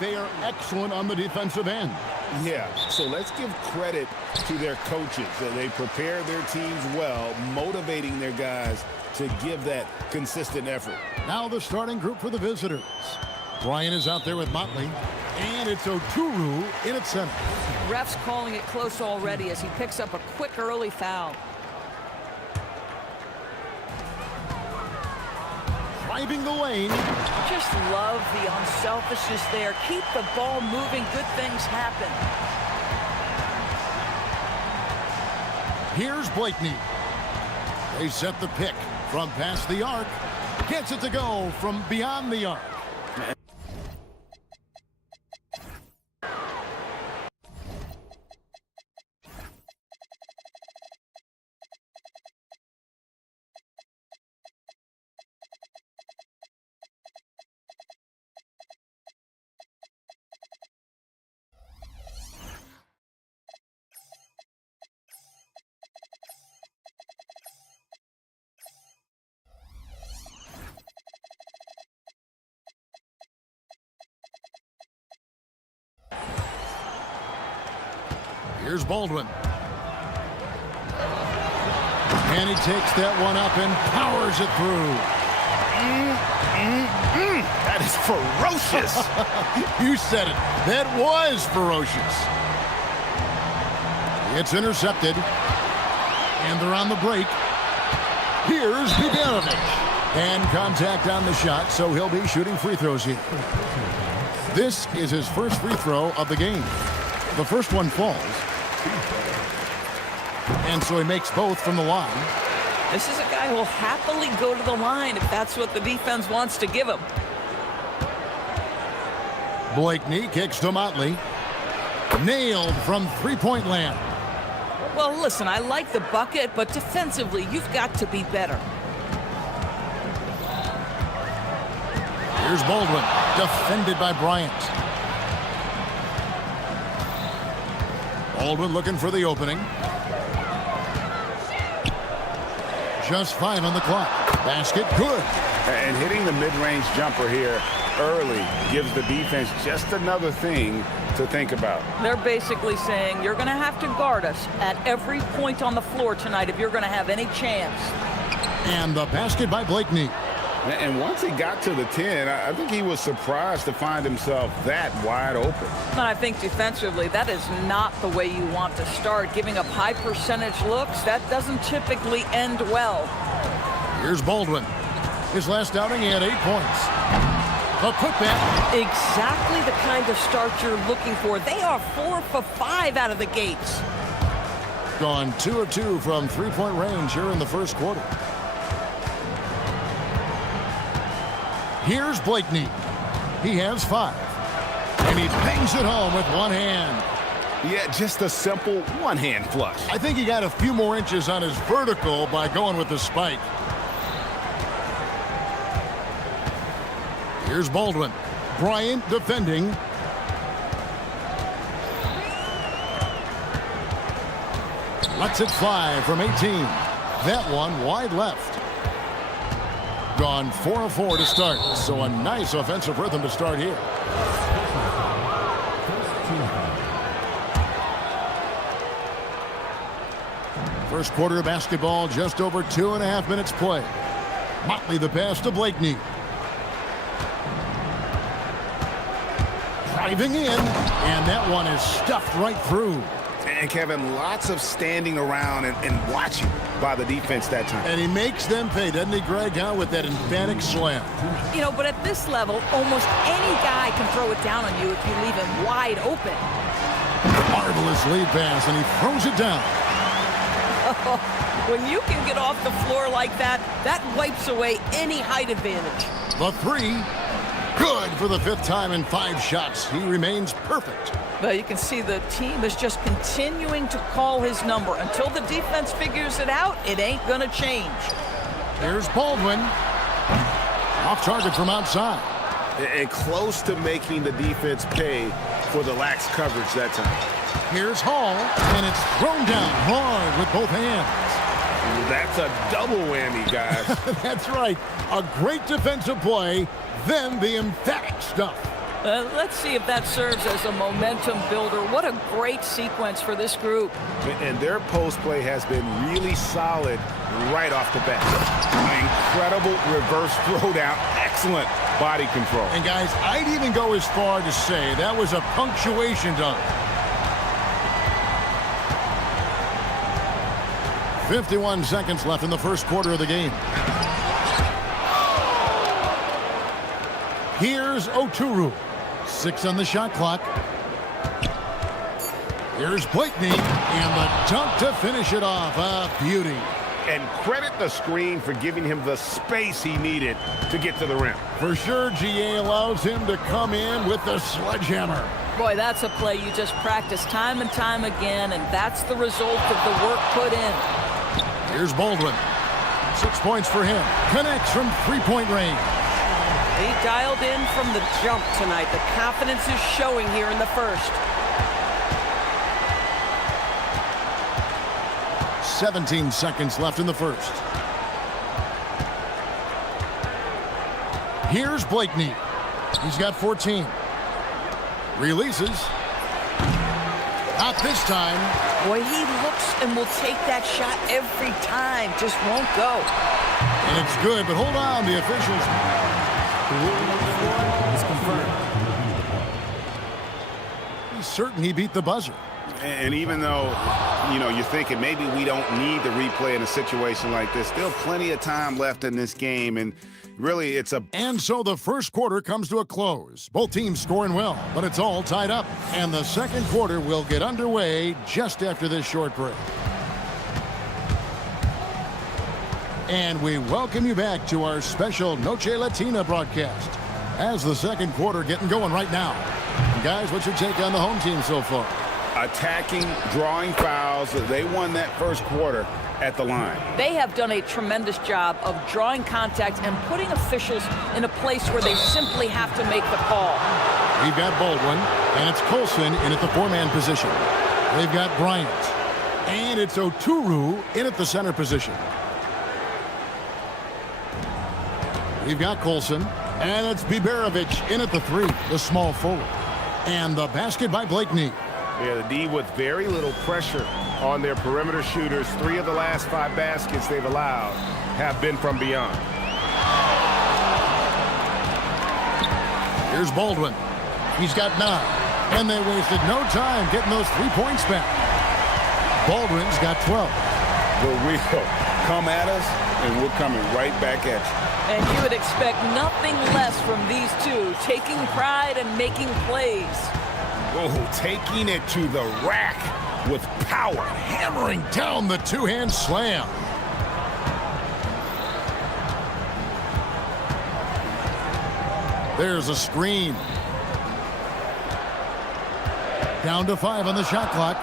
They are excellent on the defensive end. Yeah, so let's give credit to their coaches. They prepare their teams well, motivating their guys to give that consistent effort. Now the starting group for the visitors. Brian is out there with Motley, and it's Oturu in at center. Ref's calling it close already as he picks up a quick early foul. Driving the lane. Just love the unselfishness there. Keep the ball moving. Good things happen. Here's Blakeney. They set the pick from past the arc. Gets it to go from beyond the arc. Here's Baldwin. And he takes that one up and powers it through. That is ferocious. You said it. That was ferocious. It's intercepted. And they're on the break. Here's Bogdanovic. And contact on the shot, so he'll be shooting free throws here. This is his first free throw of the game. The first one falls. And so he makes both from the line. This is a guy who will happily go to the line if that's what the defense wants to give him. Blakeney kicks to Motley. Nailed from three-point land. Well, listen, I like the bucket, but defensively, you've got to be better. Here's Baldwin, defended by Bryant. Baldwin looking for the opening. Just 5 on the clock. Basket good. And hitting the mid-range jumper here early gives the defense just another thing to think about. They're basically saying you're going to have to guard us at every point on the floor tonight if you're going to have any chance. And the basket by Blakeney. And once he got to the 10, I think he was surprised to find himself that wide open. And I think defensively, that is not the way you want to start. Giving up high percentage looks, that doesn't typically end well. Here's Baldwin. His last outing, he had 8 points. The putback. Exactly the kind of start you're looking for. They are 4 for 5 out of the gates. Gone 2 of 2 from three-point range here in the first quarter. Here's Blakeney. He has 5. And he bangs it home with one hand. Yeah, just a simple one-hand flush. I think he got a few more inches on his vertical by going with the spike. Here's Baldwin. Bryant defending. Lets it fly from 18. That one wide left. Gone 4 of 4 to start. So a nice offensive rhythm to start here. First quarter of basketball, just over 2.5 minutes play. Motley the pass to Blakeney. Driving in, and that one is stuffed right through. And Kevin, lots of standing around and watching by the defense that time. And he makes them pay, doesn't he, Greg, with that emphatic slam. You know, but at this level, almost any guy can throw it down on you if you leave him wide open. Marvelous lead pass, and he throws it down. When you can get off the floor like that, that wipes away any height advantage. The 3, good for the 5th time in 5 shots. He remains perfect. But you can see the team is just continuing to call his number. Until the defense figures it out, it ain't going to change. Here's Baldwin. Off target from outside. And close to making the defense pay for the lax coverage that time. Here's Hall, and it's thrown down hard with both hands. That's a double whammy, guys. That's right. A great defensive play, then the emphatic stuff. Let's see if that serves as a momentum builder. What a great sequence for this group. And their post play has been really solid right off the bat. Incredible reverse throwdown. Excellent body control. And guys, I'd even go as far to say that was a punctuation dunk. 51 seconds left in the first quarter of the game. Here's Oturu. 6 on the shot clock. Here's Blakeney, and the dunk to finish it off. A beauty. And credit the screen for giving him the space he needed to get to the rim. For sure, GA allows him to come in with the sledgehammer. Boy, that's a play you just practice time and time again, and that's the result of the work put in. Here's Baldwin. 6 points for him. Connects from three-point range. He dialed in from the jump tonight. The confidence is showing here in the first. 17 seconds left in the first. Here's Blakeney. He's got 14. Releases. Not this time. Boy, he looks and will take that shot every time. Just won't go. And it's good, but hold on, the officials. It's confirmed. He's certain he beat the buzzer. And even though, you're thinking maybe we don't need the replay in a situation like this, still plenty of time left in this game, and really it's a... And so the first quarter comes to a close. Both teams scoring well, but it's all tied up. And the second quarter will get underway just after this short break. And we welcome you back to our special Noche Latina broadcast as the second quarter getting going right now. And guys, what's your take on the home team so far? Attacking, drawing fouls. They won that first quarter at the line. They have done a tremendous job of drawing contact and putting officials in a place where they simply have to make the call. We've got Baldwin, and it's Colson in at the four-man position. They've got Bryant, and it's Oturu in at the center position. We've got Colson, and it's Biberovic in at the three, the small forward. And the basket by Blakeney. Yeah, the D with very little pressure on their perimeter shooters. 3 of the last 5 baskets they've allowed have been from beyond. Here's Baldwin. He's got 9. And they wasted no time getting those 3 points back. Baldwin's got 12. But we'll come at us, and we're coming right back at you. And you would expect nothing less from these two, taking pride and making plays. Oh, taking it to the rack with power. Hammering down the two-hand slam. There's a screen. Down to 5 on the shot clock.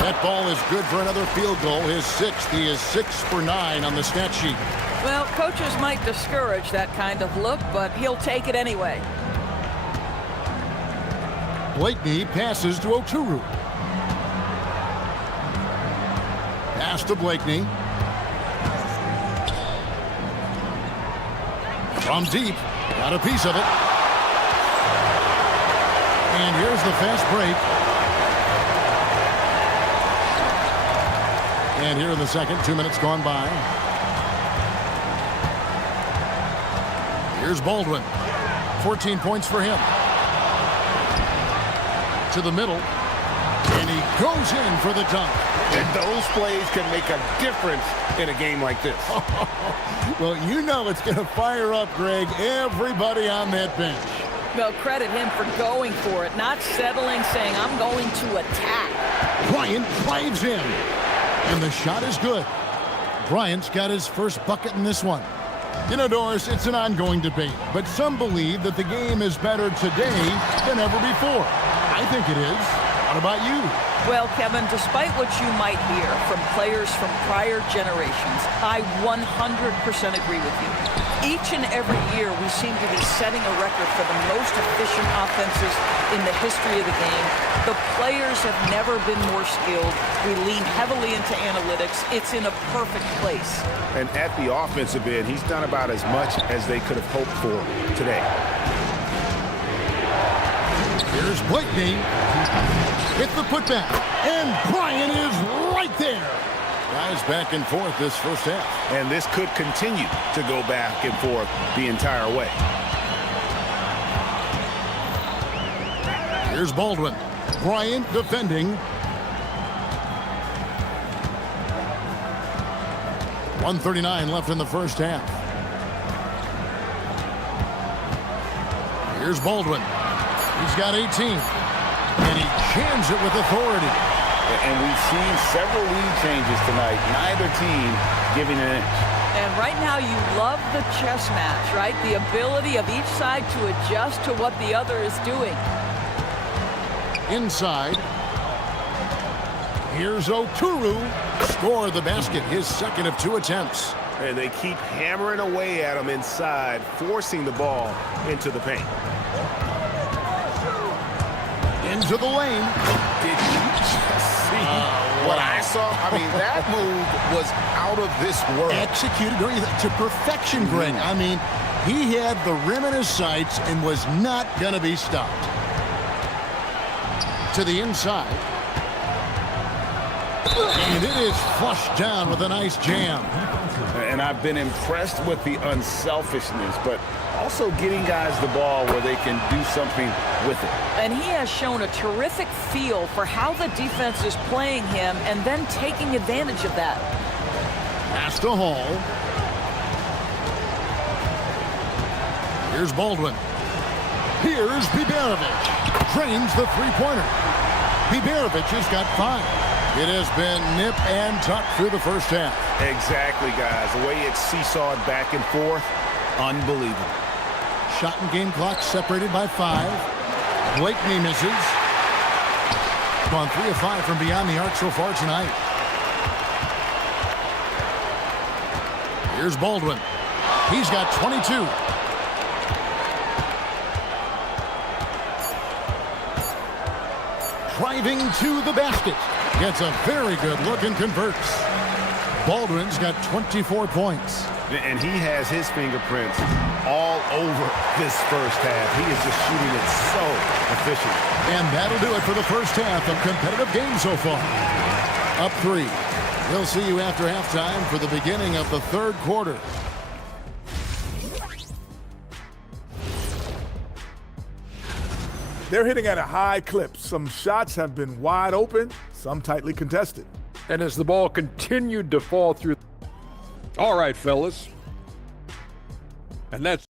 That ball is good for another field goal. His 6th. He is 6 for 9 on the stat sheet. Well, coaches might discourage that kind of look, but he'll take it anyway. Blakeney passes to Oturu. Pass to Blakeney. From deep. Got a piece of it. And here's the fast break. And here in the second, 2 minutes gone by. Here's Baldwin. 14 points for him. To the middle. And he goes in for the dunk. And those plays can make a difference in a game like this. Well, you know it's going to fire up, Greg, everybody on that bench. Well, credit him for going for it, not settling, saying, I'm going to attack. Bryant drives in. And the shot is good. Bryant's got his first bucket in this one. You know, Doris, it's an ongoing debate, but some believe that the game is better today than ever before. I think it is. What about you? Well, Kevin, despite what you might hear from players from prior generations, I 100% agree with you. Each and every year, we seem to be setting a record for the most efficient offenses in the history of the game. The players have never been more skilled. We lean heavily into analytics. It's in a perfect place. And at the offensive end, he's done about as much as they could have hoped for today. Here's Blakeney with the putback, and Bryant is right there. Guys back and forth this first half. And this could continue to go back and forth the entire way. Here's Baldwin. Bryant defending. 1:39 left in the first half. Here's Baldwin. He's got 18. And he jams it with authority. And we've seen several lead changes tonight. Neither team giving an inch. And right now you love the chess match, right? The ability of each side to adjust to what the other is doing. Inside. Here's Oturu. Score the basket, his second of 2 attempts. And they keep hammering away at him inside, forcing the ball into the paint. Into the lane. Did you just see what I saw? I mean, that move was out of this world. Executed to perfection, Greg. I mean, he had the rim in his sights and was not going to be stopped. To the inside. And it is flushed down with a nice jam. And I've been impressed with the unselfishness, but also getting guys the ball where they can do something with it. And he has shown a terrific feel for how the defense is playing him and then taking advantage of that. Pass to Hall. Here's Baldwin. Here's Biberovic. Drains the three-pointer. Biberovic has got 5. It has been nip and tuck through the first half. Exactly, guys. The way it's seesawed back and forth, unbelievable. Shot and game clock separated by 5. Blakeney misses. Gone 3 of 5 from beyond the arc so far tonight. Here's Baldwin. He's got 22. Driving to the basket. Gets a very good look and converts. Baldwin's got 24 points. And he has his fingerprints all over this first half. He is just shooting it so efficiently. And that'll do it for the first half of competitive games so far. Up 3. We'll see you after halftime for the beginning of the third quarter. They're hitting at a high clip. Some shots have been wide open, some tightly contested. And as the ball continued to fall through. All right, fellas. And that's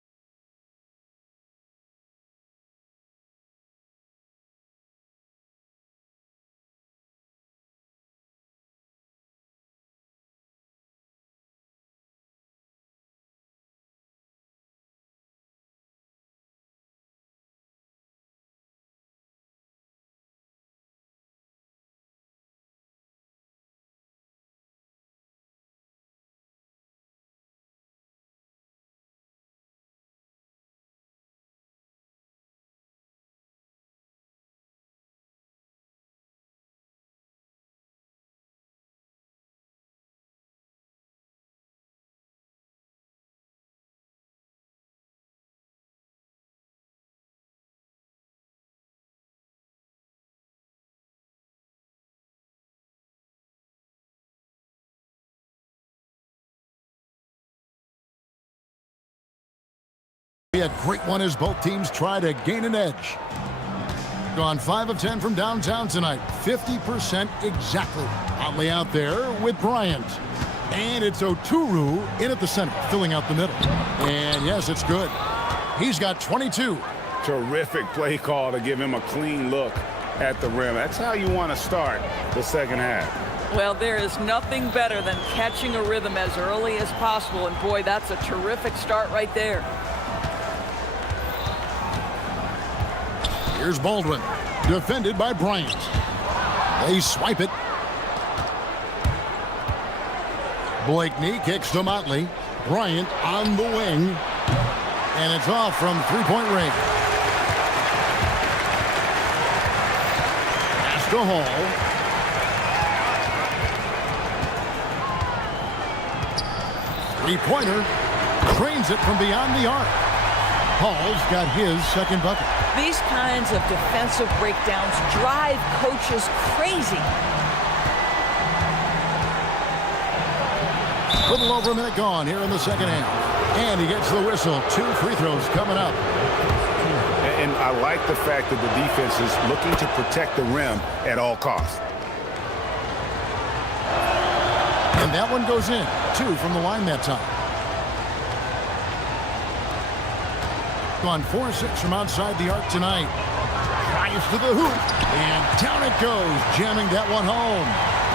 A great one as both teams try to gain an edge. Gone 5 of 10 from downtown tonight. 50% exactly. Oddly out there with Bryant. And it's Oturu in at the center, filling out the middle. And yes, it's good. He's got 22. Terrific play call to give him a clean look at the rim. That's how you want to start the second half. Well, there is nothing better than catching a rhythm as early as possible. And boy, that's a terrific start right there. Here's Baldwin, defended by Bryant. They swipe it. Blakeney kicks to Motley. Bryant on the wing. And it's off from three-point range. Pass to Hall. Three-pointer. Trains it from beyond the arc. Hall's got his second bucket. These kinds of defensive breakdowns drive coaches crazy. A little over a minute gone here in the second half. And he gets the whistle. 2 free throws coming up. And I like the fact that the defense is looking to protect the rim at all costs. And that one goes in. 2 from the line that time. Gone 4-6 from outside the arc tonight. Drives to the hoop. And down it goes, jamming that one home.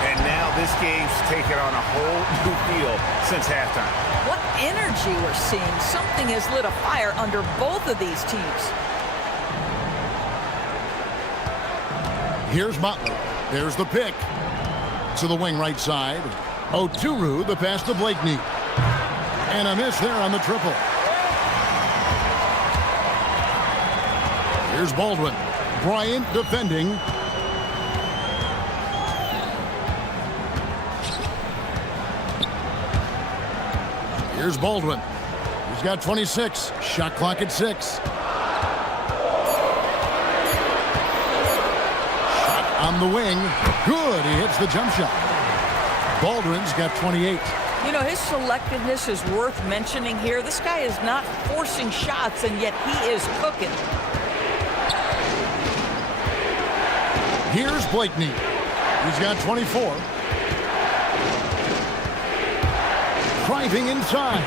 And now this game's taken on a whole new feel since halftime. What energy we're seeing. Something has lit a fire under both of these teams. Here's Motley. There's the pick. To the wing right side. Oturu, the pass to Blakeney. And a miss there on the triple. Here's Baldwin. Bryant defending. Here's Baldwin. He's got 26. Shot clock at 6. Shot on the wing. Good. He hits the jump shot. Baldwin's got 28. You know, his selectiveness is worth mentioning here. This guy is not forcing shots, and yet he is cooking. Here's Blakeney. He's got 24. Driving inside.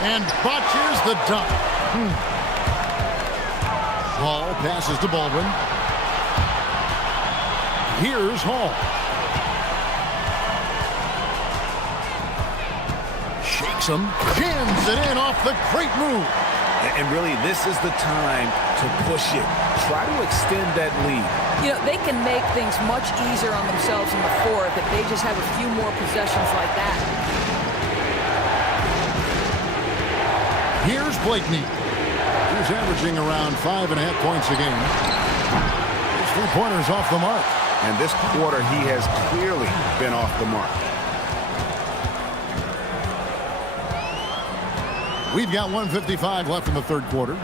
And botches the dunk. Hall passes to Baldwin. Here's Hall. Shakes him. Jams it in off the great move. And really, this is the time to push it. Try to extend that lead. You know, they can make things much easier on themselves in the fourth if they just have a few more possessions like that. Here's Blakeney. He's averaging around 5.5 points a game. His three-pointer's off the mark. And this quarter, he has clearly been off the mark. We've got 1:55 left in the third quarter.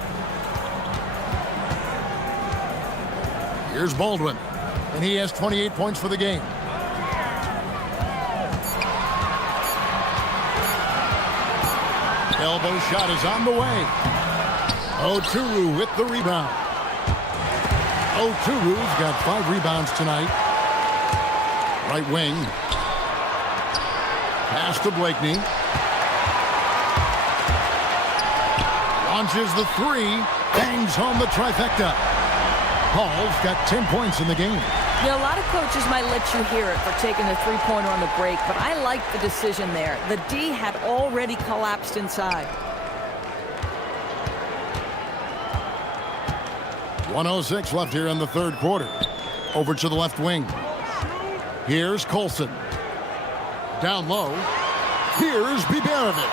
Here's Baldwin. And he has 28 points for the game. Elbow shot is on the way. Oturu with the rebound. Oturu's got 5 rebounds tonight. Right wing. Pass to Blakeney. Launches the 3. Bangs home the trifecta. Hall's got 10 points in the game. You know, a lot of coaches might let you hear it for taking the three-pointer on the break, but I like the decision there. The D had already collapsed inside. 1:06 left here in the third quarter. Over to the left wing. Here's Colson. Down low. Here's Biberovic.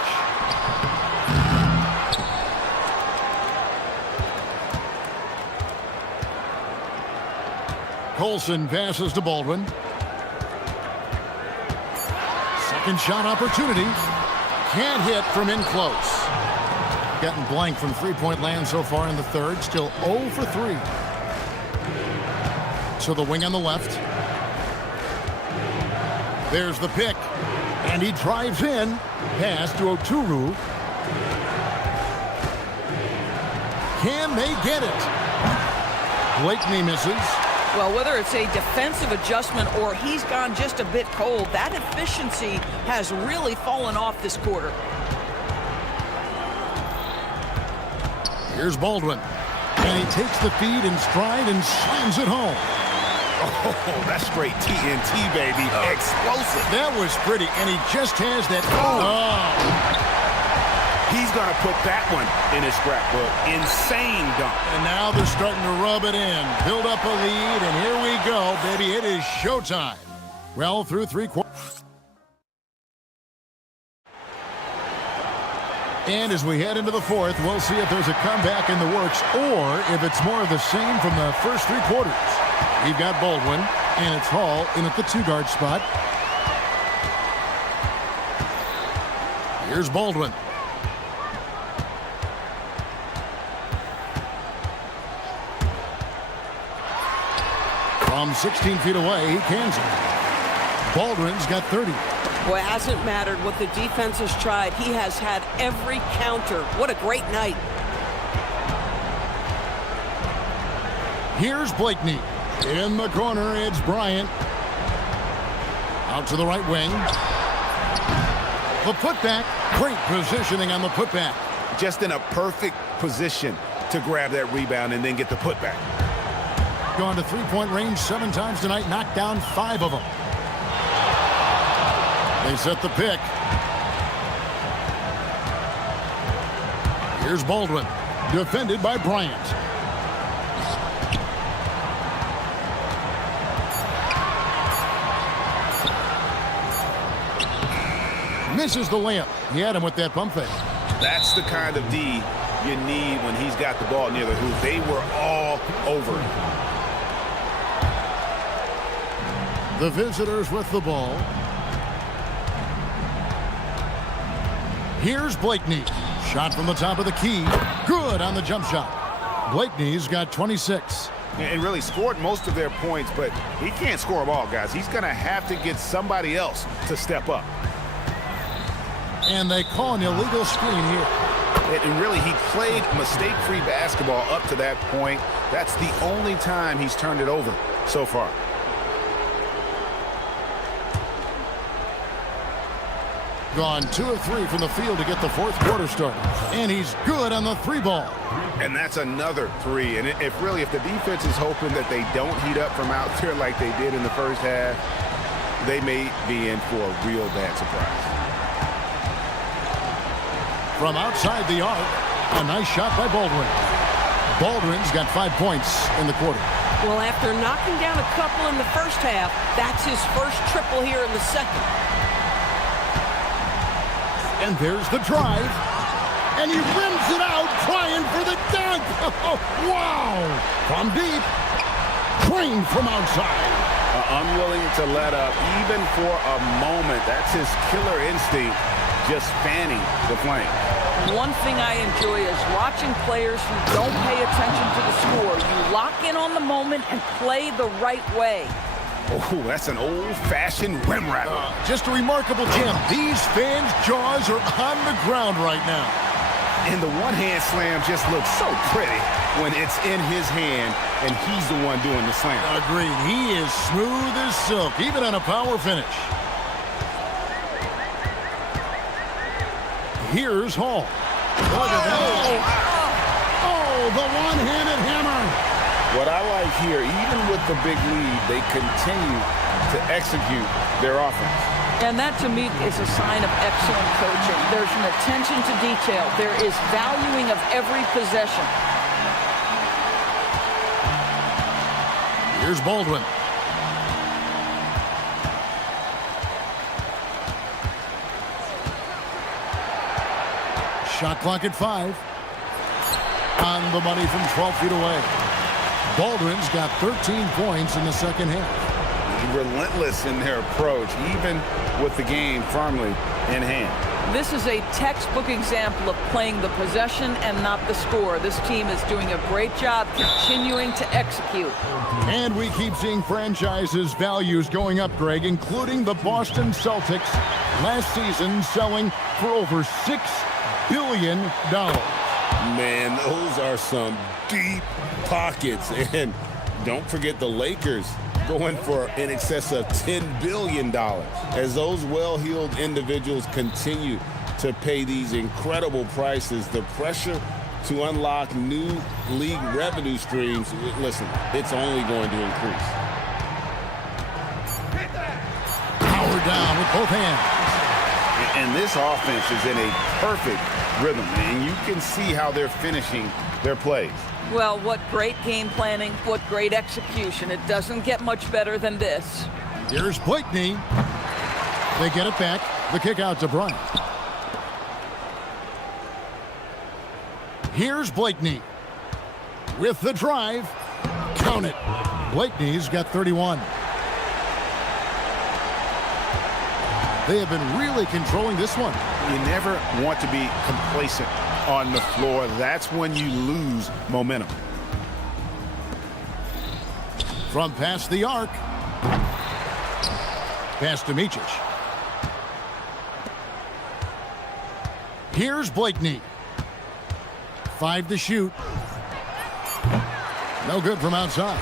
Colson passes to Baldwin. Second shot opportunity. Can't hit from in close. Gotten blank from three-point land so far in the third. Still 0 for 3. So the wing on the left. There's the pick. And he drives in. Pass to Oturu. Can they get it? Blakeney misses. Well, whether it's a defensive adjustment or he's gone just a bit cold, that efficiency has really fallen off this quarter. Here's Baldwin. And he takes the feed in stride and slams it home. Oh, that's straight TNT, baby. Explosive. That was pretty, and he just has that. He's going to put that one in his scrapbook. Insane dunk. And now they're starting to rub it in. Build up a lead, and here we go, baby. It is showtime. Well, through three quarters. And as we head into the fourth, we'll see if there's a comeback in the works or if it's more of the same from the first three quarters. We've got Baldwin, and it's Hall in at the two-guard spot. Here's Baldwin. From 16 feet away, he cans it. Baldwin's got 30. Boy, it hasn't mattered what the defense has tried. He has had every counter. What a great night. Here's Blakeney. In the corner, it's Bryant. Out to the right wing. The putback. Great positioning on the putback. Just in a perfect position to grab that rebound and then get the putback. Gone to three-point range 7 times tonight. Knocked down 5 of them. They set the pick. Here's Baldwin. Defended by Bryant. Misses the layup. He had him with that pump fake. That's the kind of D you need when he's got the ball near the hoop. They were all over it. The visitors with the ball. Here's Blakeney. Shot from the top of the key. Good on the jump shot. Blakeney's got 26. And really scored most of their points, but he can't score them all, guys. He's going to have to get somebody else to step up. And they call an illegal screen here. And really, he played mistake-free basketball up to that point. That's the only time he's turned it over so far. Gone 2 of 3 from the field to get the fourth quarter started. And he's good on the 3-ball. And that's another 3. And if the defense is hoping that they don't heat up from out there like they did in the first half, they may be in for a real bad surprise. From outside the arc, a nice shot by Baldwin. Baldwin's got 5 points in the quarter. Well, after knocking down a couple in the first half, that's his first triple here in the second. And there's the drive. And he rims it out, trying for the dunk. Oh, wow. From deep. Trained from outside. Unwilling to let up, even for a moment. That's his killer instinct, just fanning the flame. One thing I enjoy is watching players who don't pay attention to the score. You lock in on the moment and play the right way. Oh, that's an old-fashioned rim rattler. Just a remarkable jam. These fans' jaws are on the ground right now. And the one-hand slam just looks so pretty when it's in his hand and he's the one doing the slam. Agreed. He is smooth as silk, even on a power finish. Here's Hall. Look at that. Oh, the one-handed hammer. What I like here, even with the big lead, they continue to execute their offense. And that, to me, is a sign of excellent coaching. There's an attention to detail. There is valuing of every possession. Here's Baldwin. Shot clock at 5. On the money from 12 feet away. Baldwin's got 13 points in the second half. Relentless in their approach, even with the game firmly in hand. This is a textbook example of playing the possession and not the score. This team is doing a great job continuing to execute. And we keep seeing franchises' values going up, Greg, including the Boston Celtics last season selling for over $6 billion. Man, those are some deep pockets. And don't forget the Lakers going for in excess of $10 billion as those well-heeled individuals continue to pay these incredible prices. The pressure to unlock new league revenue streams, listen, it's only going to increase. Power down with both hands. And this offense is in a perfect rhythm, and you can see how they're finishing their plays. Well, what great game planning, what great execution. It doesn't get much better than this. Here's Blakeney. They get it back. The kick out to Bryant. Here's Blakeney with the drive. Count it. Blakeney's got 31. They have been really controlling this one. You never want to be complacent on the floor. That's when you lose momentum. From past the arc. Pass to Micic. Here's Blakeney. 5 to shoot. No good from outside.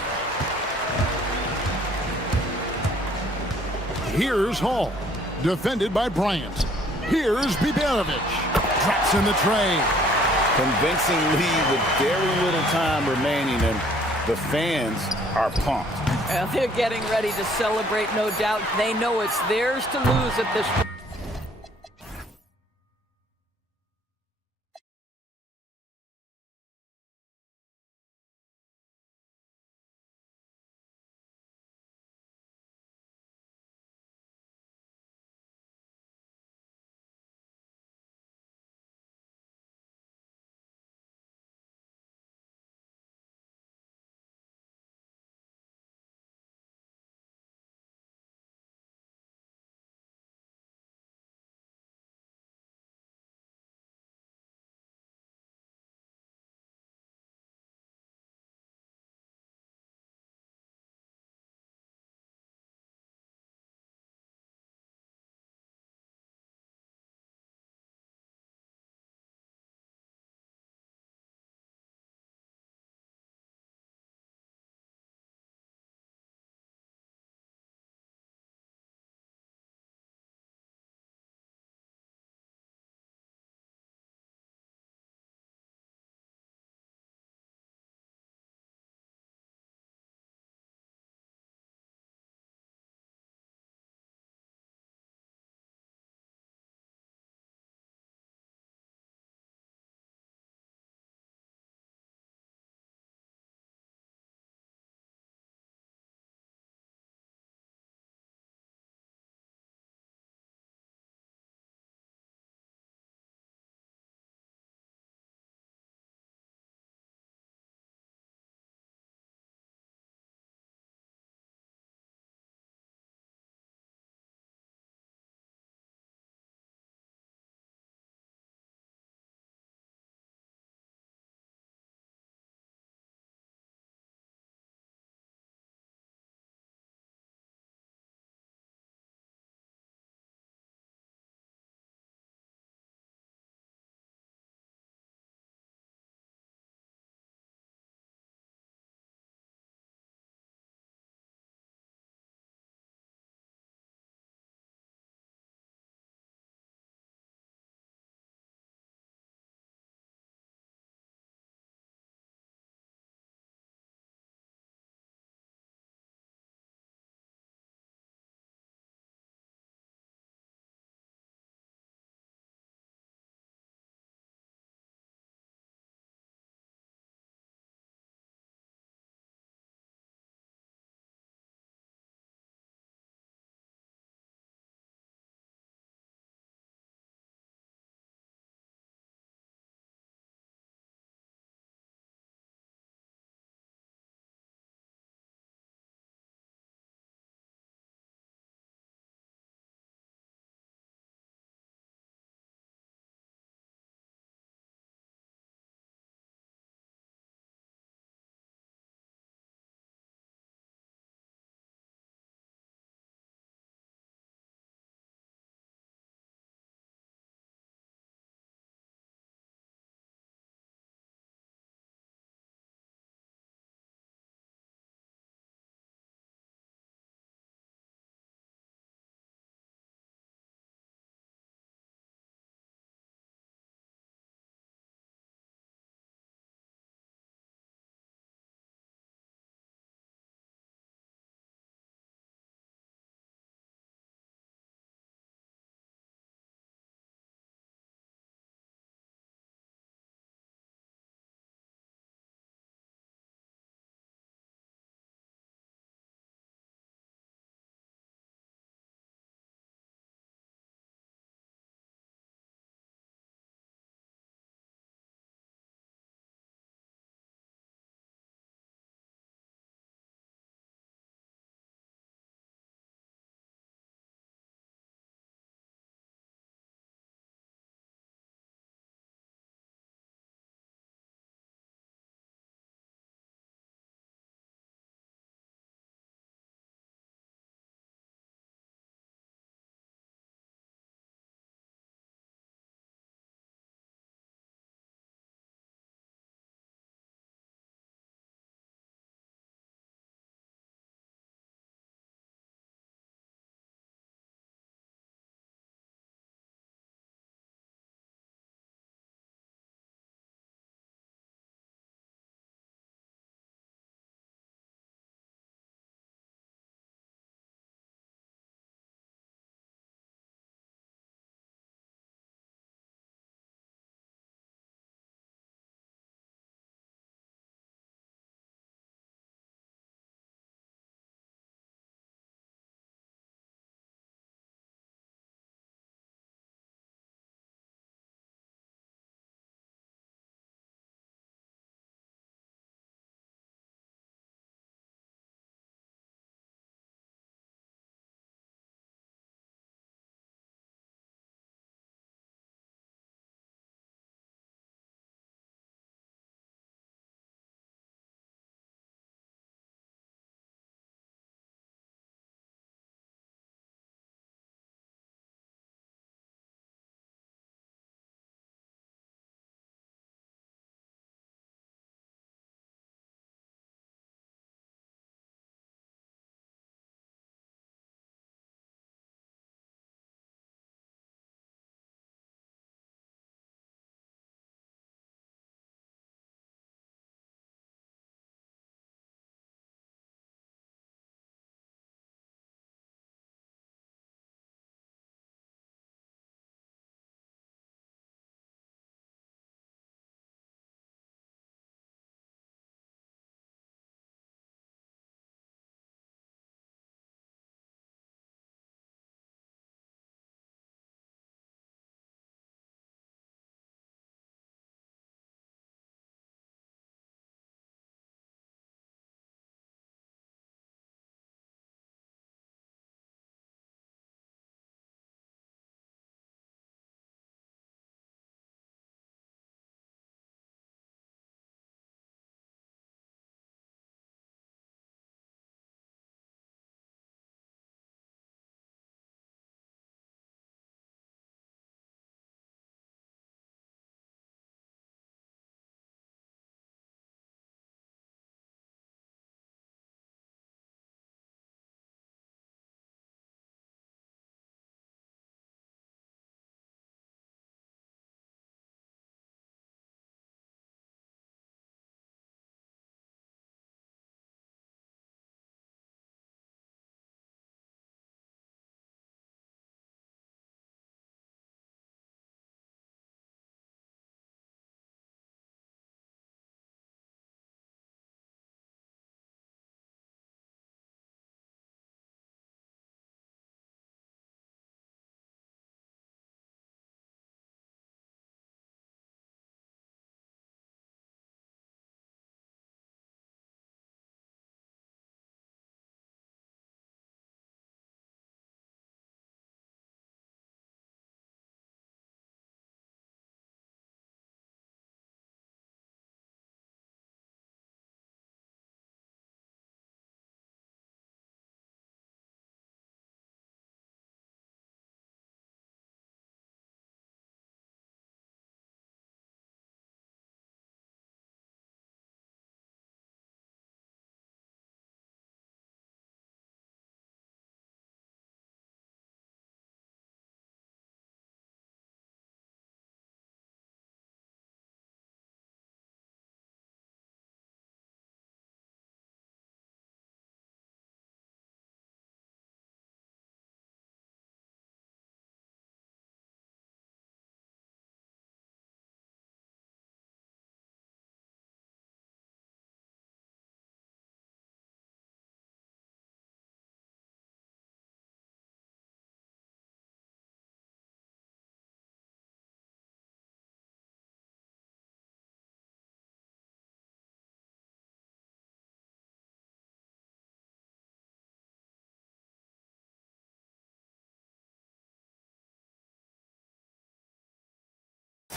Here's Hall. Defended by Bryant. Here's Bibanovic. Drops in the tray. Convincing lead with very little time remaining, and the fans are pumped. Well, they're getting ready to celebrate, no doubt. They know it's theirs to lose at this point.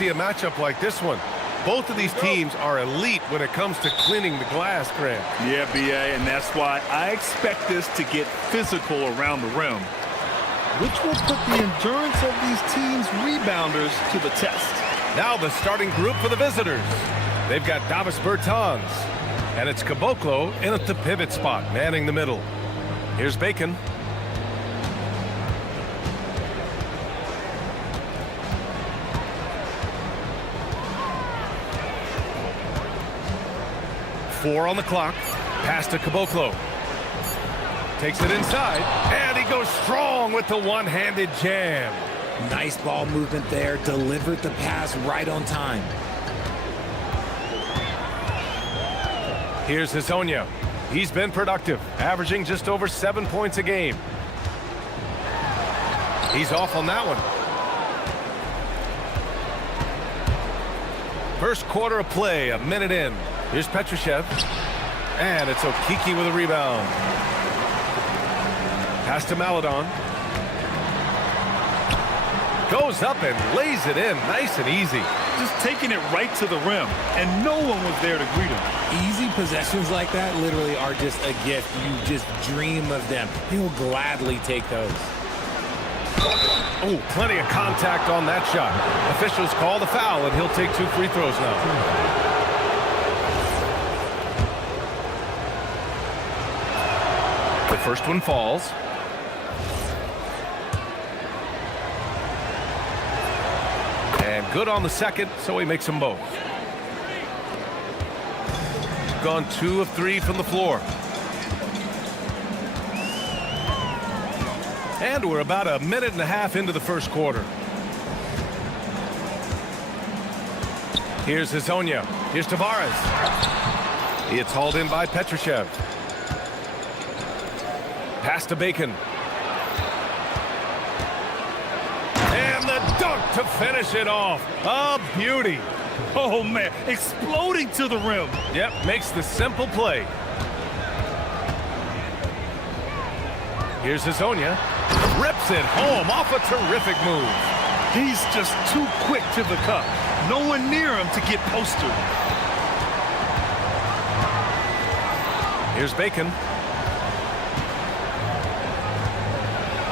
see a matchup like this one. Both of these teams are elite when it comes to cleaning the glass, Grant. Yeah, B.A., and that's why I expect this to get physical around the rim, which will put the endurance of these teams' rebounders to the test. Now the starting group for the visitors. They've got Davis Bertans, and it's Caboclo in at the pivot spot, manning the middle. Here's Bacon. Four on the clock. Pass to Caboclo. Takes it inside, and he goes strong with the one-handed jam. Nice ball movement there. Delivered the pass right on time. Here's Hezonja. He's been productive, averaging just over 7 points a game. He's off on that one. First quarter of play, a minute in. Here's Petrushev. And it's Okiki with a rebound. Pass to Maladon. Goes up and lays it in nice and easy. Just taking it right to the rim, and no one was there to greet him. Easy possessions like that literally are just a gift. You just dream of them. He'll gladly take those. Oh, plenty of contact on that shot. Officials call the foul, and he'll take 2 free throws now. The first one falls. And good on the second, so he makes them both. Gone 2 of 3 from the floor. And we're about a minute and a half into the first quarter. Here's Hezonja. Here's Tavares. It's hauled in by Petrushev. Pass to Bacon. And the dunk to finish it off. A beauty. Oh, man, exploding to the rim. Yep, makes the simple play. Here's Hezonja. Rips it home off a terrific move. He's just too quick to the cup. No one near him to get posted. Here's Bacon.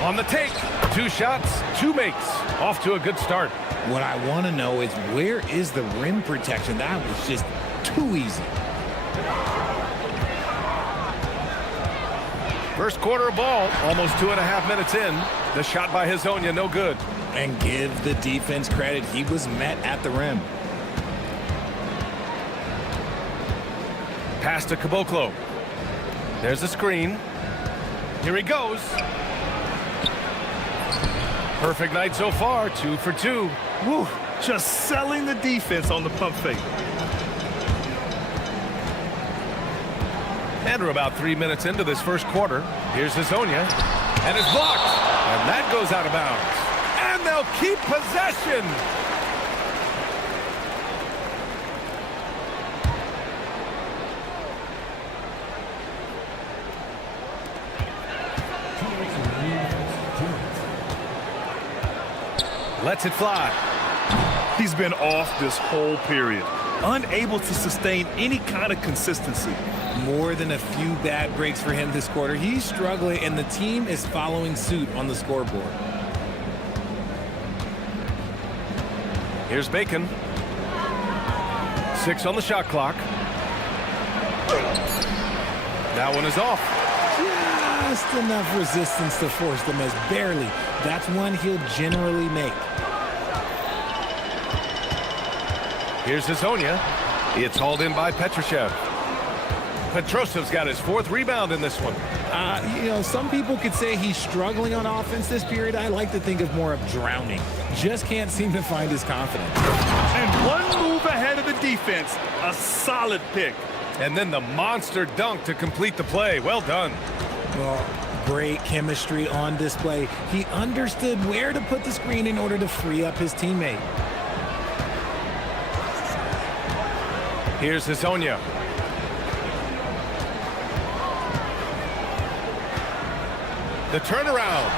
On the take. 2 shots, 2 makes. Off to a good start. What I want to know is, where is the rim protection? That was just too easy. First quarter of ball, almost 2.5 minutes in. The shot by Hezonja, no good. And give the defense credit. He was met at the rim. Pass to Caboclo. There's a screen. Here he goes. Perfect night so far, 2 for 2. Woo, just selling the defense on the pump fake. And we're about 3 minutes into this first quarter. Here's Hezonja. And it's blocked. And that goes out of bounds. And they'll keep possession. Lets it fly. He's been off this whole period, unable to sustain any kind of consistency. More than a few bad breaks for him this quarter. He's struggling, and the team is following suit on the scoreboard. Here's Bacon. 6 on the shot clock. That one is off. Just enough resistance to force them as barely. That's one he'll generally make. Here's Hezonja. It's hauled in by Petrushev. Petrosev's got his 4th rebound in this one. You know, some people could say he's struggling on offense this period. I like to think of more of drowning. Just can't seem to find his confidence. And one move ahead of the defense. A solid pick. And then the monster dunk to complete the play. Well done. Well, great chemistry on display. He understood where to put the screen in order to free up his teammate. Here's Hezonja. The turnaround.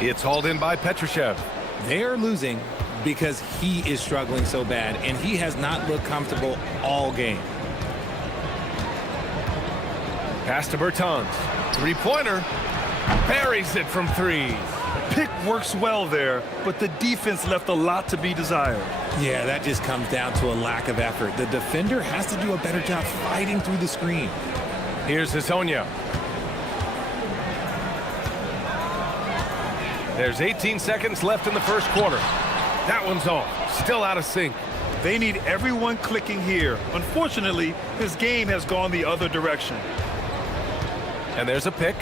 It's hauled in by Petrushev. They're losing, because he is struggling so bad, and he has not looked comfortable all game. Pass to Bertans. Three-pointer. Buries it from three. Pick works well there, but the defense left a lot to be desired. Yeah, that just comes down to a lack of effort. The defender has to do a better job fighting through the screen. Here's Hezonja. There's 18 seconds left in the first quarter. That one's off. Still out of sync. They need everyone clicking here. Unfortunately, his game has gone the other direction. And there's a pick.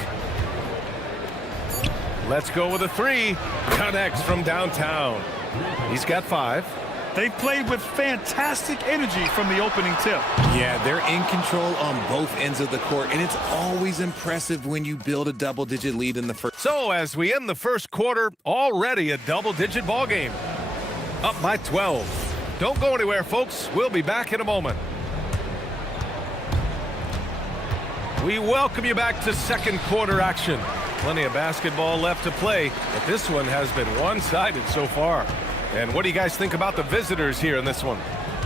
Let's go with a three. Connects from downtown. He's got 5. They played with fantastic energy from the opening tip. Yeah, they're in control on both ends of the court, and it's always impressive when you build a double-digit lead in the first. So as we end the first quarter, already a double-digit ball game. Up by 12. Don't go anywhere, folks. We'll be back in a moment. We welcome you back to second quarter action. Plenty of basketball left to play, but this one has been one-sided so far. And what do you guys think about the visitors here in this one?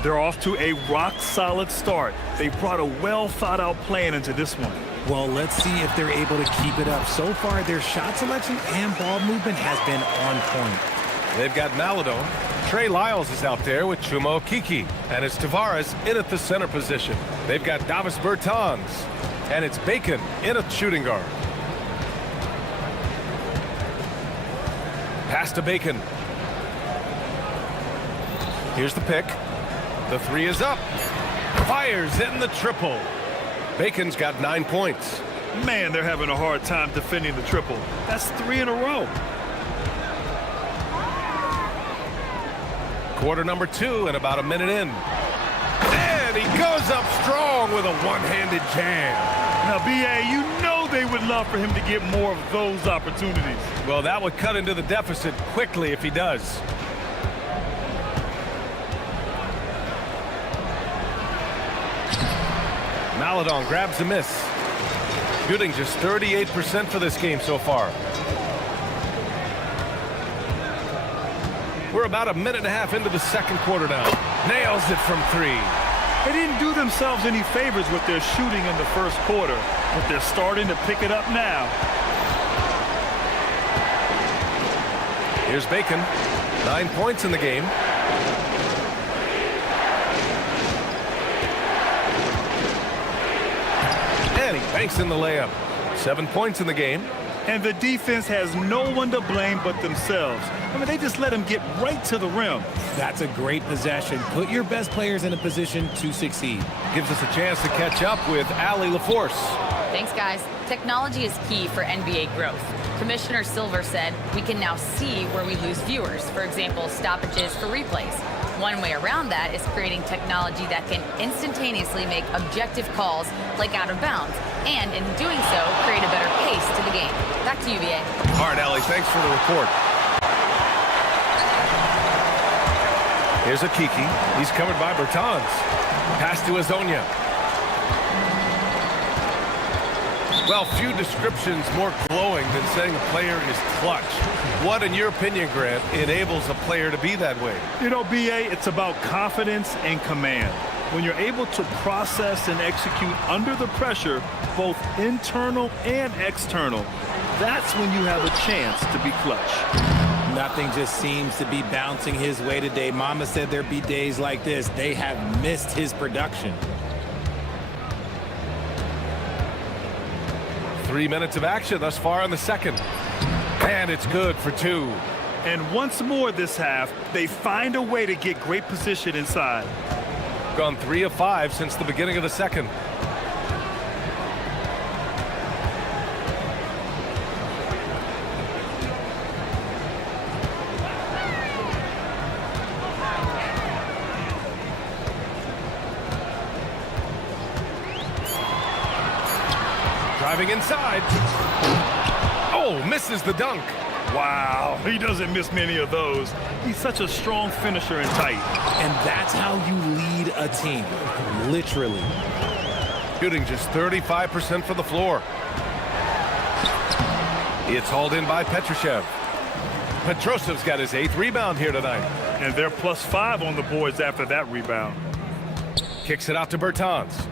They're off to a rock-solid start. They brought a well-thought-out plan into this one. Well, let's see if they're able to keep it up. So far, their shot selection and ball movement has been on point. They've got Maladon. Trey Lyles is out there with Chuma Okeke. And it's Tavares in at the center position. They've got Davis Bertans. And it's Bacon in a shooting guard. Pass to Bacon. Here's the pick. The three is up. Fires in the triple. Bacon's got 9 points. Man, they're having a hard time defending the triple. That's 3 in a row. Quarter number 2 and about a minute in. And he goes up strong with a one-handed jam. Now, B.A., you know they would love for him to get more of those opportunities. Well, that would cut into the deficit quickly if he does. Maladon grabs a miss. Shooting just 38% for this game so far. We're about a minute and a half into the second quarter now. Nails it from 3. They didn't do themselves any favors with their shooting in the first quarter, but they're starting to pick it up now. Here's Bacon. 9 points in the game. And he banks in the layup. 7 points in the game. And the defense has no one to blame but themselves. I mean, they just let him get right to the rim. That's a great possession. Put your best players in a position to succeed. Gives us a chance to catch up with Allie LaForce. Thanks, guys. Technology is key for NBA growth. Commissioner Silver said we can now see where we lose viewers. For example, stoppages for replays. One way around that is creating technology that can instantaneously make objective calls like out of bounds, and in doing so, create a better pace to the game. Back to you, BA. All right, Allie, thanks for the report. Here's Okeke. He's covered by Bertans. Pass to Hezonja. Well, few descriptions more glowing than saying a player is clutch. What, in your opinion, Grant, enables a player to be that way? You know, B.A., it's about confidence and command. When you're able to process and execute under the pressure, both internal and external, that's when you have a chance to be clutch. Nothing just seems to be bouncing his way today. Mama said there'd be days like this. They have missed his production. 3 minutes of action thus far in the second. And it's good for 2. And once more this half, they find a way to get great position inside. Gone 3 of 5 since the beginning of the second. Driving inside. Oh, misses the dunk. Wow, he doesn't miss many of those. He's such a strong finisher and tight. And that's how you lead a team, literally. Shooting just 35% from the floor. It's hauled in by Petrushev. Petrosev's got his 8th rebound here tonight. And they're +5 on the boards after that rebound. Kicks it out to Bertans.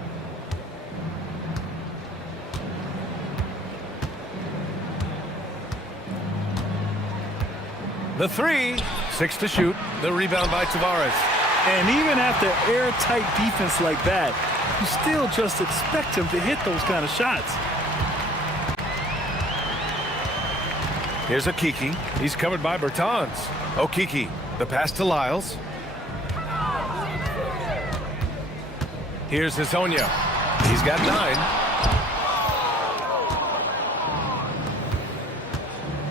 The three, 6 to shoot. The rebound by Tavares. And even after airtight defense like that, you still just expect him to hit those kind of shots. Here's Okiki. He's covered by Bertans. Okiki, the pass to Lyles. Here's Hazonia. He's got 9.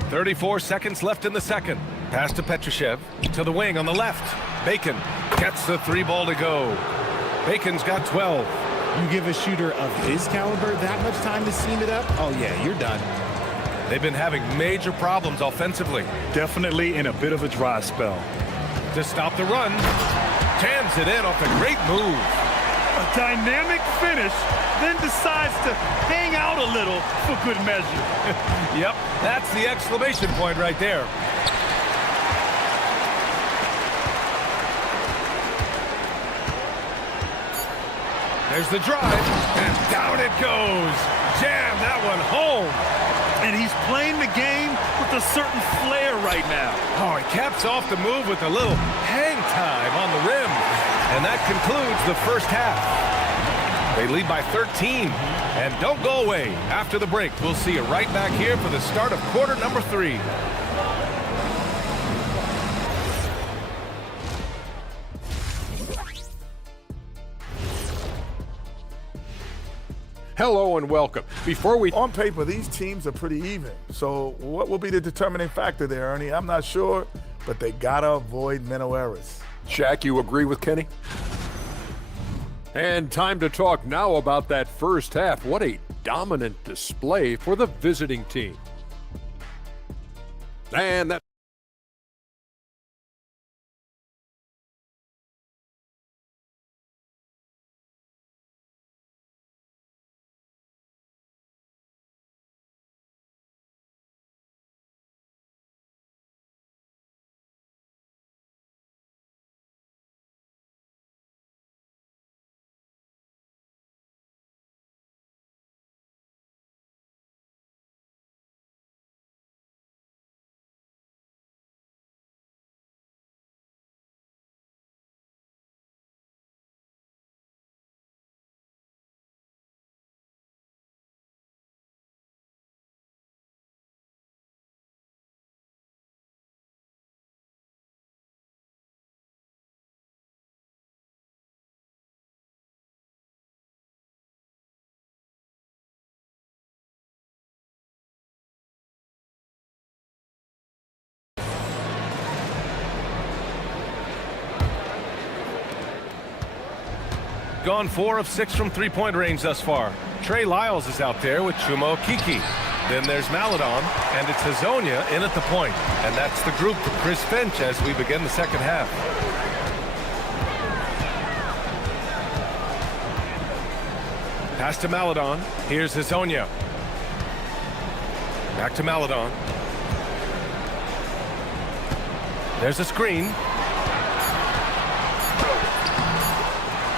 34 seconds left in the second. Pass to Petrushev. To the wing on the left. Bacon gets the 3 ball to go. Bacon's got 12. You give a shooter of his caliber that much time to seam it up? Oh, yeah, you're done. They've been having major problems offensively. Definitely in a bit of a dry spell. To stop the run. Jams it in off a great move. A dynamic finish, then decides to hang out a little for good measure. Yep, that's the exclamation point right there. There's the drive, and down it goes. Jam that one home. And he's playing the game with a certain flair right now. Oh, he caps off the move with a little hang time on the rim. And that concludes the first half. They lead by 13. And don't go away. After the break, we'll see you right back here for the start of quarter number 3. Hello and welcome. Before we... On paper, these teams are pretty even. So what will be the determining factor there, Ernie? I'm not sure, but they gotta avoid mental errors. Shaq, you agree with Kenny? And time to talk now about that first half. What a dominant display for the visiting team. And that... Gone 4 of 6 from three-point range thus far. Trey Lyles is out there with Chuma Okiki. Then there's Maladon, and it's Hazonia in at the point. And that's the group for Chris Finch as we begin the second half. Pass to Maladon. Here's Hazonia. Back to Maladon. There's a screen.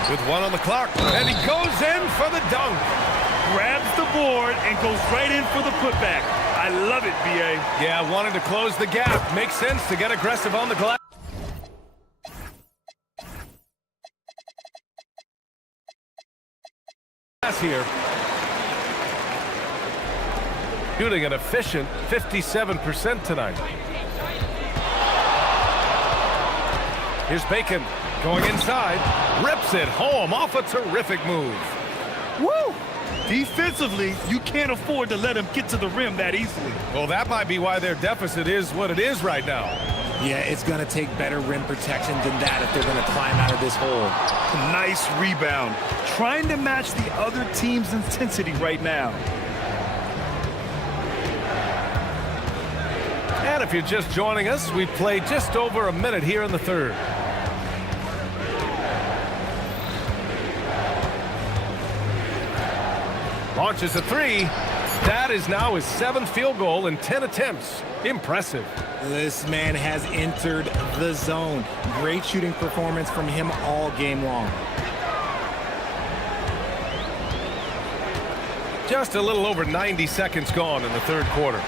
With 1 on the clock, and he goes in for the dunk. Grabs the board and goes right in for the putback. I love it, B.A. Yeah, wanted to close the gap. Makes sense to get aggressive on the glass. Here. Shooting an efficient 57% tonight. Here's Bacon. Going inside, rips it home off a terrific move. Woo! Defensively, you can't afford to let him get to the rim that easily. Well, that might be why their deficit is what it is right now. Yeah, it's going to take better rim protection than that if they're going to climb out of this hole. Nice rebound. Trying to match the other team's intensity right now. And if you're just joining us, we've played just over a minute here in the third. Launches a 3. That is now his 7th field goal in 10 attempts. Impressive. This man has entered the zone. Great shooting performance from him all game long. Just a little over 90 seconds gone in the third quarter.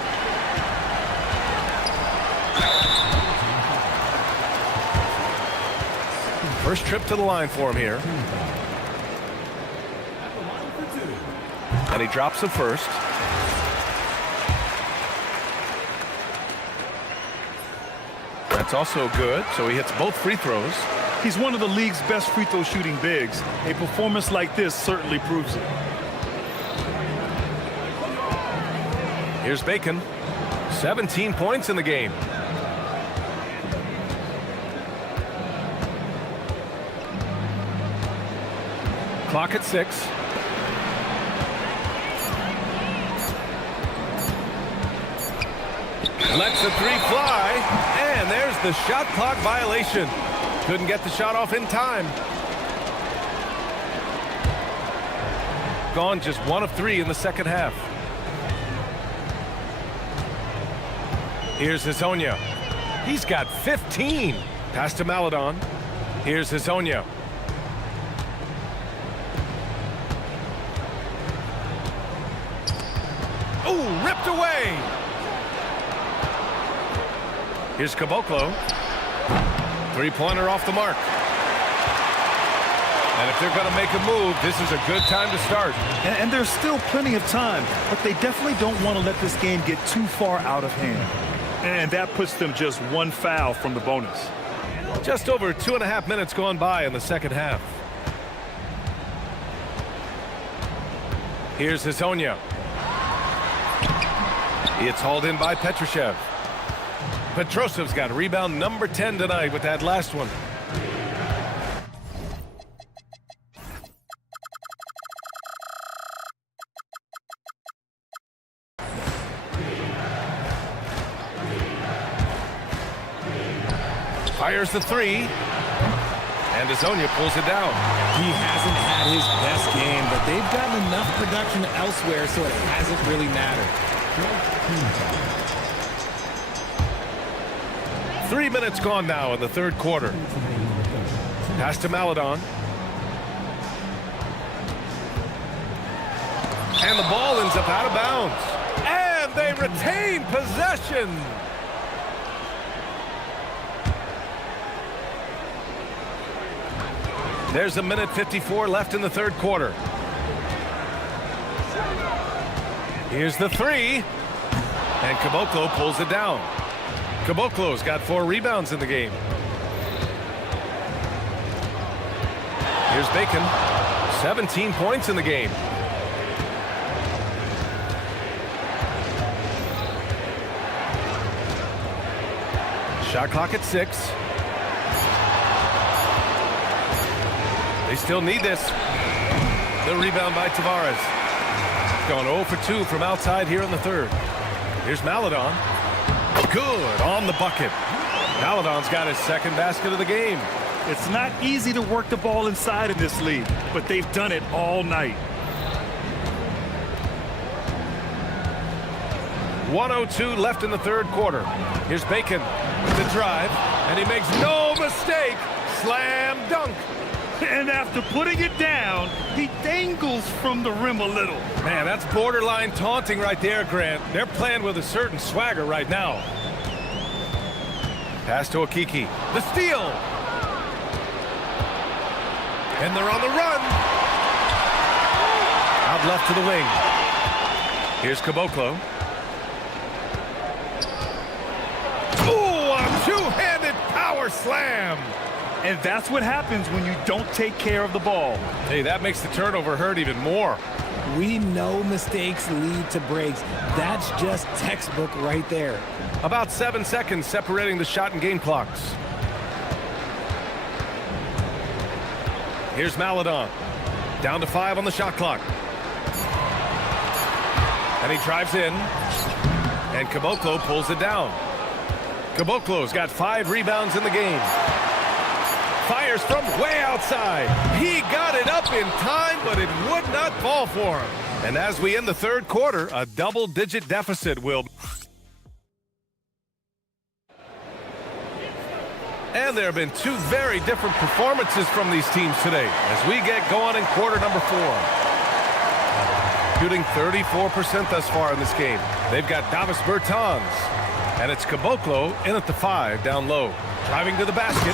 First trip to the line for him here. And he drops it first. That's also good, so he hits both free throws. He's one of the league's best free throw shooting bigs. A performance like this certainly proves it. Here's Bacon. 17 points in the game. Clock at 6. Lets the three fly, and there's the shot clock violation. Couldn't get the shot off in time. Gone just 1 of 3 in the second half. Here's Hazonia. He's got 15. Pass to Maladon. Here's Hazonia. Oh, ripped away. Here's Caboclo. Three-pointer off the mark. And if they're going to make a move, this is a good time to start. And there's still plenty of time, but they definitely don't want to let this game get too far out of hand. And that puts them just 1 foul from the bonus. Just over 2.5 minutes gone by in the second half. Here's Hazonia. It's hauled in by Petrushev. Petrosev's got rebound number 10 tonight with that last one. Fires the three. And Hazonia pulls it down. He hasn't had his best game, but they've gotten enough production elsewhere, so it hasn't really mattered. 3 minutes gone now in the third quarter. Pass to Maladon. And the ball ends up out of bounds. And they retain possession. There's 1:54 left in the third quarter. Here's the three. And Caboclo pulls it down. Caboclo's got 4 rebounds in the game. Here's Bacon. 17 points in the game. Shot clock at 6. They still need this. The rebound by Tavares. Going 0 for 2 from outside here in the third. Here's Maladon. Good on the bucket. Maladon's got his second basket of the game. It's not easy to work the ball inside in this league, but they've done it all night. 1:02 left in the third quarter. Here's Bacon with the drive, and he makes no mistake. Slam dunk. And after putting it down, he dangles from the rim a little. Man, that's borderline taunting right there, Grant. They're playing with a certain swagger right now. Pass to Okiki. The steal. And they're on the run. Out left to the wing. Here's Caboclo. Ooh, a two-handed power slam. And that's what happens when you don't take care of the ball. Hey, that makes the turnover hurt even more. We know mistakes lead to breaks. That's just textbook right there. About 7 seconds separating the shot and game clocks. Here's Maladon. Down to 5 on the shot clock. And he drives in. And Caboclo pulls it down. Caboclo's got 5 rebounds in the game. Fires from way outside. He got it up in time, but it would not fall for him. And as we end the third quarter, a double-digit deficit will... And there have been two very different performances from these teams today as we get going in quarter number 4. Shooting 34% thus far in this game. They've got Davis Bertans, and it's Caboclo in at the 5 down low. Driving to the basket.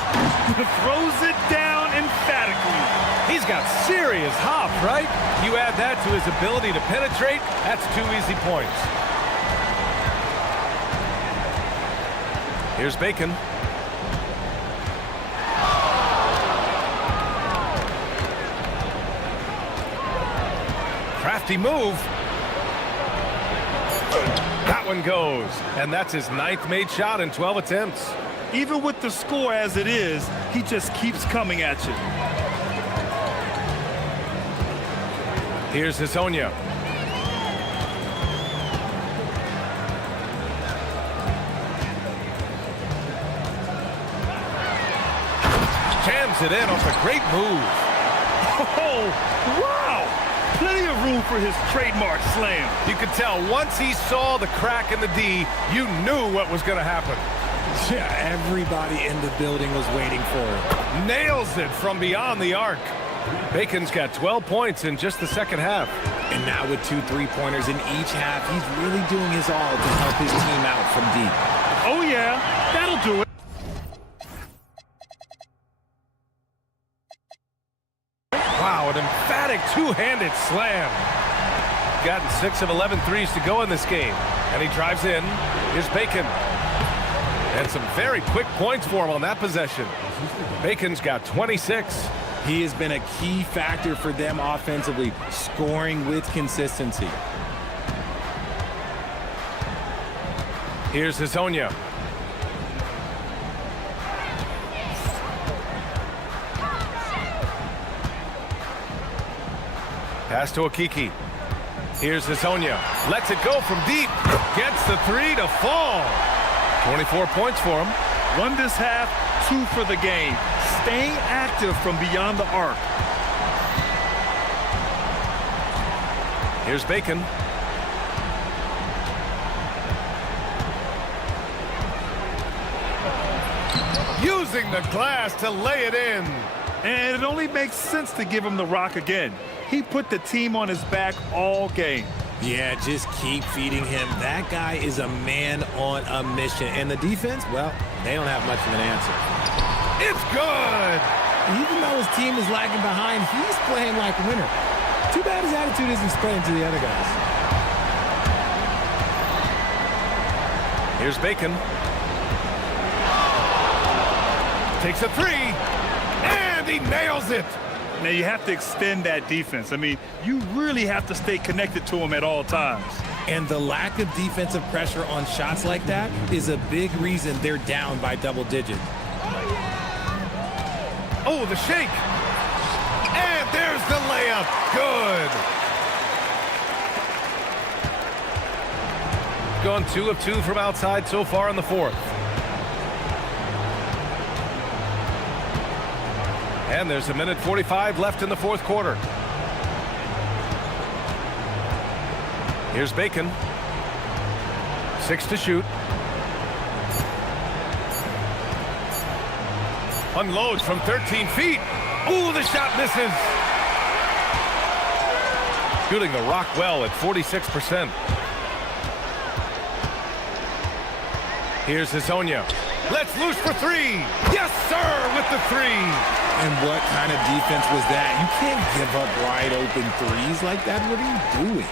Throws it down emphatically. He's got serious hop, right? You add that to his ability to penetrate, that's 2 easy points. Here's Bacon. Crafty move. That one goes. And that's his 9th made shot in 12 attempts. Even with the score as it is, he just keeps coming at you. Here's Hezonja. Jams it in off a great move. Oh, wow! Plenty of room for his trademark slam. You could tell once he saw the crack in the D, you knew what was going to happen. Yeah, everybody in the building was waiting for it. Nails it from beyond the arc. Bacon's got 12 points in just the second half. And now with 2 3-pointers in each half, he's really doing his all to help his team out from deep. Oh yeah, that'll do it. Wow, an emphatic two-handed slam. Gotten 6 of 11 threes to go in this game. And he drives in. Here's Bacon. And some very quick points for him on that possession. Bacon's got 26. He has been a key factor for them offensively, scoring with consistency. Here's Hezonja. Pass to Okiki. Here's Hezonja. Lets it go from deep. Gets the 3 to fall. 24 points for him. Won this half, 2 for the game. Staying active from beyond the arc. Here's Bacon. Using the glass to lay it in. And it only makes sense to give him the rock again. He put the team on his back all game. Yeah, just keep feeding him. That guy is a man on a mission. And the defense, well, they don't have much of an answer. It's good! Even though his team is lagging behind, he's playing like a winner. Too bad his attitude isn't spreading to the other guys. Here's Bacon. Takes a 3, and he nails it! Now you have to extend that defense. I mean, you really have to stay connected to him at all times. And the lack of defensive pressure on shots like that is a big reason they're down by double digits. Oh, the shake. And there's the layup. Good. Gone 2 of 2 from outside so far in the 4th. And there's 1:45 left in the 4th quarter. Here's Bacon. 6 to shoot. Unloads from 13 feet. Ooh, the shot misses. Shooting the rock well at 46%. Here's Hezonja. Let's loose for 3. Yes, sir, with the 3. And what kind of defense was that? You can't give up wide open threes like that. What are you doing?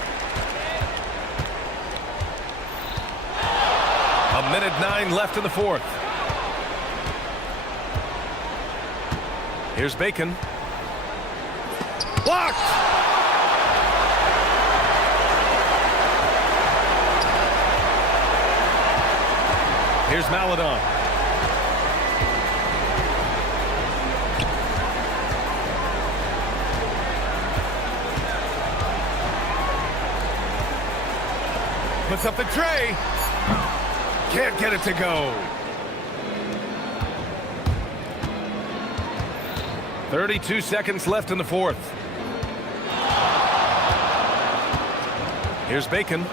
1:09 left in the 4th. Here's Bacon. Blocked! Here's Maladon. Puts up the tray. Can't get it to go. 32 seconds left in the 4th. Here's Bacon.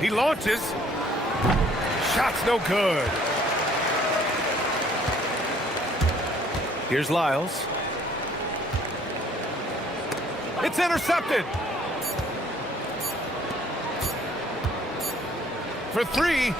He launches. Shot's no good. Here's Lyles. It's intercepted. For three.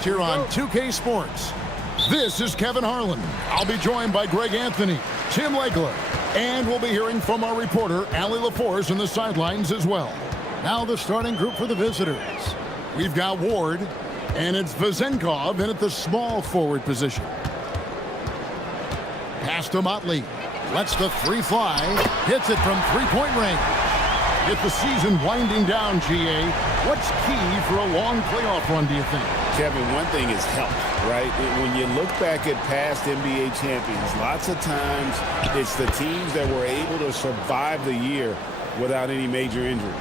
Here on 2K Sports. This is Kevin Harlan. I'll be joined by Greg Anthony, Tim Legler, and we'll be hearing from our reporter, Allie LaForce, in the sidelines as well. Now the starting group for the visitors. We've got Ward, and it's Vazenkov in at the small forward position. Pass to Motley. Lets the three fly. Hits it from three-point range. With the season winding down, GA, what's key for a long playoff run, do you think? Kevin, one thing is health, right? When you look back at past NBA champions, lots of times it's the teams that were able to survive the year without any major injuries.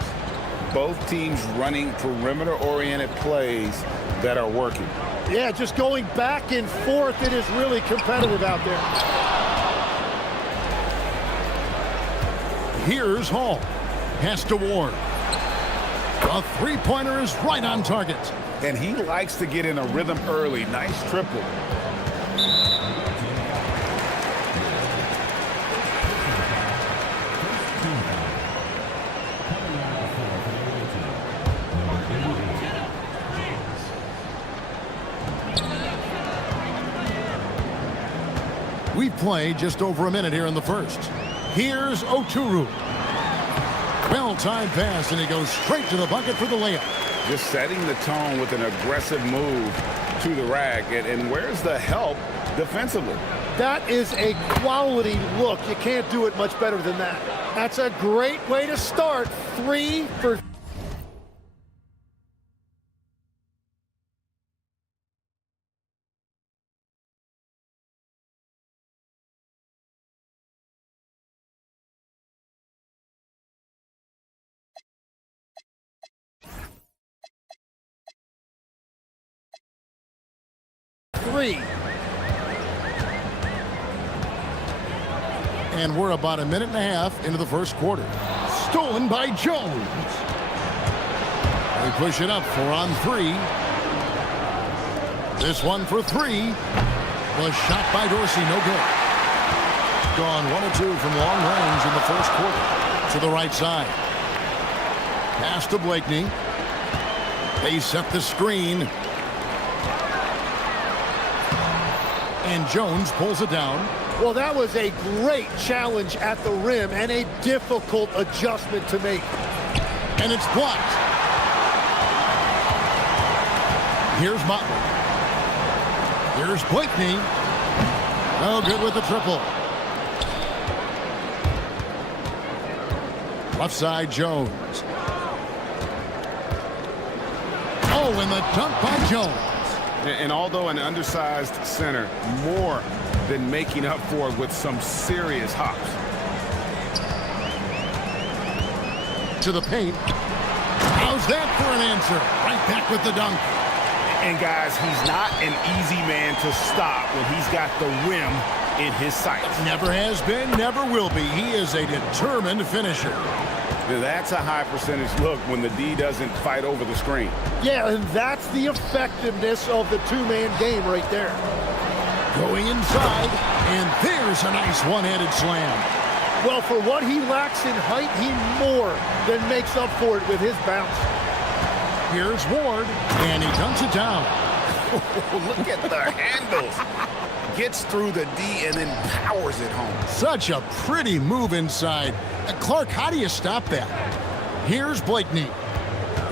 Both teams running perimeter-oriented plays that are working. Yeah, just going back and forth, it is really competitive out there. Here's Hall. Pass to Ward. A three-pointer is right on target. And he likes to get in a rhythm early. Nice triple. We've played just over a minute here in the first. Here's Oturu. Well-timed pass, and he goes straight to the bucket for the layup. Just setting the tone with an aggressive move to the rack. And where's the help defensively? That is a quality look. You can't do it much better than that. That's a great way to start. 3 for 3. And we're about a minute and a half into the first quarter. Stolen by Jones. They push it up 4 on 3. This one for 3. Was shot by Dorsey, no good. Gone 1 or 2 from long range in the first quarter. To the right side. Pass to Blakeney. They set the screen. And Jones pulls it down. Well, that was a great challenge at the rim and a difficult adjustment to make. And it's blocked. Here's Motley. Here's Blakeney. No good with the triple. Left side, Jones. Oh, and the dunk by Jones. And although an undersized center, more than making up for it with some serious hops. To the paint. How's that for an answer? Right back with the dunk. And guys, he's not an easy man to stop when he's got the rim in his sights. Never has been, never will be. He is a determined finisher. That's a high percentage look when the D doesn't fight over the screen. Yeah, and that's the effectiveness of the two-man game right there. Going inside, and there's a nice one-handed slam. Well, for what he lacks in height, he more than makes up for it with his bounce. Here's Ward, and he dunks it down. Look at the handles. Gets through the D and then powers it home. Such a pretty move inside. Clark, how do you stop that? Here's Blakeney.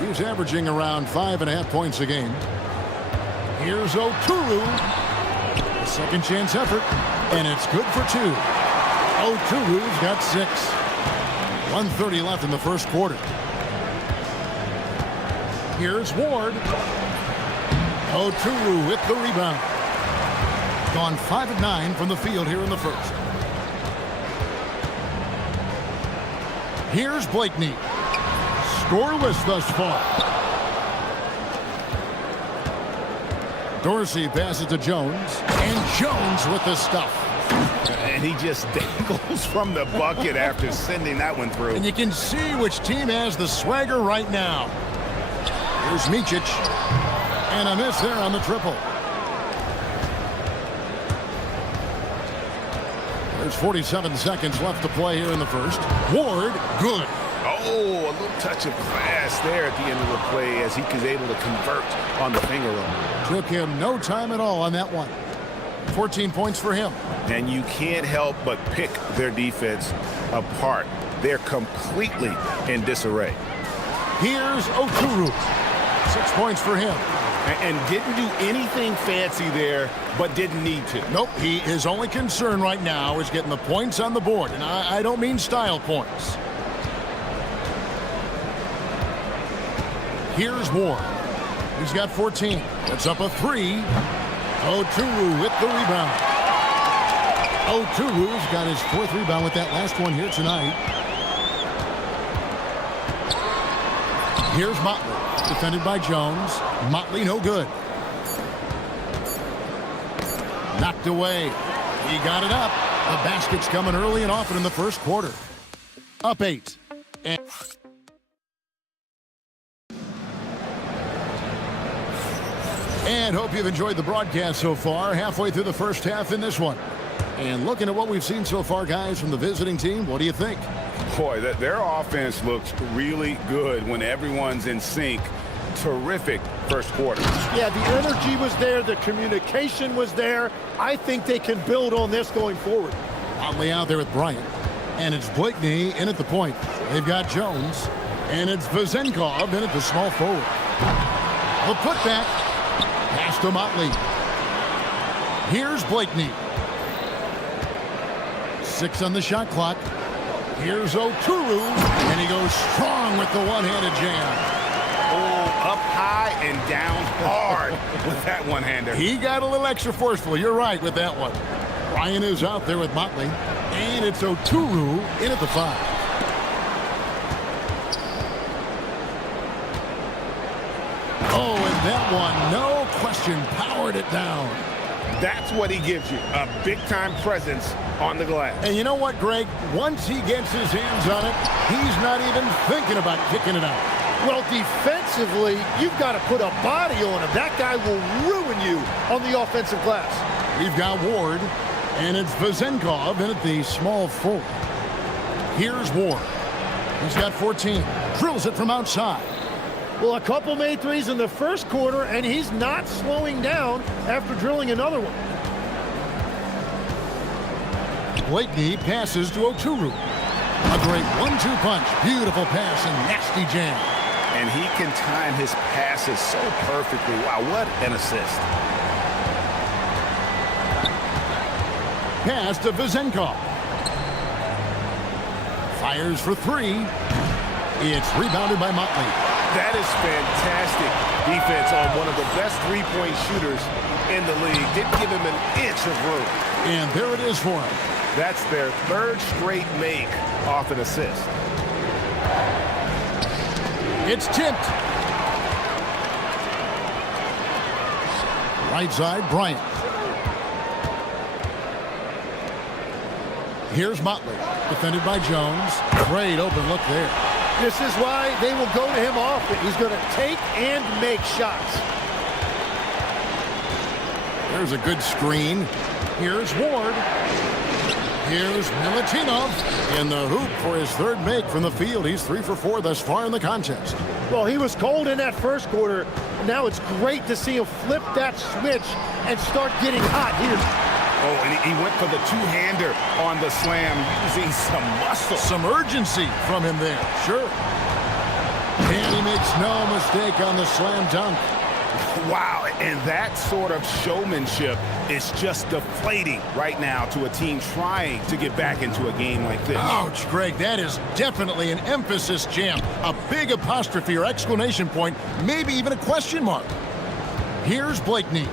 He's averaging around 5.5 points a game. Here's Oturu. A second chance effort, and it's good for 2. Oturu's got 6. 1:30 left in the first quarter. Here's Ward. Oturu with the rebound. Gone 5 of 9 from the field here in the first. Here's Blakeney. Scoreless thus far. Dorsey passes to Jones, and Jones with the stuff. And he just dangles from the bucket after sending that one through. And you can see which team has the swagger right now. Here's Micic, and a miss there on the triple. There's 47 seconds left to play here in the first. Ward, good. Oh, a little touch of class there at the end of the play as he was able to convert on the finger roll. Took him no time at all on that one. 14 points for him. And you can't help but pick their defense apart. They're completely in disarray. Here's Oturu. 6 points for him. And didn't do anything fancy there, but didn't need to. Nope, his only concern right now is getting the points on the board. And I don't mean style points. Here's Ward. He's got 14. That's up a 3. Oturu with the rebound. Oturu's got his 4th rebound with that last one here tonight. Here's Motley. Defended by Jones. Motley no good. Knocked away. He got it up. The basket's coming early and often in the first quarter. Up 8. And hope you've enjoyed the broadcast so far. Halfway through the first half in this one. And looking at what we've seen so far, guys, from the visiting team, what do you think? Boy, their offense looks really good when everyone's in sync. Terrific first quarter. Yeah, the energy was there. The communication was there. I think they can build on this going forward. Motley out there with Bryant. And it's Blakeney in at the point. They've got Jones. And it's Vezenkov in at the small forward. The putback. Pass to Motley. Here's Blakeney. 6 on the shot clock. Here's Oturu, and he goes strong with the one-handed jam. Oh, up high and down hard with that one-hander. He got a little extra forceful. You're right with that one. Ryan is out there with Motley, and it's Oturu in at the 5. Oh, and that one, no question, powered it down. That's what he gives you, a big-time presence on the glass. And you know what, Greg? Once he gets his hands on it, he's not even thinking about kicking it out. Well, defensively, you've got to put a body on him. That guy will ruin you on the offensive glass. We've got Ward, and it's Vezenkov in at the small forward. Here's Ward. He's got 14. Drills it from outside. Well, a couple made threes in the first quarter, and he's not slowing down after drilling another one. Blakeney passes to Oturu. A great 1-2 punch. Beautiful pass and nasty jam. And he can time his passes so perfectly. Wow, what an assist. Pass to Vezenkov. Fires for 3. It's rebounded by Motley. That is fantastic defense on one of the best three-point shooters in the league. Didn't give him an inch of room. And there it is for him. That's their 3rd straight make off an assist. It's tipped. Right side, Bryant. Here's Motley, defended by Jones. Great open look there. This is why they will go to him often. He's going to take and make shots. There's a good screen. Here's Ward. Here's Milutinov in the hoop for his 3rd make from the field. He's 3 for 4 thus far in the contest. Well, he was cold in that first quarter. Now it's great to see him flip that switch and start getting hot here. Oh, and he went for the two-hander on the slam, using some muscle. Some urgency from him there, sure. And he makes no mistake on the slam dunk. Wow, and that sort of showmanship is just deflating right now to a team trying to get back into a game like this. Ouch, Greg, that is definitely an emphasis jam. A big apostrophe or exclamation point, maybe even a question mark. Here's Blakeney.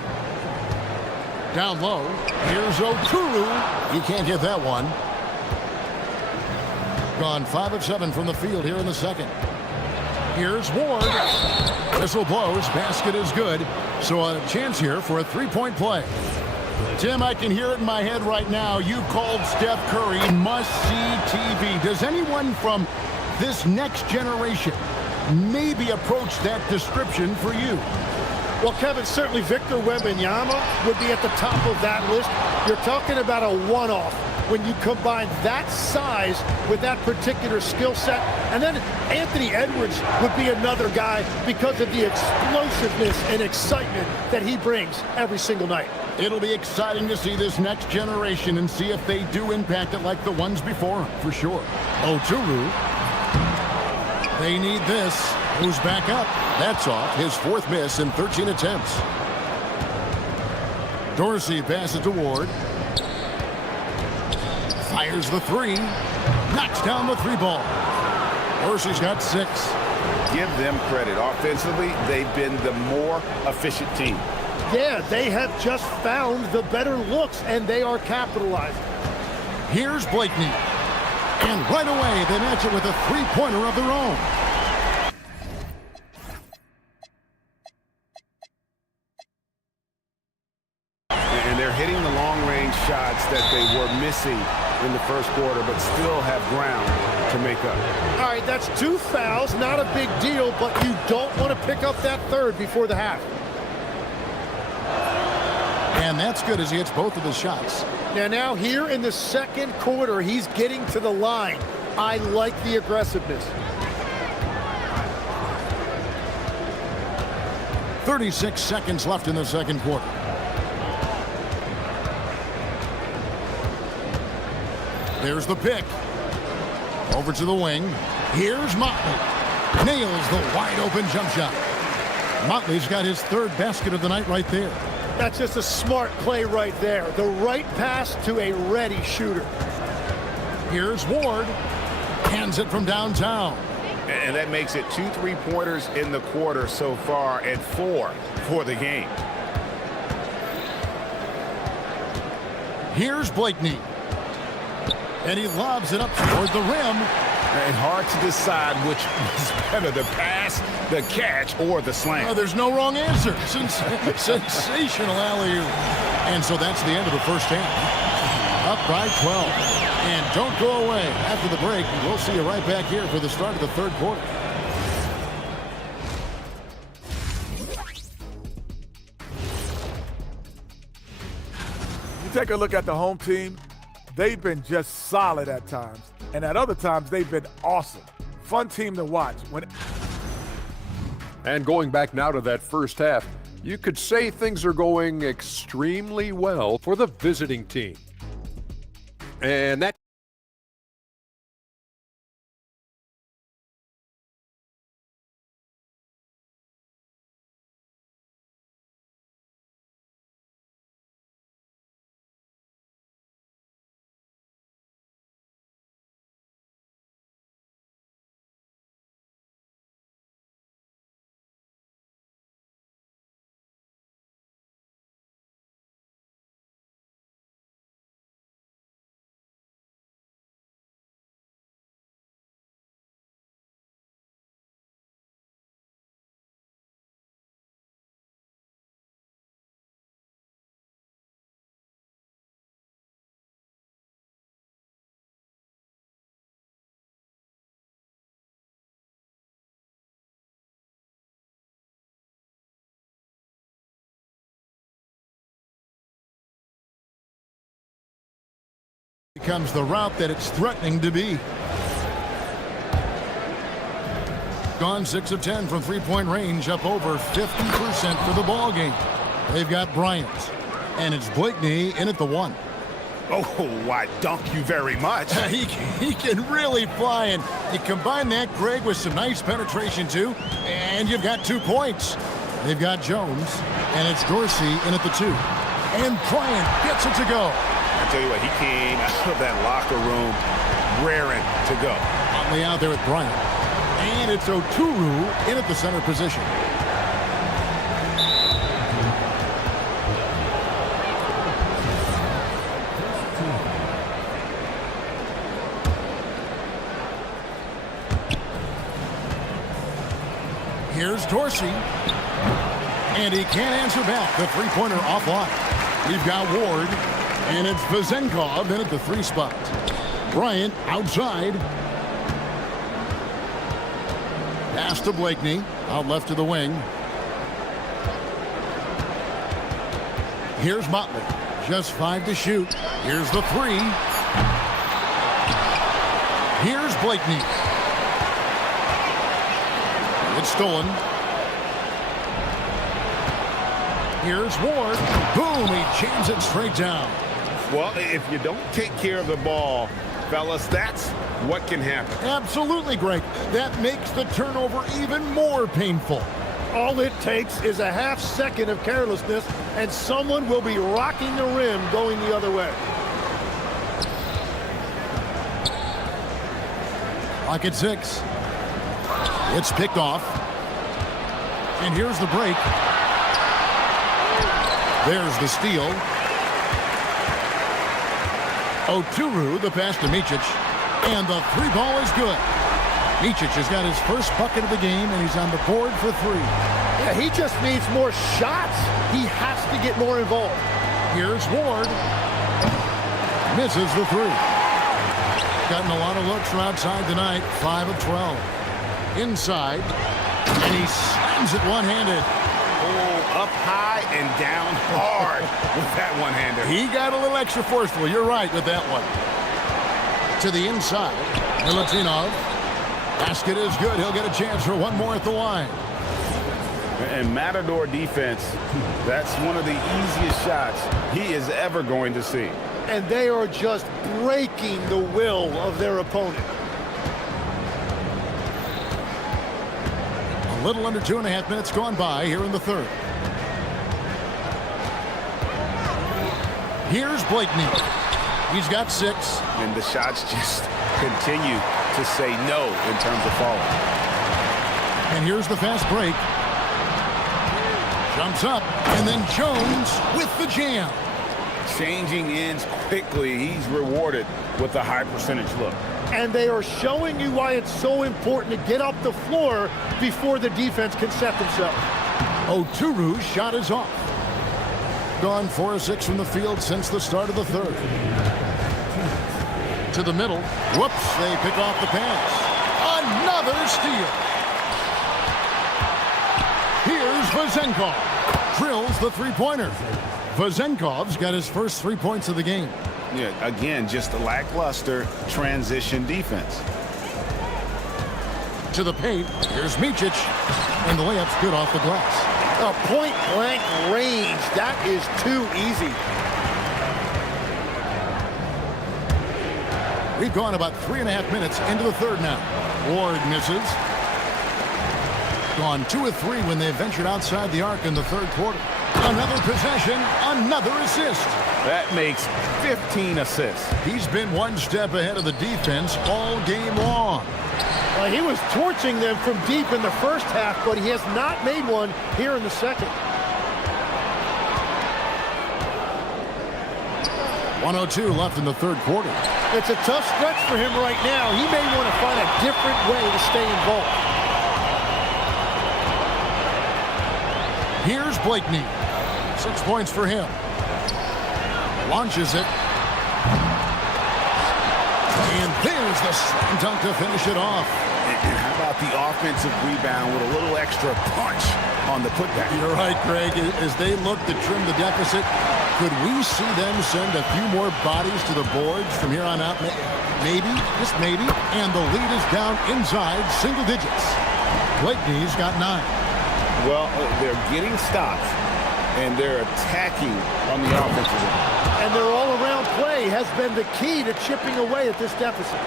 Down low. Here's Oturu. He can't get that one. Gone 5 of 7 from the field here in the second. Here's Ward. Whistle blows. Basket is good. So a chance here for a 3-point play. Tim, I can hear it in my head right now. You called Steph Curry must-see TV. Does anyone from this next generation maybe approach that description for you? Well, Kevin, certainly Victor Wembanyama would be at the top of that list. You're talking about a one-off. when you combine that size with that particular skill set. And then Anthony Edwards would be another guy because of the explosiveness and excitement that he brings every single night. It'll be exciting to see this next generation and see if they do impact it like the ones before them, for sure. Oturu. They need this. Who's back up? That's off. His 4th miss in 13 attempts. Dorsey passes to Ward. Fires the 3. Knocks down the 3 ball. Dorsey's got 6. Give them credit. Offensively, they've been the more efficient team. Yeah, they have just found the better looks, and they are capitalizing. Here's Blakeney. And right away, they match it with a 3-pointer of their own. And they're hitting the long-range shots that they were missing in the first quarter, but still have ground to make up. All right, that's 2 fouls, not a big deal, but you don't want to pick up that 3rd before the half. And that's good as he hits both of his shots. Now here in the second quarter, he's getting to the line. I like the aggressiveness. 36 seconds left in the second quarter. There's the pick. Over to the wing. Here's Motley. Nails the wide open jump shot. Motley's got his 3rd basket of the night right there. That's just a smart play right there. The right pass to a ready shooter. Here's Ward. Hands it from downtown. And that makes it 2 3-pointers in the quarter so far and 4 for the game. Here's Blakeney. And he lobs it up toward the rim. And hard to decide which is better, the pass, the catch, or the slam. Oh, there's no wrong answer. Sensational alley-oop. And so that's the end of the first half. Up by 12. And don't go away. After the break, we'll see you right back here for the start of the 3rd quarter. You take a look at the home team, they've been just solid at times. And at other times, they've been awesome. Fun team to watch. And going back now to that first half, you could say things are going extremely well for the visiting team. And that becomes the route that it's threatening to be. Gone 6 of 10 from 3-point range, up over 50% for the ball game. They've got Bryant, and it's Blakeney in at the 1. Oh, why, dunk you very much. He can really fly, and you combine that, Greg, with some nice penetration, too, and you've got 2 points. They've got Jones, and it's Dorsey in at the 2. And Bryant gets it to go. I tell you what, he came out of that locker room raring to go. Motley out there with Bryant. And it's Oturu in at the center position. Here's Dorsey. And he can't answer back. The 3-pointer offline. We've got Ward. And it's Vezenkov in at the 3 spot. Bryant outside. Pass to Blakeney. Out left to the wing. Here's Motley. Just 5 to shoot. Here's the 3. Here's Blakeney. It's stolen. Here's Ward. Boom, he jams it straight down. Well, if you don't take care of the ball, fellas, that's what can happen. Absolutely, Greg. That makes the turnover even more painful. All it takes is a half second of carelessness, and someone will be rocking the rim going the other way. Clock at 6. It's picked off. And here's the break. There's the steal. Oturu, the pass to Micic. And the three ball is good. Micic has got his first bucket of the game, and he's on the board for 3. Yeah, he just needs more shots. He has to get more involved. Here's Ward. Misses the 3. Gotten a lot of looks from outside tonight. 5 of 12. Inside. And he slams it one-handed. Oh, up high and down hard with that one-hander. He got a little extra forceful. You're right with that one. To the inside. Milutinov. Basket is good. He'll get a chance for one more at the line. And Matador defense, that's one of the easiest shots he is ever going to see. And they are just breaking the will of their opponent. A little under 2.5 minutes gone by here in the third. Here's Blakeney. He's got 6. And the shots just continue to say no in terms of falling. And here's the fast break. Jumps up, and then Jones with the jam. Changing ends quickly. He's rewarded with a high percentage look. And they are showing you why it's so important to get up the floor before the defense can set themselves. Oturu's shot is off. Gone 4 of 6 from the field since the start of the third. To the middle. Whoops, they pick off the pass. Another steal. Here's Vezenkov. Drills the three-pointer. Vezenkov's got his first 3 points of the game. Yeah, again, just a lackluster transition defense. To the paint. Here's Micic. And the layup's good off the glass. A point-blank range. That is too easy. We've gone about 3.5 minutes into the third now. Ward misses. Gone 2 of 3 when they ventured outside the arc in the third quarter. Another possession, another assist. That makes 15 assists. He's been one step ahead of the defense all game long. He was torching them from deep in the first half, but he has not made one here in the second. 1:02 left in the third quarter. It's a tough stretch for him right now. He may want to find a different way to stay involved. Here's Blakeney. 6 points for him. Launches it. And there's the slam dunk to finish it off. And how about the offensive rebound with a little extra punch on the putback? You're right, Greg. As they look to trim the deficit, could we see them send a few more bodies to the boards from here on out? Maybe, just maybe. And the lead is down inside single digits. Blakeney's got 9. Well, they're getting stops, and they're attacking on the offensive end. And their all-around play has been the key to chipping away at this deficit.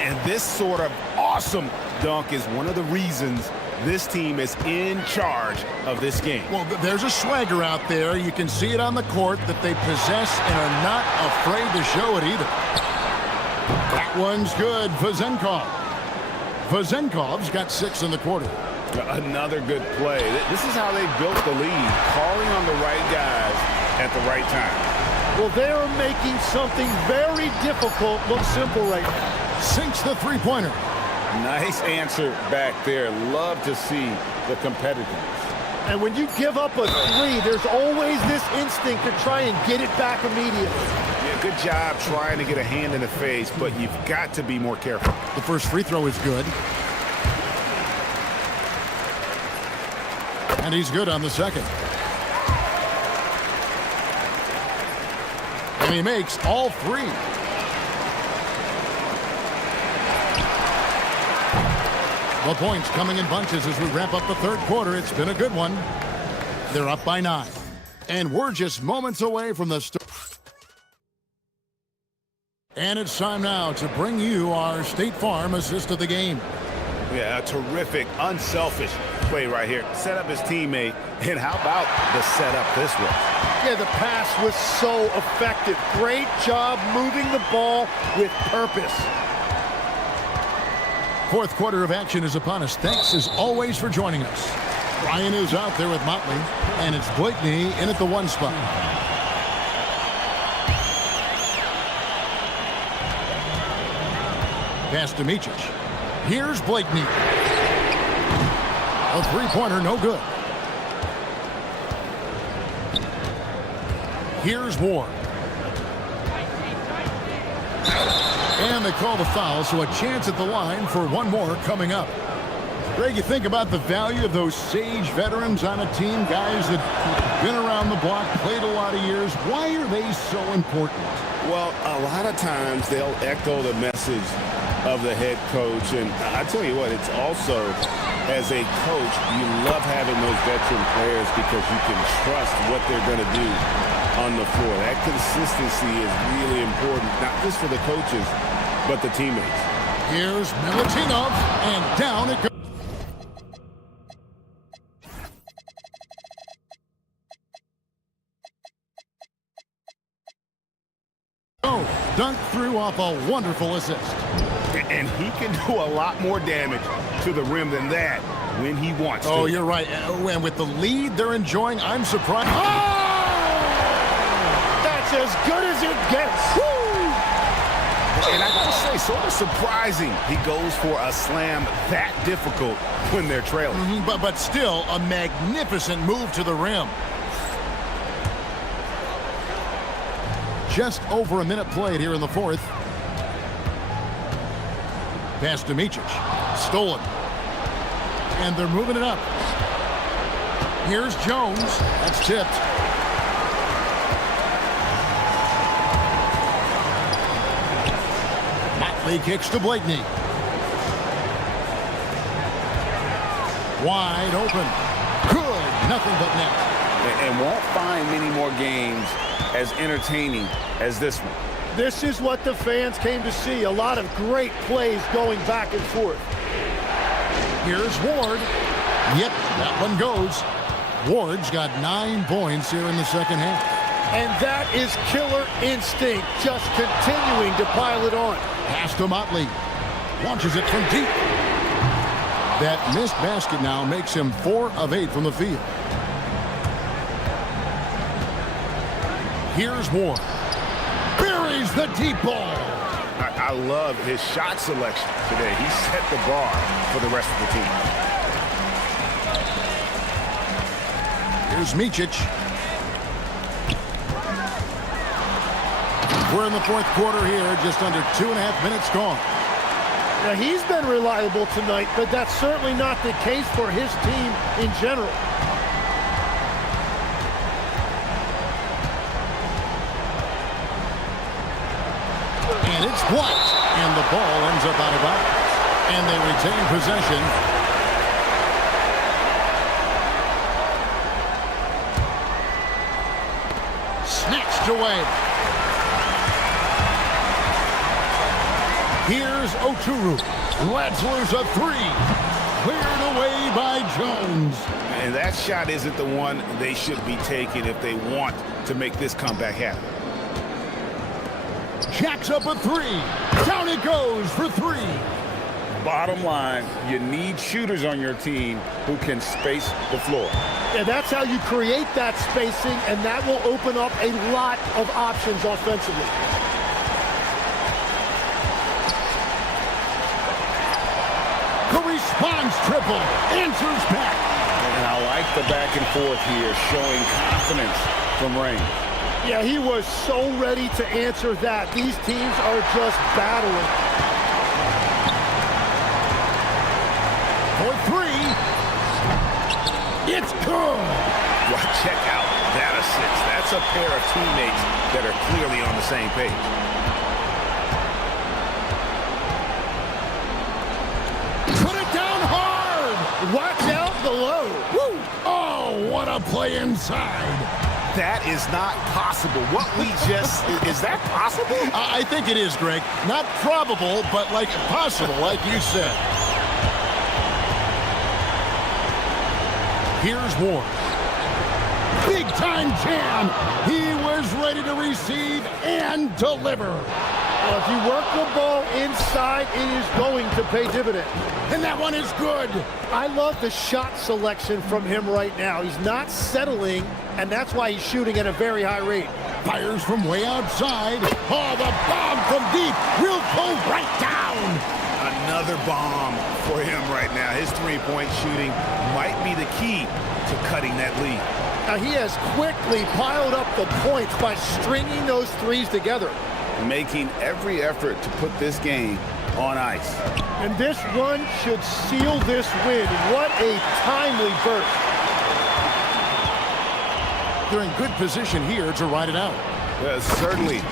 And this sort of awesome dunk is one of the reasons this team is in charge of this game. Well, there's a swagger out there. You can see it on the court that they possess and are not afraid to show it either. That one's good. Vezenkov's got 6 in the quarter. Another good play. This is how they built the lead, calling on the right guys at the right time. Well, they're making something very difficult look simple right now. Sinks the three-pointer. Nice answer back there. Love to see the competitiveness. And when you give up a 3, there's always this instinct to try and get it back immediately. Yeah, good job trying to get a hand in the face, but you've got to be more careful. The first free throw is good. And he's good on the second. And he makes all 3. The points coming in bunches as we wrap up the third quarter. It's been a good one. They're up by 9. And we're just moments away from the start. And it's time now to bring you our State Farm assist of the game. Yeah, a terrific, unselfish play right here. Set up his teammate, and how about the setup this way? Yeah, the pass was so effective. Great job moving the ball with purpose. Fourth quarter of action is upon us. Thanks as always for joining us. Ryan is out there with Motley, and it's Blakeney in at the 1 spot. Pass to Micic. Here's Blakeney. A three-pointer, no good. Here's Ward. And they call the foul, so a chance at the line for one more coming up. Greg, you think about the value of those sage veterans on a team, guys that have been around the block, played a lot of years. Why are they so important? Well, a lot of times they'll echo the message of the head coach. And I tell you what, it's also, as a coach, you love having those veteran players because you can trust what they're going to do on the floor. That consistency is really important, not just for the coaches, but the teammates. Here's Milutinov, and down it goes. Dunk through off a wonderful assist. And he can do a lot more damage to the rim than that when he wants to. Oh, you're right. And with the lead they're enjoying, I'm surprised. Oh! That's as good as it gets. Woo! And I gotta say, sort of surprising he goes for a slam that difficult when they're trailing. But still, a magnificent move to the rim. Just over a minute played here in the fourth. Pass to Micic. Stolen. And they're moving it up. Here's Jones. That's tipped. Motley kicks to Blakeney. Wide open. Good. Nothing but net. And won't find many more games as entertaining as this one. This is what the fans came to see. A lot of great plays going back and forth. Here's Ward. Yep, that one goes. Ward's got 9 points here in the second half. And that is killer instinct, just continuing to pile it on. Pass to Motley. Launches it from deep. That missed basket now makes him 4 of 8 from the field. Here's Ward. Buries the deep ball. I love his shot selection today. He set the bar for the rest of the team. Here's Micic. We're in the fourth quarter here, just under 2.5 minutes gone. Now, he's been reliable tonight, but that's certainly not the case for his team in general. And it's blocked, and the ball ends up out of bounds. And they retain possession. Snatched away. Here's Oturu. Lets loose a 3. Cleared away by Jones. And that shot isn't the one they should be taking if they want to make this comeback happen. Jacks up a 3. Down it goes for 3. Bottom line, you need shooters on your team who can space the floor. Yeah, that's how you create that spacing, and that will open up a lot of options offensively. The response triple. Answers back. And I like the back and forth here, showing confidence from Rain. Yeah, he was so ready to answer that. These teams are just battling. For 3. It's good. Well, check out that assist. That's a pair of teammates that are clearly on the same page. Put it down hard. a play inside. That is not possible. What we just, is that possible? I think it is, Greg. Not probable, but like possible, like you said. Here's Ward. Big time jam. He was ready to receive and deliver. Well, if you work the ball inside, it is going to pay dividends. And that one is good. I love the shot selection from him right now. He's not settling, and that's why he's shooting at a very high rate. Fires from way outside. Oh, the bomb from deep will go right down. Another bomb for him right now. His three-point shooting might be the key to cutting that lead. Now, he has quickly piled up the points by stringing those threes together. Making every effort to put this game on ice. And this run should seal this win. What a timely burst. They're in good position here to ride it out. Certainly,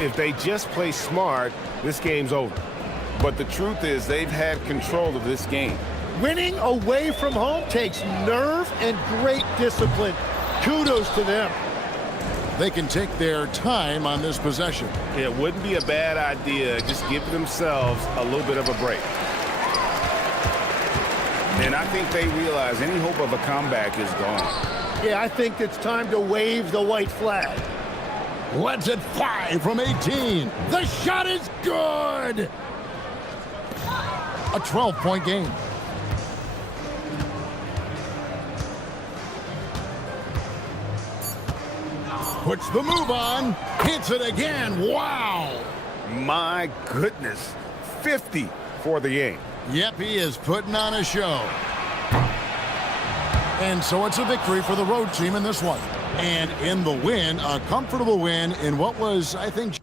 if they just play smart, this game's over. But the truth is they've had control of this game. Winning away from home takes nerve and great discipline. Kudos to them. They can take their time on this possession. It wouldn't be a bad idea. Just give themselves a little bit of a break. And I think they realize any hope of a comeback is gone. Yeah, I think it's time to wave the white flag. Lets it fly from 18. The shot is good. A 12-point game. Puts the move on. Hits it again. Wow. My goodness. 50 for the game. Yep, he is putting on a show. And so it's a victory for the road team in this one. And in the win, a comfortable win in what was, I think,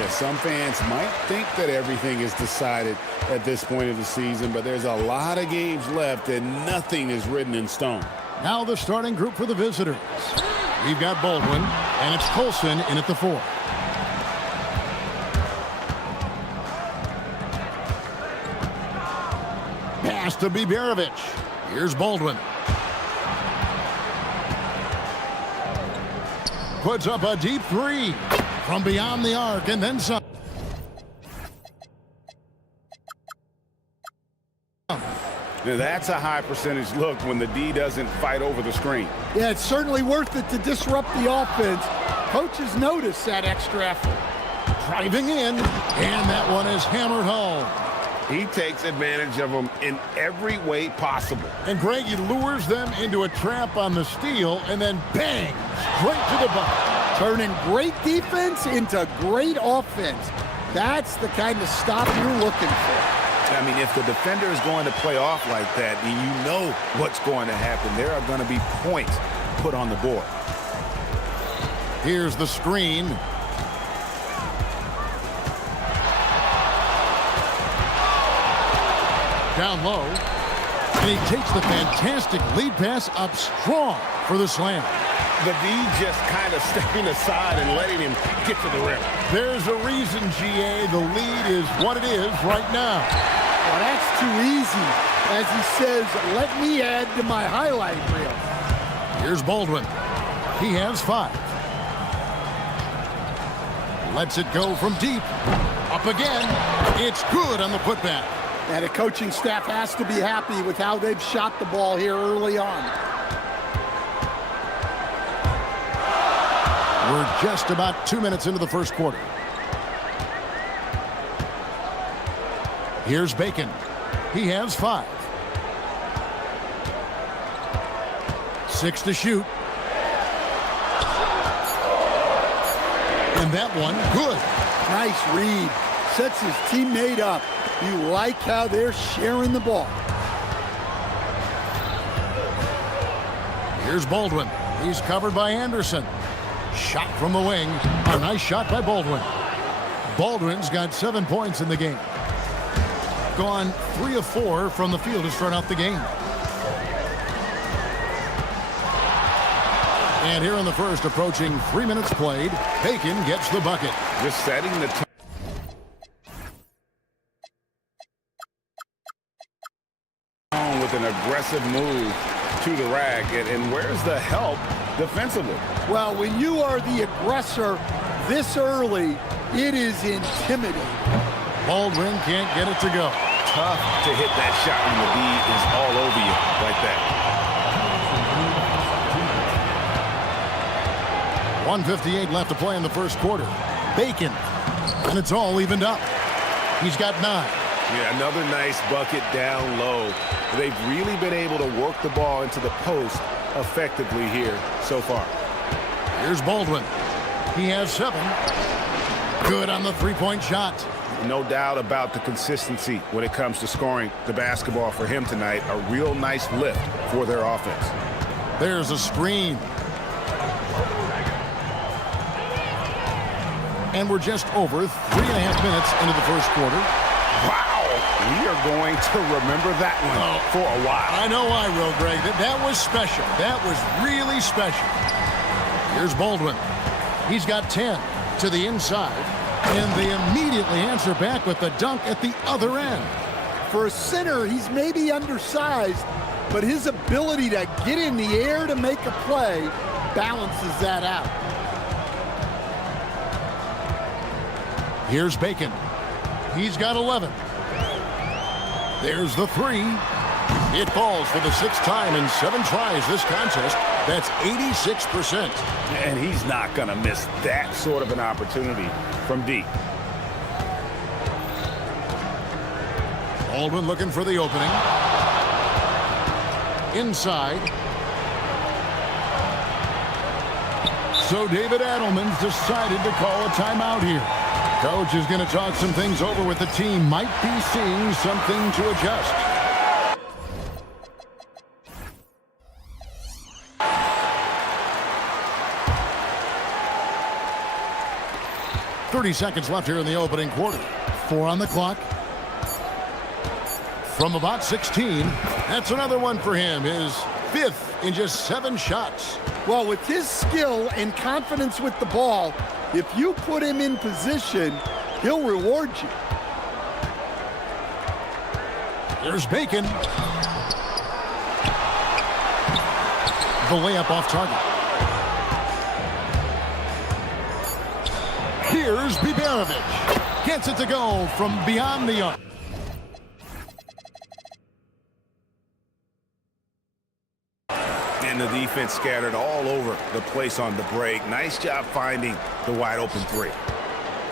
Yeah, some fans might think that everything is decided at this point of the season, but there's a lot of games left and nothing is written in stone. Now the starting group for the visitors. We've got Baldwin, and it's Colson in at the 4. Pass to Biberovic. Here's Baldwin. Puts up a deep 3 from beyond the arc, and then some. Now that's a high percentage look when the D doesn't fight over the screen. Yeah, it's certainly worth it to disrupt the offense. Coaches notice that extra effort. Driving in, and that one is hammered home. He takes advantage of them in every way possible. And Greg, he lures them into a trap on the steal, and then bang, straight to the bucket. Turning great defense into great offense. That's the kind of stop you're looking for. I mean, if the defender is going to play off like that, then you know what's going to happen. There are going to be points put on the board. Here's the screen. Down low. And he takes the fantastic lead pass up strong for the slam. The D just kind of stepping aside and letting him get to the rim. There's a reason, GA, the lead is what it is right now. Well, that's too easy. As he says, let me add to my highlight reel. Here's Baldwin. He has 5. Lets it go from deep. Up again. It's good on the putback. And the coaching staff has to be happy with how they've shot the ball here early on. We're just about 2 minutes into the first quarter. Here's Bacon. He has 5. 6 to shoot. And that one, good. Nice read. Sets his teammate up. You like how they're sharing the ball. Here's Baldwin. He's covered by Anderson. Shot from the wing. A nice shot by Baldwin. Baldwin's got 7 points in the game. Gone 3 of 4 from the field to start out the game. And here in the first, approaching 3 minutes played, Bacon gets the bucket. Just setting the tone with an aggressive move to the rack. And where's the help defensively? Well, when you are the aggressor this early, it is intimidating. Baldwin can't get it to go. Tough to hit that shot when the D is all over you like that. 1:58 left to play in the first quarter. Bacon, and it's all evened up. He's got 9. Yeah, another nice bucket down low. They've really been able to work the ball into the post effectively here so far. Here's Baldwin. He has 7. Good on the three-point shot. No doubt about the consistency when it comes to scoring the basketball for him tonight. A real nice lift for their offense. There's a screen. And we're just over 3.5 minutes into the first quarter. Wow, we are going to remember that one for a while. I know I will, Greg. That was special. That was really special. Here's Baldwin. He's got 10 to the inside. And they immediately answer back with the dunk at the other end. For a center, he's maybe undersized, but his ability to get in the air to make a play balances that out. Here's Bacon. He's got 11. There's the 3. It falls for the 6th time in 7 tries this contest. That's 86%. And he's not going to miss that sort of an opportunity from deep. Baldwin looking for the opening. Inside. So David Adelman's decided to call a timeout here. Coach is going to talk some things over with the team. Might be seeing something to adjust. 30 seconds left here in the opening quarter. 4 on the clock. From about 16, that's another one for him. His 5th in just 7 shots. Well, with his skill and confidence with the ball, if you put him in position, he'll reward you. There's Bacon. The layup off target. Here's Bibanovic. Gets it to go from beyond the arc. And the defense scattered all over the place on the break. Nice job finding the wide open 3.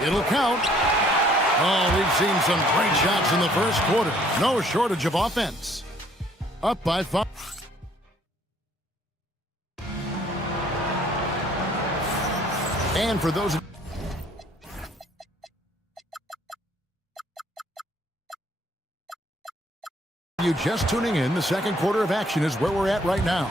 It'll count. Oh, we've seen some great shots in the first quarter. No shortage of offense. Up by 5. And for those of you just tuning in, the second quarter of action is where we're at right now.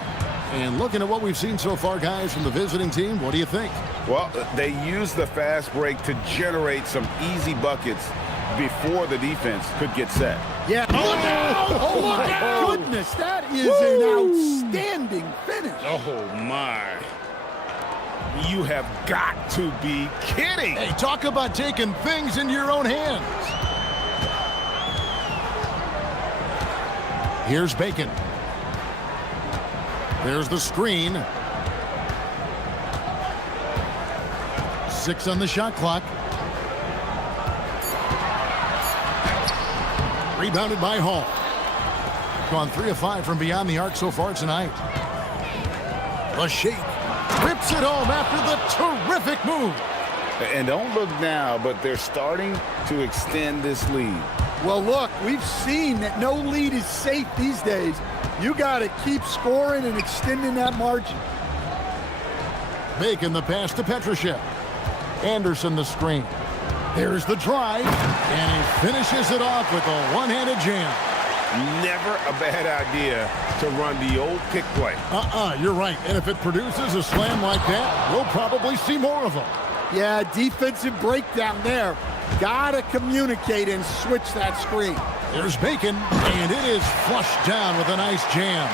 And looking at what we've seen so far, guys, from the visiting team, what do you think? Well, they used the fast break to generate some easy buckets before the defense could get set. Yeah. Oh, look out! Goodness, that is an outstanding finish. Oh, my. You have got to be kidding. Hey, talk about taking things into your own hands. Here's Bacon. There's the screen. 6 on the shot clock. Rebounded by Hall. Gone 3 of 5 from beyond the arc so far tonight. A shake. Rips it home after the terrific move. And don't look now, but they're starting to extend this lead. Well, look, we've seen that no lead is safe these days. You got to keep scoring and extending that margin. Bacon the pass to Petrushev. Anderson the screen. There's the drive, and he finishes it off with a one-handed jam. Never a bad idea to run the old pick play. You're right. And if it produces a slam like that, we'll probably see more of them. Yeah, defensive breakdown there. Gotta communicate and switch that screen. There's Bacon, and it is flushed down with a nice jam.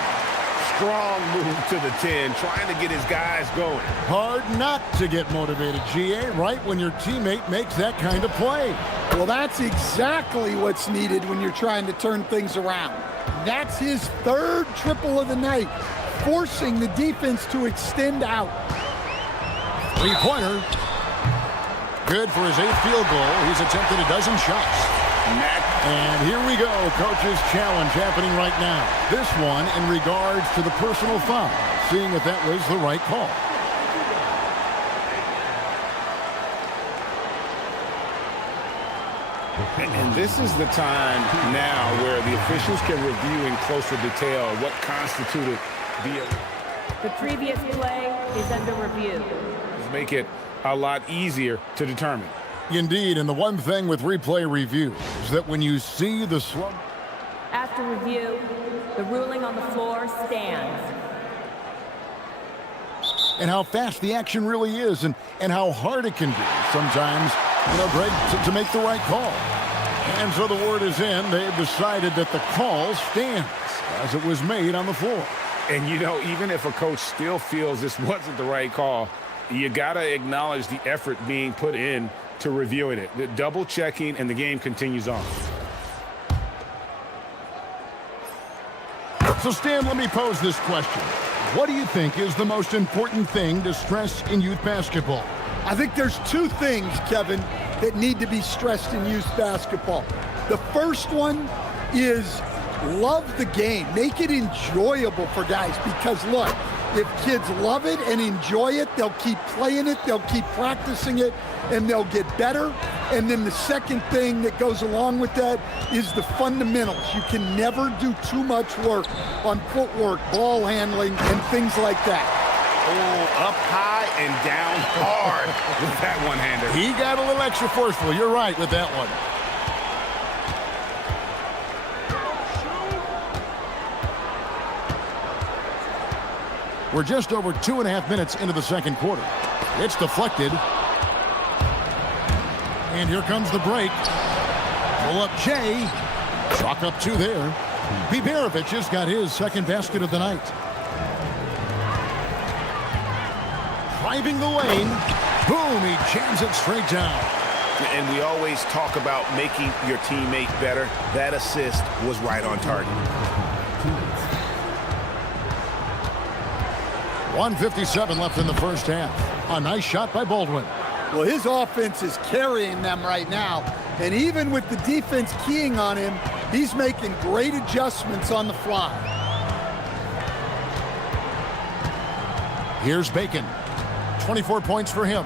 Strong move to the 10, trying to get his guys going. Hard not to get motivated, GA, right when your teammate makes that kind of play. Well, that's exactly what's needed when you're trying to turn things around. That's his 3rd triple of the night, forcing the defense to extend out. 3-pointer. Good for his 8th field goal. He's attempted a dozen shots. And here we go, coach's challenge happening right now. This one in regards to the personal foul, seeing if that was the right call. And this is the time now where the officials can review in closer detail what constituted the previous play is under review. Make it a lot easier to determine. Indeed, and the one thing with replay review is that when you see the slump. After review, the ruling on the floor stands. And how fast the action really is, and how hard it can be sometimes, Greg, to make the right call. And so the word is in. They've decided that the call stands as it was made on the floor. And, even if a coach still feels this wasn't the right call, you got to acknowledge the effort being put in to reviewing it. The double checking, and the game continues on. So, Stan, let me pose this question. What do you think is the most important thing to stress in youth basketball? I think there's 2 things, Kevin, that need to be stressed in youth basketball. The first one is love the game. Make it enjoyable for guys, because, look, if kids love it and enjoy it, they'll keep playing it, they'll keep practicing it, and they'll get better. And then the second thing that goes along with that is the fundamentals. You can never do too much work on footwork, ball handling, and things like that. Oh, up high and down hard with that one-hander. He got a little extra forceful. You're right with that one. We're just over 2.5 minutes into the second quarter. It's deflected. And here comes the break. Pull up Jay. Chalk up 2 there. Biberovic has got his second basket of the night. Driving the lane. Boom, he jams it straight down. And we always talk about making your teammate better. That assist was right on target. 1:57 left in the first half. A nice shot by Baldwin. Well, his offense is carrying them right now. And even with the defense keying on him, he's making great adjustments on the fly. Here's Bacon. 24 points for him.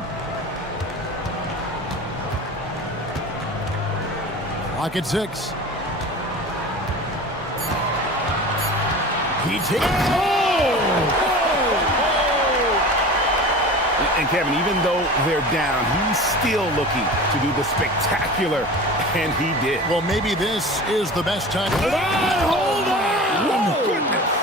Clock at 6. He takes. And Kevin, even though they're down, he's still looking to do the spectacular, and he did. Well, maybe this is the best time. Hold on! Hold on! Whoa, goodness.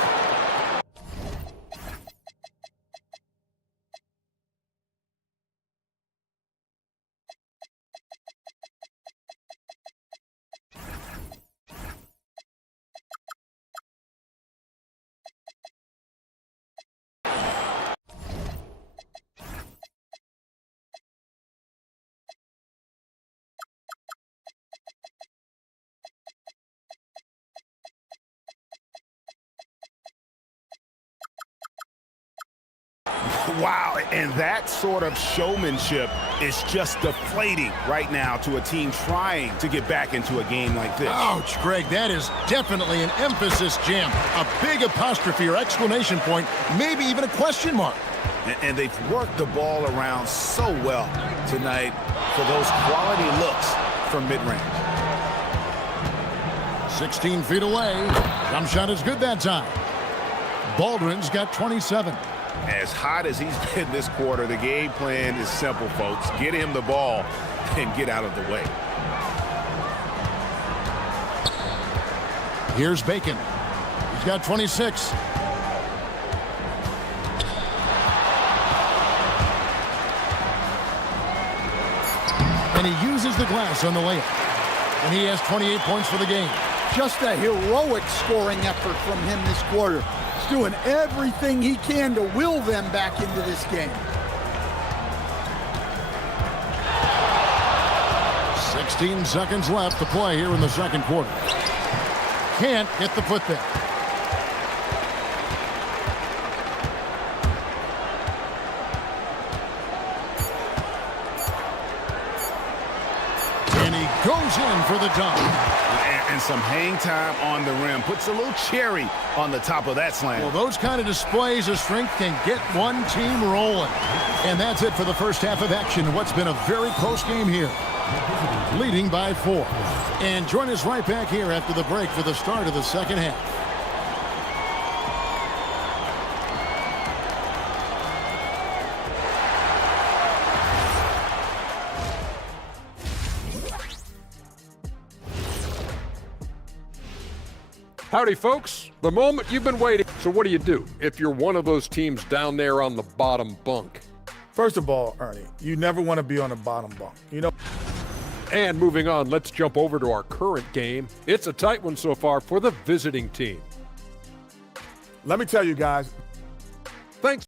Wow, and that sort of showmanship is just deflating right now to a team trying to get back into a game like this. Ouch, Greg, that is definitely an emphasis jam. A big apostrophe or exclamation point, maybe even a question mark. And they've worked the ball around so well tonight for those quality looks from mid-range. 16 feet away. Jump shot is good that time. Baldwin's got 27. As hot as he's been this quarter, the game plan is simple, folks. Get him the ball and get out of the way. Here's Bacon. He's got 26. And he uses the glass on the layup. And he has 28 points for the game. Just a heroic scoring effort from him this quarter. He's doing everything he can to will them back into this game. 16 seconds left to play here in the second quarter. Can't get the putback. And he goes in for the dunk. And some hang time on the rim. Puts a little cherry on the top of that slam. Well, those kind of displays of strength can get one team rolling. And that's it for the first half of action. What's been a very close game here. Leading by 4. And join us right back here after the break for the start of the second half. Howdy, folks. The moment you've been waiting. So what do if you're one of those teams down there on the bottom bunk? First of all, Ernie, you never want to be on the bottom bunk. You know. And moving on, let's jump over to our current game. It's a tight one so far for the visiting team. Let me tell you guys. Thanks.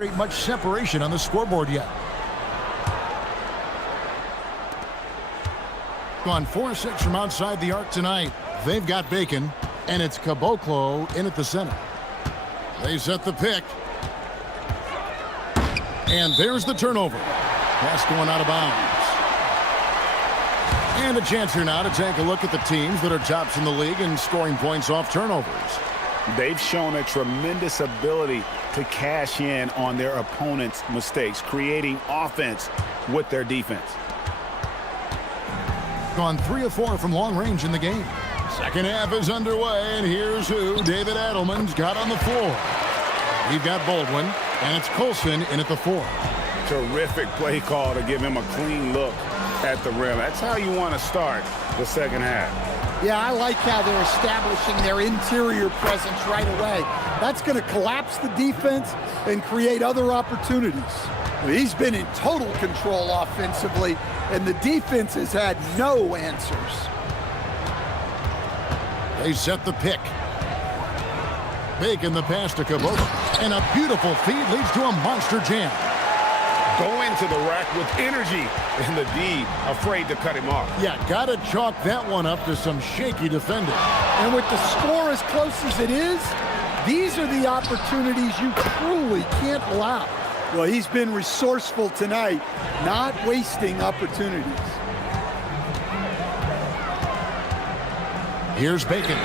Very much separation on the scoreboard yet. On 4-6 from outside the arc tonight. They've got Bacon, and it's Caboclo in at the center. They set the pick. And there's the turnover. Pass going out of bounds. And a chance here now to take a look at the teams that are tops in the league in scoring points off turnovers. They've shown a tremendous ability to cash in on their opponent's mistakes, creating offense with their defense. Gone 3 of 4 from long range in the game. Second half is underway, and here's who David Adelman's got on the floor. We've got Baldwin, and it's Colson in at the 4. Terrific play call to give him a clean look at the rim. That's how you want to start the second half. Yeah, I like how they're establishing their interior presence right away. That's going to collapse the defense and create other opportunities. He's been in total control offensively, and the defense has had no answers. They set the pick. Bacon the pass to Caboclo. And a beautiful feed leads to a monster jam. Going to the rack with energy, and the D afraid to cut him off. Yeah, got to chalk that one up to some shaky defending. And with the score as close as it is, these are the opportunities you truly can't allow. Well, he's been resourceful tonight, not wasting opportunities. Here's Bacon.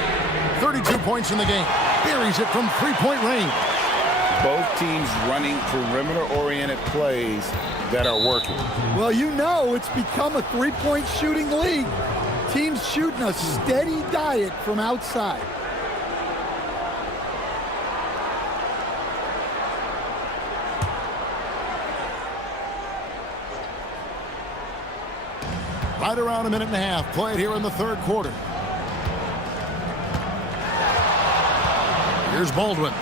32 points in the game. Buries it from three-point range. Both teams running perimeter-oriented plays that are working. Well, you know it's become a three-point shooting league. Teams shooting a steady diet from outside. Right around a minute and a half played here in the third quarter. Here's Baldwin.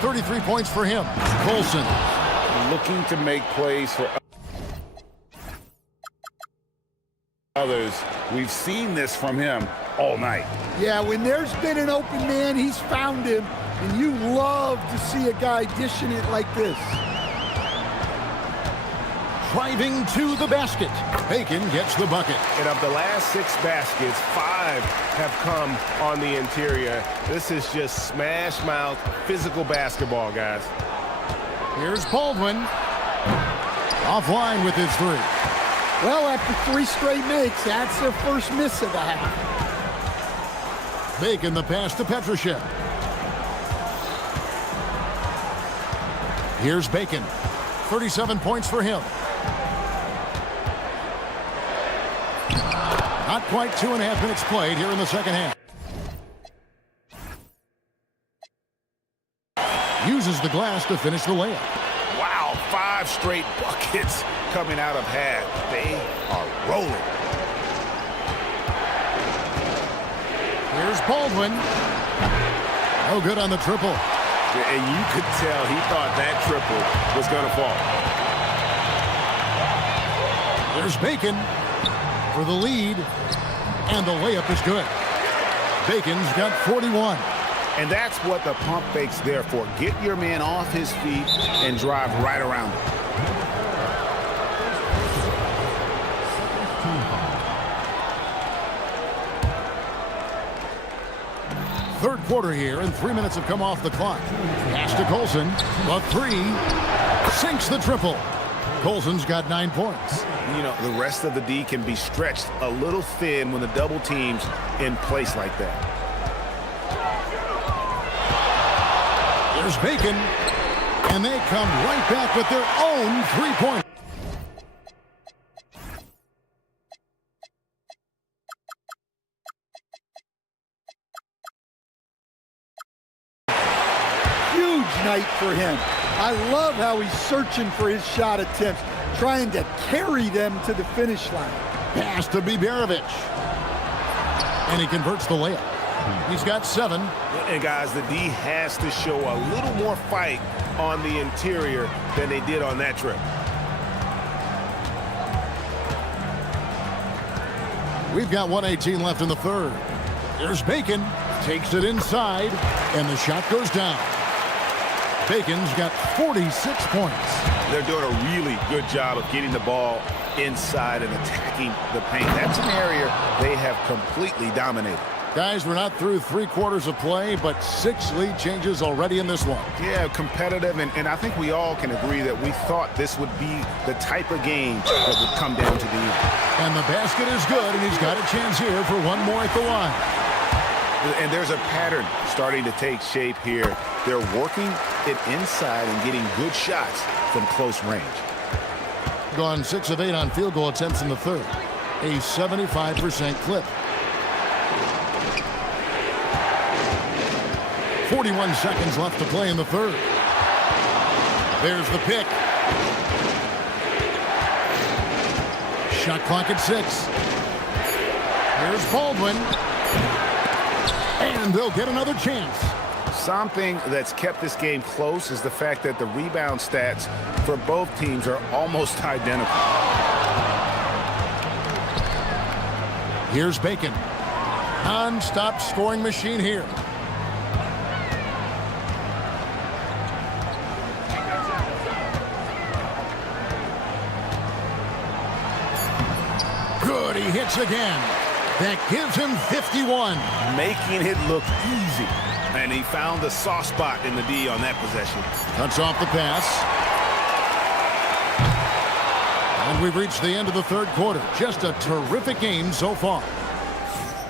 33 points for him. Colson. Looking to make plays for others. We've seen this from him all night. Yeah, when there's been an open man, he's found him. And you love to see a guy dishing it like this. Driving to the basket. Bacon gets the bucket. And of the last 6 baskets, 5 have come on the interior. This is just smash mouth physical basketball, guys. Here's Baldwin. Offline with his 3. Well, after 3 straight makes, that's their first miss of the half. Bacon the pass to Petrushev. Here's Bacon. 37 points for him. Not quite 2.5 minutes played here in the second half. Uses the glass to finish the layup. Wow, 5 straight buckets coming out of half. They are rolling. Here's Baldwin. No good on the triple. And you could tell he thought that triple was going to fall. There's Bacon for the lead, and the layup is good. Bacon's got 41. And that's what the pump fake's there for. Get your man off his feet and drive right around him. Third quarter here, and 3 minutes have come off the clock. Pass to Colson. A 3. Sinks the triple. Colson's got 9 points. You know, the rest of the D can be stretched a little thin when the double team's in place like that. There's Bacon, and they come right back with their own 3-point. Huge night for him. I love how he's searching for his shot attempts, trying to carry them to the finish line. Pass to Biberovic. And he converts the layup. He's got 7. And guys, the D has to show a little more fight on the interior than they did on that trip. We've got 1:18 left in the third. There's Bacon. Takes it inside, and the shot goes down. Bacon's got 46 points. They're doing a really good job of getting the ball inside and attacking the paint. That's an area they have completely dominated. Guys, we're not through 3/4 of play, but 6 lead changes already in this one. Yeah, competitive, and I think we all can agree that we thought this would be the type of game that would come down to the end. And the basket is good, and he's got a chance here for one more at the line. And there's a pattern starting to take shape here. They're working it inside and getting good shots from close range. Gone 6 of 8 on field goal attempts in the third. A 75% clip. 41 seconds left to play in the third. There's the pick. Shot clock at 6. Here's Baldwin. And they'll get another chance. Something that's kept this game close is the fact that the rebound stats for both teams are almost identical. Here's Bacon. Non-stop scoring machine here. Good, he hits again. That gives him 51. Making it look easy. And he found the soft spot in the D on that possession. Cuts off the pass. And we've reached the end of the third quarter. Just a terrific game so far.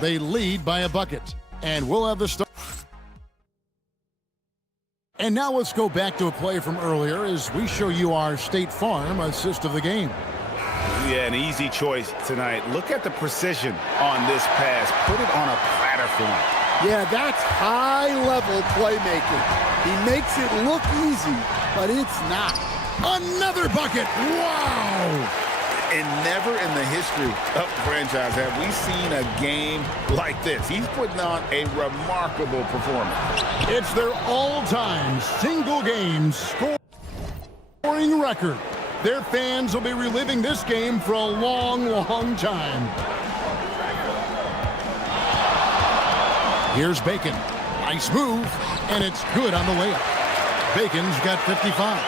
They lead by a bucket. And we'll have the start. And now let's go back to a play from earlier as we show you our State Farm assist of the game. Yeah, an easy choice tonight. Look at the precision on this pass. Put it on a platter for him. Yeah, that's high-level playmaking. He makes it look easy, but it's not. Another bucket! Wow! And never in the history of the franchise have we seen a game like this. He's putting on a remarkable performance. It's their all-time single-game scoring record. Their fans will be reliving this game for a long, long time. Here's Bacon. Nice move, and it's good on the layup. Bacon's got 55.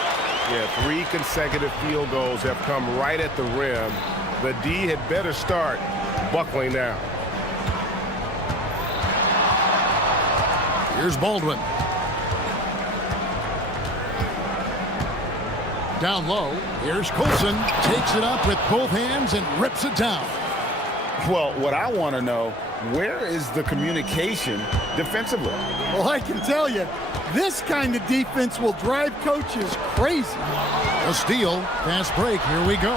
Yeah, 3 consecutive field goals have come right at the rim. The D had better start buckling down. Here's Baldwin. Down low, here's Colson. Takes it up with both hands and rips it down. Well, what I want to know, where is the communication defensively? Well, I can tell you, this kind of defense will drive coaches crazy. A steal, fast break, here we go.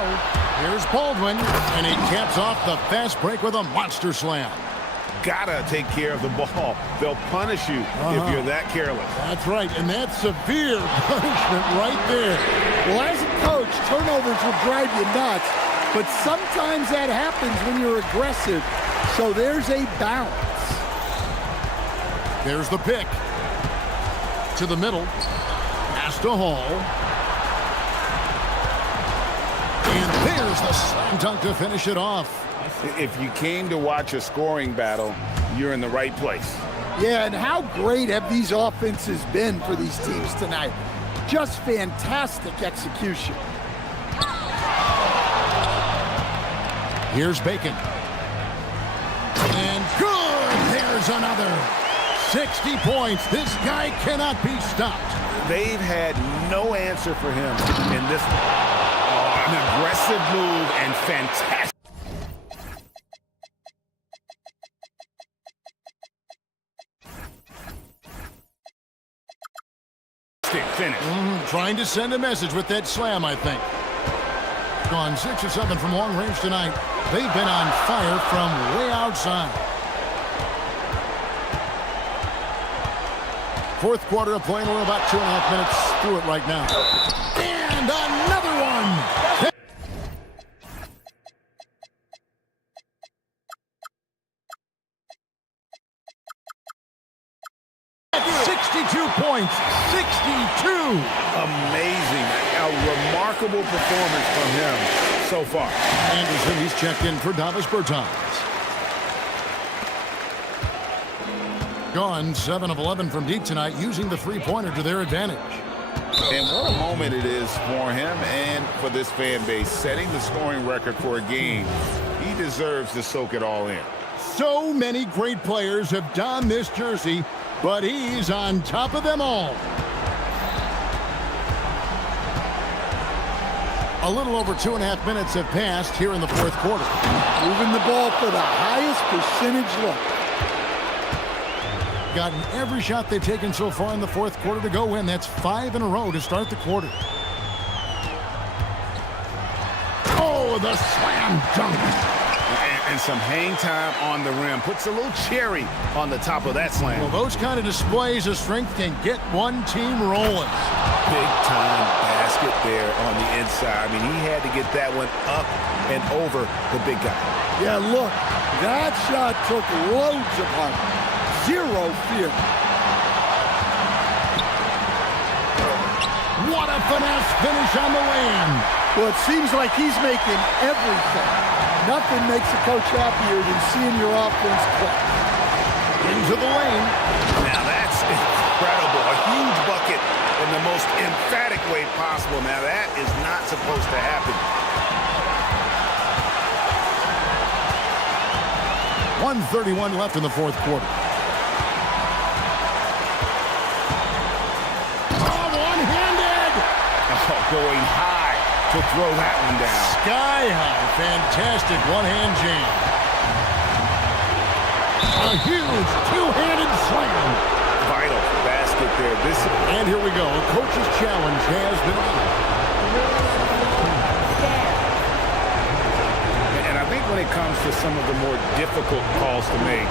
Here's Baldwin, and he caps off the fast break with a monster slam. Gotta take care of the ball. They'll punish you if you're that careless. That's right, and that's severe punishment right there. Well, as a coach, turnovers will drive you nuts, but sometimes that happens when you're aggressive, so there's a balance. There's the pick. To the middle. Pass to Hall. And there's the slam dunk to finish it off. If you came to watch a scoring battle, you're in the right place. Yeah, and how great have these offenses been for these teams tonight? Just fantastic execution. Here's Bacon. And good! There's another. 60 points. This guy cannot be stopped. They've had no answer for him in this an aggressive move and fantastic finish. Trying to send a message with that slam, I think. Gone 6 or 7 from long range tonight. They've been on fire from way outside. Fourth quarter of play, and we're about 2.5 minutes through it right now. And another one! 62 points, 62! Amazing. A remarkable performance from him so far. Anderson, he's checked in for Davis Bertans. Gone 7 of 11 from deep tonight, using the three-pointer to their advantage. And what a moment it is for him and for this fan base, setting the scoring record for a game. He deserves to soak it all in. So many great players have donned this jersey, but he's on top of them all. A little over 2.5 minutes have passed here in the fourth quarter. Moving the ball for the highest percentage look. Gotten every shot they've taken so far in the fourth quarter to go in. That's 5 in a row to start the quarter. Oh, the slam dunk. And some hang time on the rim. Puts a little cherry on the top of that slam. Well, those kind of displays of strength can get one team rolling. Big time basket there on the inside. I mean, he had to get that one up and over the big guy. Yeah, look, that shot took loads of heart. Zero fear. What a finesse finish on the lane. Well, it seems like he's making everything. Nothing makes a coach happier than seeing your offense click. Into the lane. Now that's incredible. A huge bucket in the most emphatic way possible. Now that is not supposed to happen. 1:31 left in the fourth quarter. Oh, one-handed! Oh, going high to throw that one down. Sky high. Fantastic one-hand jam. A huge two-handed slam. Vital basket there. And here we go. A coach's challenge has been on. And I think when it comes to some of the more difficult calls to make,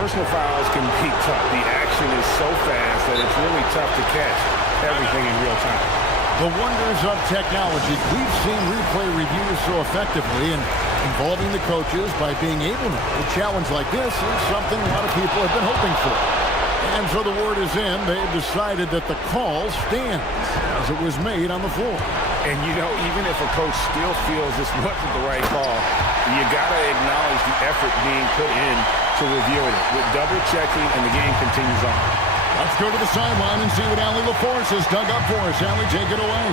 personal fouls can be tough. The action is so fast that it's really tough to catch everything in real time. The wonders of technology. We've seen replay reviews so effectively, and involving the coaches by being able to a challenge like this is something a lot of people have been hoping for. And so the word is in. They've decided that the call stands as it was made on the floor. And, you know, even if a coach still feels this wasn't the right call, you got to acknowledge the effort being put in to reviewing it. With double-checking, and the game continues on. Let's go to the sideline and see what Allie LaForce has dug up for us. Allie, take it away.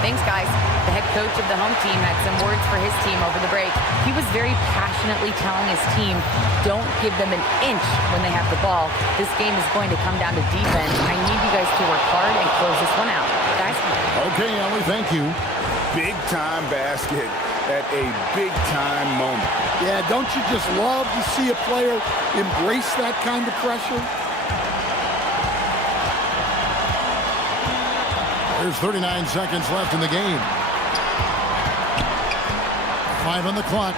Thanks, guys. The head coach of the home team had some words for his team over the break. He was very passionately telling his team, don't give them an inch when they have the ball. This game is going to come down to defense. I need you guys to work hard and close this one out. Guys? Okay, Allie, thank you. Big-time basket at a big-time moment. Yeah, don't you just love to see a player embrace that kind of pressure? There's 39 seconds left in the game. 5 on the clock.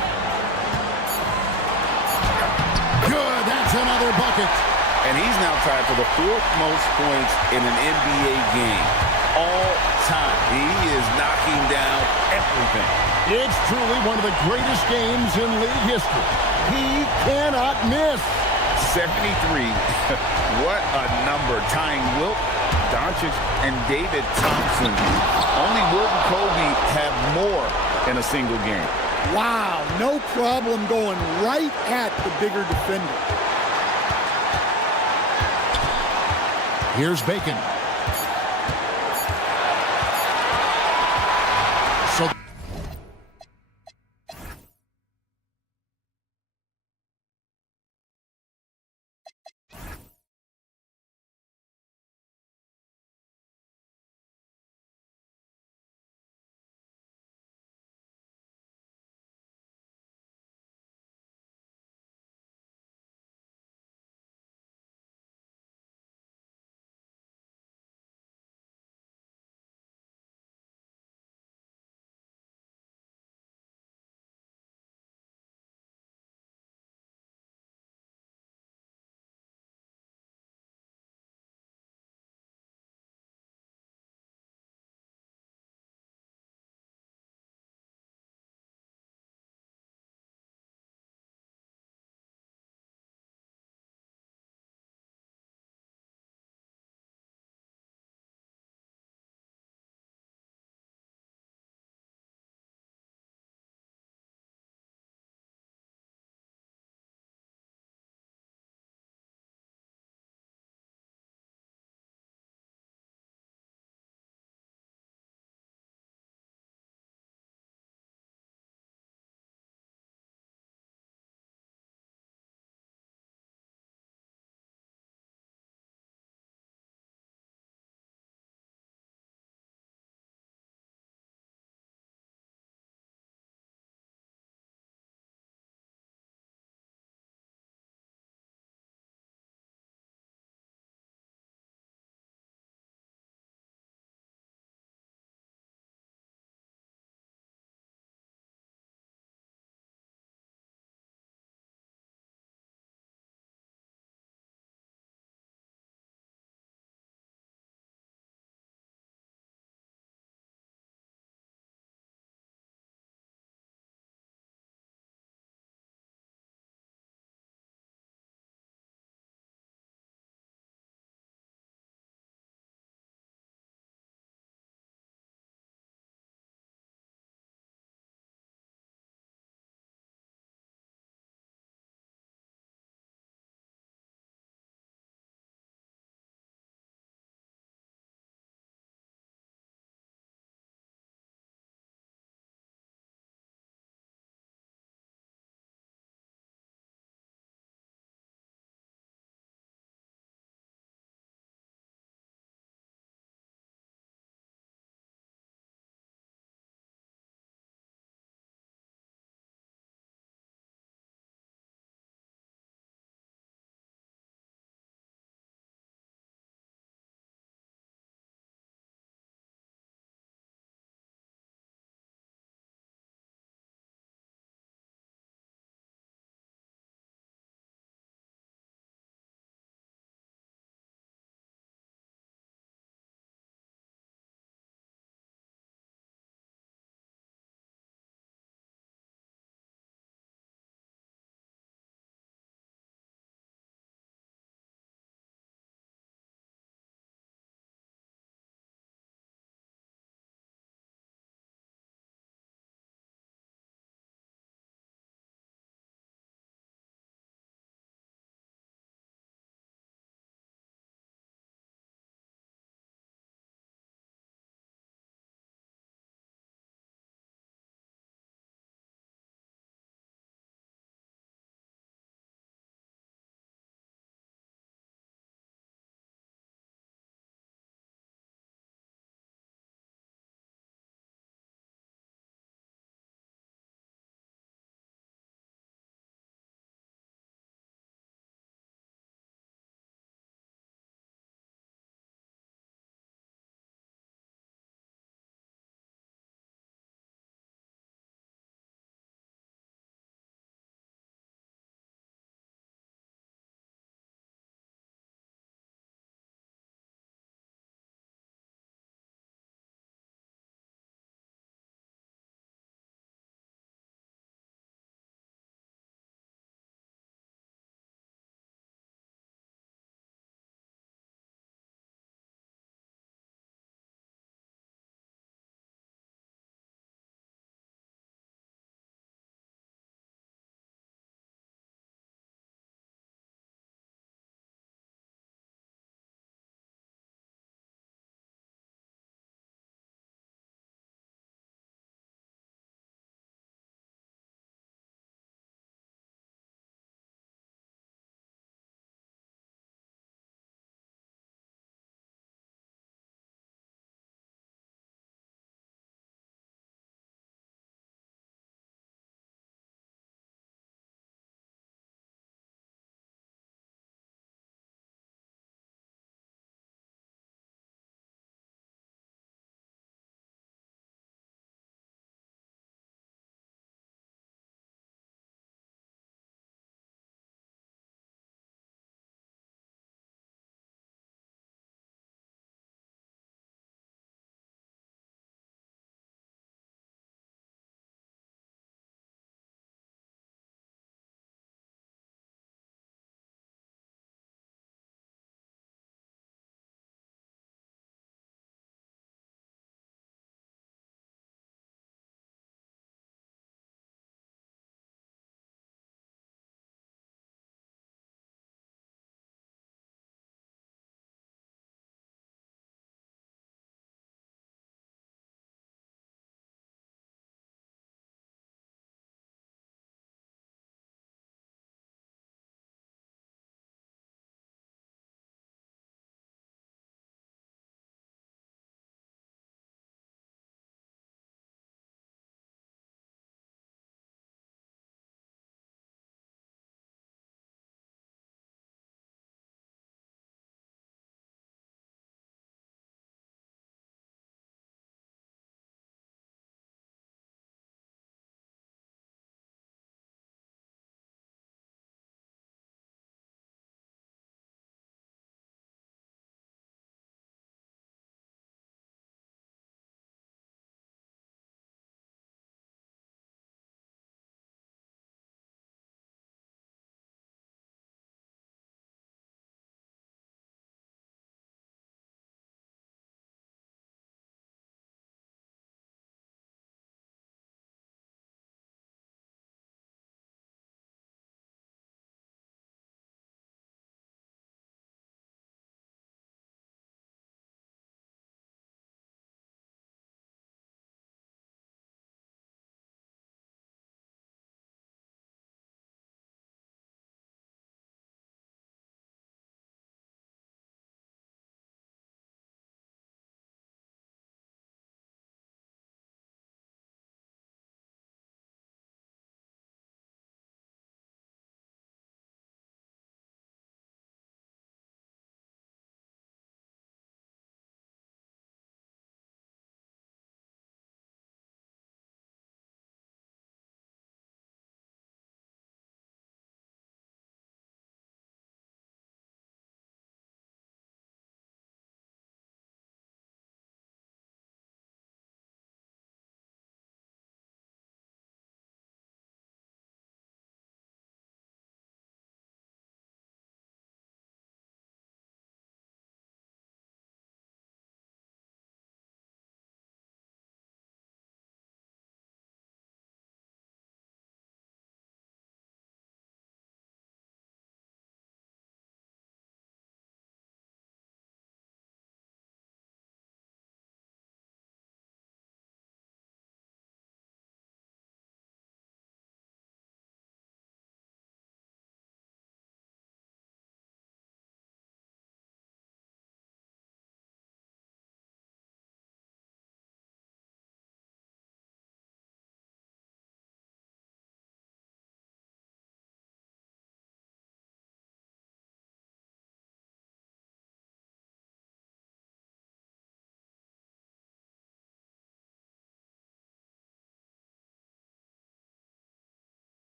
Good, that's another bucket. And he's now tied for the 4th most points in an NBA game all time. He is knocking down everything. It's truly one of the greatest games in league history. He cannot miss. 73. What a number. Tying Wilt, Doncic, and David Thompson. Only Wilt and Kobe have more in a single game. Wow, no problem going right at the bigger defender. Here's Bacon.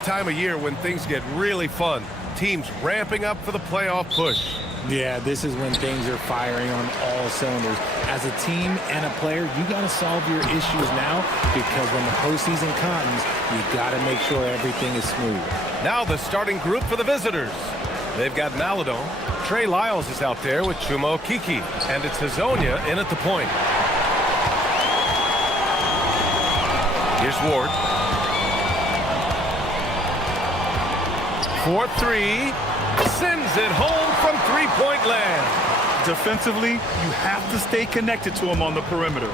Time of year when things get really fun. Teams ramping up for the playoff push. Yeah, this is when things are firing on all cylinders. As a team and a player, you got to solve your issues now, because when the postseason comes, you got to make sure everything is smooth. Now the starting group for the visitors. They've got Maladon. Trey Lyles is out there with Chumo Kiki. And it's Hazonia in at the point. Here's Ward. 4-3. Sends it home from three-point land. Defensively, you have to stay connected to him on the perimeter.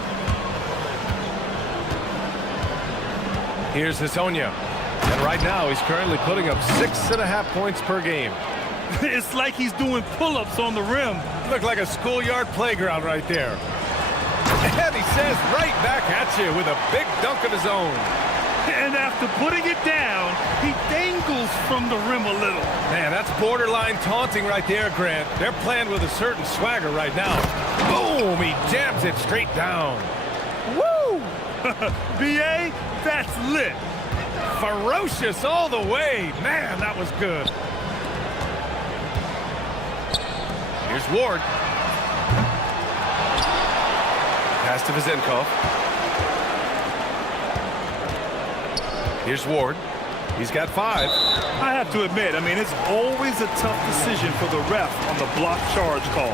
Here's Hazonia. And right now, he's currently putting up 6.5 points per game. It's like he's doing pull-ups on the rim. Look like a schoolyard playground right there. And he says right back at you with a big dunk of his own. And after putting it down, he dangles from the rim a little. Man, that's borderline taunting right there, Grant. They're playing with a certain swagger right now. Boom! He jams it straight down. Woo! BA, that's lit. Ferocious all the way. Man, that was good. Here's Ward. Pass to Vizenkov. Here's Ward. He's got 5. I have to admit, I mean, it's always a tough decision for the ref on the block charge call.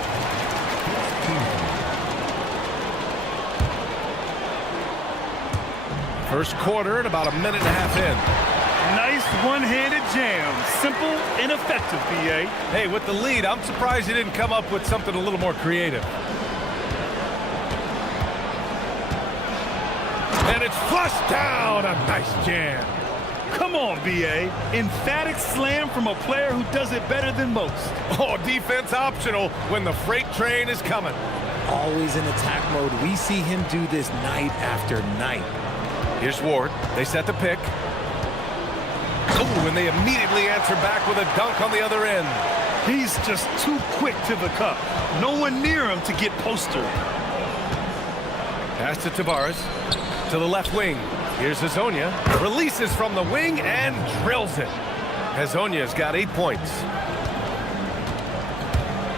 First quarter and about a minute and a half in. Nice one-handed jam. Simple and effective, BA. Hey, with the lead, I'm surprised he didn't come up with something a little more creative. And it's flushed down. A nice jam. Come on, BA. Emphatic slam from a player who does it better than most. Oh, defense optional when the freight train is coming. Always in attack mode. We see him do this night after night. Here's Ward. They set the pick. Oh, and they immediately answer back with a dunk on the other end. He's just too quick to the cup. No one near him to get postered. Pass to Tavares. To the left wing. Here's Hazonia. Releases from the wing and drills it. Hazonia's got 8 points.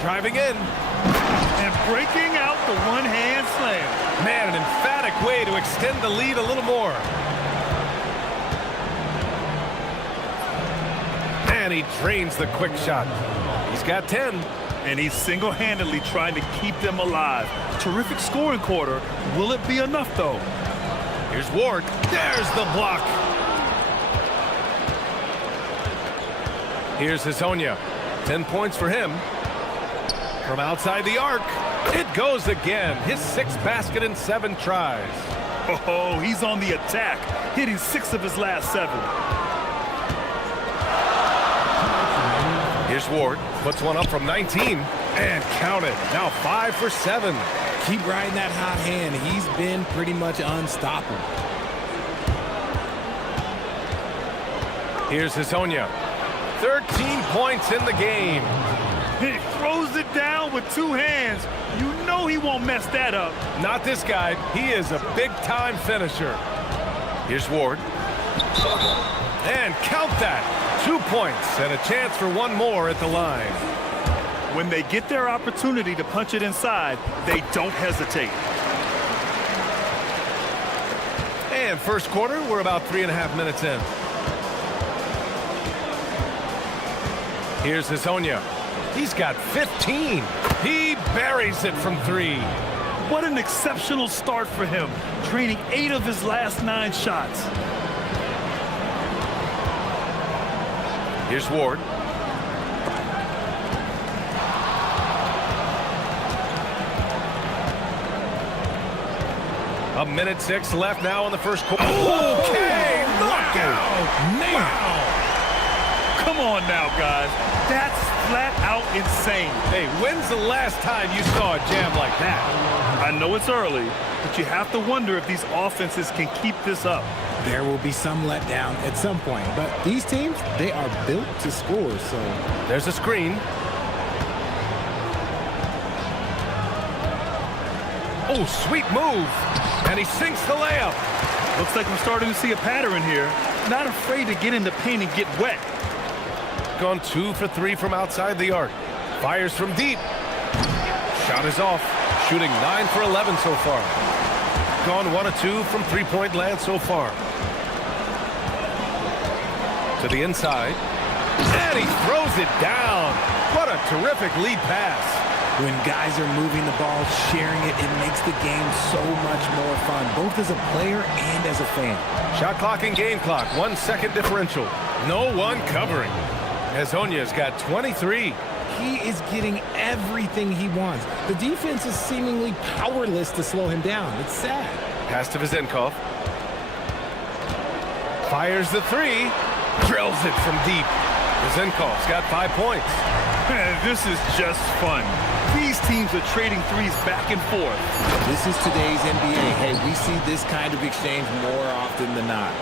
Driving in. And breaking out the one-hand slam. Man, an emphatic way to extend the lead a little more. And he drains the quick shot. He's got 10. And he's single-handedly trying to keep them alive. Terrific scoring quarter. Will it be enough, though? Here's Ward. There's the block. Here's Hazonia. 10 points for him. From outside the arc, it goes again. His 6th basket in 7 tries. Oh, he's on the attack, hitting 6 of his last 7. Here's Ward. Puts one up from 19. And count it. Now 5 for 7. Keep riding that hot hand. He's been pretty much unstoppable. Here's Hazonia. 13 points in the game. He throws it down with 2 hands. You know he won't mess that up. Not this guy. He is a big-time finisher. Here's Ward. And count that. 2 points and a chance for one more at the line. When they get their opportunity to punch it inside, they don't hesitate. And first quarter, we're about 3.5 minutes in. Here's Hazonia. He's got 15. He buries it from 3. What an exceptional start for him, draining 8 of his last 9 shots. Here's Ward. A minute 6 left now in the first quarter. Okay, knockout! Wow. Come on now, guys. That's flat out insane. Hey, when's the last time you saw a jam like that? I know it's early, but you have to wonder if these offenses can keep this up. There will be some letdown at some point, but these teams, they are built to score, so. There's a screen. Oh, sweet move. And he sinks the layup. Looks like we're starting to see a pattern here. not afraid to get in the paint and get wet. Gone 2 for 3 from outside the arc. Fires from deep. Shot is off. Shooting 9 for 11 so far. Gone 1 of 2 from three-point land so far. To the inside. And he throws it down. What a terrific lead pass. When guys are moving the ball, sharing it, it makes the game so much more fun, both as a player and as a fan. Shot clock and game clock, 1 second differential. No one covering. Hezonja's got 23. He is getting everything he wants. The defense is seemingly powerless to slow him down. It's sad. Pass to Vezenkov. Fires the three. Drills it from deep. Vezenkov's got 5 points. This is just fun. These teams are trading threes back and forth. This is today's NBA. Hey, we see this kind of exchange more often than not.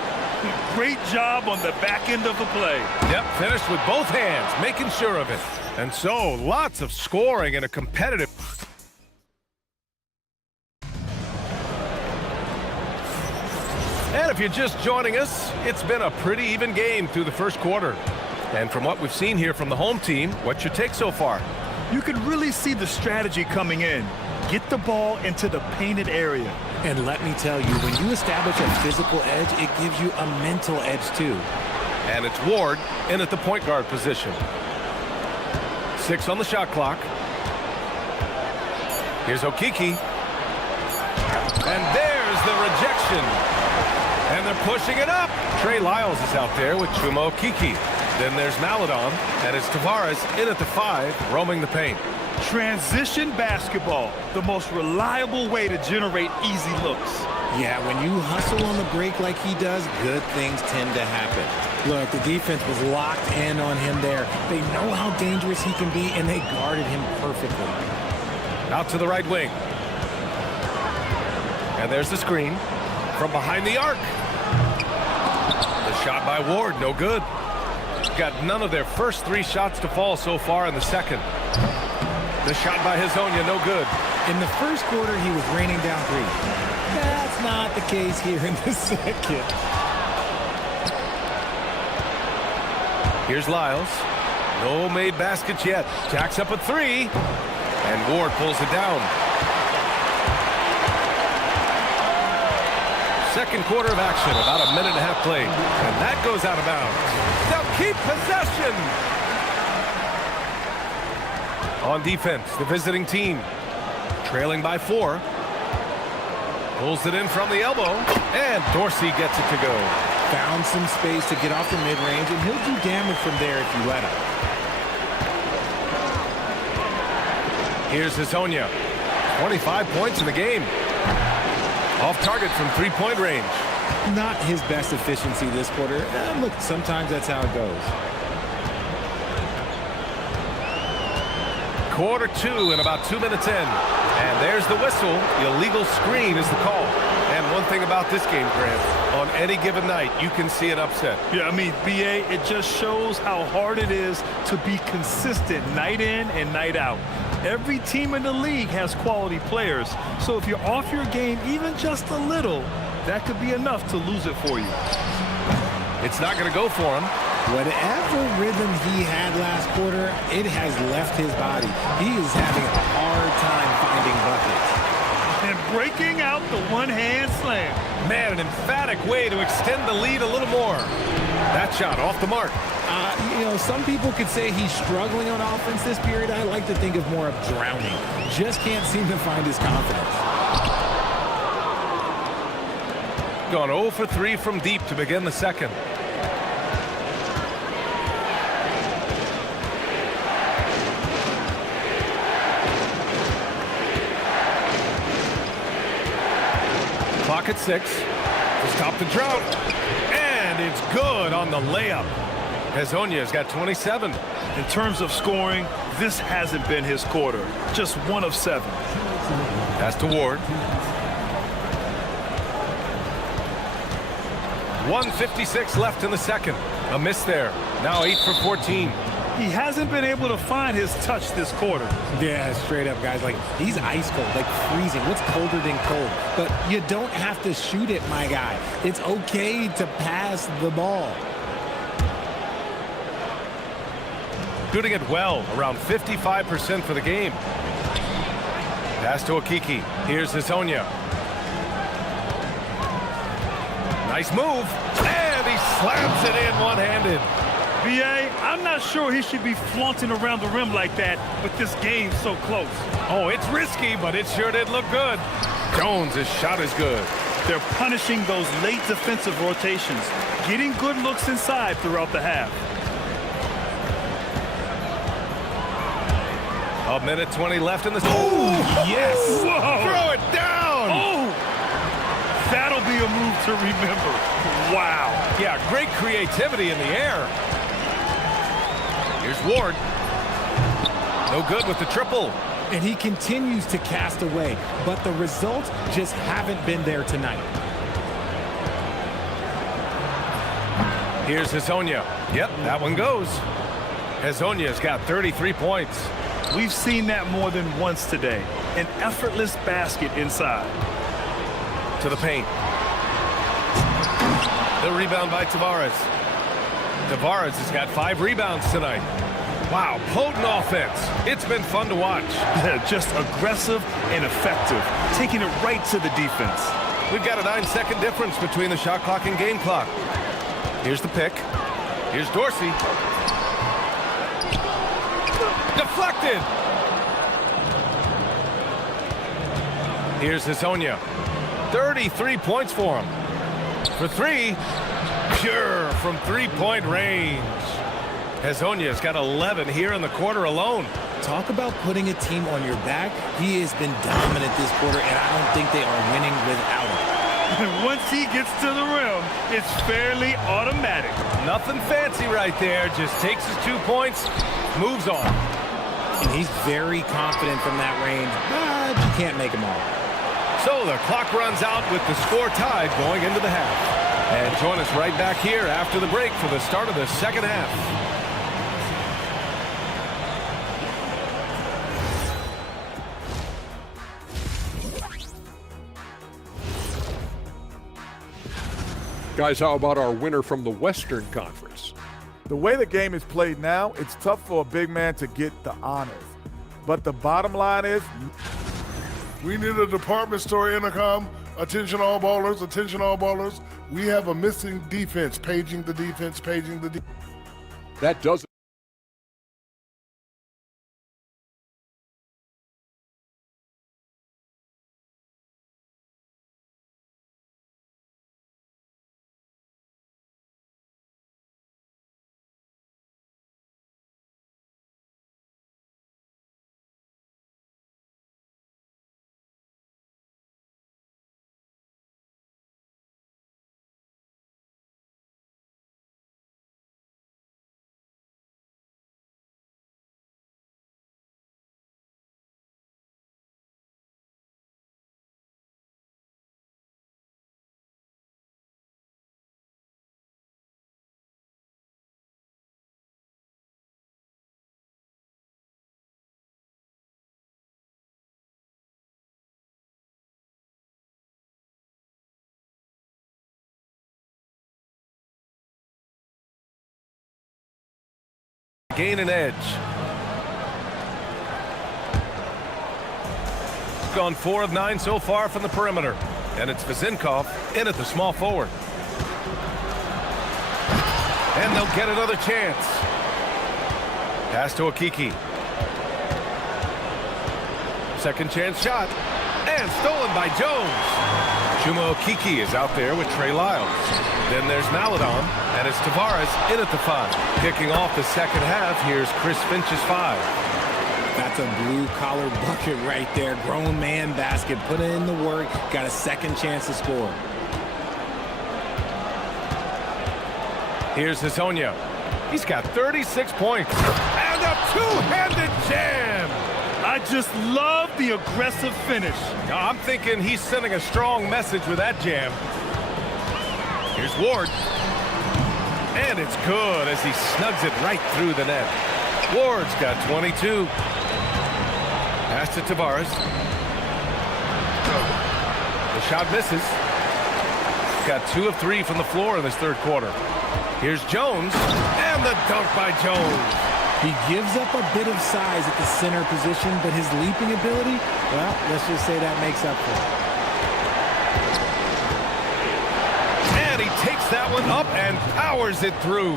Great job on the back end of the play. Yep, finished with both hands, making sure of it. And so, lots of scoring in a competitive... And if you're just joining us, it's been a pretty even game through the first quarter. And from what we've seen here from the home team, what's your take so far? You can really see the strategy coming in. Get the ball into the painted area. And let me tell you, when you establish a physical edge, it gives you a mental edge too. And it's Ward in at the point guard position. 6 on the shot clock. Here's Okiki. And there's the rejection. And they're pushing it up. Trey Lyles is out there with Chuma Okiki. Then there's Maladon, and it's Tavares in at the 5, roaming the paint. Transition basketball, the most reliable way to generate easy looks. Yeah, when you hustle on the break like he does, good things tend to happen. Look, the defense was locked in on him there. They know how dangerous he can be, and they guarded him perfectly. Out to the right wing. And there's the screen from behind the arc. The shot by Ward, no good. Got none of their first 3 shots to fall so far in the second. The shot by Hezonja, no good. In the first quarter, he was raining down 3. That's not the case here in the second. Here's Lyles. No made baskets yet. Jacks up a 3. And Ward pulls it down. Second quarter of action, about a minute and a half played. And that goes out of bounds. They'll keep possession. On defense, the visiting team. Trailing by 4. Pulls it in from the elbow. And Dorsey gets it to go. Found some space to get off the mid-range, and he'll do damage from there if you let him. Here's Hezonja. 25 points in the game. Off target from 3-point range. Not his best efficiency this quarter. Look, sometimes that's how it goes. Quarter 2 and about 2 minutes in. And there's the whistle. Illegal screen is the call. And one thing about this game, Grant, on any given night, you can see an upset. Yeah, I mean, BA, it just shows how hard it is to be consistent night in and night out. Every team in the league has quality players, so if you're off your game even just a little, that could be enough to lose it for you. It's not going to go for him. Whatever rhythm he had last quarter, it has left his body. He is having a hard time finding buckets. And breaking out the one-hand slam. Man, an emphatic way to extend the lead a little more. That shot off the mark. You know, some people could say he's struggling on offense this period. I like to think of more of drowning. Just can't seem to find his confidence. Gone 0 for 3 from deep to begin the second. Clock at 6 to stop the drought. And it's good on the layup. Hezonja's got 27. In terms of scoring, this hasn't been his quarter. Just 1 of 7. Pass to Ward. 1:56 left in the second. A miss there. Now 8 for 14. He hasn't been able to find his touch this quarter. Yeah, straight up, guys. Like, he's ice cold, like freezing. What's colder than cold? But you don't have to shoot it, my guy. It's okay to pass the ball. Shooting it well, around 55% for the game. Pass to Okiki. Here's Hazonia. Nice move. And he slams it in one-handed. B.A., I'm not sure he should be flaunting around the rim like that with this game so close. Oh, it's risky, but it sure did look good. Jones, his shot is good. They're punishing those late defensive rotations, getting good looks inside throughout the half. A minute 20 left in the... Oh, yes! Whoa. Throw it down! Oh! That'll be a move to remember. Wow. Yeah, great creativity in the air. Here's Ward. No good with the triple. And he continues to cast away, but the results just haven't been there tonight. Here's Hazonia. Yep, that one goes. Hazonia's got 33 points. We've seen that more than once today. An effortless basket inside. To the paint. The rebound by Tavares. Tavares has got 5 rebounds tonight. Wow, potent offense. It's been fun to watch. Just aggressive and effective, taking it right to the defense. We've got a 9-second difference between the shot clock and game clock. Here's the pick. Here's Dorsey. Deflected. Here's Hazonia. 33 points for him. For 3, pure from three-point range. Hazonia's got 11 here in the quarter alone. Talk about putting a team on your back. He has been dominant this quarter, and I don't think they are winning without him. And once he gets to the rim, it's fairly automatic. Nothing fancy right there. Just takes his 2 points, moves on. And he's very confident from that range, but you can't make him all. So the clock runs out with the score tied going into the half. And join us right back here after the break for the start of the second half. Guys, how about our winner from the Western Conference? The way the game is played now, it's tough for a big man to get the honors. But the bottom line is, we need a department store intercom. Attention all ballers, attention all ballers. We have a missing defense, paging the defense, paging the defense. That doesn't. Gain an edge. Gone 4 of 9 so far from the perimeter. And it's Vazinkov in at the small forward. And they'll get another chance. Pass to Okiki. Second chance shot. And stolen by Jones. Chuma Okiki is out there with Trey Lyles. Then there's Maladon, and it's Tavares in at the 5. Kicking off the second half, here's Chris Finch's 5. That's a blue-collar bucket right there. Grown man basket. Put in the work. Got a second chance to score. Here's Hazonia. He's got 36 points. And a two-handed jam. I just love the aggressive finish. I'm thinking he's sending a strong message with that jam. Here's Ward. And it's good as he snugs it right through the net. Ward's got 22. Pass to Tavares. The shot misses. Got 2 of 3 from the floor in this third quarter. Here's Jones, and the dunk by Jones. He gives up a bit of size at the center position, but his leaping ability, well, let's just say that makes up for it. And he takes that one up and powers it through.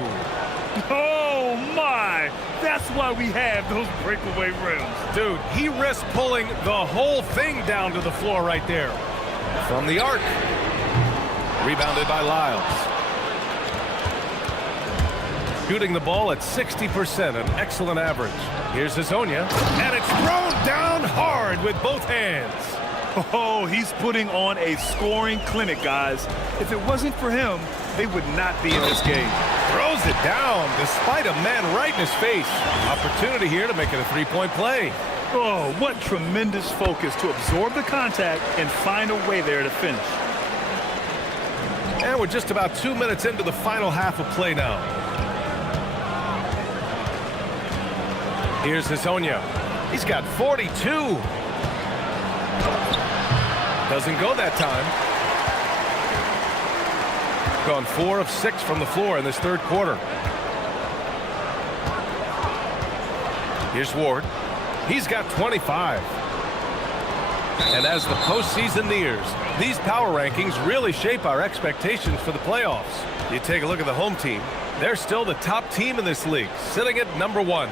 Oh, my. That's why we have those breakaway rims. Dude, he risked pulling the whole thing down to the floor right there. From the arc. Rebounded by Lyles. Shooting the ball at 60%, an excellent average. Here's Hazonia, and it's thrown down hard with both hands. Oh, he's putting on a scoring clinic, guys. If it wasn't for him, they would not be in this game. Throws it down despite a man right in his face. Opportunity here to make it a three-point play. Oh, what tremendous focus to absorb the contact and find a way there to finish. And we're just about 2 minutes into the final half of play now. Here's Hazonia. He's got 42. Doesn't go that time. Gone 4 of 6 from the floor in this third quarter. Here's Ward. He's got 25. And as the postseason nears, these power rankings really shape our expectations for the playoffs. You take a look at the home team. They're still the top team in this league, sitting at number 1.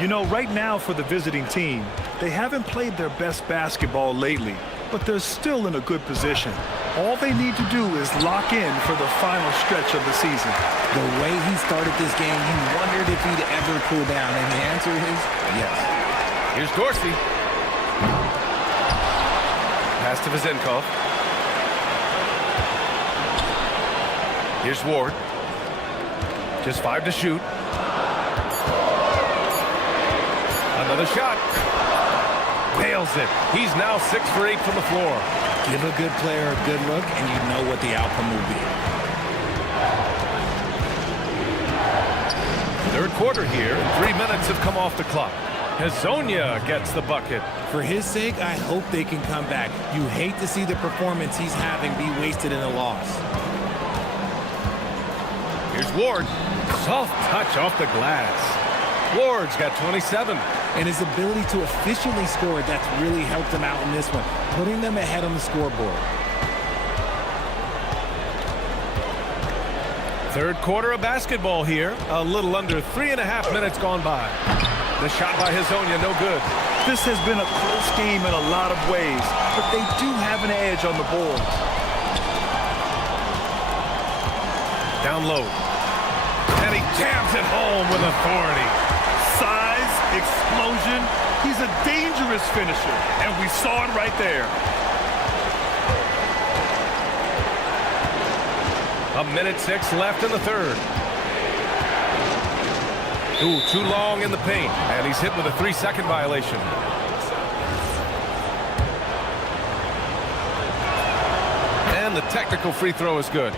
You know, right now for the visiting team, they haven't played their best basketball lately, but they're still in a good position. All they need to do is lock in for the final stretch of the season. The way he started this game, you wondered if he'd ever cool down, and the answer is yes. Here's Dorsey. Pass to Vezenkov. Here's Ward. Just 5 to shoot. Another shot. Nails it. He's now 6 for 8 from the floor. Give a good player a good look, and you know what the outcome will be. Third quarter here, and 3 minutes have come off the clock. Hazonia gets the bucket. For his sake, I hope they can come back. You hate to see the performance he's having be wasted in a loss. Here's Ward. Soft touch off the glass. Ward's got 27. And his ability to efficiently score, that's really helped him out in this one, putting them ahead on the scoreboard. Third quarter of basketball here. A little under 3.5 minutes gone by. The shot by Hazonia, no good. This has been a close game in a lot of ways, but they do have an edge on the board. Down low. And he jams it home with authority. Size, explosion. He's a dangerous finisher, and we saw it right there. A minute 6 left in the third. Ooh, too long in the paint, and he's hit with a 3-second violation. And the technical free throw is good.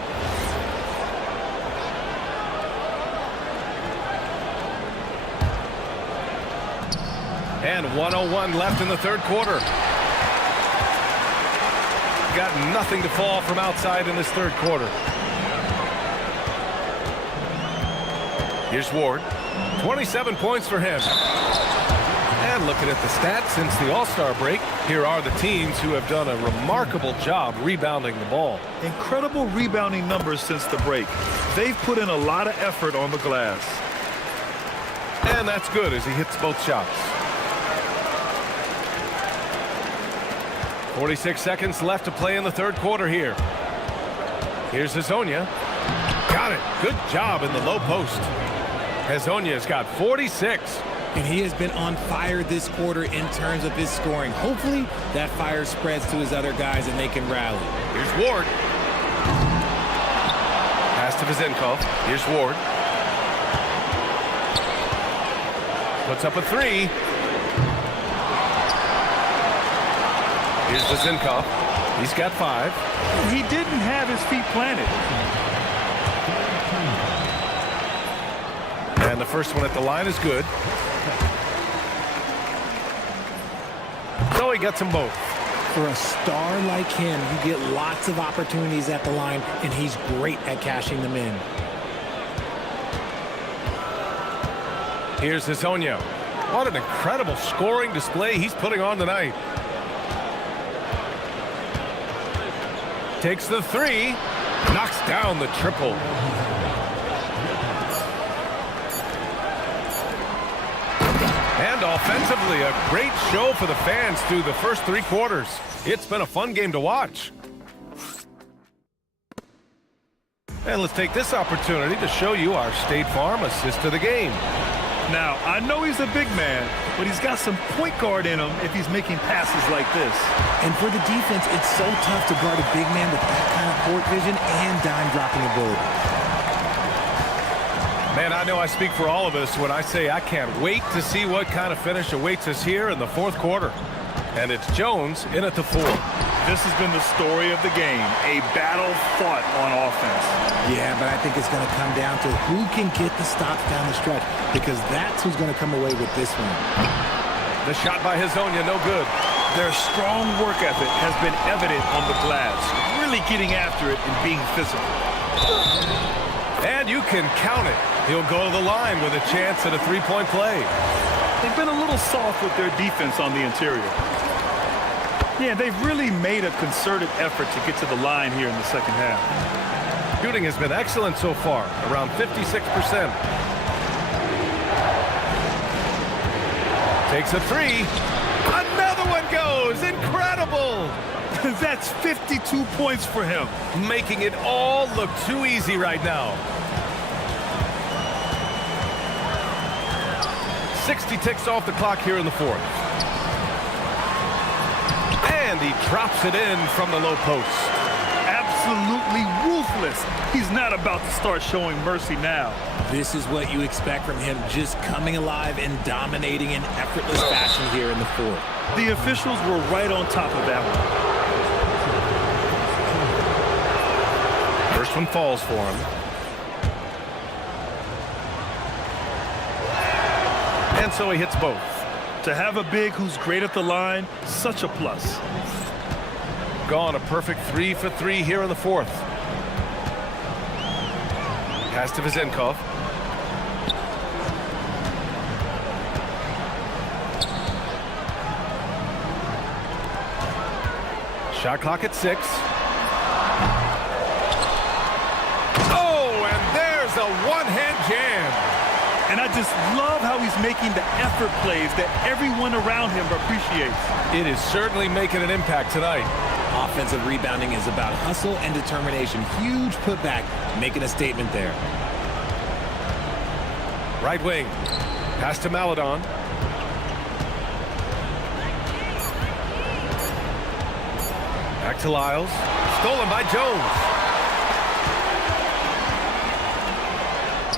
And 1:01 left in the third quarter. Got nothing to fall from outside in this third quarter. Here's Ward. 27 points for him. And looking at the stats since the All-Star break, here are the teams who have done a remarkable job rebounding the ball. Incredible rebounding numbers since the break. They've put in a lot of effort on the glass. And that's good as he hits both shots. 46 seconds left to play in the third quarter here. Here's Hazonia. Got it. Good job in the low post. Hazonia's got 46. And he has been on fire this quarter in terms of his scoring. Hopefully, that fire spreads to his other guys and they can rally. Here's Ward. Pass to Vezenkov. Here's Ward. Puts up a 3. Here's Vezenkov. He's got 5. He didn't have his feet planted. And the first one at the line is good. so he gets them both. For a star like him, you get lots of opportunities at the line, and he's great at cashing them in. Here's Hezonja. What an incredible scoring display he's putting on tonight. Takes the three, knocks down the triple. And offensively, a great show for the fans through the first 3 quarters. It's been a fun game to watch. And let's take this opportunity to show you our State Farm assist to the game. Now, I know he's a big man, but he's got some point guard in him if he's making passes like this. And for the defense, it's so tough to guard a big man with that kind of court vision and dime-dropping ability. Man, I know I speak for all of us when I say I can't wait to see what kind of finish awaits us here in the 4th quarter. And it's Jones in at the 4. This has been the story of the game, a battle fought on offense. Yeah, but I think it's going to come down to who can get the stops down the stretch, because that's who's going to come away with this one. The shot by Hezonja, no good. Their strong work ethic has been evident on the glass, really getting after it and being physical. And you can count it. He'll go to the line with a chance at a 3-point play. They've been a little soft with their defense on the interior. Yeah, they've really made a concerted effort to get to the line here in the second half. Shooting has been excellent so far, around 56%. Takes a 3. Another one goes. Incredible. That's 52 points for him. Making it all look too easy right now. 60 ticks off the clock here in the 4th. And he drops it in from the low post. Absolutely ruthless. He's not about to start showing mercy now. This is what you expect from him, just coming alive and dominating in effortless fashion here in the 4th. The officials were right on top of that one. First one falls for him. And so he hits both. To have a big who's great at the line, such a plus. Gone a perfect 3 for 3 here in the 4th. Pass to Vezenkov. Shot clock at 6. Oh, and there's a one-hand jam. And I just love how he's making the effort plays that everyone around him appreciates. It is certainly making an impact tonight. Offensive rebounding is about hustle and determination. Huge putback, making a statement there. Right wing. Pass to Maladon. Back to Lyles. Stolen by Jones.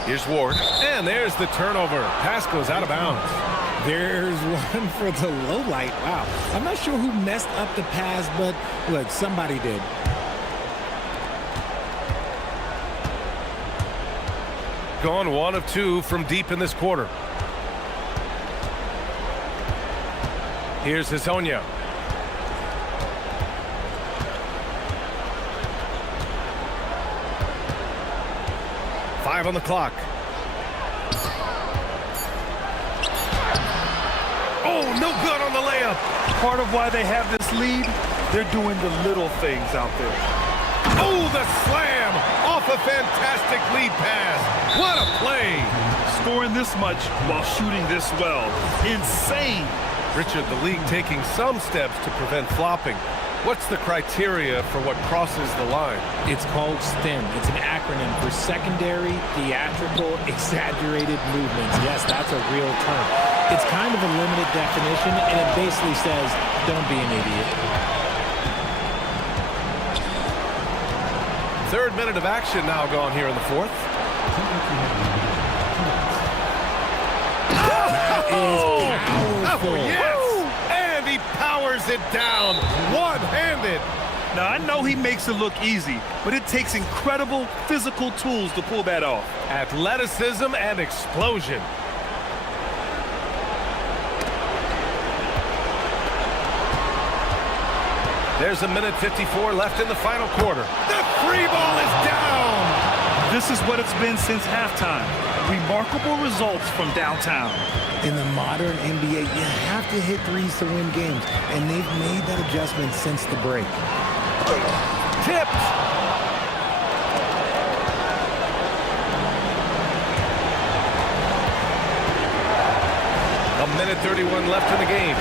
Here's Ward. And there's the turnover. Pass goes out of bounds. There's one for the low light. Wow. I'm not sure who messed up the pass, but look, somebody did. Gone 1 of 2 from deep in this quarter. Here's Hezonja. Five on the clock. Oh, no good on the layup. Part of why they have this lead, they're doing the little things out there. Oh, the slam off a fantastic lead pass. What a play. Scoring this much while shooting this well. Insane. Richard, the league taking some steps to prevent flopping. What's the criteria for what crosses the line? It's called STEM. It's an acronym for secondary, theatrical, exaggerated movements. Yes, that's a real term. It's kind of a limited definition, and it basically says, don't be an idiot. Third minute of action now gone here in the 4th. That is powerful. Yes! And he powers it down, one-handed. Now, I know he makes it look easy, but it takes incredible physical tools to pull that off. Athleticism and explosion. There's a minute 54 left in the final quarter. The free ball is down. This is what it's been since halftime. Remarkable results from downtown. In the modern NBA, you have to hit threes to win games, and they've made that adjustment since the break. Tipped. A minute 31 left in the game.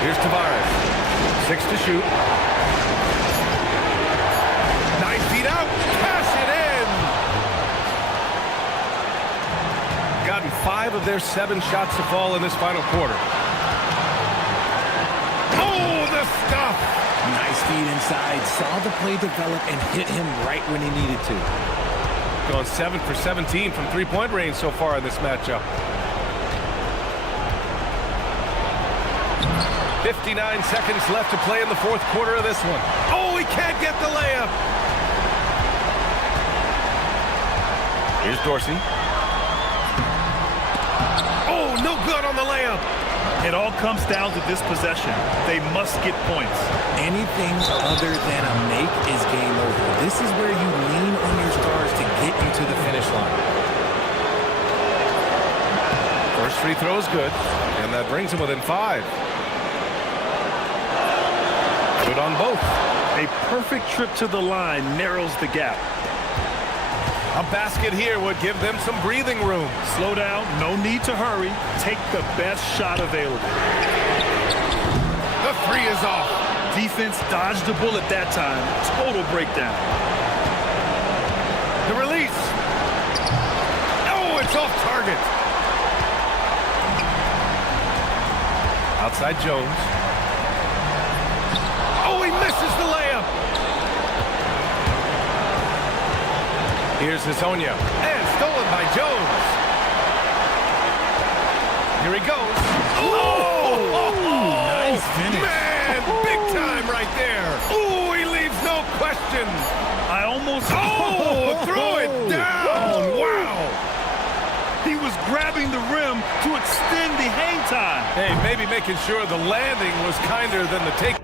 Here's Tavares. 6 to shoot. 9 feet out. Cash it in. Gotten 5 of their 7 shots to fall in this final quarter. Oh, the stuff. Nice feed inside. Saw the play develop and hit him right when he needed to. Going 7 for 17 from three-point range so far in this matchup. 59 seconds left to play in the fourth quarter of this one. Oh, he can't get the layup. Here's Dorsey. Oh, no good on the layup. It all comes down to this possession. They must get points. Anything other than a make is game over. This is where you lean on your stars to get you to the finish line. First free throw is good, and that brings him within 5. Good on both. A perfect trip to the line narrows the gap. A basket here would give them some breathing room. Slow down, no need to hurry. Take the best shot available. The three is off. Defense dodged the bullet that time. Total breakdown. The release. Oh, it's off target. Outside Jones. Oh, he misses the layup. Here's Hazonia. And stolen by Jones. Here he goes. Oh! Nice finish. Man, big time right there. Oh, he leaves no question. I almost... Oh, throw it down. Wow. He was grabbing the rim to extend the hang time. Hey, maybe making sure the landing was kinder than the take.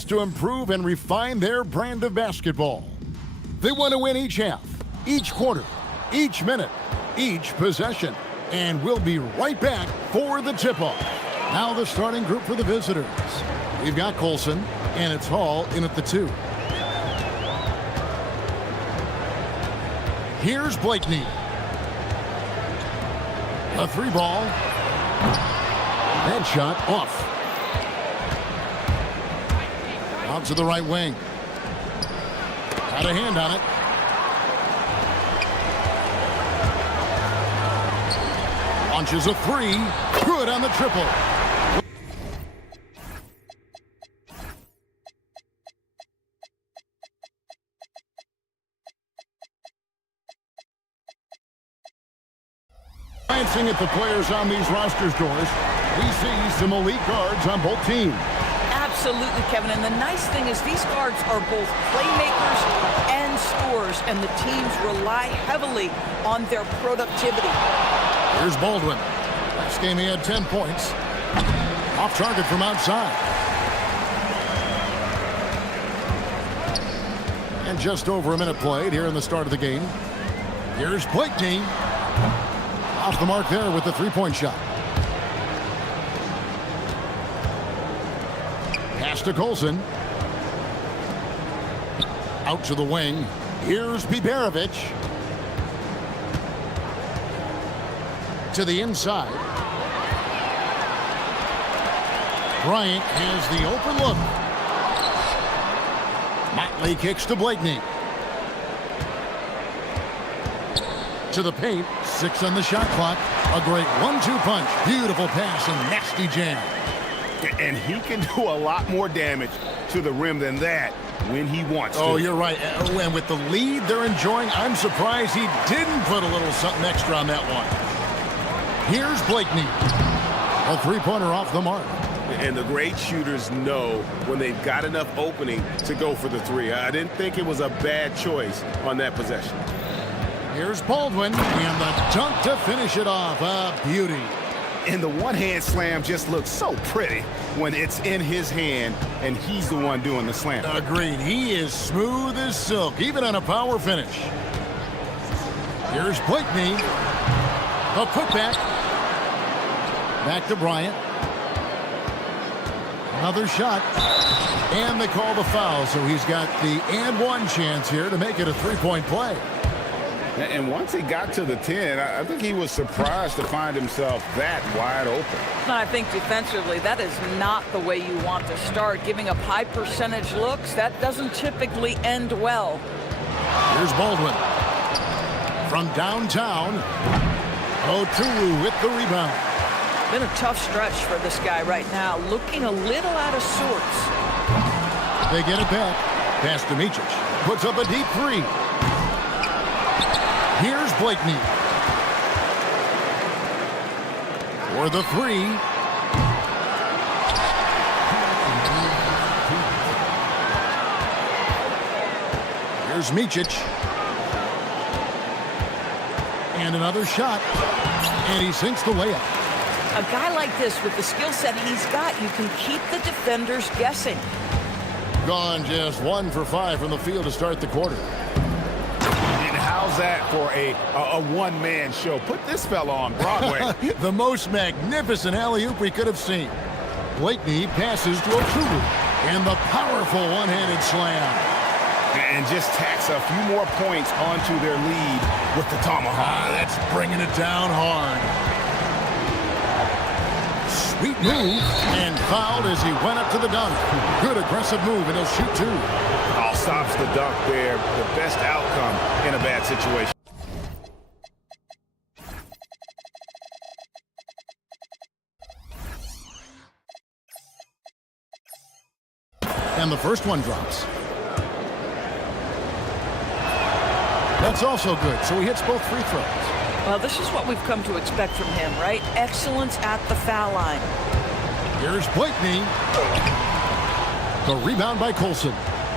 to improve and refine their brand of basketball. They want to win each half, each quarter, each minute, each possession. And we'll be right back for the tip-off. Now the starting group for the visitors. We've got Colson, and it's Hall in at the 2. Here's Blakeney. A 3-ball. That shot off. Out to the right wing. Got a hand on it. Launches a 3. Good on the triple. Glancing at the players on these rosters, Doris, we see some elite guards on both teams. Absolutely, Kevin. And the nice thing is these guards are both playmakers and scorers, and the teams rely heavily on their productivity. Here's Baldwin. Last game he had 10 points. Off target from outside. And just over a minute played here in the start of the game. Here's Blakeney. Off the mark there with the three-point shot. Pass to Colson. Out to the wing. Here's Biberovic. To the inside. Bryant has the open look. Motley kicks to Blakeney. To the paint. 6 on the shot clock. A great 1-2 punch. Beautiful pass and nasty jam. And he can do a lot more damage to the rim than that when he wants to. Oh, you're right. And with the lead they're enjoying, I'm surprised he didn't put a little something extra on that one. Here's Blakeney. A three-pointer off the mark. And the great shooters know when they've got enough opening to go for the 3. I didn't think it was a bad choice on that possession. Here's Baldwin, and the dunk to finish it off. A beauty. And the one-hand slam just looks so pretty when it's in his hand and he's the one doing the slam. Agreed. He is smooth as silk, even on a power finish. Here's Blakeney. A putback. Back to Bryant. Another shot. And they call the foul, so he's got the and one chance here to make it a three-point play. And once he got to the 10, I think he was surprised to find himself that wide open. I think defensively, that is not the way you want to start. Giving up high percentage looks, that doesn't typically end well. Here's Baldwin. From downtown, Oturu with the rebound. Been a tough stretch for this guy right now. Looking a little out of sorts. They get it back. Pass to Micic. Puts up a deep 3. Here's Blakeney. For the 3. Here's Micic. And another shot. And he sinks the layup. A guy like this, with the skill set he's got, you can keep the defenders guessing. Gone just 1 for 5 from the field to start the quarter. How's that for a one-man show? Put this fella on Broadway. The most magnificent alley-oop we could have seen. Blakeney passes to Oturu. And the powerful one-handed slam. And just tacks a few more points onto their lead with the tomahawk. That's bringing it down hard. Sweet move. And fouled as he went up to the dunk. Good aggressive move, and he'll shoot 2. All stops the dunk there. The best outcome in a bad situation. And the first one drops. That's also good, so he hits both free throws. Well, this is what we've come to expect from him, right? Excellence at the foul line. Here's Blakeney. The rebound by Colson.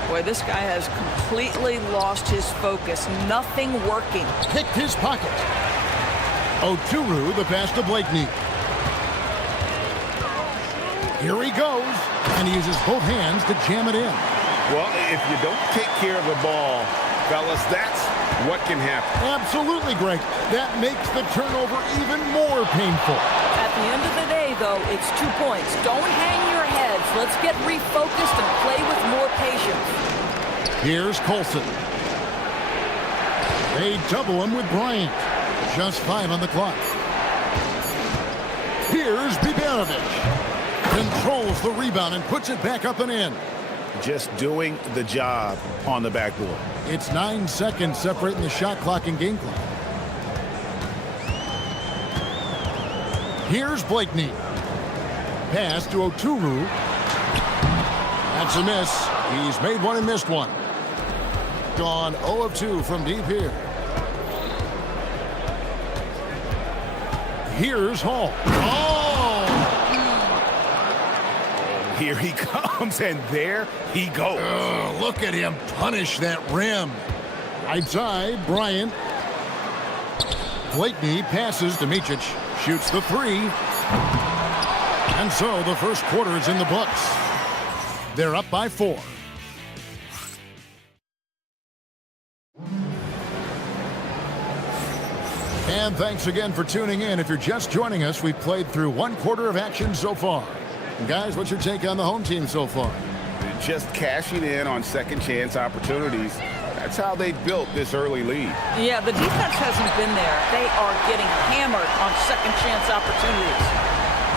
Boy, this guy has completely lost his focus. Nothing working. Picked his pocket. Oturu, the pass to Blakeney. Here he goes. And he uses both hands to jam it in. Well, if you don't take care of the ball, fellas, that's what can happen. Absolutely, Greg. That makes the turnover even more painful. At the end of the day, though, it's 2 points. Don't hang your heads. Let's get refocused and play with more patience. Here's Colson. They double him with Bryant. Just 5 on the clock. Here's Bibanovic. Controls the rebound and puts it back up and in. Just doing the job on the backboard. It's 9 seconds separating the shot clock and game clock. Here's Blakeney. Pass to Oturu. That's a miss. He's made one and missed one. Gone 0 of 2 from deep here. Here's Hall. Oh! Here he comes, and there he goes. Oh, look at him punish that rim. Outside, Bryant. Blakeney passes to Micic. Shoots the 3. And so the first quarter is in the books. They're up by 4. And thanks again for tuning in. If you're just joining us, we've played through 1 quarter of action so far. And guys, what's your take on the home team so far? Just cashing in on second chance opportunities. That's how they built this early lead. Yeah, the defense hasn't been there. They are getting hammered on second chance opportunities.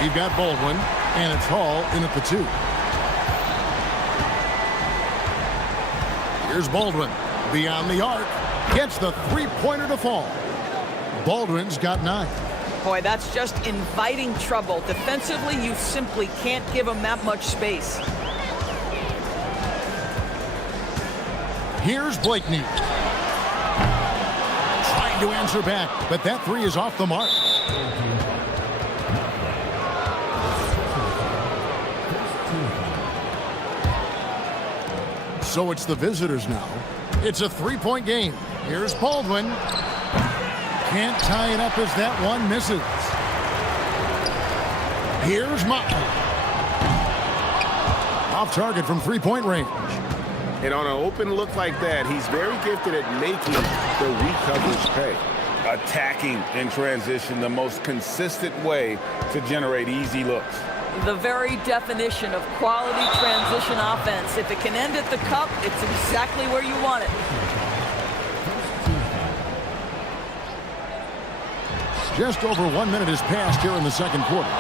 You've got Baldwin, and it's Hall in at the 2. Here's Baldwin. Beyond the arc. Gets the 3-pointer to fall. Baldwin's got 9. Boy, that's just inviting trouble. Defensively, you simply can't give him that much space. Here's Blakeney. Trying to answer back, but that 3 is off the mark. So it's the visitors now. It's a 3-point game. Here's Baldwin. Can't tie it up as that one misses. Here's Motley. Off target from 3-point range. And on an open look like that, he's very gifted at making the weak coverage pay. Attacking in transition, the most consistent way to generate easy looks. The very definition of quality transition offense. If it can end at the cup, it's exactly where you want it. Just over 1 minute has passed here in the second quarter.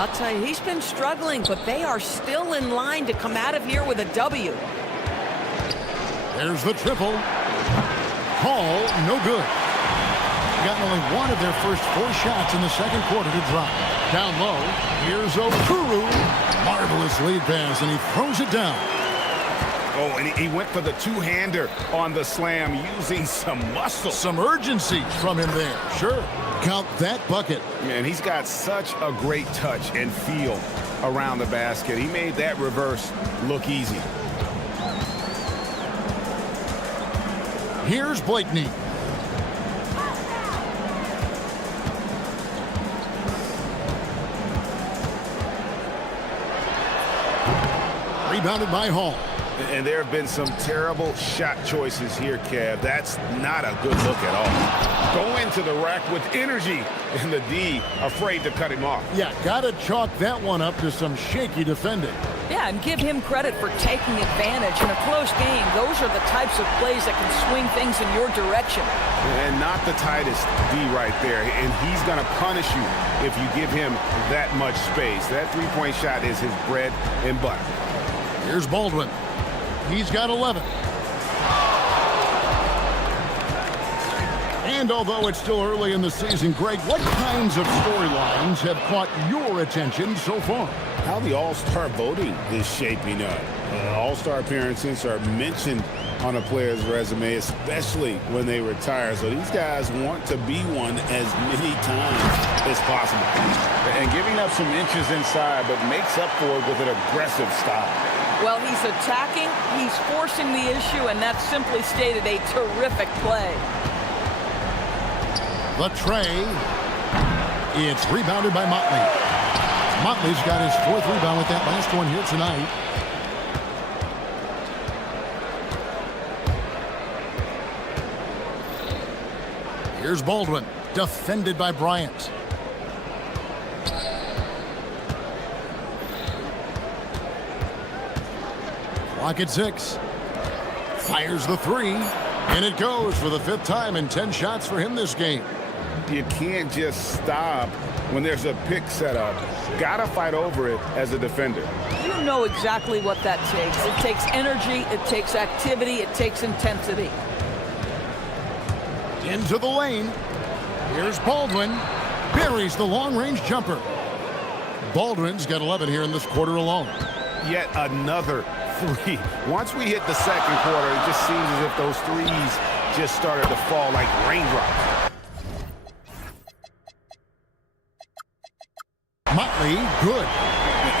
I'll tell you, he's been struggling, but they are still in line to come out of here with a W. There's the triple. Hall, no good. Gotten only 1 of their first 4 shots in the second quarter to drop. Down low, here's Oturu. Marvelous lead pass, and he throws it down. Oh, and he went for the 2-hander on the slam, using some muscle. Some urgency from him there, sure. Count that bucket. Man, he's got such a great touch and feel around the basket. He made that reverse look easy. Here's Blakeney. Rebounded by Hall. And there have been some terrible shot choices here, Kev. That's not a good look at all. Go into the rack with energy, and the D afraid to cut him off. Yeah, gotta chalk that one up to some shaky defending. Yeah, and give him credit for taking advantage. In a close game, those are the types of plays that can swing things in your direction. And not the tightest D right there. And he's going to punish you if you give him that much space. That 3-point shot is his bread and butter. Here's Baldwin. He's got 11. And although it's still early in the season, Greg, what kinds of storylines have caught your attention so far? How the All-Star voting is shaping up. All-Star appearances are mentioned on a player's resume, especially when they retire. So these guys want to be one as many times as possible. And giving up some inches inside, but makes up for it with an aggressive style. Well, he's attacking, he's forcing the issue, and that's simply stated a terrific play. The tray. It's rebounded by Motley. Motley's got his 4th rebound with that last one here tonight. Here's Baldwin, defended by Bryant. Clock at 6. Fires the 3, and it goes for the 5th time in 10 shots for him this game. You can't just stop when there's a pick set up. Gotta fight over it as a defender. You know exactly what that takes. It takes energy, it takes activity, it takes intensity. Into the lane. Here's Baldwin. Buries the long-range jumper. Baldwin's got 11 here in this quarter alone. Yet another 3. Once we hit the second quarter, it just seems as if those 3s just started to fall like raindrops. Motley, good.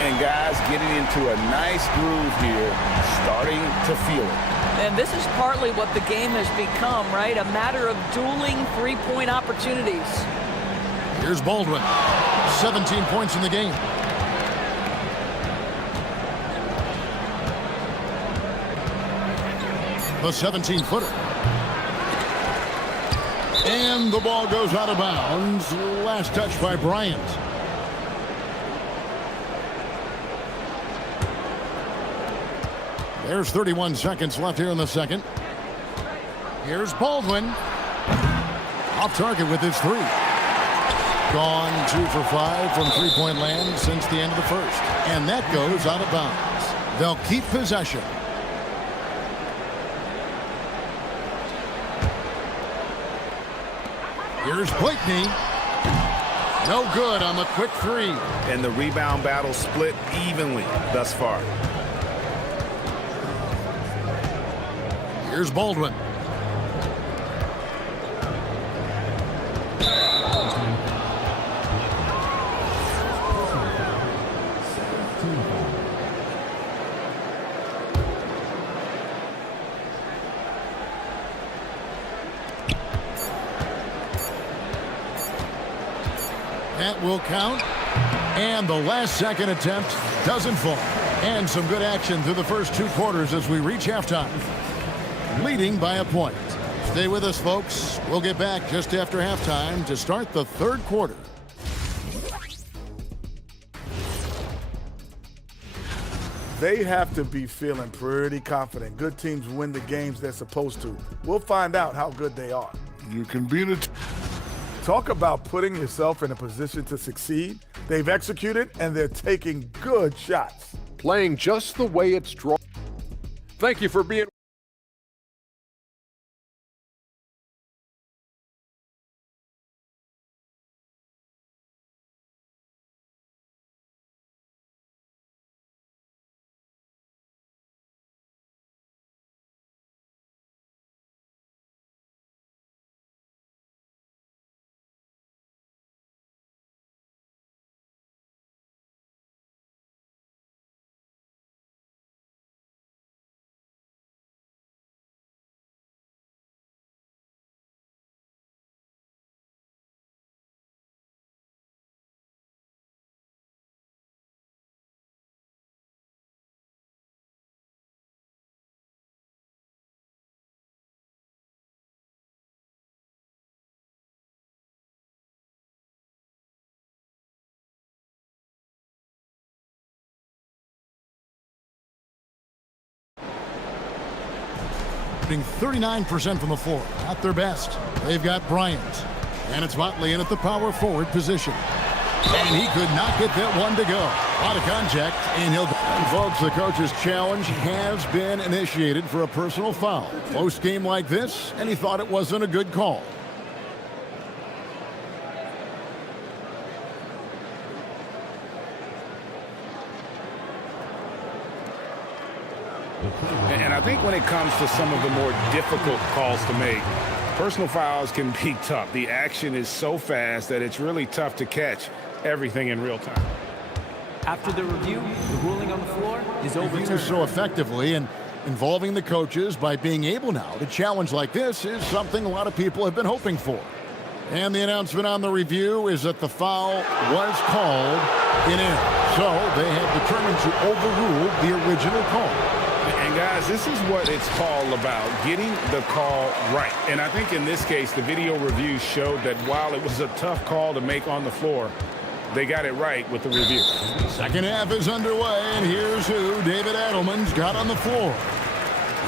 And guys getting into a nice groove here, starting to feel it. And this is partly what the game has become, right? A matter of dueling 3-point opportunities. Here's Baldwin. 17 points in the game. The 17-footer. And the ball goes out of bounds. Last touch by Bryant. There's 31 seconds left here in the second. Here's Baldwin. Off target with his 3. Gone 2 for 5 from 3-point land since the end of the first. And that goes out of bounds. They'll keep possession. Here's Blakeney. No good on the quick 3. And the rebound battle split evenly thus far. Here's Baldwin. That will count. And the last second attempt doesn't fall. And some good action through the first 2 quarters as we reach halftime. Leading by a point. Stay with us, folks. We'll get back just after halftime to start the 3rd quarter. They have to be feeling pretty confident. Good teams win the games they're supposed to. We'll find out how good they are. You can beat it. Talk about putting yourself in a position to succeed. They've executed, and they're taking good shots. Playing just the way it's drawn. Thank you for being... Shooting 39% from the floor. At their best. They've got Bryant. And it's Motley in at the power forward position. And he could not get that one to go. A lot of contact, and he'll... And folks, the coach's challenge has been initiated for a personal foul. Close game like this, and he thought it wasn't a good call. And I think when it comes to some of the more difficult calls to make, personal fouls can be tough. The action is so fast that it's really tough to catch everything in real time. After the review, the ruling on the floor is overturned. So effectively, and involving the coaches by being able now to challenge like this is something a lot of people have been hoping for. And the announcement on the review is that the foul was called in error. So they have determined to overrule the original call. And guys, this is what it's all about, getting the call right. And I think in this case, the video review showed that while it was a tough call to make on the floor, they got it right with the review. Second half is underway, and here's who David Adelman's got on the floor.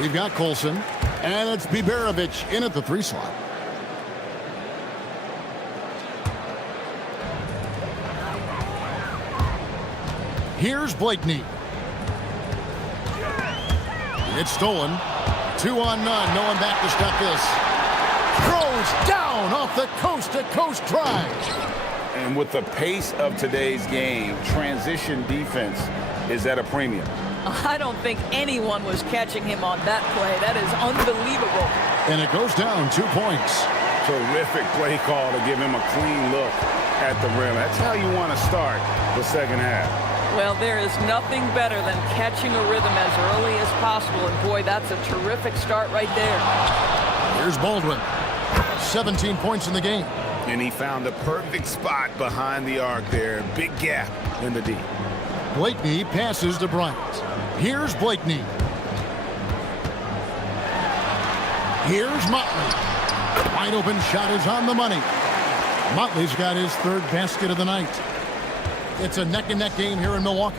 We've got Colson, and it's Biberovic in at the 3 slot. Here's Blakeney. It's stolen. 2-on-none. No one back to stop this. Throws down off the coast-to-coast drive. And with the pace of today's game, transition defense is at a premium. I don't think anyone was catching him on that play. That is unbelievable. And it goes down 2 points. Terrific play call to give him a clean look at the rim. That's how you want to start the second half. Well, there is nothing better than catching a rhythm as early as possible. And boy, that's a terrific start right there. Here's Baldwin. 17 points in the game. And he found the perfect spot behind the arc there. Big gap in the D. Blakeney passes to Bryant. Here's Blakeney. Here's Motley. Wide open shot is on the money. Motley's got his 3rd basket of the night. It's a neck-and-neck game here in Milwaukee.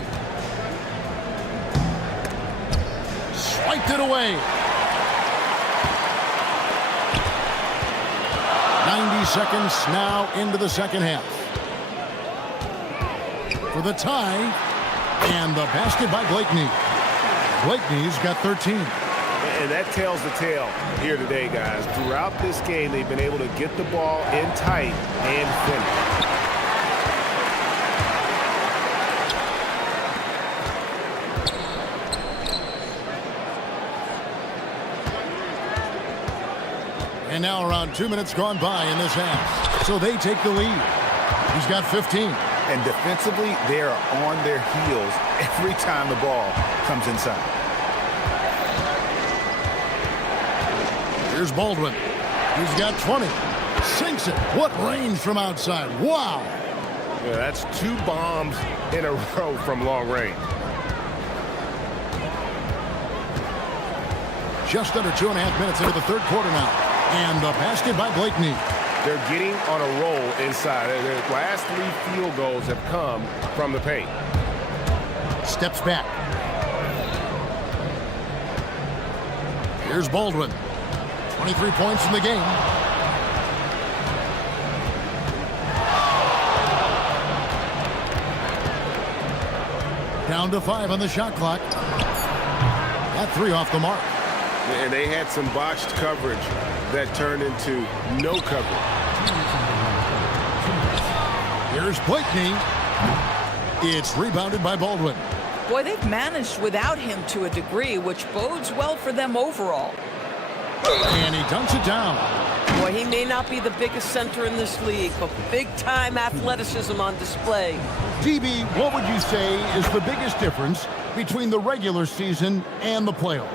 Swiped it away. 90 seconds now into the second half. For the tie, and the basket by Blakeney. Blakeney's got 13. And that tells the tale here today, guys. Throughout this game, they've been able to get the ball in tight and finish. And now around 2 minutes gone by in this half. So they take the lead. He's got 15. And defensively, they are on their heels every time the ball comes inside. Here's Baldwin. He's got 20. Sinks it. What range from outside. Wow. Yeah, that's 2 bombs in a row from long range. Just under 2.5 minutes into the 3rd quarter now. And the basket by Blakeney. They're getting on a roll inside. Their last 3 field goals have come from the paint. Steps back. Here's Baldwin. 23 points in the game. Down to 5 on the shot clock. That 3 off the mark. And they had some botched coverage that turned into no coverage. Here's Blakeney. It's rebounded by Baldwin. Boy, they've managed without him to a degree, which bodes well for them overall. And he dunks it down. Boy, he may not be the biggest center in this league, but big-time athleticism on display. DB, what would you say is the biggest difference between the regular season and the playoffs?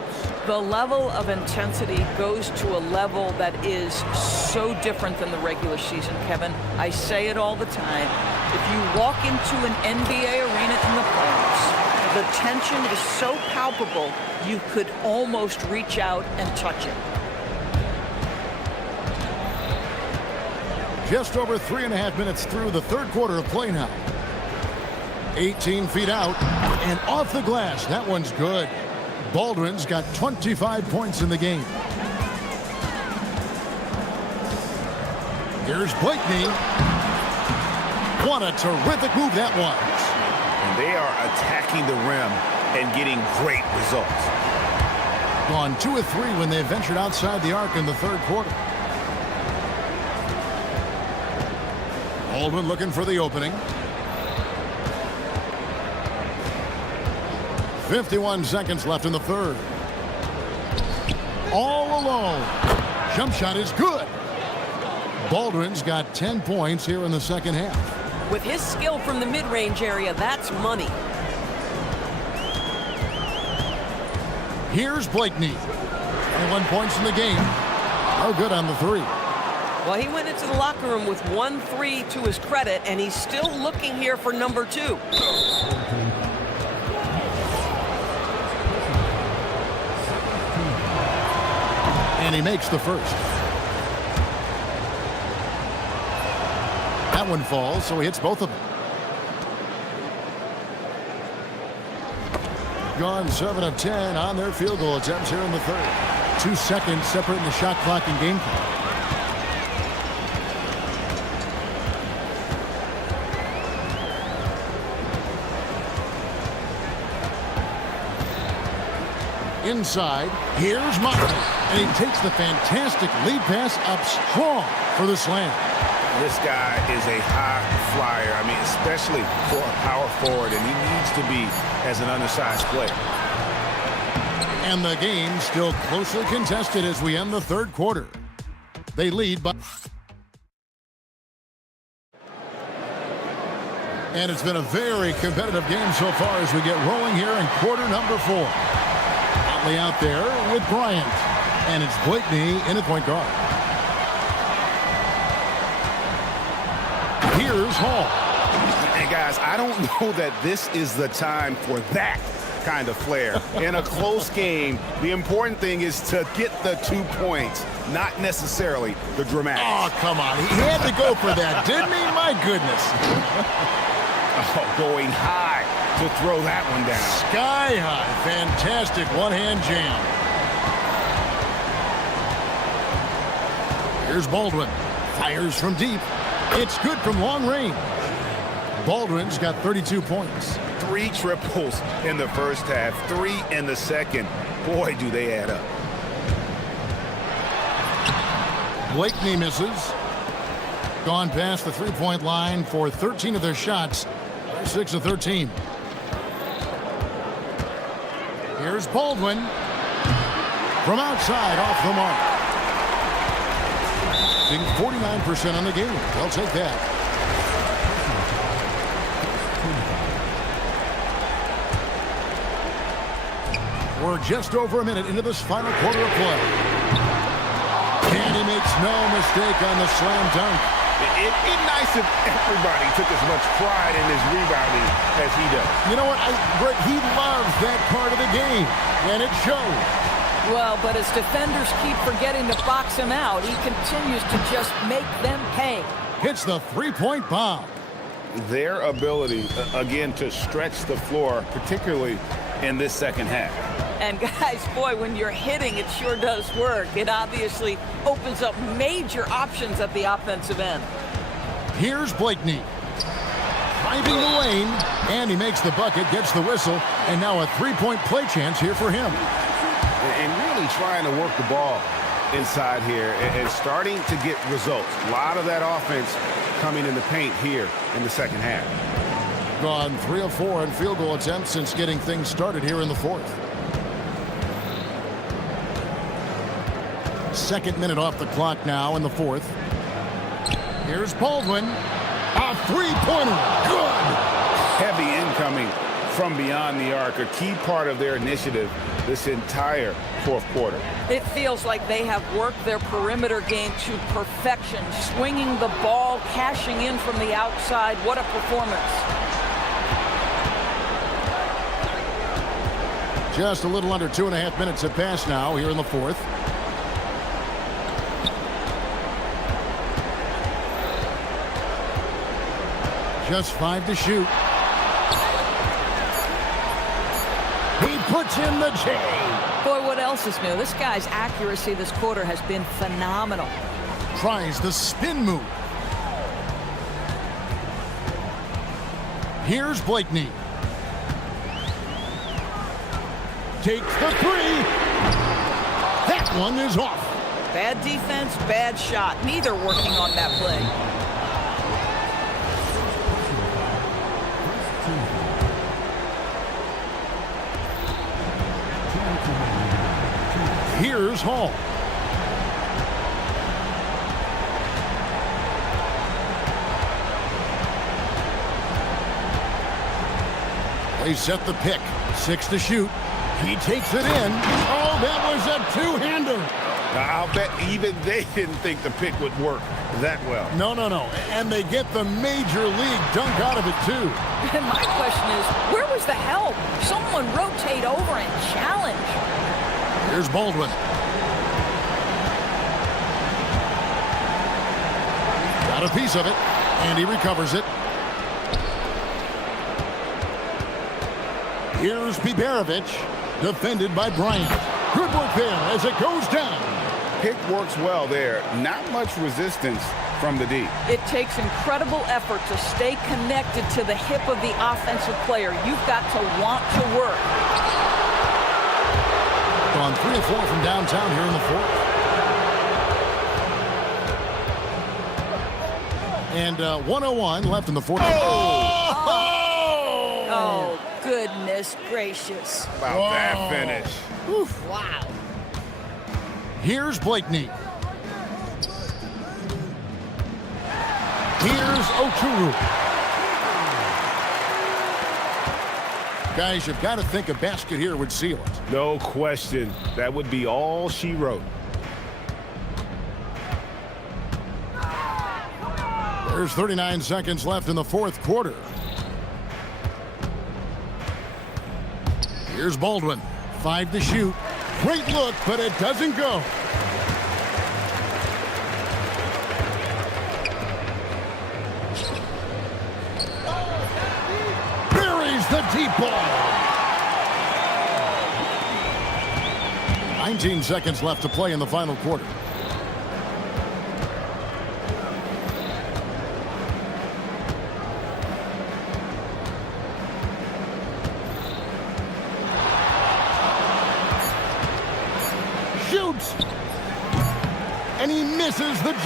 The level of intensity goes to a level that is so different than the regular season, Kevin. I say it all the time. If you walk into an NBA arena in the playoffs, the tension is so palpable, you could almost reach out and touch it. Just over 3.5 minutes through the 3rd quarter of play now. 18 feet out and off the glass. That one's good. Baldwin's got 25 points in the game. Here's Blakeney. What a terrific move that was. And they are attacking the rim and getting great results. Gone 2 of 3 when they ventured outside the arc in the 3rd quarter. Baldwin looking for the opening. 51 seconds left in the 3rd. All alone. Jump shot is good. Baldwin's got 10 points here in the 2nd half. With his skill from the mid-range area, that's money. Here's Blakeney. 21 points in the game. No good on the 3. Well, he went into the locker room with 1-3 to his credit, and he's still looking here for number 2. And he makes the first. That one falls, so he hits both of them. Gone 7 of 10 on their field goal attempts here in the third. 2 seconds separating the shot clock and game clock. Inside, here's Martin, and he takes the fantastic lead pass up strong for the slam. This guy is a high flyer. I mean, especially for a power forward, and he needs to be as an undersized player. And the game still closely contested as we end the third quarter. They lead by... And it's been a very competitive game so far as we get rolling here in quarter number 4. Otley out there with Bryant. And it's Blakeney in at point guard. Here's Hall. And guys, I don't know that this is the time for that kind of flair. In a close game, the important thing is to get the 2 points, not necessarily the dramatics. Oh, come on. He had to go for that, didn't he? My goodness. Going high to throw that one down. Sky high. Fantastic one-hand jam. Here's Baldwin. Fires from deep. It's good from long range. Baldwin's got 32 points. 3 triples in the first half, 3 in the second. Boy, do they add up. Blakeney misses. Gone past the three-point line for 13 of their shots. 6 of 13. Here's Baldwin. From outside, off the mark. Shooting 49% on the game. They'll take that. We're just over a minute into this final quarter of play. And he makes no mistake on the slam dunk. It'd be nice if everybody took as much pride in his rebounding as he does. You know what, Brett, he loves that part of the game, and it shows. Well, but as defenders keep forgetting to box him out, he continues to just make them pay. Hits the three-point bomb. Their ability, again, to stretch the floor, particularly in this second half. And guys, boy, when you're hitting, it sure does work. It obviously opens up major options at the offensive end. Here's Blakeney. Driving the lane, and he makes the bucket, gets the whistle, and now a three-point play chance here for him. And really trying to work the ball inside here and starting to get results. A lot of that offense coming in the paint here in the second half. Gone 3 of 4 in field goal attempts since getting things started here in the fourth. Second minute off the clock now in the fourth. Here's Baldwin. A three-pointer. Good. Heavy incoming from beyond the arc. A key part of their initiative this entire fourth quarter. It feels like they have worked their perimeter game to perfection. Swinging the ball, cashing in from the outside. What a performance. Just a little under 2.5 minutes have passed now here in the fourth. Just 5 to shoot. He puts in the J. Boy, what else is new? This guy's accuracy this quarter has been phenomenal. Tries the spin move. Here's Blakeney. Takes the three. That one is off. Bad defense, bad shot. Neither working on that play. Here's Hall. They set the pick. 6 to shoot. He takes it in. Oh, that was a two-hander. I'll bet even they didn't think the pick would work that well. No. And they get the major league dunk out of it, too. And my question is, where was the help? Someone rotate over and challenge. Here's Baldwin. Got a piece of it, and he recovers it. Here's Biberovic, defended by Bryant. Good work there as it goes down. Pick works well there. Not much resistance from the D. It takes incredible effort to stay connected to the hip of the offensive player. You've got to want to work. Gone 3 of 4 from downtown here in the fourth. And 1:01 left in the fourth. Oh, goodness gracious. About that finish. Oof, wow. Here's Blakeney. Here's Ochuru. Guys, you've got to think a basket here would seal it. No question. That would be all she wrote. There's 39 seconds left in the fourth quarter. Here's Baldwin. 5 to shoot. Great look, but it doesn't go. Buries the deep ball. 19 seconds left to play in the final quarter. Shoots, and he misses the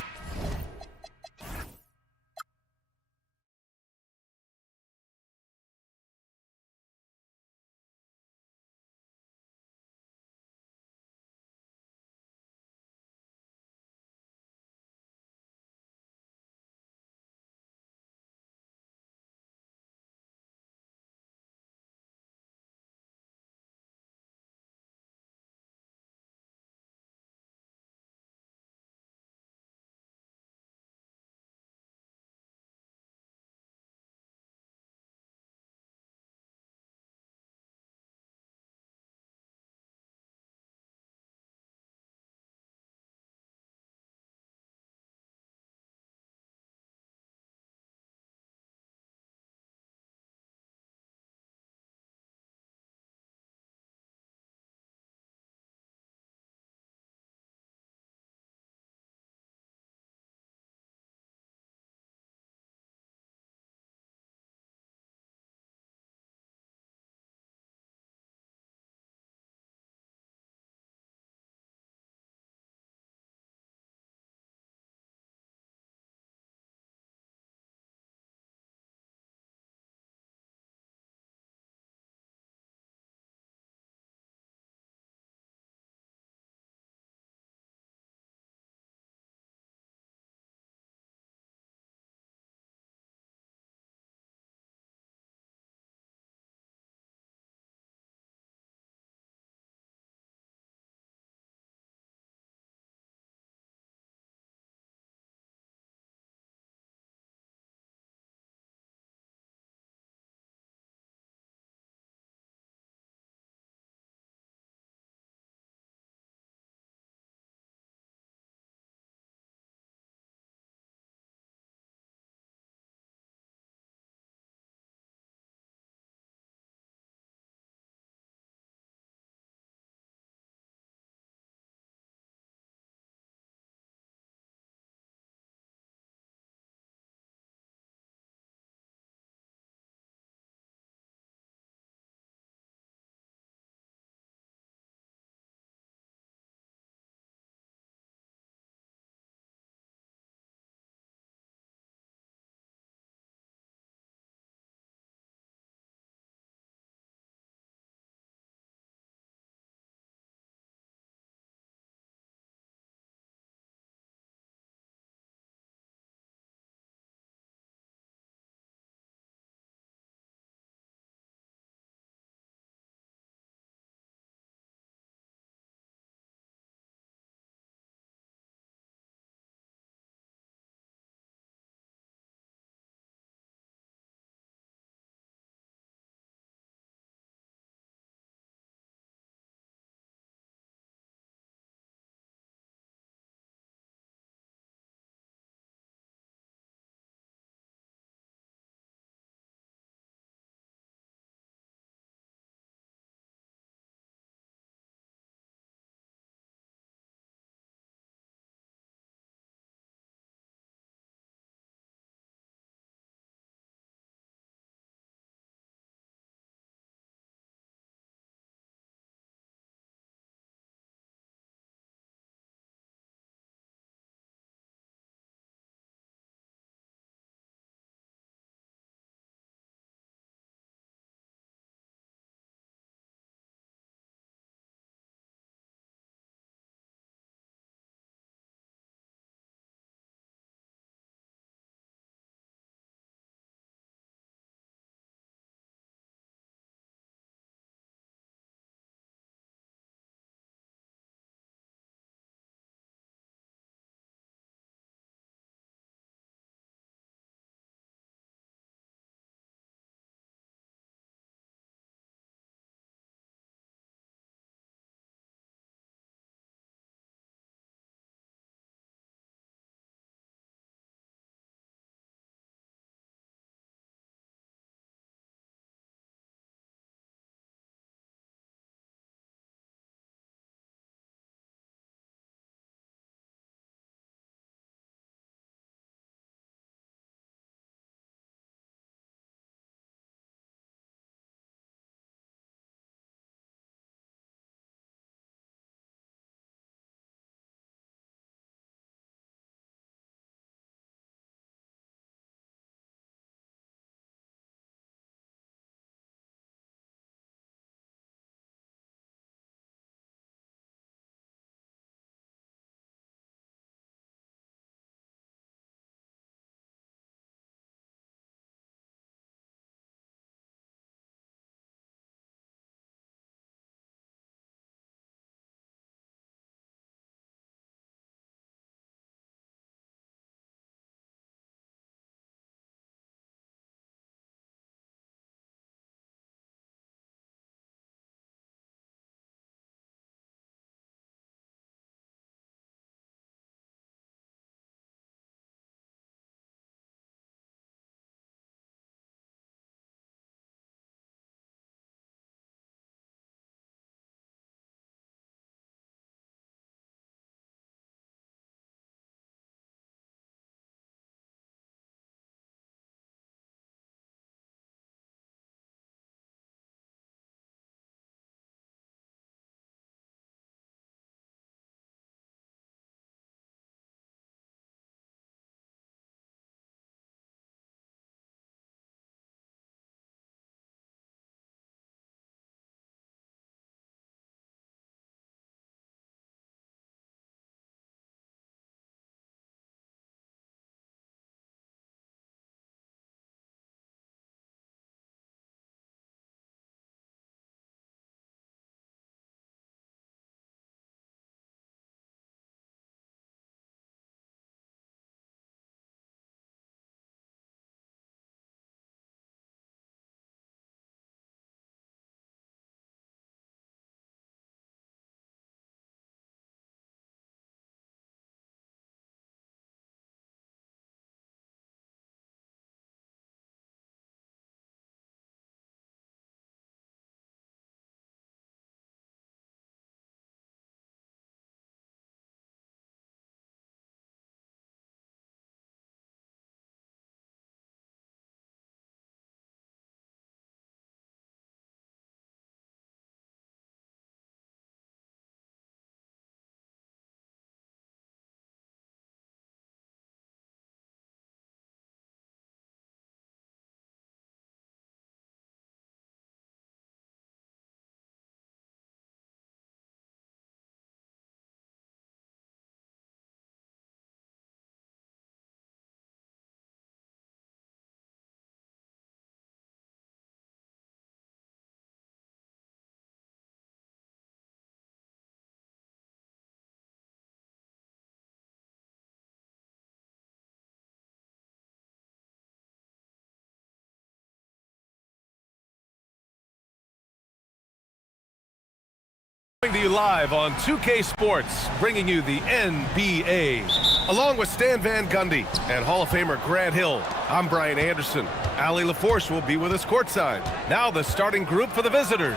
you live on 2K Sports, bringing you the NBA. Along with Stan Van Gundy and Hall of Famer Grant Hill, I'm Brian Anderson. Ali LaForce will be with us courtside. Now the starting group for the visitors.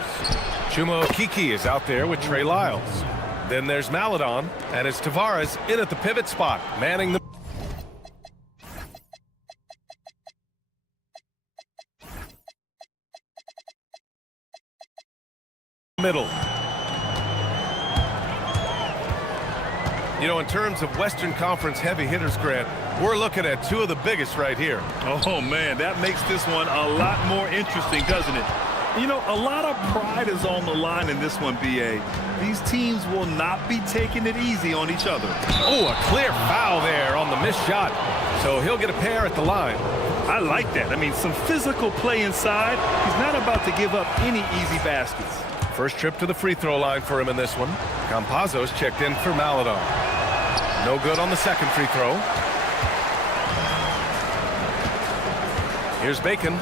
Chuma Okeke is out there with Trey Lyles. Then there's Maladon, and it's Tavares in at the pivot spot, manning the middle. You know, in terms of Western Conference heavy hitters, Grant, we're looking at two of the biggest right here. Oh, man, that makes this one a lot more interesting, doesn't it? You know, a lot of pride is on the line in this one, B.A. These teams will not be taking it easy on each other. Oh, a clear foul there on the missed shot. So he'll get a pair at the line. I like that. I mean, some physical play inside. He's not about to give up any easy baskets. First trip to the free throw line for him in this one. Campazzo's checked in for Maladon. No good on the second free throw. Here's Bacon.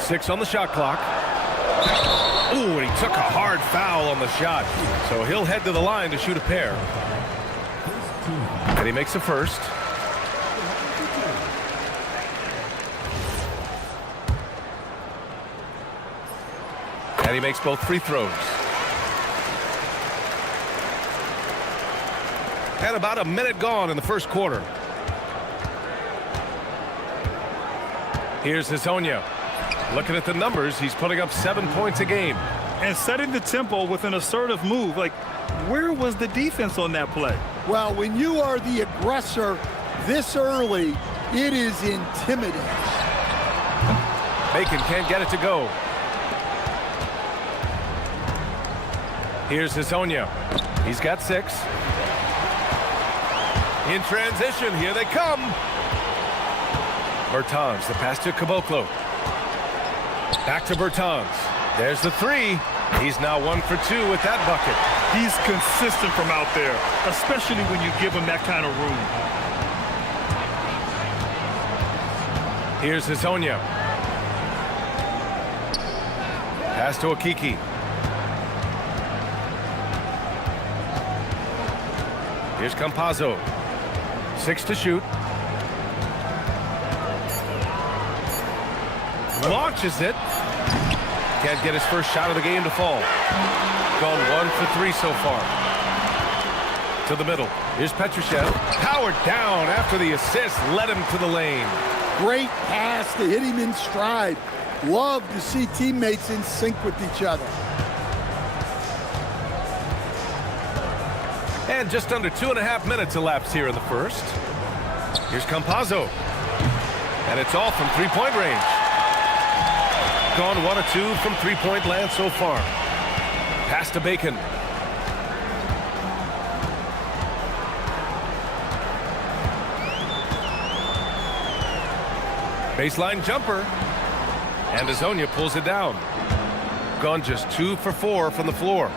Six on the shot clock. Ooh, and he took a hard foul on the shot. So he'll head to the line to shoot a pair. And he makes a first. And he makes both free throws. And about a minute gone in the first quarter. Here's Hezonja. Looking at the numbers, he's putting up 7 points a game. And setting the tempo with an assertive move. Like, where was the defense on that play? Well, when you are the aggressor this early, it is intimidating. Bacon can't get it to go. Here's Hezonja. He's got 6. In transition, here they come. Bertans, the pass to Caboclo. Back to Bertans. There's the 3. He's now 1 for 2 with that bucket. He's consistent from out there, especially when you give him that kind of room. Here's Hezonja. Pass to Okeke. Here's Campazzo. 6 to shoot. Launches it. Can't get his first shot of the game to fall. Gone 1 for 3 so far. To the middle. Here's Petrushev. Powered down after the assist. Led him to the lane. Great pass to hit him in stride. Love to see teammates in sync with each other. And just under 2.5 minutes elapsed here in the first. Here's Campazzo. And it's all from three-point range. Gone 1 of 2 from three-point land so far. Pass to Bacon. Baseline jumper. And Hezonja pulls it down. Gone just 2 for 4 from the floor.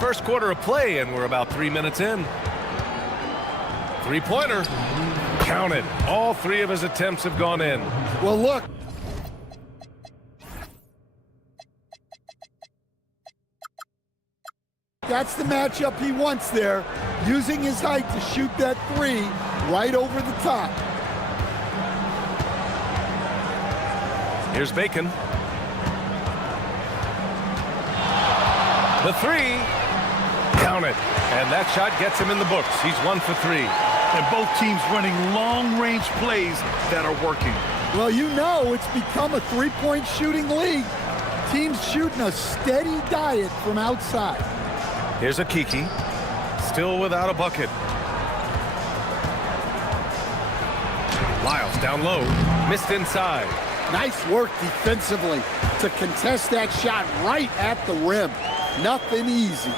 First quarter of play, and we're about 3 minutes in. Three-pointer. Counted. All 3 of his attempts have gone in. Well, look. That's the matchup he wants there. Using his height to shoot that 3 right over the top. Here's Bacon. The 3. Counted. And that shot gets him in the books. He's 1 for 3. And both teams running long-range plays that are working. Well, you know it's become a three-point shooting league. Teams shooting a steady diet from outside. Here's Okeke. Still without a bucket. Lyles down low. Missed inside. Nice work defensively to contest that shot right at the rim. Nothing easy.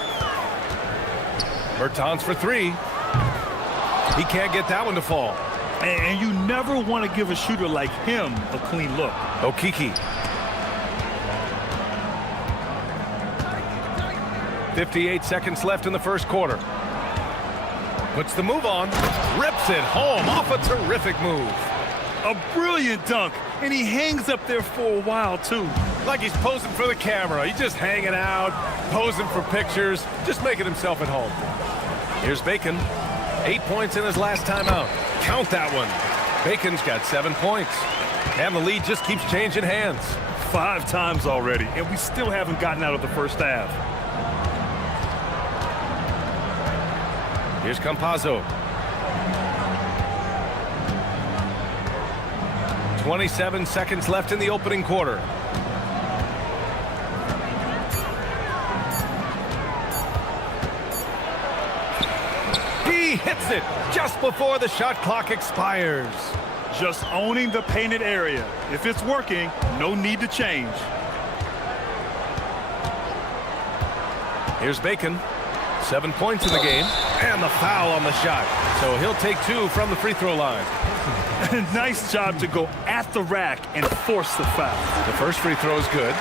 Bertans for 3. He can't get that one to fall. And you never want to give a shooter like him a clean look. Okeke. 58 seconds left in the first quarter. Puts the move on, rips it home off a terrific move. A brilliant dunk, and he hangs up there for a while, too. Like he's posing for the camera. He's just hanging out, posing for pictures, just making himself at home. Here's Bacon. 8 points in his last timeout. Count that one. Bacon's got 7 points. And the lead just keeps changing hands. 5 times already, and we still haven't gotten out of the first half. Here's Campazzo. 27 seconds left in the opening quarter. He hits it just before the shot clock expires. Just owning the painted area. If it's working, no need to change. Here's Bacon. 7 points in the game, and the foul on the shot. So he'll take 2 from the free throw line. Nice job to go at the rack and force the foul. The first free throw is good.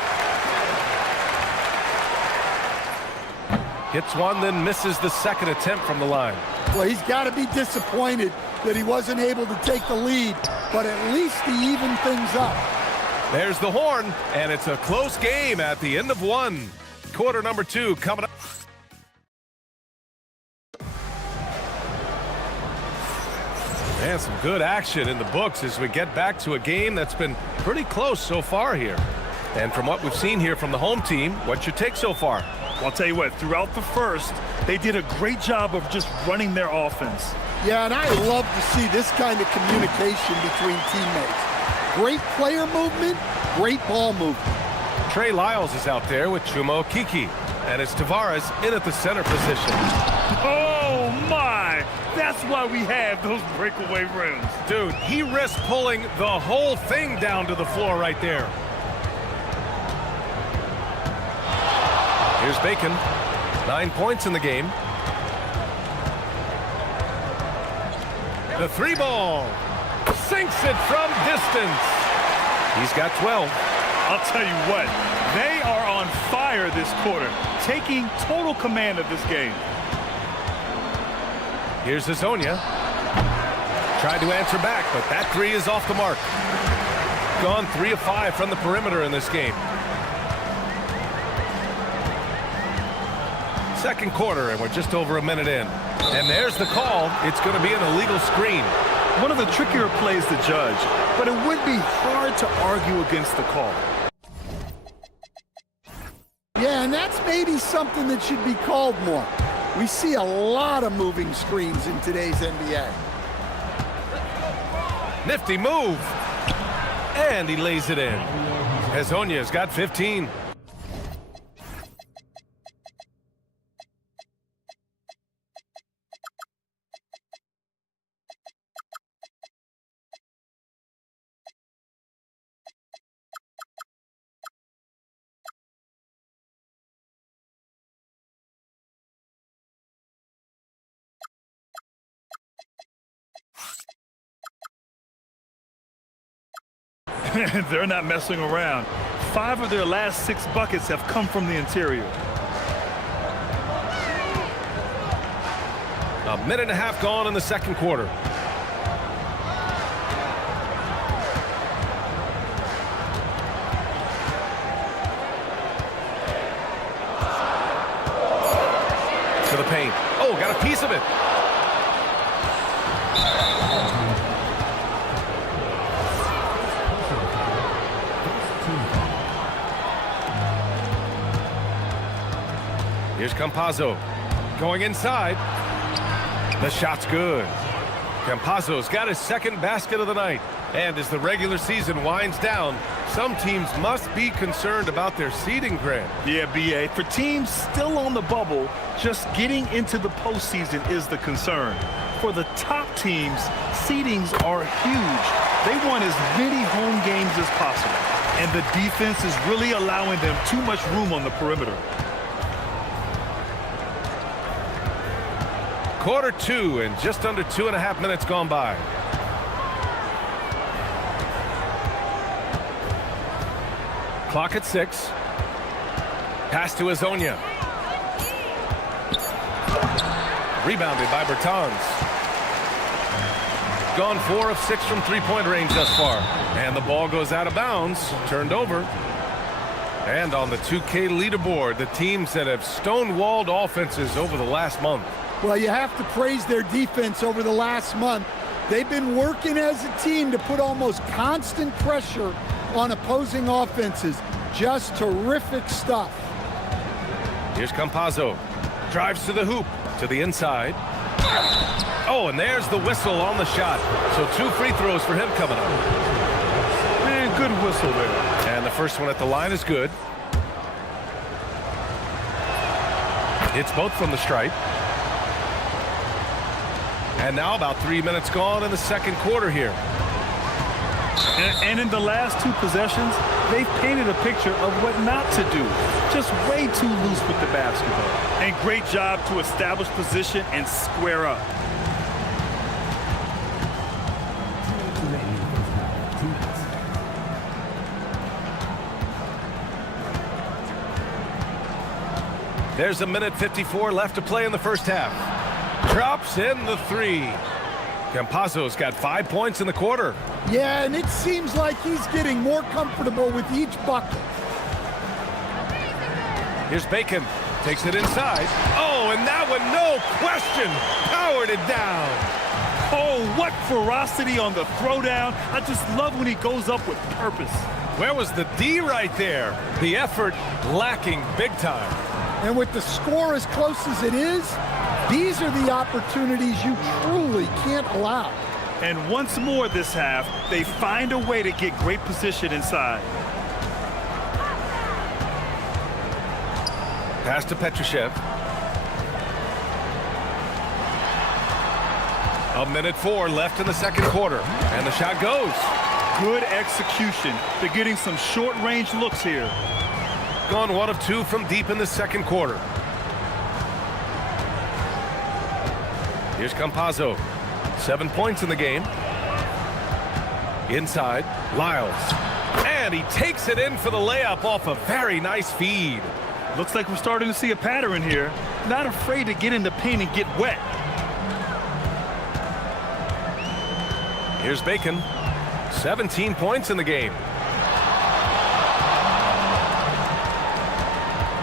Hits one, then misses the second attempt from the line. Well, he's got to be disappointed that he wasn't able to take the lead, but at least he evened things up. There's the horn, and it's a close game at the end of one. Quarter number 2 coming up. And some good action in the books as we get back to a game that's been pretty close so far here. And from what we've seen here from the home team, what's your take so far? I'll tell you what, throughout the first, they did a great job of just running their offense. Yeah, and I love to see this kind of communication between teammates. Great player movement, great ball movement. Trey Lyles is out there with Chuma Kiki, and it's Tavares in at the center position. Oh, my! That's why we have those breakaway rims. Dude, he risked pulling the whole thing down to the floor right there. Here's Bacon. 9 points in the game. The 3 ball. Sinks it from distance. He's got 12. I'll tell you what, they are on fire this quarter, taking total command of this game. Here's Hazonia. Tried to answer back, but that 3 is off the mark. Gone 3 of 5 from the perimeter in this game. Second quarter, and we're just over a minute in. And there's the call. It's going to be an illegal screen. One of the trickier plays to judge, but it would be hard to argue against the call. Yeah, and that's maybe something that should be called more. We see a lot of moving screens in today's NBA. Nifty move. And he lays it in. Hazonia's got 15. They're not messing around. 5 of their last 6 buckets have come from the interior. A minute and a half gone in the second quarter. To the paint. Oh, got a piece of it. Here's Campazzo going inside. The shot's good. Campazzo's got his second basket of the night. And as the regular season winds down, some teams must be concerned about their seeding grid. Yeah, BA. For teams still on the bubble, just getting into the postseason is the concern. For the top teams, seedings are huge. They want as many home games as possible. And the defense is really allowing them too much room on the perimeter. Quarter 2 and just under 2.5 minutes gone by. Clock at 6. Pass to Hazonia. Rebounded by Bertans. Gone 4 of 6 from three-point range thus far. And the ball goes out of bounds, turned over. And on the 2K leaderboard, the teams that have stonewalled offenses over the last month. Well, you have to praise their defense over the last month. They've been working as a team to put almost constant pressure on opposing offenses. Just terrific stuff. Here's Campazzo. Drives to the hoop, to the inside. Oh, and there's the whistle on the shot. So 2 free throws for him coming up. Man, good whistle there. And the first one at the line is good. Hits both from the stripe. And now about 3 minutes gone in the second quarter here. And in the last 2 possessions, they've painted a picture of what not to do. Just way too loose with the basketball. And great job to establish position and square up. There's a minute 54 left to play in the first half. Drops in the 3. Campazzo's got 5 points in the quarter. Yeah, and it seems like he's getting more comfortable with each bucket. Here's Bacon. Takes it inside. Oh, and that one, no question, powered it down. Oh, what ferocity on the throwdown. I just love when he goes up with purpose. Where was the D right there? The effort lacking big time. And with the score as close as it is, these are the opportunities you truly can't allow. And once more this half, they find a way to get great position inside. Pass to Petrushev. A minute 4 left in the second quarter. And the shot goes. Good execution. They're getting some short-range looks here. Gone 1 of 2 from deep in the second quarter. Here's Campazzo. 7 points in the game. Inside, Lyles. And he takes it in for the layup off a very nice feed. Looks like we're starting to see a pattern here. Not afraid to get in the paint and get wet. Here's Bacon. 17 points in the game.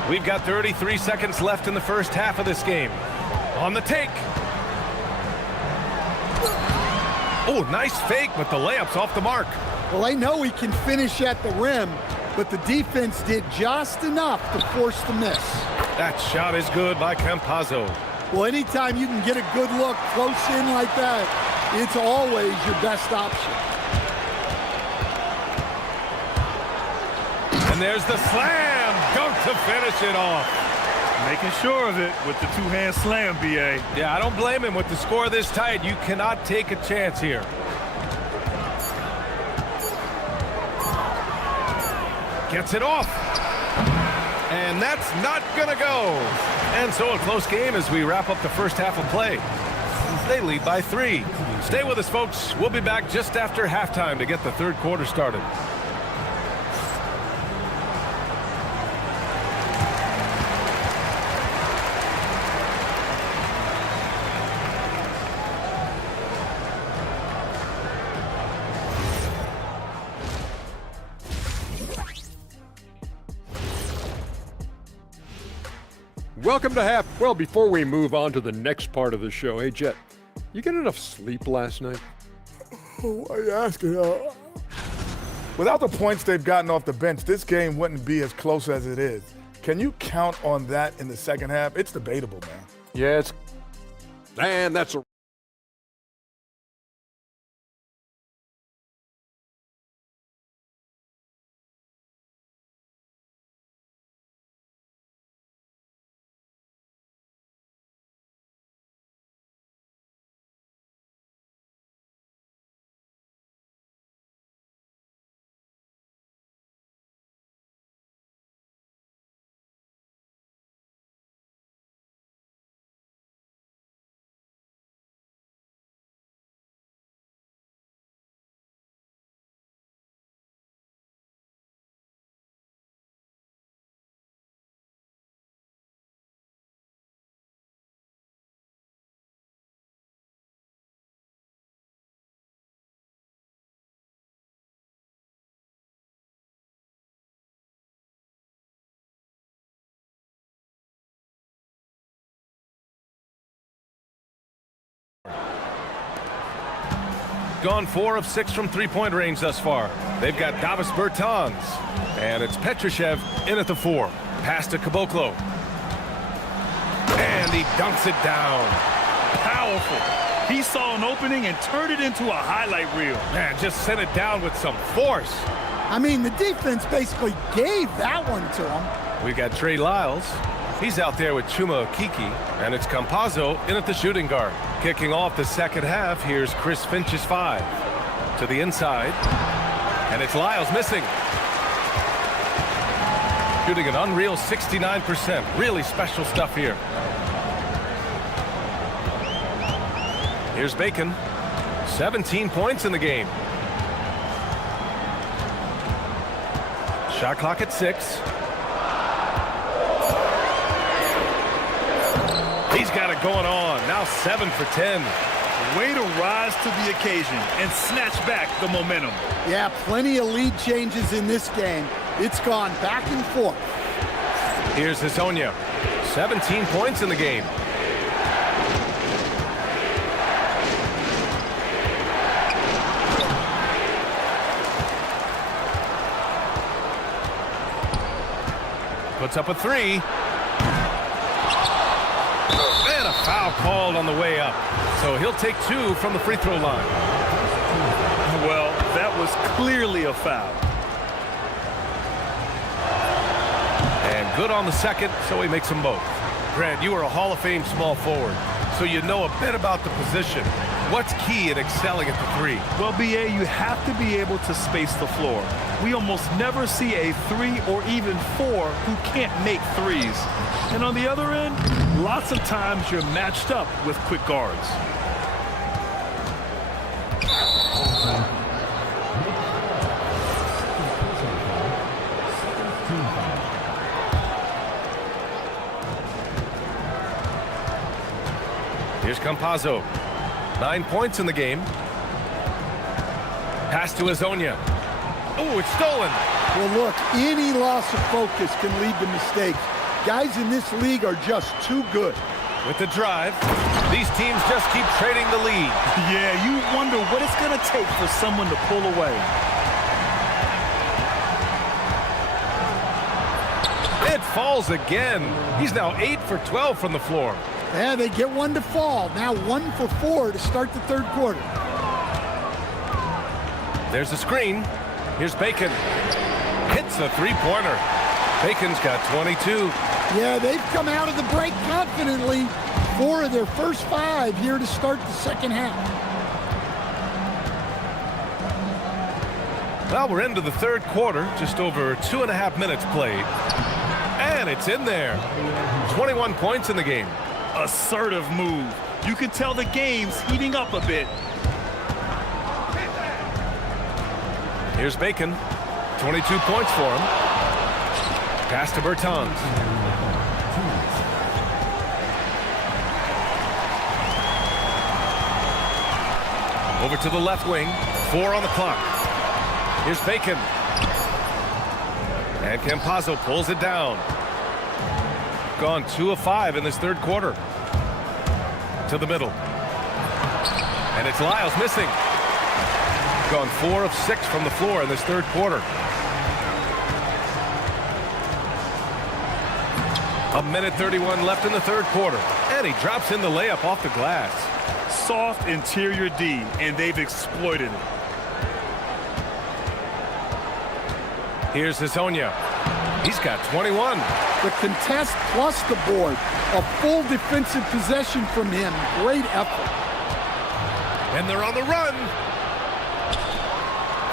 We've got 33 seconds left in the first half of this game. On the take. Oh, nice fake, but the layup's off the mark. Well, they know he can finish at the rim, but the defense did just enough to force the miss. That shot is good by Campazzo. Well, anytime you can get a good look close in like that, it's always your best option. And there's the slam dunk to finish it off. Making sure of it with the two-hand slam, B.A. Yeah, I don't blame him. With the score this tight, you cannot take a chance here. Gets it off. And that's not going to go. And so a close game as we wrap up the first half of play. They lead by 3. Stay with us, folks. We'll be back just after halftime to get the third quarter started. Welcome to half. Well, before we move on to the next part of the show, hey, Jet, you get enough sleep last night? Oh, why are you asking? Without the points they've gotten off the bench, this game wouldn't be as close as it is. Can you count on that in the second half? It's debatable, man. Yeah, that's a gone 4 of 6 from three-point range thus far. They've got Davis Bertans, and it's Petrushev in at the 4. Pass to Caboclo. And he dunks it down. Powerful. He saw an opening and turned it into a highlight reel. Man, just sent it down with some force. I mean, the defense basically gave that one to him. We've got Trey Lyles. He's out there with Chuma Okiki, and it's Campazzo in at the shooting guard. Kicking off the second half, here's Chris Finch's 5. To the inside, and it's Lyles missing. Shooting an unreal 69%. Really special stuff here. Here's Bacon. 17 points in the game. Shot clock at 6. He's got it going on. Now 7 for 10. Way to rise to the occasion and snatch back the momentum. Yeah, plenty of lead changes in this game. It's gone back and forth. Here's Hezonja. 17 points in the game. Puts up a 3. And a foul called on the way up. So he'll take 2 from the free throw line. Well, that was clearly a foul. And good on the second, so he makes them both. Grant, you are a Hall of Fame small forward, so you know a bit about the position. What's key in excelling at the 3? Well, BA, you have to be able to space the floor. We almost never see a 3 or even 4 who can't make 3s. And on the other end, lots of times you're matched up with quick guards. Here's Campazzo. 9 points in the game. Pass to Hezonja. Oh, it's stolen. Well, look, any loss of focus can lead to mistakes. Guys in this league are just too good. With the drive, these teams just keep trading the lead. Yeah, you wonder what it's going to take for someone to pull away. It falls again. He's now 8 for 12 from the floor. Yeah, they get one to fall. Now 1 for 4 to start the third quarter. There's a screen. Here's Bacon. Hits a three-pointer. Bacon's got 22. Yeah, they've come out of the break confidently. 4 of their first 5 here to start the second half. Well, we're into the third quarter. Just over 2.5 minutes played. And it's in there. 21 points in the game. Assertive move. You can tell the game's heating up a bit. Here's Bacon. 22 points for him. Pass to Bertans. Over to the left wing. 4 on the clock. Here's Bacon. And Campazzo pulls it down. Gone 2 of 5 in this third quarter. To the middle. And it's Lyles missing. Gone 4 of 6 from the floor in this third quarter. A minute 31 left in the third quarter. And he drops in the layup off the glass. Soft interior D, and they've exploited it. Here's Hezonja. He's got 21. The contest plus the board. A full defensive possession from him. Great effort. And they're on the run.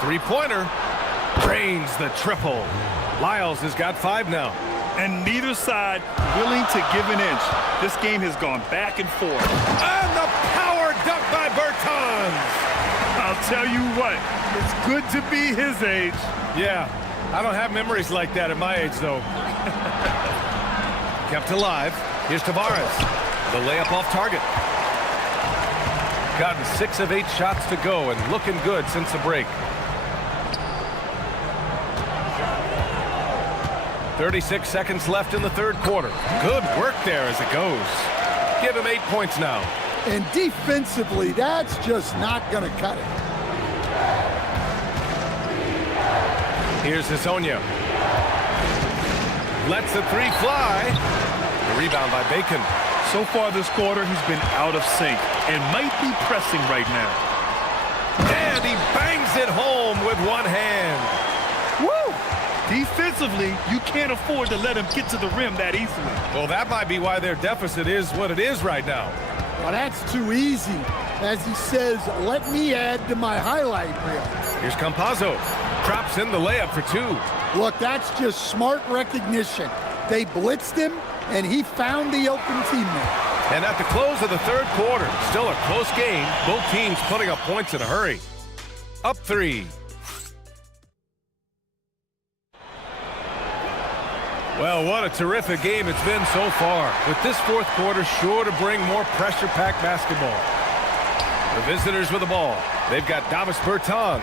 Three-pointer. Drains the triple. Lyles has got 5 now. And neither side willing to give an inch. This game has gone back and forth. And the power dunk by Bertans. I'll tell you what, it's good to be his age. Yeah, I don't have memories like that at my age, though. Kept alive. Here's Tavares. The layup off target. Gotten 6 of 8 shots to go and looking good since the break. 36 seconds left in the third quarter. Good work there as it goes. Give him 8 points now. And defensively, that's just not going to cut it. Here's Hazonia. Lets the three fly. The rebound by Bacon. So far this quarter, he's been out of sync and might be pressing right now. And he bangs it home with one hand. Woo! Defensively, you can't afford to let him get to the rim that easily. Well, that might be why their deficit is what it is right now. Well, that's too easy. As he says, let me add to my highlight reel. Here's Campazzo. Drops in the layup for two. Look, that's just smart recognition. They blitzed him, and he found the open teammate. And at the close of the third quarter, still a close game. Both teams putting up points in a hurry. Up three. Well, what a terrific game it's been so far. With this fourth quarter sure to bring more pressure-packed basketball. The visitors with the ball. They've got Davis Bertans.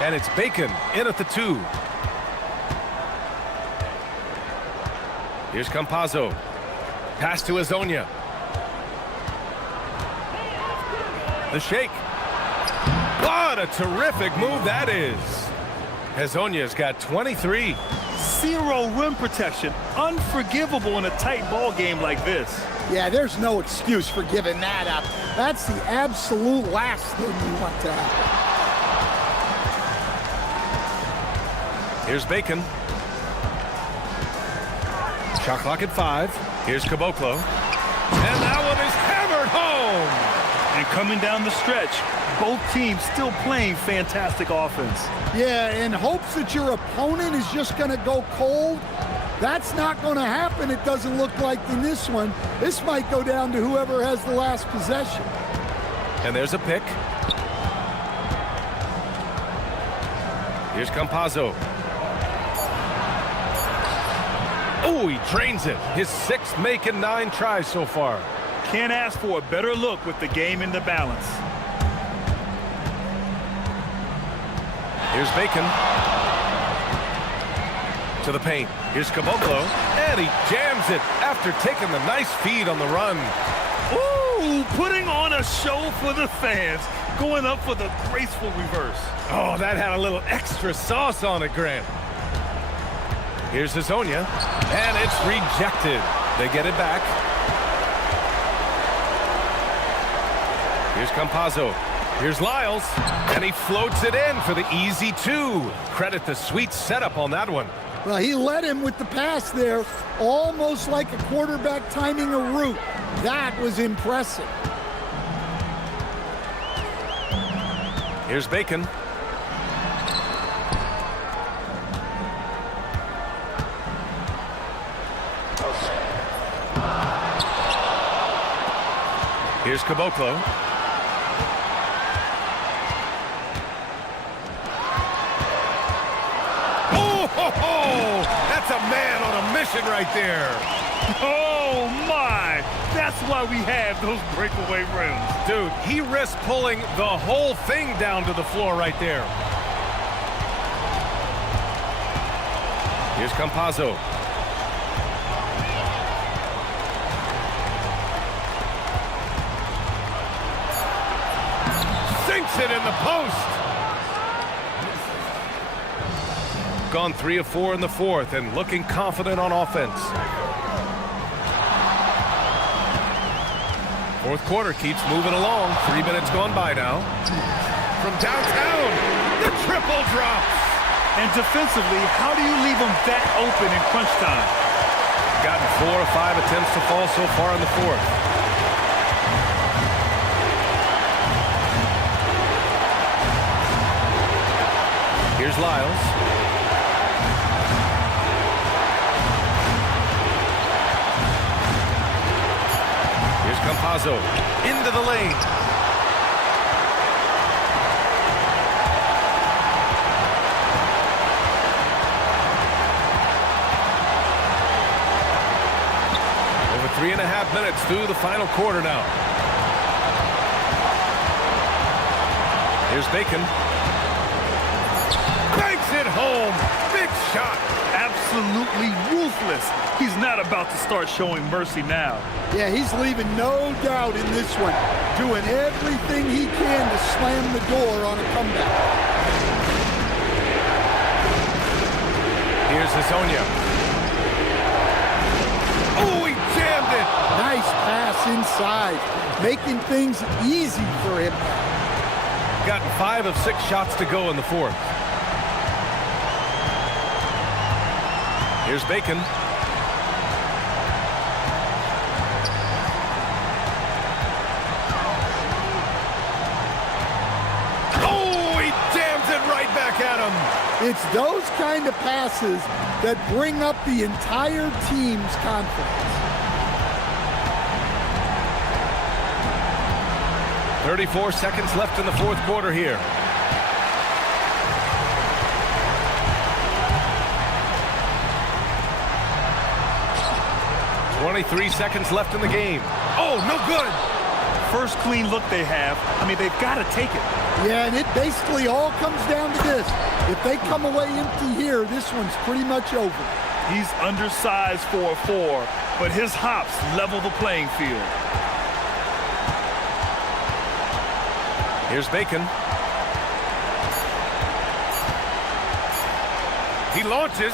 And it's Bacon in at the two. Here's Campazzo. Pass to Hazonia. The shake. What a terrific move that is. Hazonia's got 23. Zero rim protection. Unforgivable in a tight ball game like this. Yeah, there's no excuse for giving that up. That's the absolute last thing you want to happen. Here's Bacon. Shot clock at 5. Here's Caboclo. And that one is hammered home. And coming down the stretch, both teams still playing fantastic offense. Yeah, in hopes that your opponent is just going to go cold. That's not going to happen, it doesn't look like in this one. This might go down to whoever has the last possession. And there's a pick. Here's Campazzo. Oh, he drains it. His sixth making 9 tries so far. Can't ask for a better look with the game in the balance. Here's Bacon. To the paint. Here's Caboclo. And he jams it after taking the nice feed on the run. Ooh, putting on a show for the fans. Going up for the graceful reverse. Oh, that had a little extra sauce on it, Grant. Here's Hazonia. And it's rejected. They get it back. Here's Campazzo. Here's Lyles. And he floats it in for the easy 2. Credit the sweet setup on that one. Well, he led him with the pass there, almost like a quarterback timing a route. That was impressive. Here's Bacon. Here's Caboclo. Oh, that's a man on a mission right there. Oh, my. That's why we have those breakaway rims. Dude, he risked pulling the whole thing down to the floor right there. Here's Campazzo. Sinks it in the post. Gone 3 of 4 in the fourth and looking confident on offense. Fourth quarter keeps moving along. 3 minutes gone by now. From downtown, the triple drops. And defensively, how do you leave them that open in crunch time? Gotten 4 of 5 attempts to fall so far in the fourth. Here's Lyles. Campazzo into the lane. Over 3.5 minutes through the final quarter now. Here's Bacon. Banks it home. Big shot. Absolutely ruthless. He's not about to start showing mercy now. Yeah, he's leaving no doubt in this one. Doing everything he can to slam the door on a comeback. Here's Hazonia. Oh, he jammed it. Nice pass inside, making things easy for him. Gotten 5 of 6 shots to go in the fourth. Here's Bacon. Oh, he jams it right back at him. It's those kind of passes that bring up the entire team's confidence. 34 seconds left in the fourth quarter here. "23 seconds left in the game. Oh, no good. First clean look they have. I mean, they've got to take it. Yeah, and it basically all comes down to this. If they come away empty here, this one's pretty much over. He's undersized for a 4, but his hops level the playing field. Here's Bacon. He launches.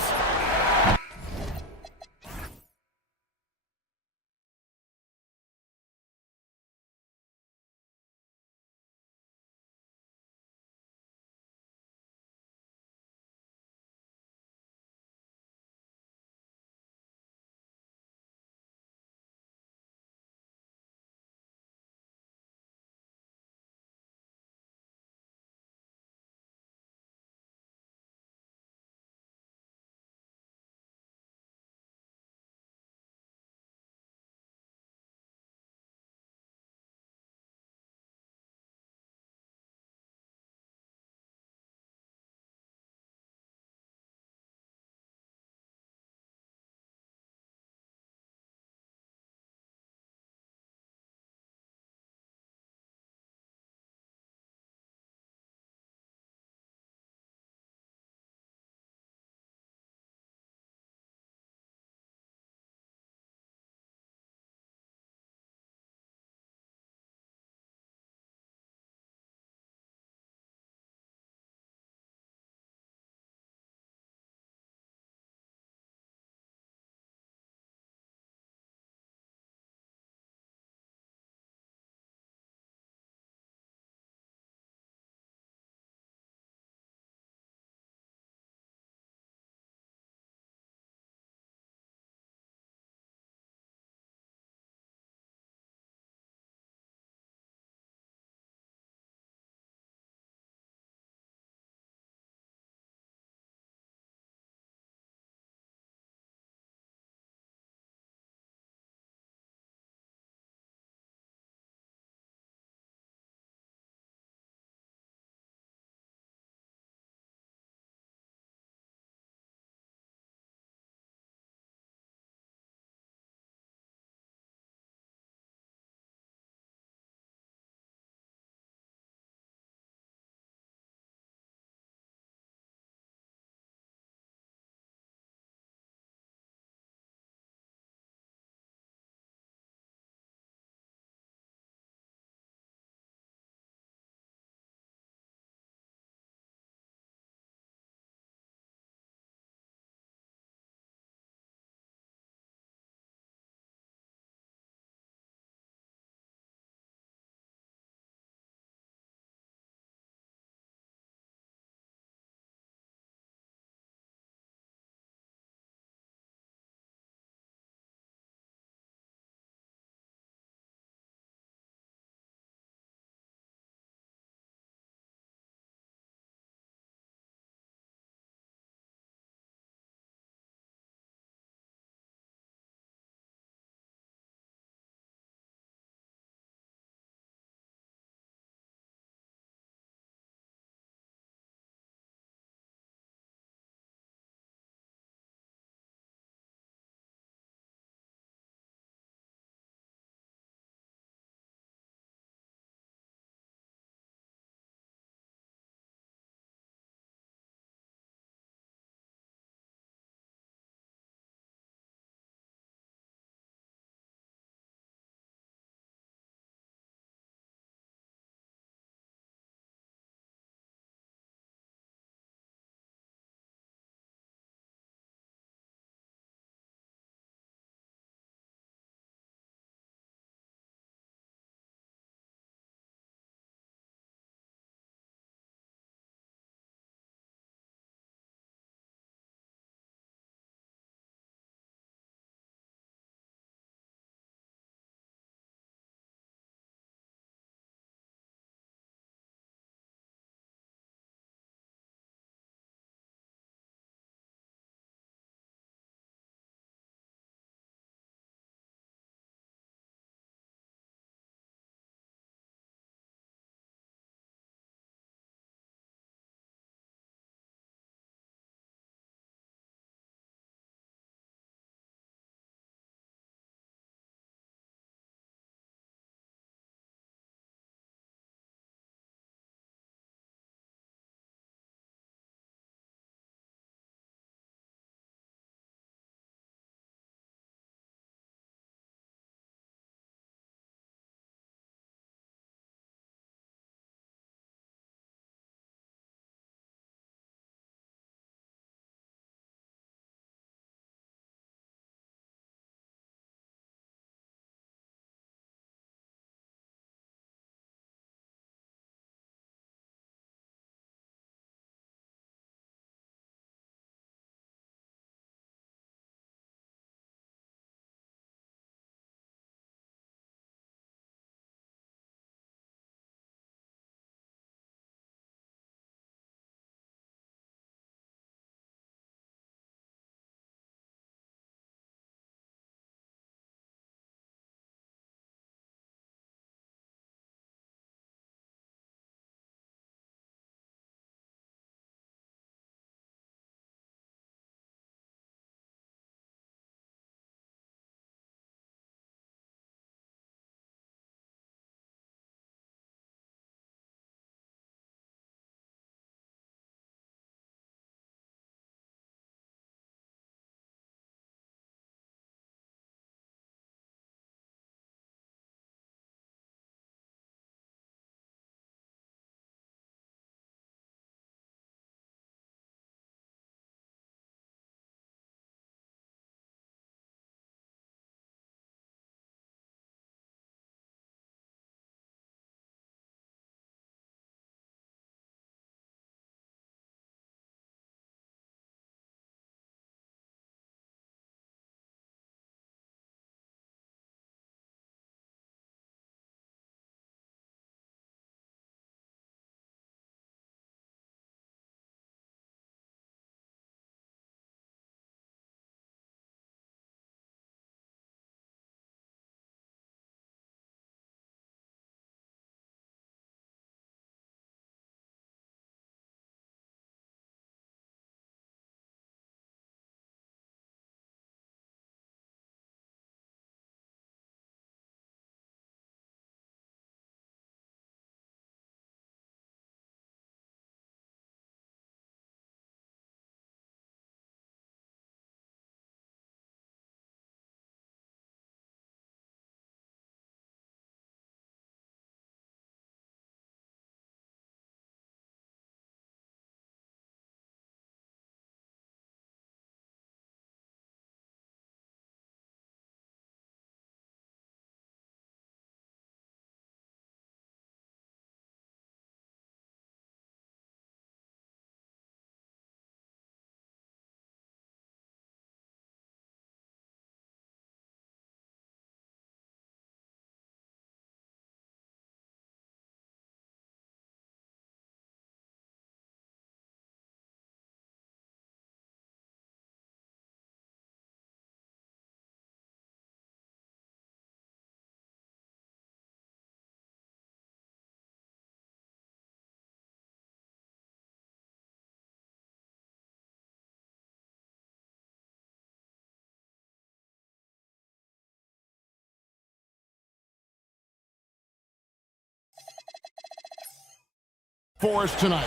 For us tonight,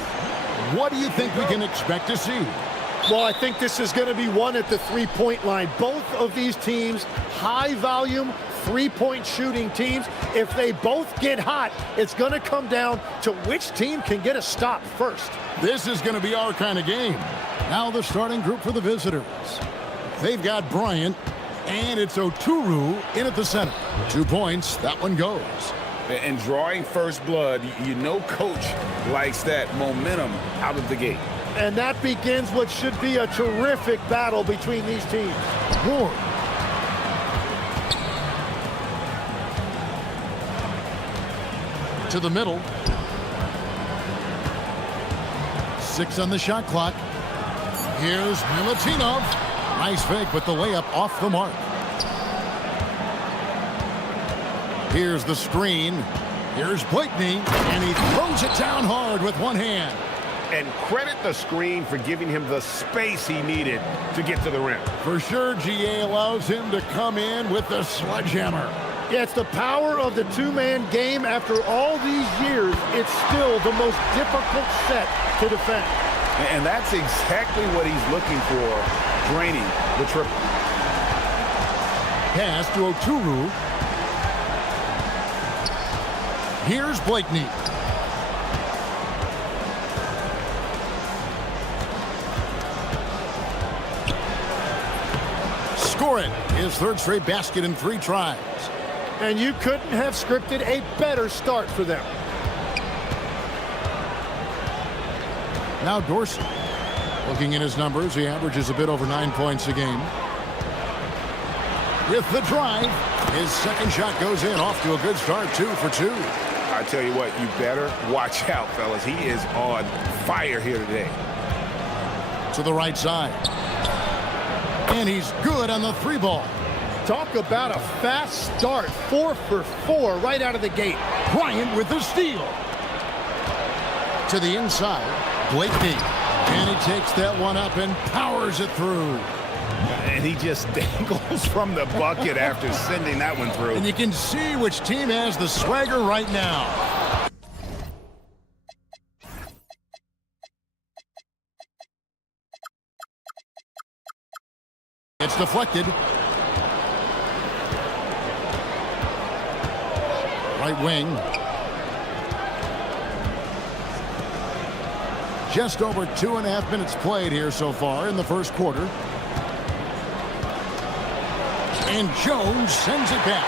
what do you think we can expect to see? Well, I think this is going to be one at the three-point line. Both of these teams, high-volume, three-point shooting teams. If they both get hot, it's going to come down to which team can get a stop first. This is going to be our kind of game. Now the starting group for the visitors. They've got Bryant, and it's Oturu in at the center. 2 points, that one goes. And drawing first blood, you know coach likes that momentum out of the gate. And that begins what should be a terrific battle between these teams. Ward. To the middle. 6 on the shot clock. Here's Milutinov. Nice fake, but the layup off the mark. Here's the screen. Here's Blakeney, and he throws it down hard with one hand. And credit the screen for giving him the space he needed to get to the rim. For sure, GA allows him to come in with the sledgehammer. Yeah, it's the power of the two-man game. After all these years, it's still the most difficult set to defend. And that's exactly what he's looking for, draining the triple. Pass to Oturu. Here's Blakeney. Score it. His third straight basket in 3 tries. And you couldn't have scripted a better start for them. Now Dorsey. Looking at his numbers, he averages a bit over 9 points a game. With the drive, his second shot goes in, off to a good start, 2 for 2. I tell you what, you better watch out, fellas. He is on fire here today. To the right side. And he's good on the 3 ball. Talk about a fast start. 4 for 4 right out of the gate. Bryant with the steal. To the inside, Blakeney. And he takes that one up and powers it through. And he just dangles from the bucket after sending that one through. And you can see which team has the swagger right now. It's deflected. Right wing. Just over 2.5 minutes played here so far in the first quarter. And Jones sends it back.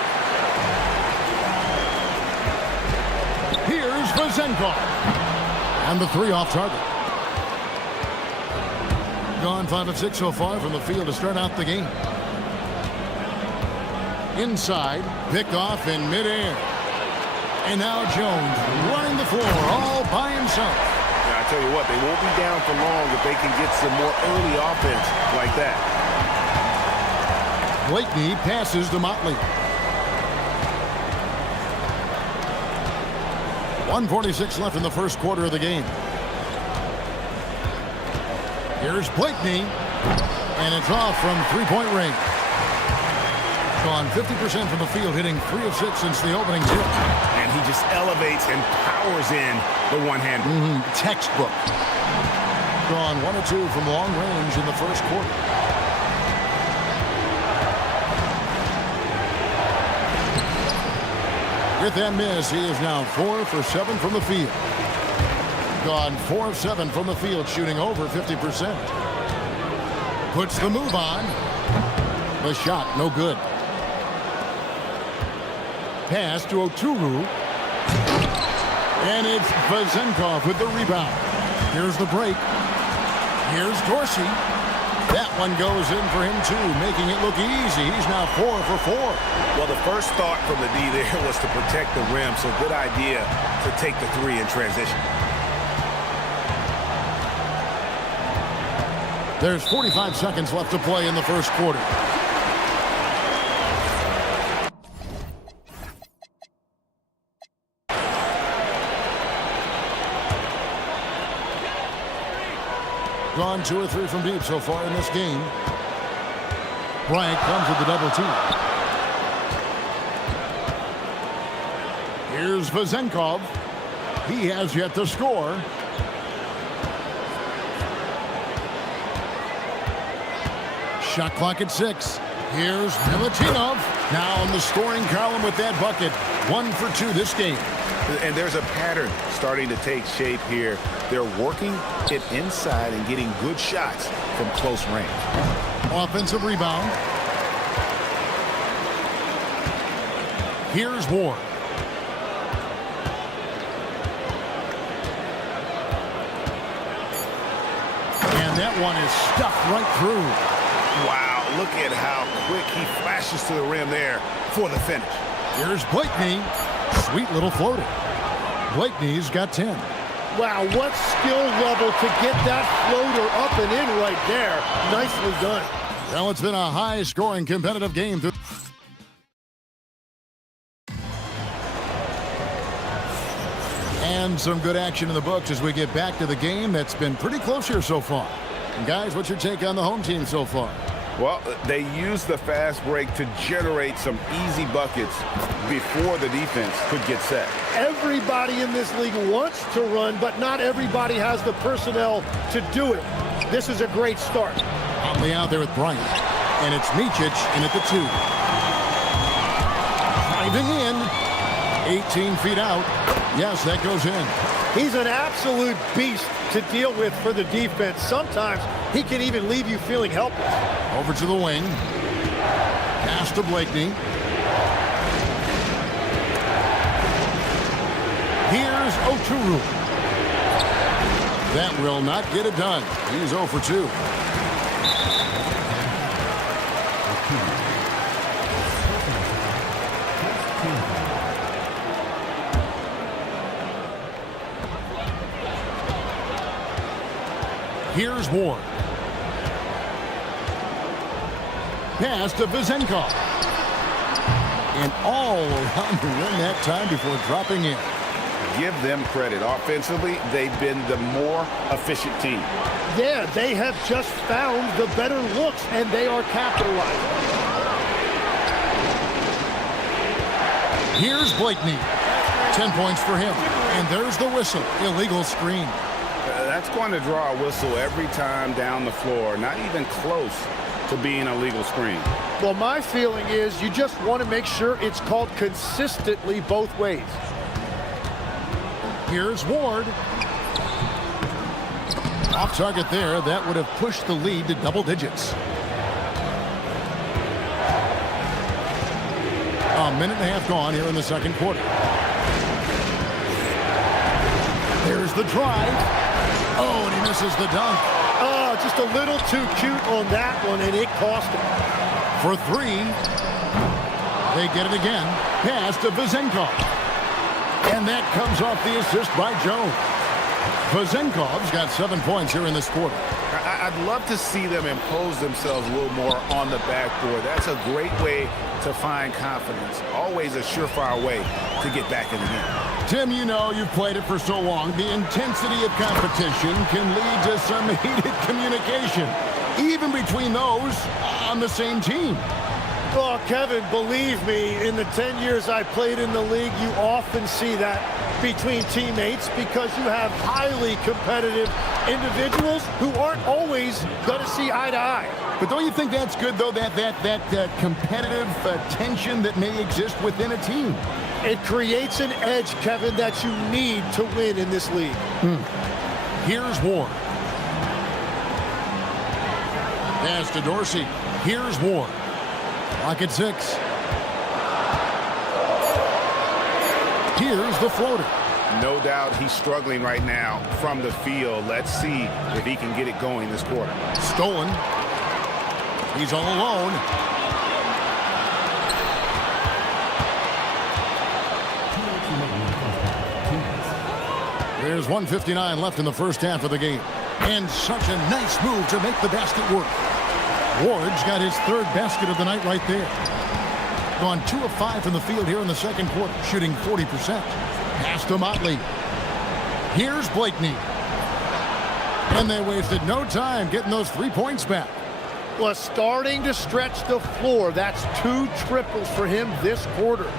Here's Vazenkov. And the 3 off target. Gone 5 of 6 so far from the field to start out the game. Inside, picked off in midair. And now Jones running the floor all by himself. I tell you what, they won't be down for long if they can get some more early offense like that. Blakeney passes to Motley. 1:46 left in the first quarter of the game. Here's Blakeney, and it's off from 3-point range. Gone 50% from the field, hitting 3 of 6 since the opening tip. And he just elevates and powers in the one-hander. Textbook. Gone 1 of 2 from long range in the first quarter. With that miss, he is now 4 for 7 from the field. Gone 4 of 7 from the field, shooting over 50%. Puts the move on. The shot, no good. Pass to Oturu. And it's Vazenkov with the rebound. Here's the break. Here's Dorsey. That one goes in for him too, making it look easy. He's now 4 for 4. Well, the first thought from the D there was to protect the rim, so good idea to take the 3 in transition. There's 45 seconds left to play in the first quarter. Gone 2 or 3 from deep so far in this game. Bryant comes with the double team. Here's Vazenkov. He has yet to score. Shot clock at 6. Here's Milutinov. Now in the scoring column with that bucket. 1 for 2 this game. And there's a pattern starting to take shape here. They're working it inside and getting good shots from close range. Offensive rebound. Here's Ward. And that one is stuffed right through. Wow, look at how quick he flashes to the rim there for the finish. Here's Blakeney. Sweet little floater. Blakeney's got 10. Wow, what skill level to get that floater up and in right there. Nicely done. Well, it's been a high-scoring competitive game. And some good action in the books as we get back to the game that's been pretty close here so far. And guys, what's your take on the home team so far? Well, they used the fast break to generate some easy buckets before the defense could get set. Everybody in this league wants to run, but not everybody has the personnel to do it. This is a great start. Huntley out there with Bryant. And it's Micic in at the 2. Driving in. 18 feet out. Yes, that goes in. He's an absolute beast to deal with for the defense. Sometimes he can even leave you feeling helpless. Over to the wing. Pass to Blakeney. Here's Oturu. That will not get it done. He's 0 for 2. Here's Ward. Pass to Vizenkov. And all around the rim that time before dropping in. Give them credit. Offensively, they've been the more efficient team. Yeah, they have just found the better looks, and they are capitalizing. Here's Blakeney. 10 points for him. And there's the whistle. Illegal screen. That's going to draw a whistle every time down the floor. Not even close to being a legal screen. Well, my feeling is you just want to make sure it's called consistently both ways. Here's Ward. Off target there. That would have pushed the lead to double digits. A minute and a half gone here in the second quarter. There's the drive. Oh, and he misses the dunk. Oh, just a little too cute on that one, and it cost him. For 3. They get it again. Pass to Vizenkov. And that comes off the assist by Jones. Vizenkov's got 7 points here in this quarter. I'd love to see them impose themselves a little more on the backboard. That's a great way to find confidence. Always a surefire way to get back in the game. Tim, you know you've played it for so long. The intensity of competition can lead to some heated communication, even between those on the same team. Oh, Kevin, believe me, in the 10 years I played in the league, you often see that between teammates because you have highly competitive individuals who aren't always going to see eye to eye. But don't you think that's good, though, that competitive tension that may exist within a team? It creates an edge, Kevin, that you need to win in this league. Here's Ward. Pass to Dorsey. Here's Ward. Clock at 6. Here's the floater. No doubt he's struggling right now from the field. Let's see if he can get it going this quarter. Stolen. He's all alone. There's 1:59 left in the first half of the game. And such a nice move to make the basket work. Ward's got his 3rd basket of the night right there. Gone 2 of 5 from the field here in the second quarter, shooting 40%. Pass to Motley. Here's Blakeney. And they wasted no time getting those 3 points back. Well, starting to stretch the floor. That's 2 triples for him this quarter.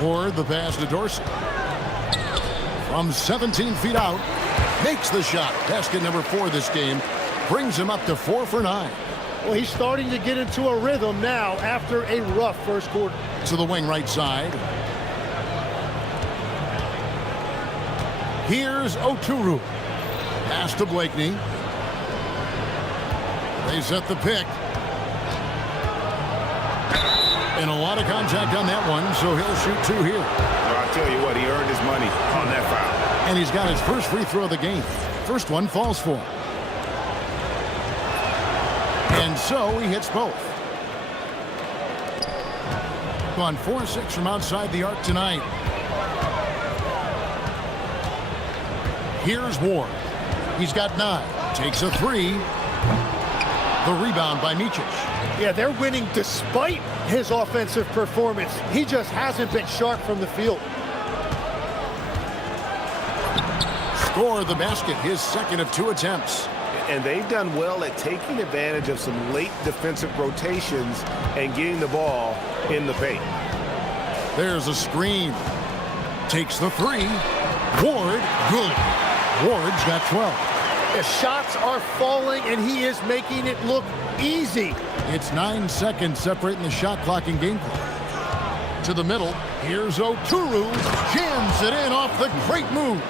Ward the pass to Dorsey. From 17 feet out, makes the shot. Basket number 4 this game. Brings him up to 4 for 9. Well, he's starting to get into a rhythm now after a rough first quarter. To the wing right side. Here's Oturu. Pass to Blakeney. They set the pick. And a lot of contact on that one, so he'll shoot 2 here. Well, I'll tell you what, he earned his money on that foul. And he's got his first free throw of the game. First one falls for him. And so he hits both. Gone 4-6 from outside the arc tonight. Here's Ward. He's got 9. Takes a 3. The rebound by Micic. Yeah, they're winning despite his offensive performance. He just hasn't been sharp from the field. Score the basket, his second of 2 attempts. And they've done well at taking advantage of some late defensive rotations and getting the ball in the paint. There's a screen. Takes the 3. Ward, good. Ward's got 12. The shots are falling, and he is making it look easy. It's 9 seconds separating the shot clock and game clock. To the middle, here's Oturu. Jams it in off the great move.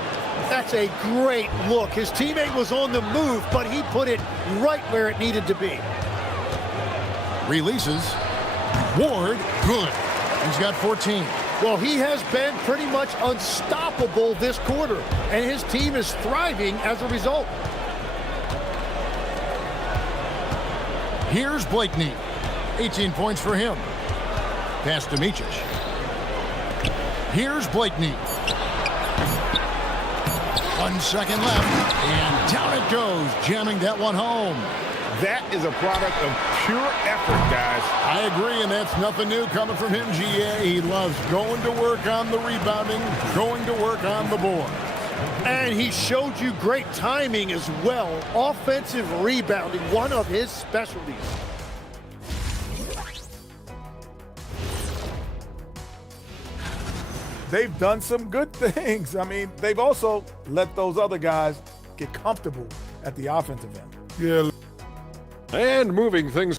That's a great look. His teammate was on the move, but he put it right where it needed to be. Releases. Ward, good. He's got 14. Well, he has been pretty much unstoppable this quarter, and his team is thriving as a result. Here's Blakeney. 18 points for him. Pass to Micic. Here's Blakeney. 1 second left, and down it goes, jamming that one home. That is a product of pure effort, guys. I agree, and that's nothing new coming from him, GA. He loves going to work on the rebounding, going to work on the board. And he showed you great timing as well. Offensive rebounding, one of his specialties. They've done some good things. I mean, they've also let those other guys get comfortable at the offensive end. Yeah. And moving things.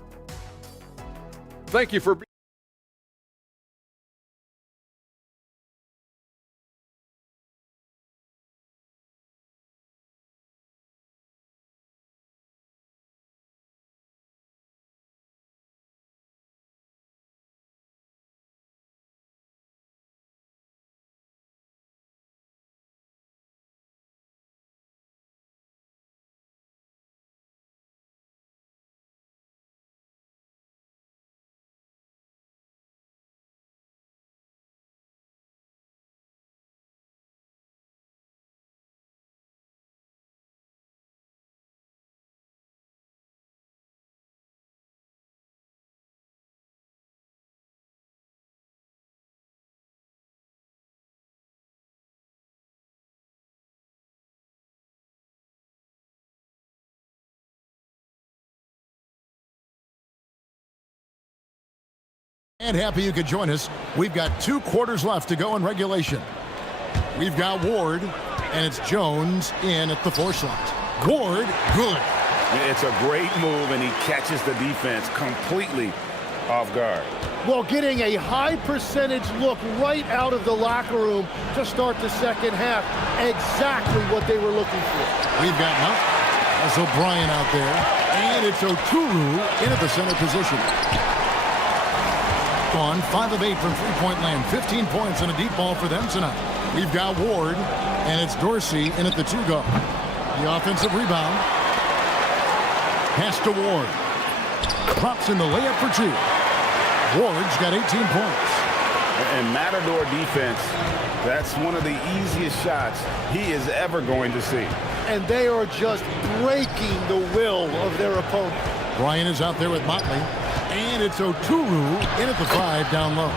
Thank you for being. And happy you could join us. We've got 2 quarters left to go in regulation. We've got Ward, and it's Jones in at the 4 slot. Ward, good. It's a great move, and he catches the defense completely off guard. Well, getting a high percentage look right out of the locker room to start the second half. Exactly what they were looking for. We've got Mount. That's O'Brien out there. And it's Oturu in at the center position. On 5 of 8 from three-point land. 15 points and a deep ball for them tonight. We've got Ward, and it's Dorsey in at the 2 guard. The offensive rebound. Pass to Ward. Drops in the layup for 2. Ward's got 18 points. And Matador defense, that's one of the easiest shots he is ever going to see. And they are just breaking the will of their opponent. Bryan is out there with Motley. And it's Oturu in at the 5 down low.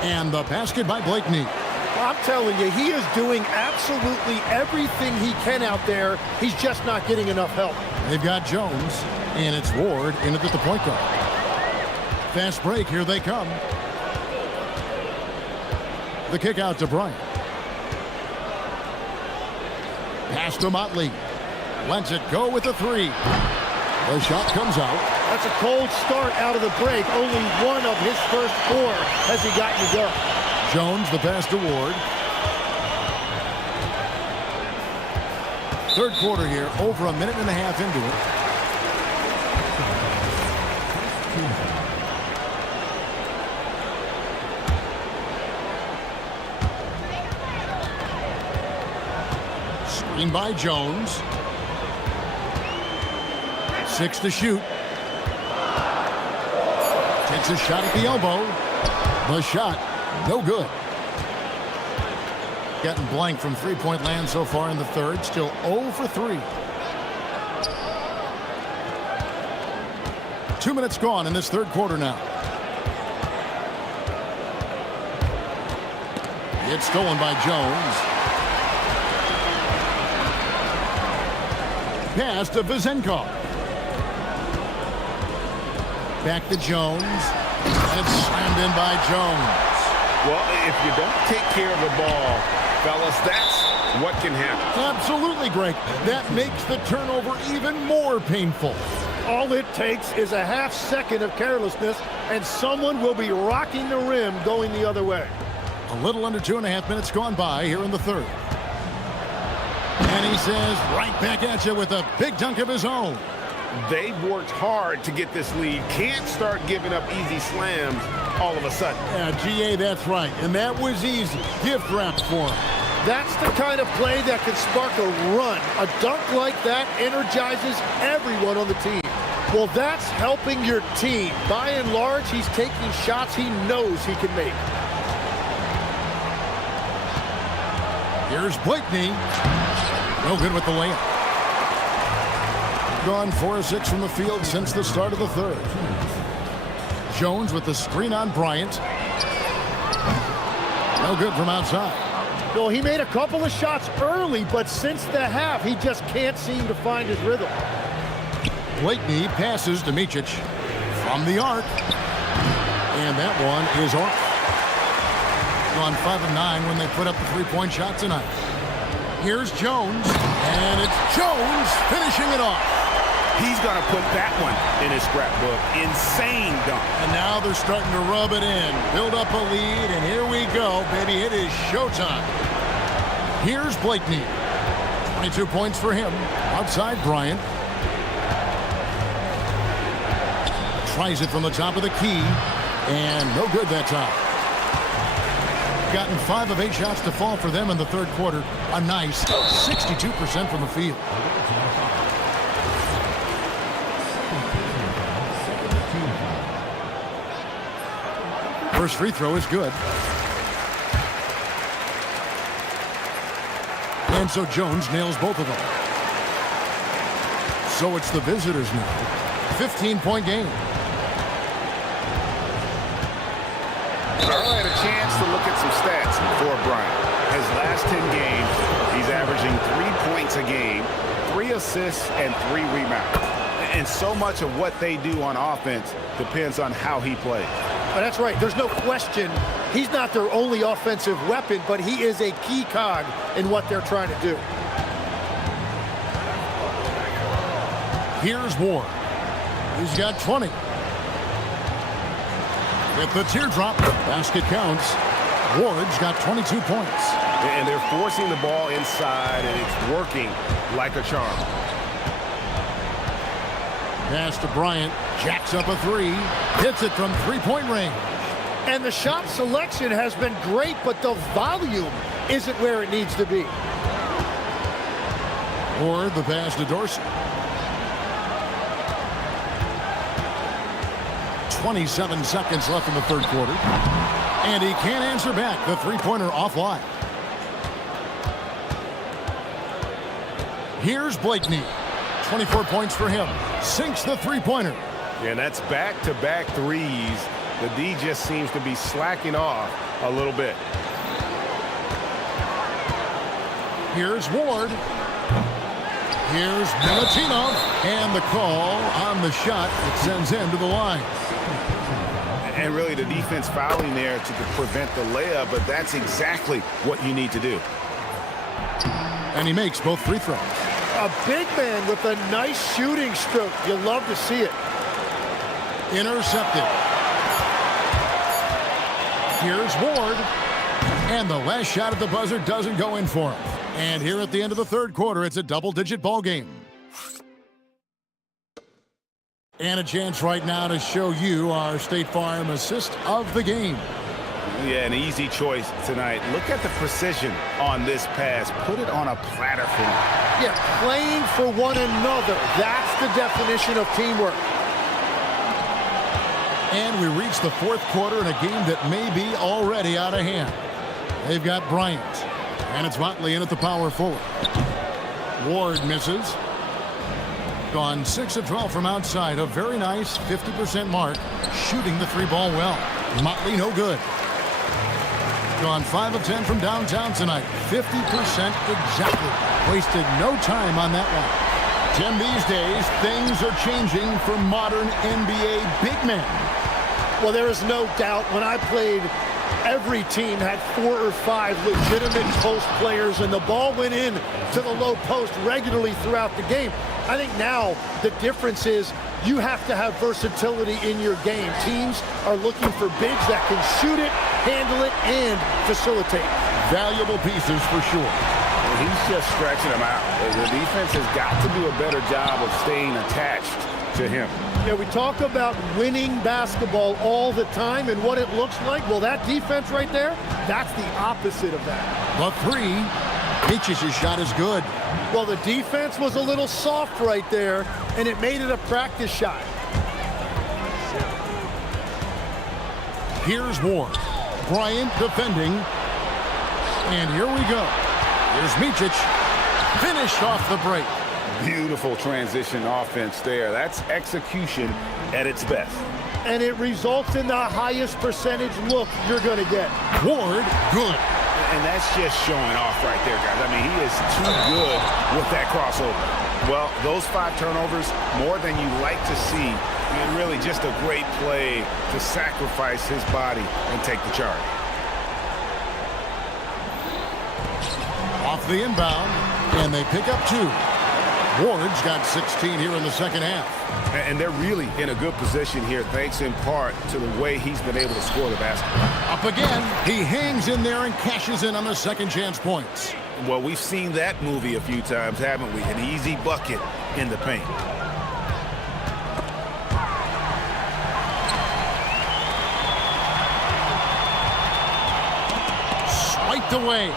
And the basket by Blakeney. Well, I'm telling you, he is doing absolutely everything he can out there. He's just not getting enough help. They've got Jones, and it's Ward in at the point guard. Fast break, here they come. The kick out to Bryan. Pass to Motley. Lets it go with the three. The shot comes out. That's a cold start out of the break. Only one of his first 4 has he gotten to go. Jones, the pass to Ward. Third quarter here, over a minute and a half into it. Screen by Jones. 6 to shoot. Takes a shot at the elbow. The shot, no good. Getting blank from three-point land so far in the third. Still 0 for 3. 2 minutes gone in this third quarter now. It's stolen by Jones. Pass to Vizenkov. Back to Jones. And it's slammed in by Jones. Well, if you don't take care of the ball, fellas, that's what can happen. Absolutely, Greg. That makes the turnover even more painful. All it takes is a half second of carelessness, and someone will be rocking the rim going the other way. A little under 2.5 minutes gone by here in the third. And he says, right back at you with a big dunk of his own. They've worked hard to get this lead. Can't start giving up easy slams all of a sudden. Yeah, GA, that's right. And that was easy. Gift wrapped for him. That's the kind of play that can spark a run. A dunk like that energizes everyone on the team. Well, that's helping your team. By and large, he's taking shots he knows he can make. Here's Blakeney. No good with the layup. Gone 4 of 6 from the field since the start of the third. Jones with the screen on Bryant. No good from outside. Well, he made a couple of shots early, but since the half, he just can't seem to find his rhythm. Blakeney passes to Micic from the arc. And that one is off. Gone 5 of 9 when they put up the three-point shot tonight. Here's Jones, and it's Jones finishing it off. He's going to put that one in his scrapbook. Insane dunk. And now they're starting to rub it in, build up a lead, and here we go, baby. It is showtime. Here's Blakeney. 22 points for him. Outside Bryant. Tries it from the top of the key, and no good that time. Gotten 5 of 8 shots to fall for them in the third quarter. A nice 62% from the field. First free throw is good. And so Jones nails both of them. So it's the visitors now. 15-point game. Charlie had a chance to look at some stats for Bryant. His last 10 games, he's averaging 3 points a game, 3 assists, and 3 rebounds. And so much of what they do on offense depends on how he plays. Oh, that's right. There's no question he's not their only offensive weapon, but he is a key cog in what they're trying to do. Here's Ward. He's got 20. With the teardrop, basket counts. Ward's got 22 points. And they're forcing the ball inside, and it's working like a charm. Pass to Bryant. Jacks up a three. Hits it from three-point range. And the shot selection has been great, but the volume isn't where it needs to be. Ward, the pass to Dorsey. 27 seconds left in the third quarter. And he can't answer back. The three-pointer offline. Here's Blakeney. 24 points for him. Sinks the three-pointer. And that's back-to-back threes. The D just seems to be slacking off a little bit. Here's Ward. Here's Milutinov. And the call on the shot that sends him to the line. And really the defense fouling there to prevent the layup, but that's exactly what you need to do. And he makes both free throws. A big man with a nice shooting stroke. You love to see it. Intercepted. Here's Ward. And the last shot at the buzzer doesn't go in for him. And here at the end of the third quarter, it's a double-digit ball game. And a chance right now to show you our State Farm assist of the game. Yeah, an easy choice tonight. Look at the precision on this pass. Put it on a platter for him. Yeah, playing for one another. That's the definition of teamwork. And we reach the fourth quarter in a game that may be already out of hand. They've got Bryant. And it's Motley in at the power forward. Ward misses. Gone 6 of 12 from outside. A very nice 50% mark. Shooting the three ball well. Motley no good. Gone 5 of 10 from downtown tonight. 50% exactly. Wasted no time on that one. Tim, these days, things are changing for modern NBA big men. Well, there is no doubt when I played, every team had 4 or 5 legitimate post players, and the ball went in to the low post regularly throughout the game. I think now the difference is you have to have versatility in your game. Teams are looking for bigs that can shoot it, handle it, and facilitate. Valuable pieces for sure. He's just stretching them out. The defense has got to do a better job of staying attached to him. Yeah, we talk about winning basketball all the time and what it looks like. Well, that defense right there, that's the opposite of that. The three, Peaches' shot is good. Well, the defense was a little soft right there, and it made it a practice shot. Here's Ward. Bryant defending. And here we go. Here's Micic. Finished off the break. Beautiful transition offense there. That's execution at its best. And it results in the highest percentage look you're going to get. Ward, good. And that's just showing off right there, guys. I mean, he is too good with that crossover. Well, those 5 turnovers, more than you like to see. And really just a great play to sacrifice his body and take the charge. Off the inbound, and they pick up 2. Ward's got 16 here in the second half. And they're really in a good position here, thanks in part to the way he's been able to score the basketball. Up again, he hangs in there and cashes in on the second chance points. Well, we've seen that movie a few times, haven't we? An easy bucket in the paint. Swiped away.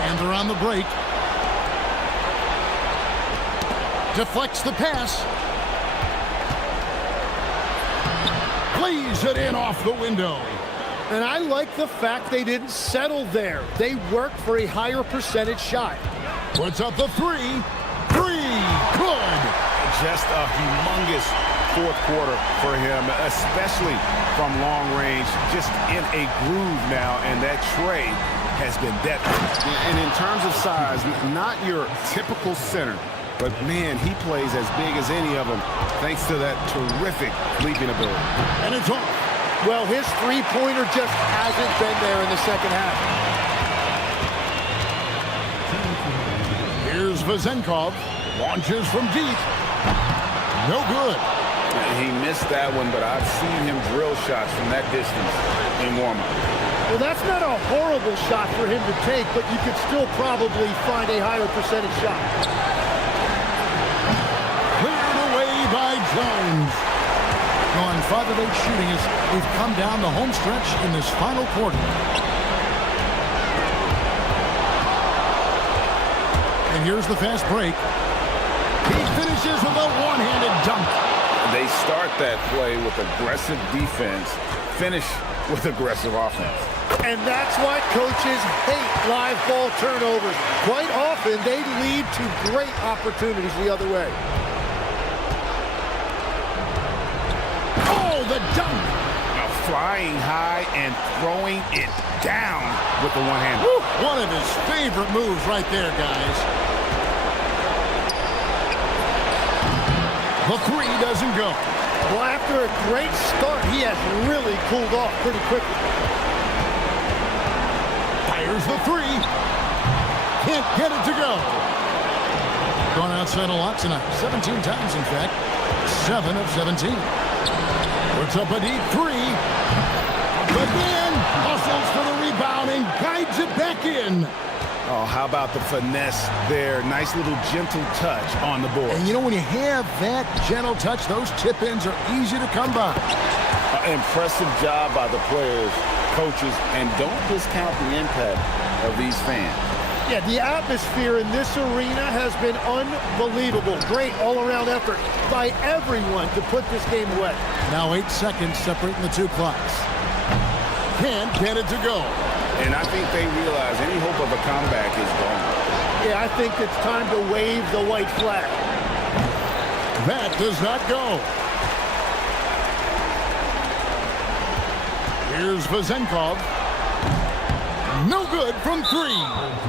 And they're on the break. Deflects the pass. Plays it in off the window. And I like the fact they didn't settle there. They worked for a higher percentage shot. Puts up the 3. 3. Good. Just a humongous fourth quarter for him, especially from long range. Just in a groove now, and that trade has been deadly. And in terms of size, not your typical center, but man, he plays as big as any of them thanks to that terrific leaping ability. And it's off. Well, his three-pointer just hasn't been there in the second half. Here's Vezenkov. Launches from deep. No good. He missed that one, but I've seen him drill shots from that distance in warm-up. Well, that's not a horrible shot for him to take, but you could still probably find a higher percentage shot. Cleared away by Jones. Gone 5 of 8 shooting as we've come down the home stretch in this final quarter. And here's the fast break. He finishes with a one-handed dunk. They start that play with aggressive defense, finish with aggressive offense. And that's why coaches hate live ball turnovers. Quite often, they lead to great opportunities the other way. Oh, the dunk! Flying high and throwing it down with the one-hand. One of his favorite moves right there, guys. The 3 doesn't go. Well, after a great start, he has really cooled off pretty quickly. Fires the 3. Can't get it to go. Gone outside a lot tonight. 17 times, in fact. 7 of 17. Puts up a deep three. Again, hustles for the rebound and guides it back in. Oh, how about the finesse there? Nice little gentle touch on the board. And you know, when you have that gentle touch, those tip-ins are easy to come by. Impressive job by the players, coaches, and don't discount the impact of these fans. Yeah, the atmosphere in this arena has been unbelievable. Great all-around effort by everyone to put this game away. Now 8 seconds separating the two clocks. Can't get it to go. And I think they realize any hope of a comeback is gone. Yeah, I think it's time to wave the white flag. That does not go. Here's Vazenkov. No good from 3.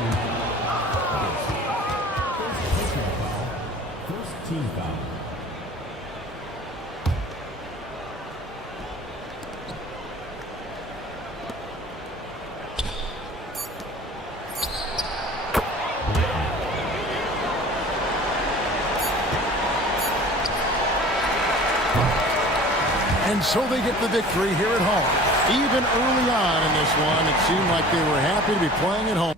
And so they get the victory here at home. Even early on in this one, it seemed like they were happy to be playing at home.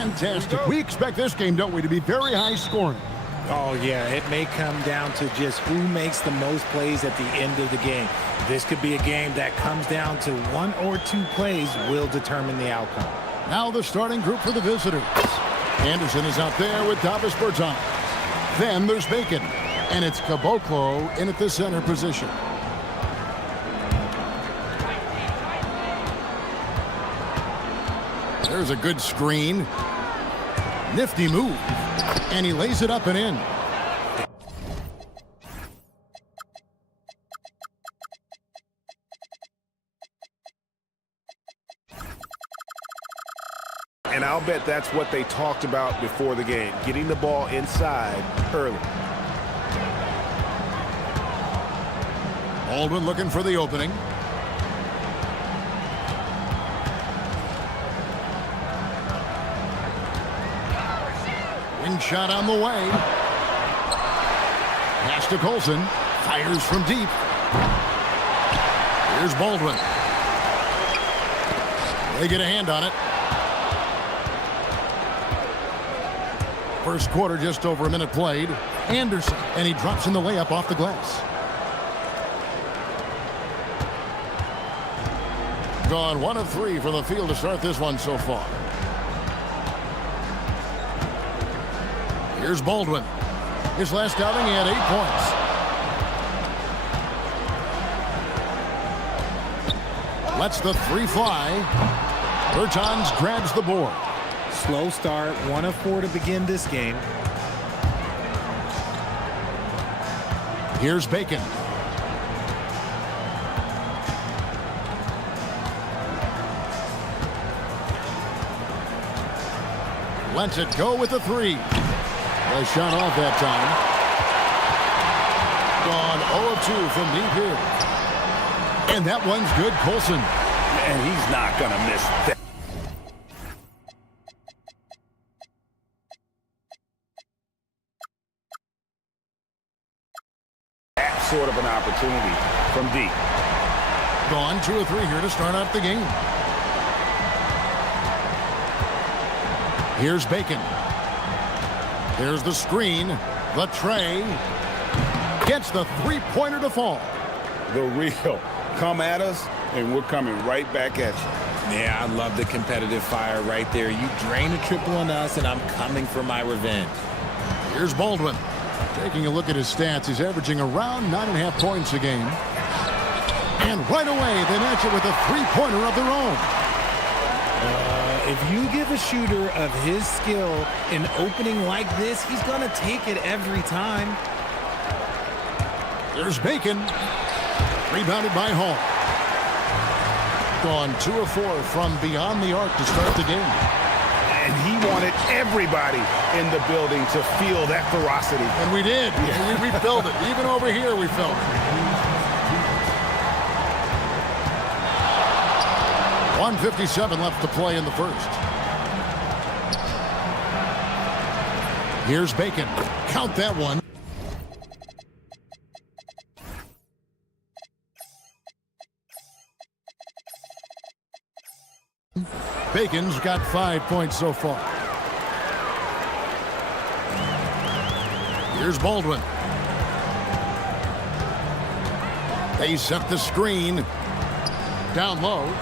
Fantastic. We expect this game, don't we, to be very high scoring. Oh, yeah, it may come down to just who makes the most plays at the end of the game. This could be a game that comes down to 1 or 2 plays will determine the outcome. Now the starting group for the visitors. Anderson is out there with Davis Bertans. Then there's Bacon, and it's Caboclo in at the center position. There's a good screen. Nifty move. And he lays it up and in. And I'll bet that's what they talked about before the game, getting the ball inside early. Baldwin looking for the opening. Wing shot on the way. Pass to Colson. Fires from deep. Here's Baldwin. They get a hand on it. First quarter, just over a minute played. Anderson, and he drops in the layup off the glass. Gone 1 of 3 from the field to start this one so far. Here's Baldwin. His last outing, he had 8 points. Lets the 3 fly. Bertans grabs the board. Slow start, 1 of 4 to begin this game. Here's Bacon. Lets it go with the 3. A shot off that time. Gone 0 of 2 from deep here. And that one's good, Colson. And he's not going to miss that. That sort of an opportunity from deep. Gone 2 of 3 here to start out the game. Here's Bacon. There's the screen. The tray. Gets the 3-pointer to fall. The real. Come at us, and we're coming right back at you. Yeah, I love the competitive fire right there. You drain a triple on us, and I'm coming for my revenge. Here's Baldwin. Taking a look at his stats, he's averaging around 9.5 points a game. And right away, they match it with a 3-pointer of their own. If you give a shooter of his skill an opening like this, he's going to take it every time. There's Bacon. Rebounded by Hall. Gone 2 of 4 from beyond the arc to start the game. And he wanted everybody in the building to feel that ferocity. And we did. Yeah. We felt it. Even over here, we felt it. 1:57 left to play in the first. Here's Bacon. Count that one. Bacon's got 5 points so far. Here's Baldwin. They set the screen. Down low.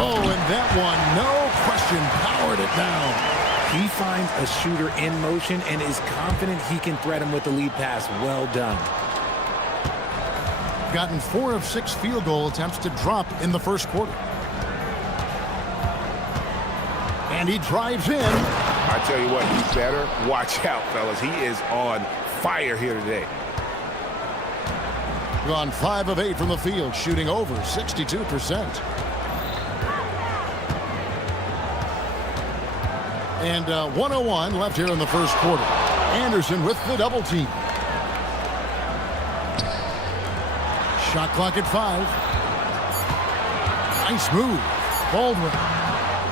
Oh, and that one, no question, powered it down. He finds a shooter in motion and is confident he can threat him with the lead pass. Well done. Gotten 4 of 6 field goal attempts to drop in the first quarter. And he drives in. I tell you what, you better watch out, fellas. He is on fire here today. Gone 5 of 8 from the field, shooting over 62%. And 101 left here in the first quarter. Anderson with the double team. Shot clock at 5. Nice move. Baldwin.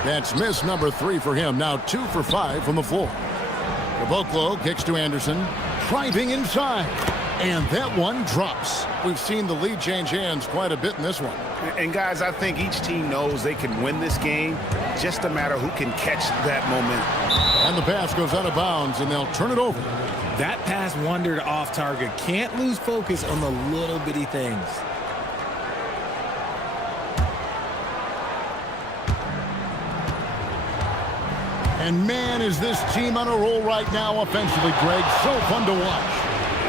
That's miss number 3 for him. Now 2 for 5 from the floor. Caboclo kicks to Anderson. Driving inside. And that one drops. We've seen the lead change hands quite a bit in this one. And guys, I think each team knows they can win this game. Just a matter who can catch that momentum. And the pass goes out of bounds, and they'll turn it over. That pass wandered off target. Can't lose focus on the little bitty things. And man, is this team on a roll right now offensively, Greg. So fun to watch.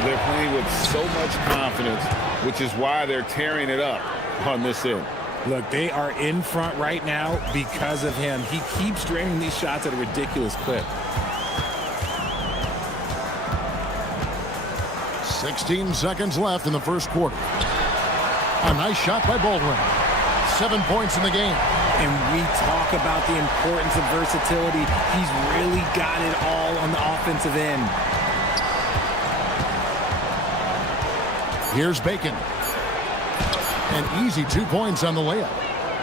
They're playing with so much confidence, which is why they're tearing it up on this end. Look, they are in front right now because of him. He keeps draining these shots at a ridiculous clip. 16 seconds left in the first quarter. A nice shot by Baldwin. 7 points in the game. And we talk about the importance of versatility. He's really got it all on the offensive end. Here's Bacon. An easy 2 points on the layup.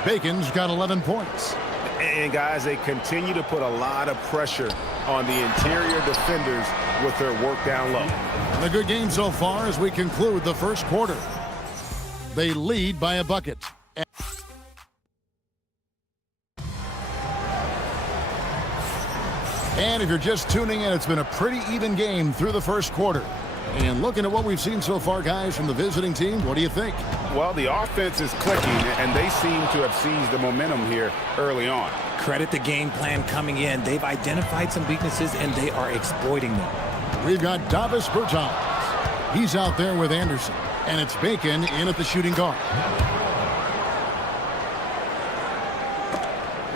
Bacon's got 11 points. And guys, they continue to put a lot of pressure on the interior defenders with their work down low. And a good game so far as we conclude the first quarter. They lead by a bucket. And if you're just tuning in, it's been a pretty even game through the first quarter. And looking at what we've seen so far, guys, from the visiting team, what do you think? Well, the offense is clicking, and they seem to have seized the momentum here early on. Credit the game plan coming in. They've identified some weaknesses, and they are exploiting them. We've got Davis Bertans. He's out there with Anderson. And it's Bacon in at the shooting guard.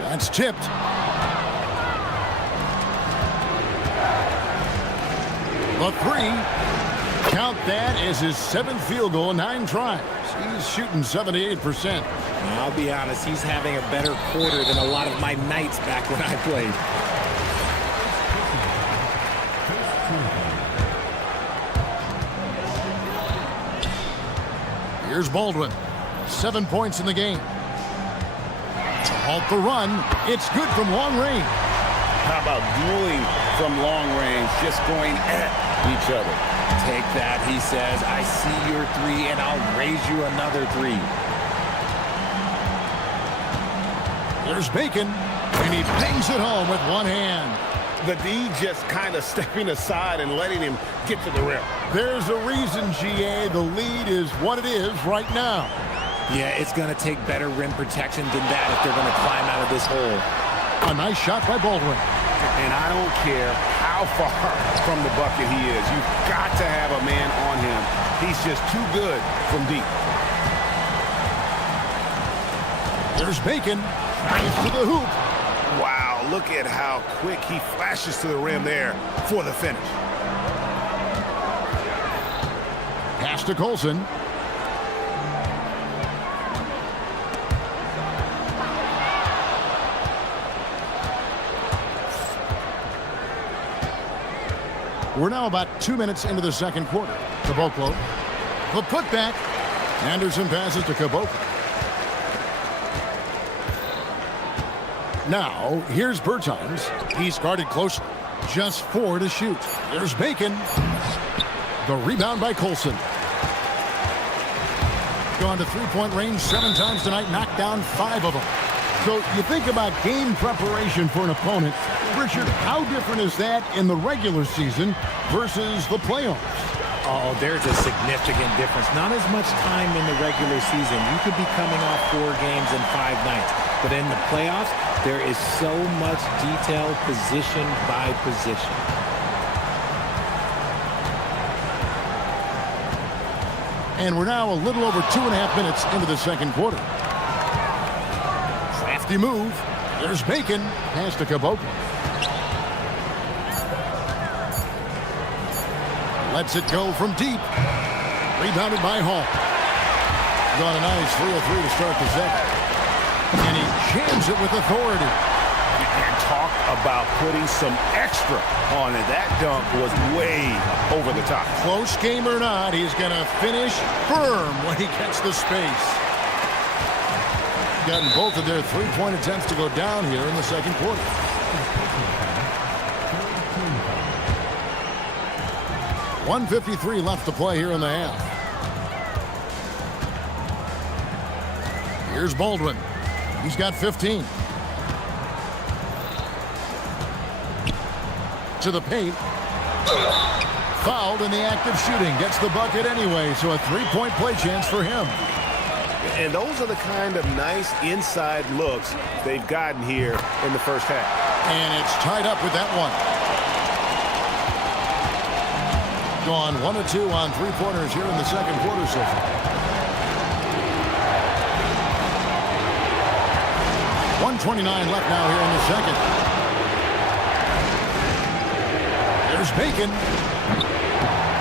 That's tipped. The three. Count that as his 7th field goal in 9 tries. He's shooting 78%. I'll be honest, he's having a better quarter than a lot of my nights back when I played. Here's Baldwin. 7 points in the game. To halt the run. It's good from long range. How about dueling from long range, just going at each other? Take that, he says. I see your 3, and I'll raise you another 3. There's Bacon, and he bangs it home with one hand. The D just kind of stepping aside and letting him get to the rim. There's a reason, GA. The lead is what it is right now. Yeah, it's going to take better rim protection than that if they're going to climb out of this hole. A nice shot by Baldwin. And I don't care how far from the bucket he is. You've got to have a man on him. He's just too good from deep. There's Bacon. Nice to the hoop. Wow, look at how quick he flashes to the rim there for the finish. Pass to Colson. We're now about 2 minutes into the second quarter. Caboclo. The putback. Anderson passes to Caboclo. Now, here's Bertans. He's guarded closely. Just 4 to shoot. There's Bacon. The rebound by Colson. Gone to three-point range 7 times tonight, knocked down 5 of them. So you think about game preparation for an opponent. Richard, how different is that in the regular season versus the playoffs? Oh, there's a significant difference. Not as much time in the regular season. You could be coming off 4 games in 5 nights. But in the playoffs, there is so much detail position by position. And we're now a little over 2.5 minutes into the second quarter. Crafty move. There's Bacon. Pass to Caboclo. Lets it go from deep. Rebounded by Hall. Got a nice 3-of-3 to start the second. And he jams it with authority. And talk about putting some extra on it. That dunk was way over the top. Close game or not, he's going to finish firm when he gets the space. Gotten both of their 3-point attempts to go down here in the second quarter. 1:53 left to play here in the half. Here's Baldwin. He's got 15. To the paint. Fouled in the act of shooting. Gets the bucket anyway, so a three-point play chance for him. And those are the kind of nice inside looks they've gotten here in the first half. And it's tied up with that one. Gone 1 of 2 on three-pointers here in the second quarter so far. 1:29 left now here in the second. There's Bacon.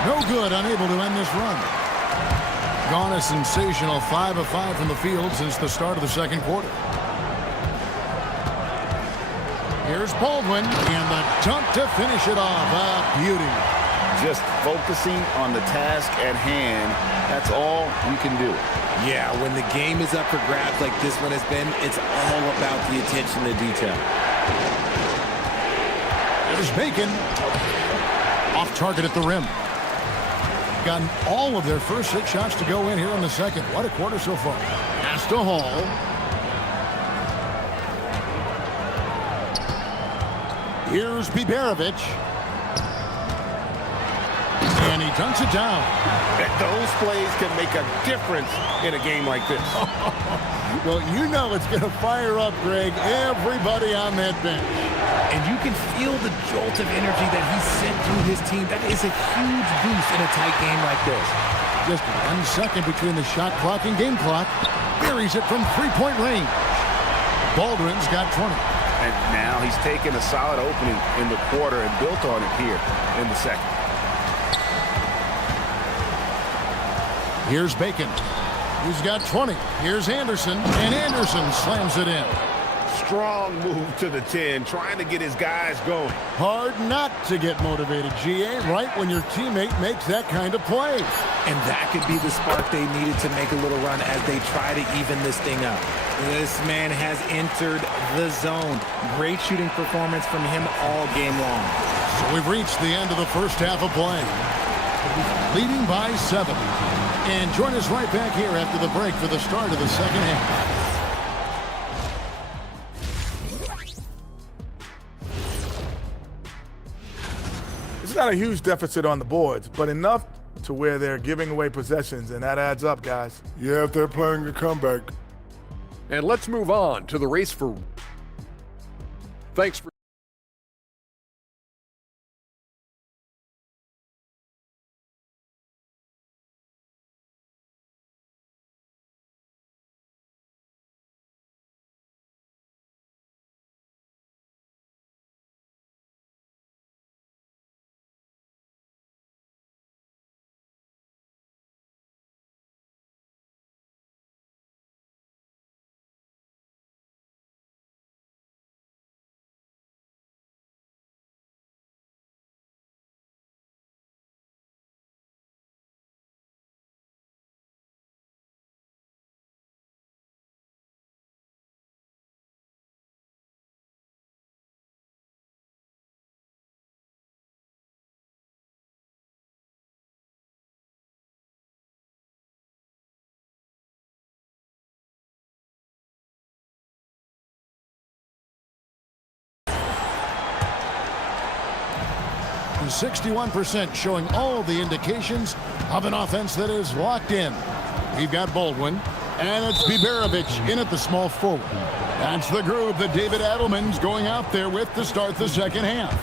No good, unable to end this run. Gone a sensational 5 of 5 from the field since the start of the second quarter. Here's Baldwin, and the dunk to finish it off. A beauty. Just focusing on the task at hand, that's all you can do. Yeah, when the game is up for grabs like this one has been, it's all about the attention to detail. There's Bacon. Off target at the rim. Gotten all of their first 6 shots to go in here in the second. What a quarter so far. Pass to Hall. Here's Biberovic. And he dunks it down. Those plays can make a difference in a game like this. Well, you know it's going to fire up, Greg, everybody on that bench. And you can feel the jolt of energy that he sent through his team. That is a huge boost in a tight game like this. Just 1 second between the shot clock and game clock. Buries it from three-point range. Baldwin's got 20. And now he's taken a solid opening in the quarter and built on it here in the second. Here's Bacon. He's got 20. Here's Anderson, and Anderson slams it in. Strong move to the 10, trying to get his guys going. Hard not to get motivated, GA, right when your teammate makes that kind of play. And that could be the spark they needed to make a little run as they try to even this thing up. This man has entered the zone. Great shooting performance from him all game long. So we've reached the end of the first half of play. Leading by 7. And join us right back here after the break for the start of the second half. It's not a huge deficit on the boards, but enough to where they're giving away possessions, and that adds up, guys. Yeah, if they're playing a comeback. And let's move on to the race for... Thanks for... And 61% showing all the indications of an offense that is locked in. We've got Baldwin, and it's Biberovic in at the small forward. That's the groove that David Adelman's going out there with to start the second half.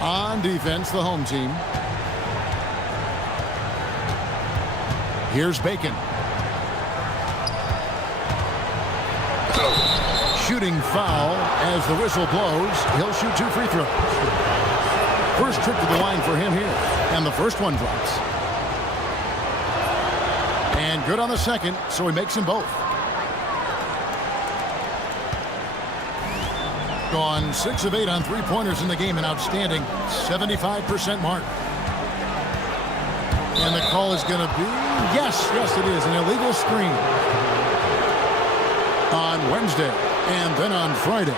On defense, the home team. Here's Bacon. Shooting foul as the whistle blows. He'll shoot 2 free throws. First trip to the line for him here. And the first one drops. And good on the second, so he makes them both. Gone 6 of 8 on three-pointers in the game, an outstanding 75% mark. And the call is going to be, yes, it is, an illegal screen on Wednesday and then on Friday.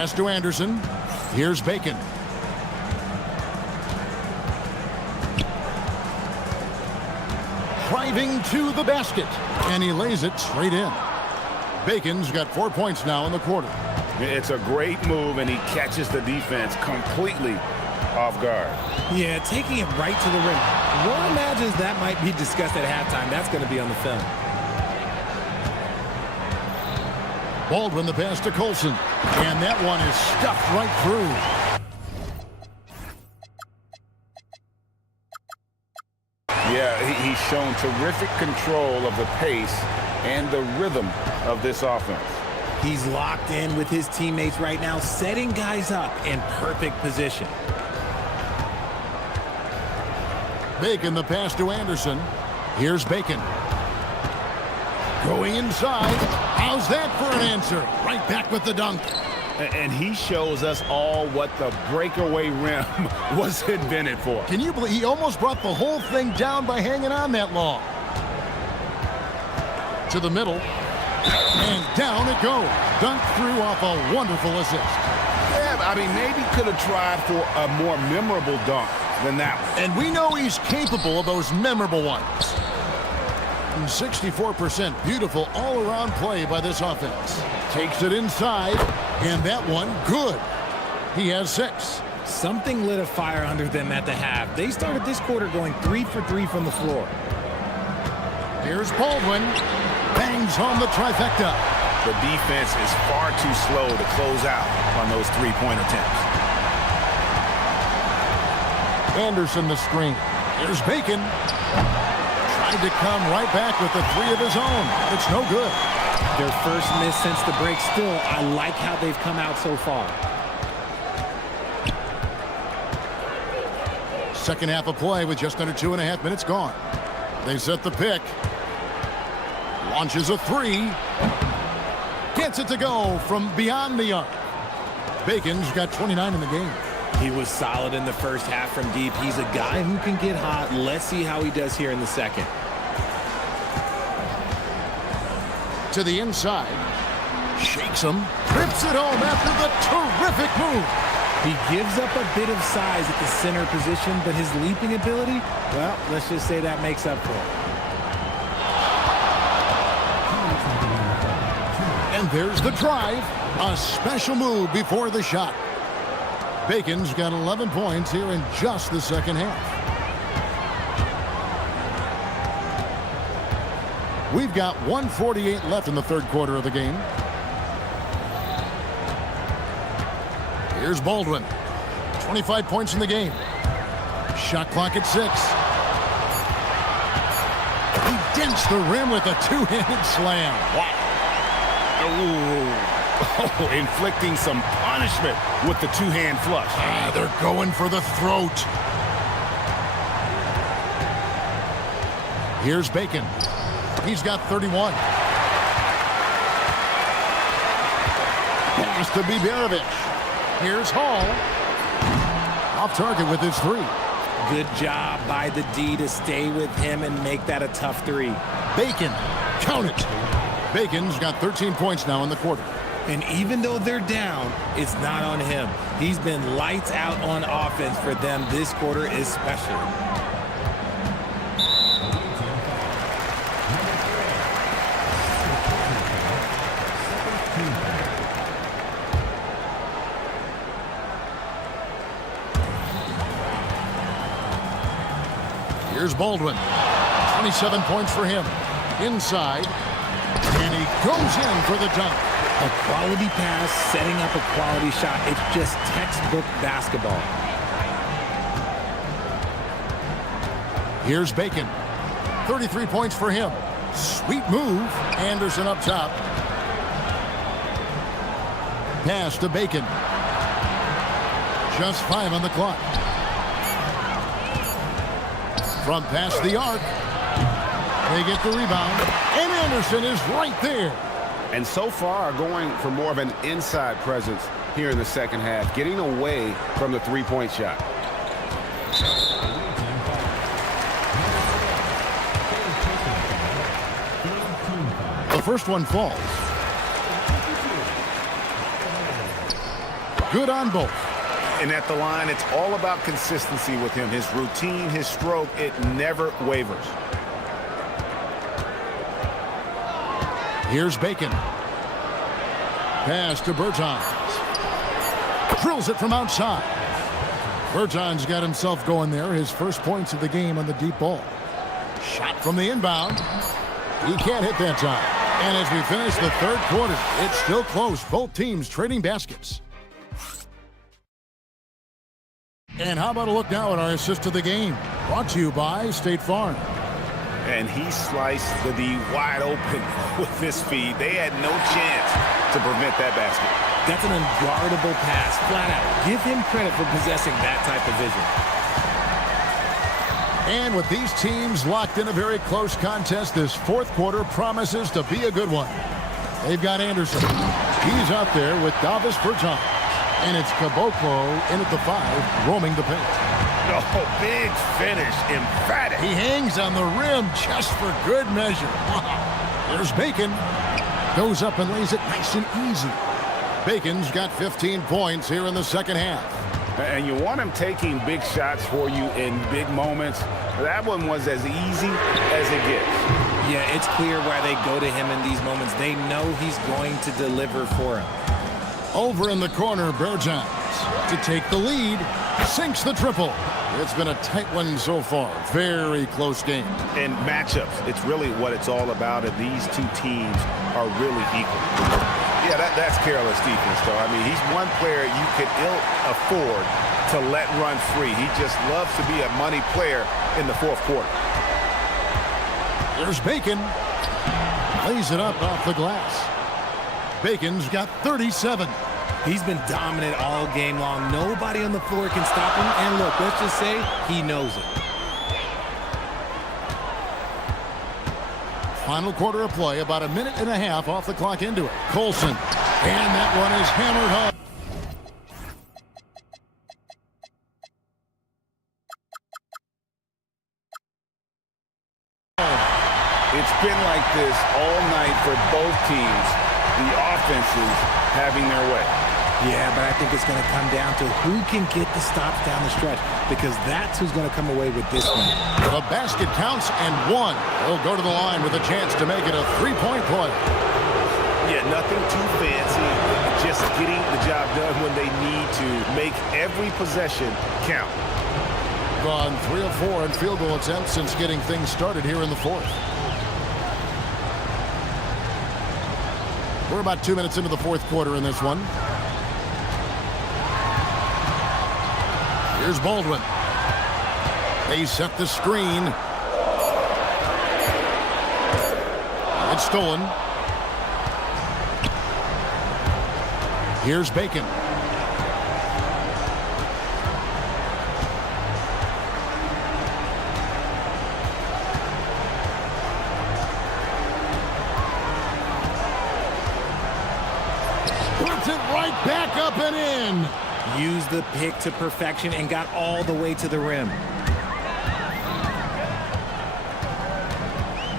Pass to Anderson. Here's Bacon. Driving to the basket. And he lays it straight in. Bacon's got 4 points now in the quarter. It's a great move, and he catches the defense completely off guard. Yeah, taking it right to the rim. One imagines that might be discussed at halftime. That's going to be on the film. Baldwin the pass to Colson. And that one is stuffed right through. Yeah, he's shown terrific control of the pace and the rhythm of this offense. He's locked in with his teammates right now, setting guys up in perfect position. Bacon the pass to Anderson. Here's Bacon. Going inside. How's that for an answer? Right back with the dunk. And he shows us all what the breakaway rim was invented for. Can you believe he almost brought the whole thing down by hanging on that long? To the middle. And down it goes. Dunked through off a wonderful assist. Yeah, I mean, maybe could have tried for a more memorable dunk than that one. And we know he's capable of those memorable ones. 64% beautiful all-around play by this offense. Takes it inside, and that one good. He has 6. Something lit a fire under them at the half. They started this quarter going 3 for 3 from the floor. Here's Baldwin. Bangs home the trifecta. The defense is far too slow to close out on those three-point attempts. Anderson the screen. Here's Bacon. Tried to come right back with the 3 of his own. It's no good. Their first miss since the break. Still, I like how they've come out so far. Second half of play with just under 2.5 minutes gone. They set the pick. Launches a 3. Gets it to go from beyond the arc. Bacon's got 29 in the game. He was solid in the first half from deep. He's a guy who can get hot. Let's see how he does here in the second. To the inside. Shakes him. Trips it home after the terrific move. He gives up a bit of size at the center position, but his leaping ability, well, let's just say that makes up for it. And there's the drive. A special move before the shot. Bacon's got 11 points here in just the second half. We've got 1:48 left in the third quarter of the game. Here's Baldwin. 25 points in the game. Shot clock at 6. He dents the rim with a two-handed slam. Wow. Ooh. Inflicting some punishment with the two-hand flush. They're going for the throat. Here's Bacon. He's got 31. Pass to Bibjerovic. Here's Hall. Off target with his 3. Good job by the D to stay with him and make that a tough 3. Bacon. Count it. Bacon's got 13 points now in the quarter. And even though they're down, it's not on him. He's been lights out on offense for them this quarter especially. Here's Baldwin. 27 points for him. Inside. And he goes in for the dunk. A quality pass, setting up a quality shot. It's just textbook basketball. Here's Bacon. 33 points for him. Sweet move. Anderson up top. Pass to Bacon. Just 5 on the clock. From past the arc. They get the rebound. And Anderson is right there. And so far, going for more of an inside presence here in the second half, getting away from the three-point shot. The first one falls. good on both. And at the line, it's all about consistency with him. His routine, his stroke, it never wavers. Here's Bacon. Pass to Bertans. Drills it from outside. Bertans got himself going there. His first points of the game on the deep ball. Shot from the inbound. He can't hit that time. And as we finish the third quarter, it's still close. Both teams trading baskets. And how about a look now at our assist of the game? Brought to you by State Farm. And he sliced the D wide open with this feed. They had no chance to prevent that basket. That's an unguardable pass, flat out. Give him credit for possessing that type of vision. And with these teams locked in a very close contest, this fourth quarter promises to be a good one. They've got Anderson. He's out there with Davis Bertans. And it's Caboclo in at the 5, roaming the paint. Oh, big finish, emphatic. He hangs on the rim just for good measure. There's Bacon. Goes up and lays it nice and easy. Bacon's got 15 points here in the second half. And you want him taking big shots for you in big moments. That one was as easy as it gets. Yeah, it's clear why they go to him in these moments. They know he's going to deliver for him. Over in the corner, Bertans to take the lead. Sinks the triple. It's been a tight one so far. Very close game. And matchups, it's really what it's all about. And these two teams are really equal. Yeah, that's careless defense, though. I mean, he's one player you could ill afford to let run free. He just loves to be a money player in the fourth quarter. There's Bacon. Lays it up off the glass. Bacon's got 37. He's been dominant all game long. Nobody on the floor can stop him. And look, let's just say he knows it. Final quarter of play, about a minute and a half off the clock into it. Colson. And that one is hammered home. It's been like this all night for both teams. The offenses having their way. Yeah, but I think it's going to come down to who can get the stops down the stretch, because that's who's going to come away with this one. The basket counts and one. They'll go to the line with a chance to make it a three-point play. Yeah, nothing too fancy. Just getting the job done when they need to. Make every possession count. Gone 3 of 4 in field goal attempts since getting things started here in the fourth. We're about 2 minutes into the fourth quarter in this one. Here's Baldwin. They set the screen. It's stolen. Here's Bacon. Puts it right back up and in. Used the pick to perfection and got all the way to the rim.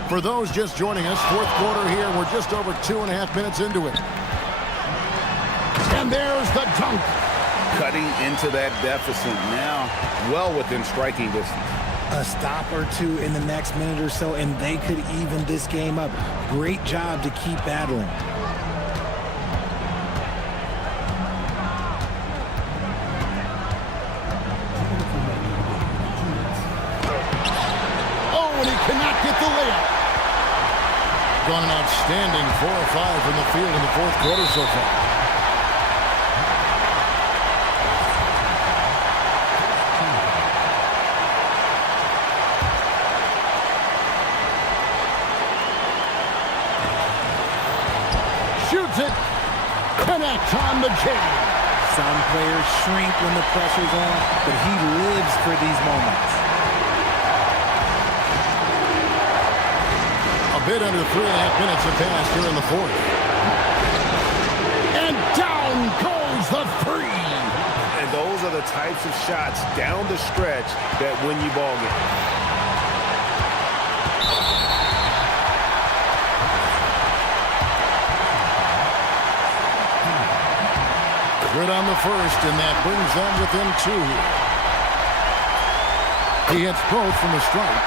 For those just joining us, fourth quarter here. We're just over 2.5 minutes into it. And there's the dunk. Cutting into that deficit now, well within striking distance. A stop or two in the next minute or so, and they could even this game up. Great job to keep battling. Gone an outstanding 4 or 5 from the field in the fourth quarter so far. Shoots it. Connect on the jam. Some players shrink when the pressure's on, but he lives for these moments. A bit under 3.5 minutes have passed here in the fourth. And down goes the three. And those are the types of shots down the stretch that win you ball games. Grit on the first, and that brings them within 2 here. He hits both from the strike.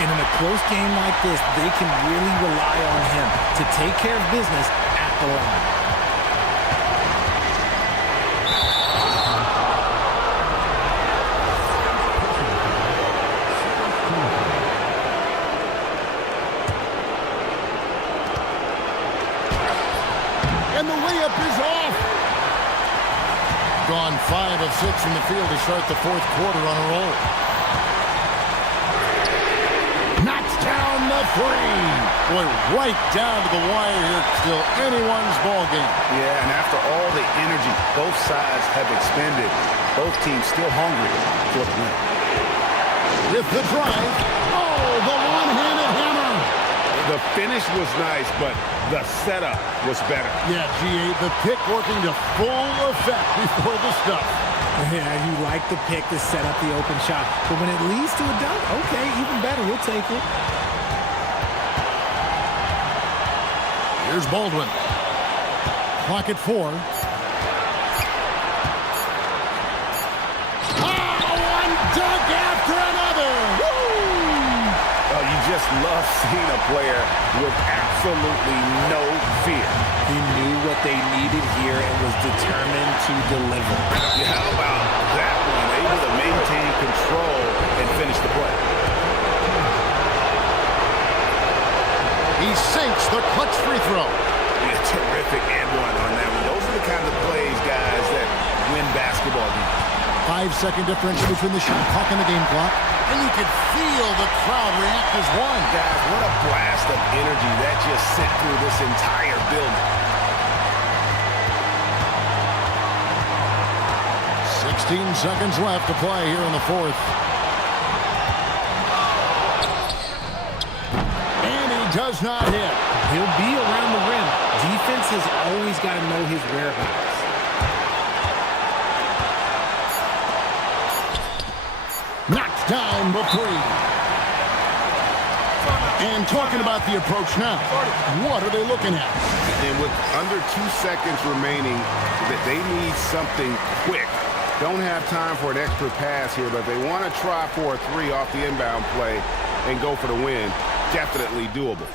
And in a close game like this, they can really rely on him to take care of business at the line. And the layup is off. Gone 5 of 6 from the field to start the fourth quarter on a roll. Knocks down the three. Boy, right down to the wire here. Still anyone's ball game. Yeah, and after all the energy both sides have expended, both teams still hungry for the win. With the drive. Oh, the one-handed hammer. The finish was nice, but the setup was better. Yeah, G8, the pick working to full effect before the stuff. Yeah, you like the pick to set up the open shot. But when it leads to a dunk, okay, even better. We'll take it. Here's Baldwin. Clock at 4. One dunk after another. Oh, you just love seeing a player with absolutely no fear. He knew what they needed here and was determined to deliver. Yeah, how about that one? Able to maintain control and finish the play. He sinks the clutch free throw. Yeah, terrific and one on that one. Those are the kind of plays, guys, that win basketball games. 5-second differential between the shot clock and the game clock. And you can feel the crowd react as one. Guys, what a blast of energy that just sent through this entire building. 16 seconds left to play here in the fourth. And he does not hit. He'll be around the rim. Defense has always got to know his whereabouts. Knocks down the three. And talking about the approach now, what are they looking at? And with under 2 seconds remaining, that they need something quick. Don't have time for an extra pass here, but they want to try for a three off the inbound play and go for the win. Definitely doable.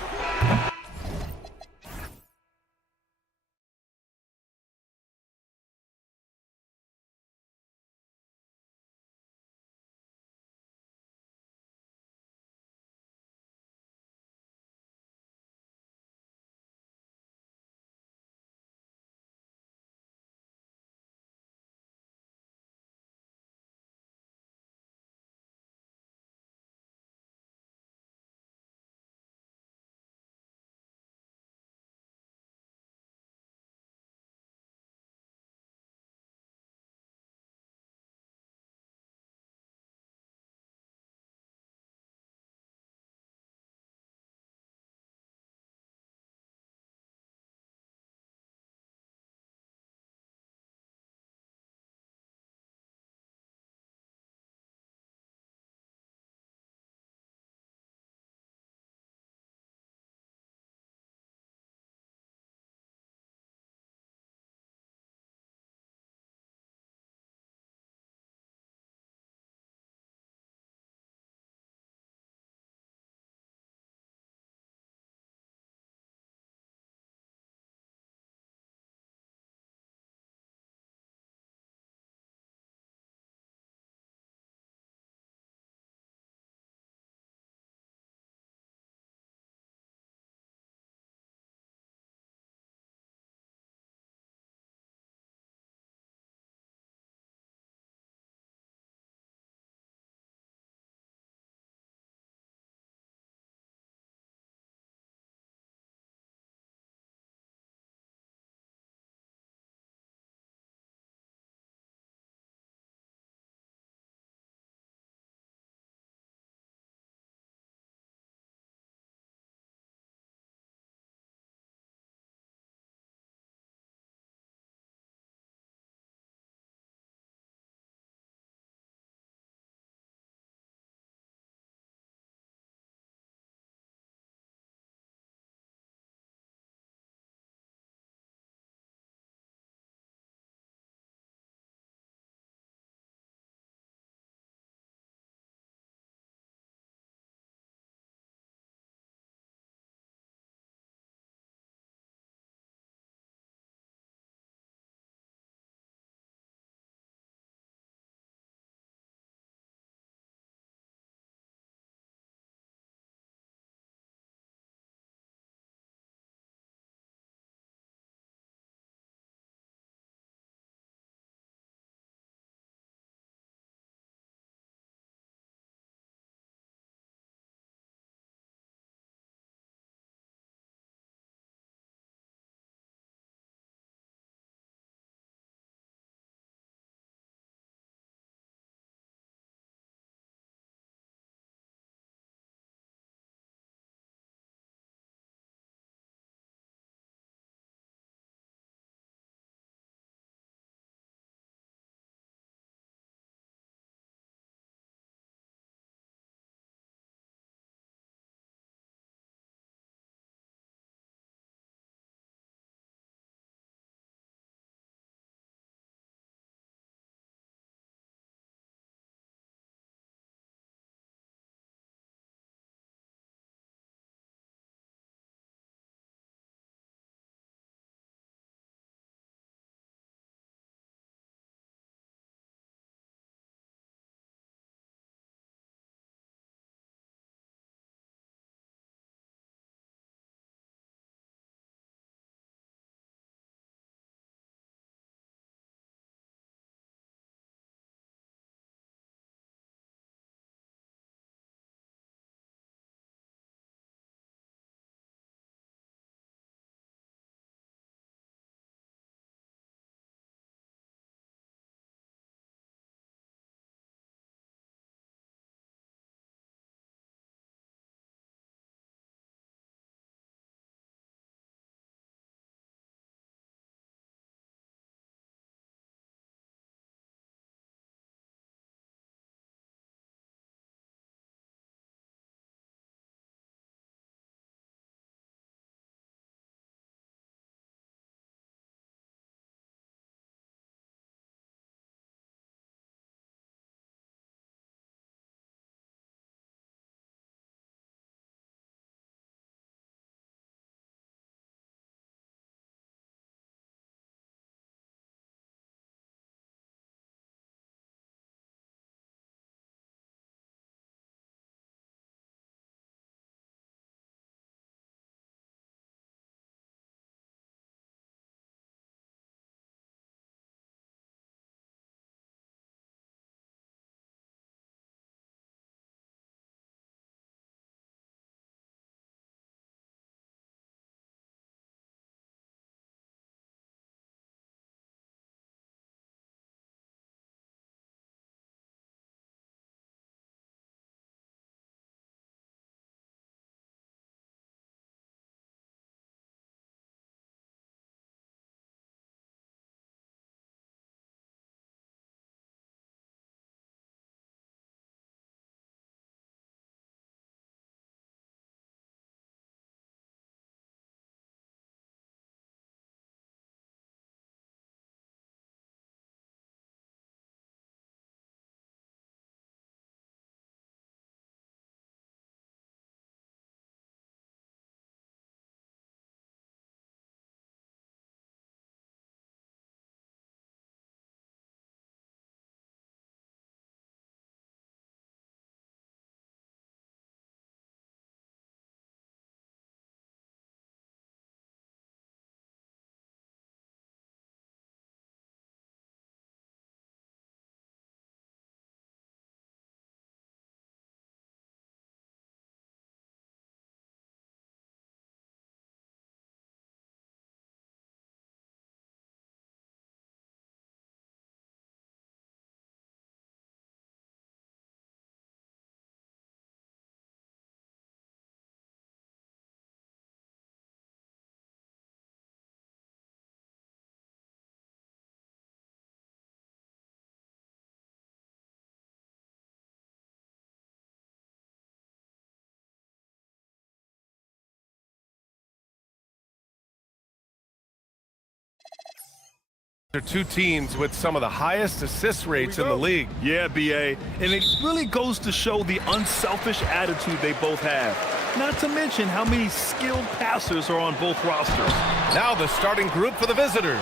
They're two teams with some of the highest assist rates in the league. Yeah, BA. And it really goes to show the unselfish attitude they both have. Not to mention how many skilled passers are on both rosters. Now the starting group for the visitors.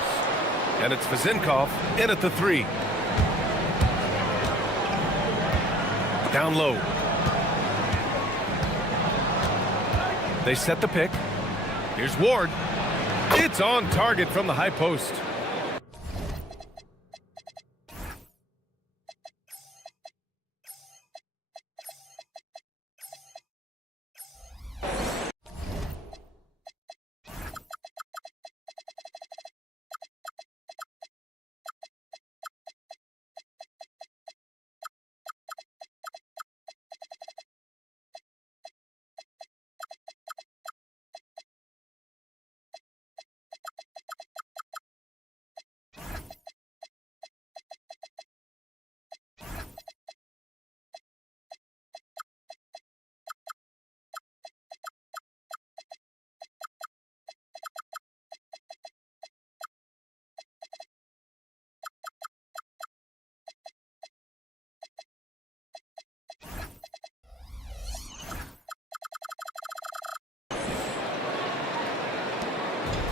And it's Vezinkov in at the 3. Down low. They set the pick. Here's Ward. It's on target from the high post.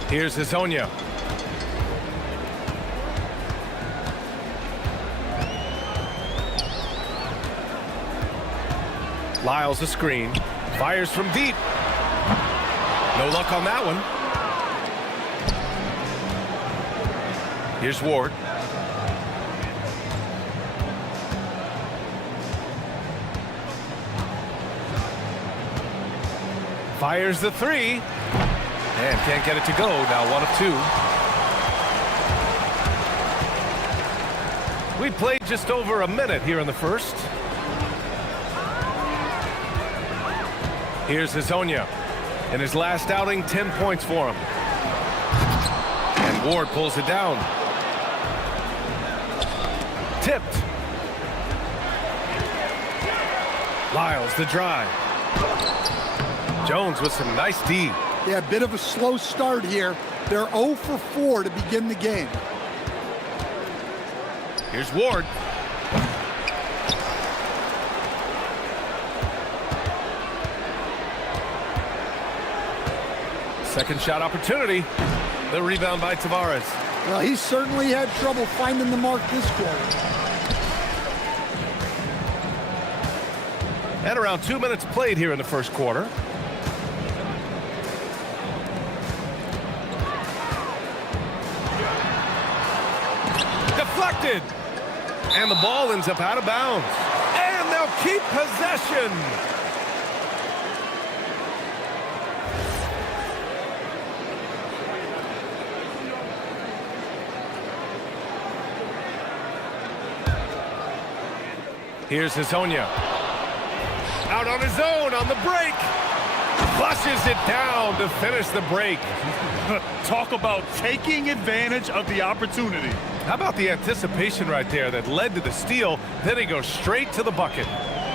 Here's Hazonia. Lyles a screen. Fires from deep. No luck on that one. Here's Ward. Fires the 3. And can't get it to go. Now 1 of 2. We played just over a minute here in the first. Here's Hazonia. In his last outing, 10 points for him. And Ward pulls it down. Tipped. Lyles the drive. Jones with some nice D. Yeah, a bit of a slow start here. They're 0 for 4 to begin the game. Here's Ward. Second shot opportunity. The rebound by Tavares. Well, he certainly had trouble finding the mark this quarter. And around 2 minutes played here in the first quarter. Deflected. And the ball ends up out of bounds. And they'll keep possession. Here's Hazonia. Out on his own on the break. Flushes it down to finish the break. Talk about taking advantage of the opportunity. How about the anticipation right there that led to the steal? Then he goes straight to the bucket.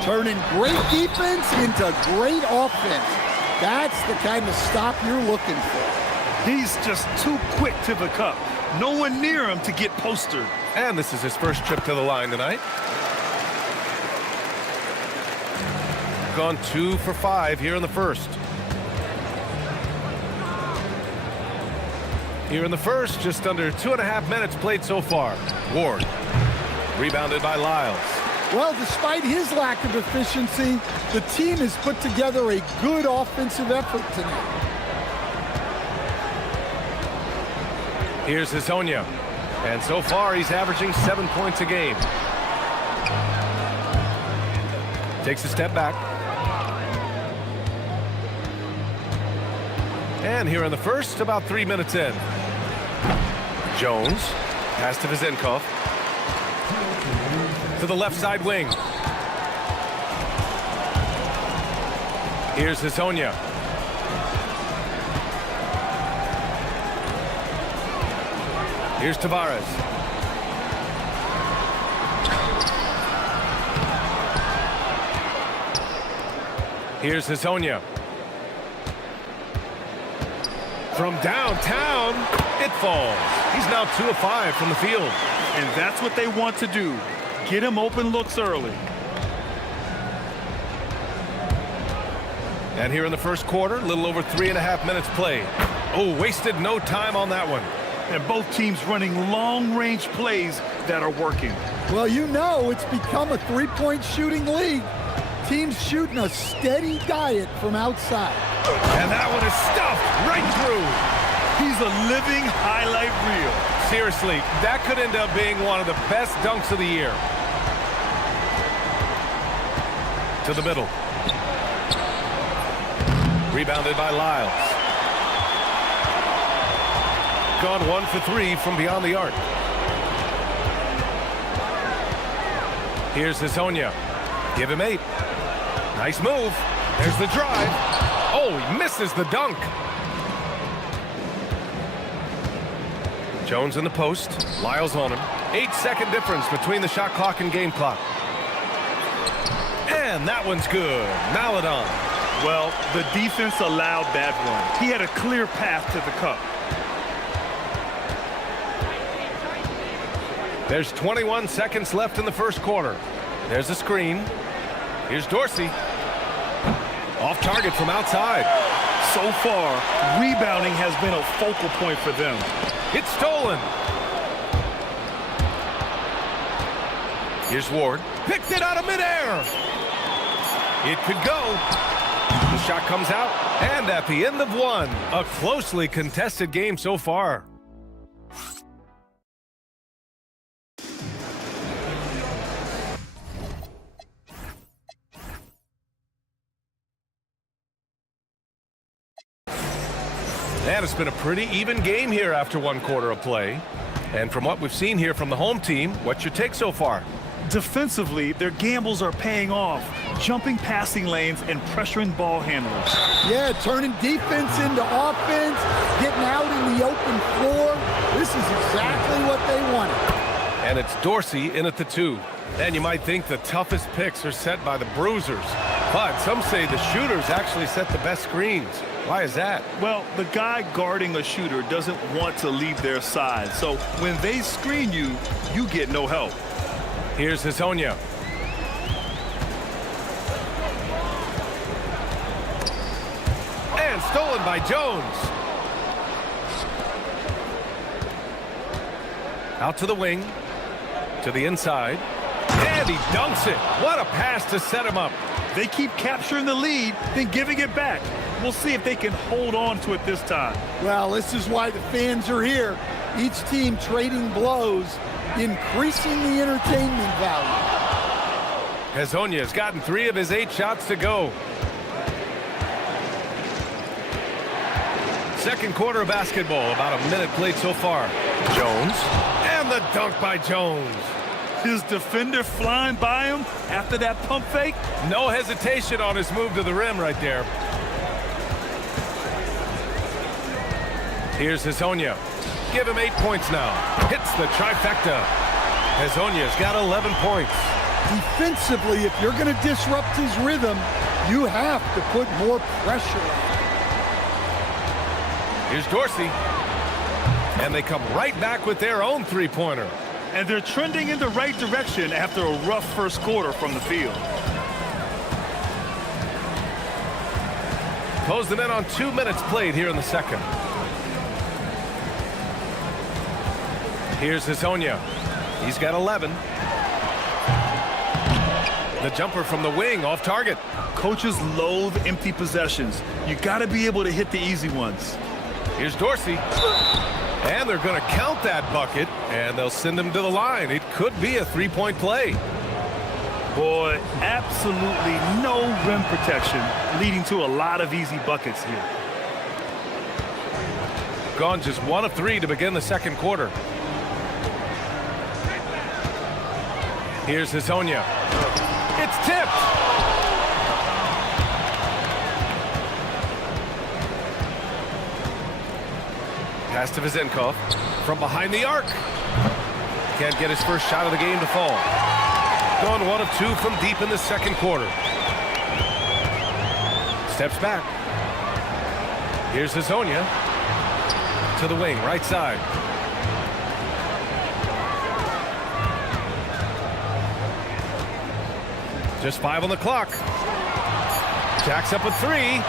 Turning great defense into great offense. That's the kind of stop you're looking for. He's just too quick to the cup. No one near him to get postered. And this is his first trip to the line tonight. Gone 2 for 5 here in the first. Here in the first, just under 2.5 minutes played so far. Ward, rebounded by Lyles. Well, despite his lack of efficiency, the team has put together a good offensive effort tonight. Here's Hazonia. And so far, he's averaging 7 points a game. Takes a step back. And here in the first, about 3 minutes in. Jones, pass to Vezinkov. To the left side wing. Here's Hazonia. Here's Tavares. Here's Hazonia. From downtown, It falls. He's now 2 of 5 from the field. And that's what they want to do. Get him open looks early. And here in the first quarter, a little over 3.5 minutes played. Oh, wasted no time on that one. And both teams running long-range plays that are working. Well, you know it's become a three-point shooting league. Teams shooting a steady diet from outside. And that one is stuffed right through. He's a living highlight reel. Seriously, that could end up being one of the best dunks of the year. To the middle. Rebounded by Lyles. Gone 1 for 3 from beyond the arc. Here's Hazonia. Give him 8. Nice move. There's the drive. Oh, he misses the dunk. Jones in the post. Lyles on him. 8-second difference between the shot clock and game clock. And that one's good. Maladon. Well, the defense allowed that one. He had a clear path to the cup. There's 21 seconds left in the first quarter. There's a screen. Here's Dorsey. Off target from outside. So far, rebounding has been a focal point for them. It's stolen. Here's Ward. Picked it out of midair. It could go. The shot comes out. And at the end of one, a closely contested game so far. And it's been a pretty even game here after 1 quarter of play. And from what we've seen here from the home team, what's your take so far? Defensively, their gambles are paying off, jumping passing lanes and pressuring ball handlers. Yeah, turning defense into offense, getting out in the open floor. This is exactly what they wanted. And it's Dorsey in at the 2. And you might think the toughest picks are set by the bruisers. But some say the shooters actually set the best screens. Why is that? Well, the guy guarding a shooter doesn't want to leave their side. So when they screen you, you get no help. Here's Hazonia. And stolen by Jones. Out to the wing. To the inside. And he dunks it. What a pass to set him up. They keep capturing the lead, then giving it back. We'll see if they can hold on to it this time. Well, this is why the fans are here. Each team trading blows, increasing the entertainment value. Hazonia has gotten 3 of his 8 shots to go. Second quarter of basketball, about a minute played so far. Jones, and the dunk by Jones. His defender flying by him after that pump fake. No hesitation on his move to the rim right there. Here's Hazonia. Give him 8 points now. Hits the trifecta. Hazonia's got 11 points. Defensively, if you're going to disrupt his rhythm, you have to put more pressure on him. Here's Dorsey. And they come right back with their own 3-pointer. And they're trending in the right direction after a rough first quarter from the field. Close them in on 2 minutes played here in the second. Here's Hazonia. He's got 11. The jumper from the wing off target. Coaches loathe empty possessions. You got to be able to hit the easy ones. Here's Dorsey. And they're going to count that bucket, and they'll send him to the line. It could be a 3-point play. Boy, absolutely no rim protection, leading to a lot of easy buckets here. Gone just 1 of 3 to begin the second quarter. Here's Hazonia. It's tipped. Pass to Vizenkov from behind the arc. Can't get his first shot of the game to fall. Gone 1 of 2 from deep in the second quarter. Steps back. Here's Hazonia. to the wing, right side. Just 5 on the clock. Jacks up with 3.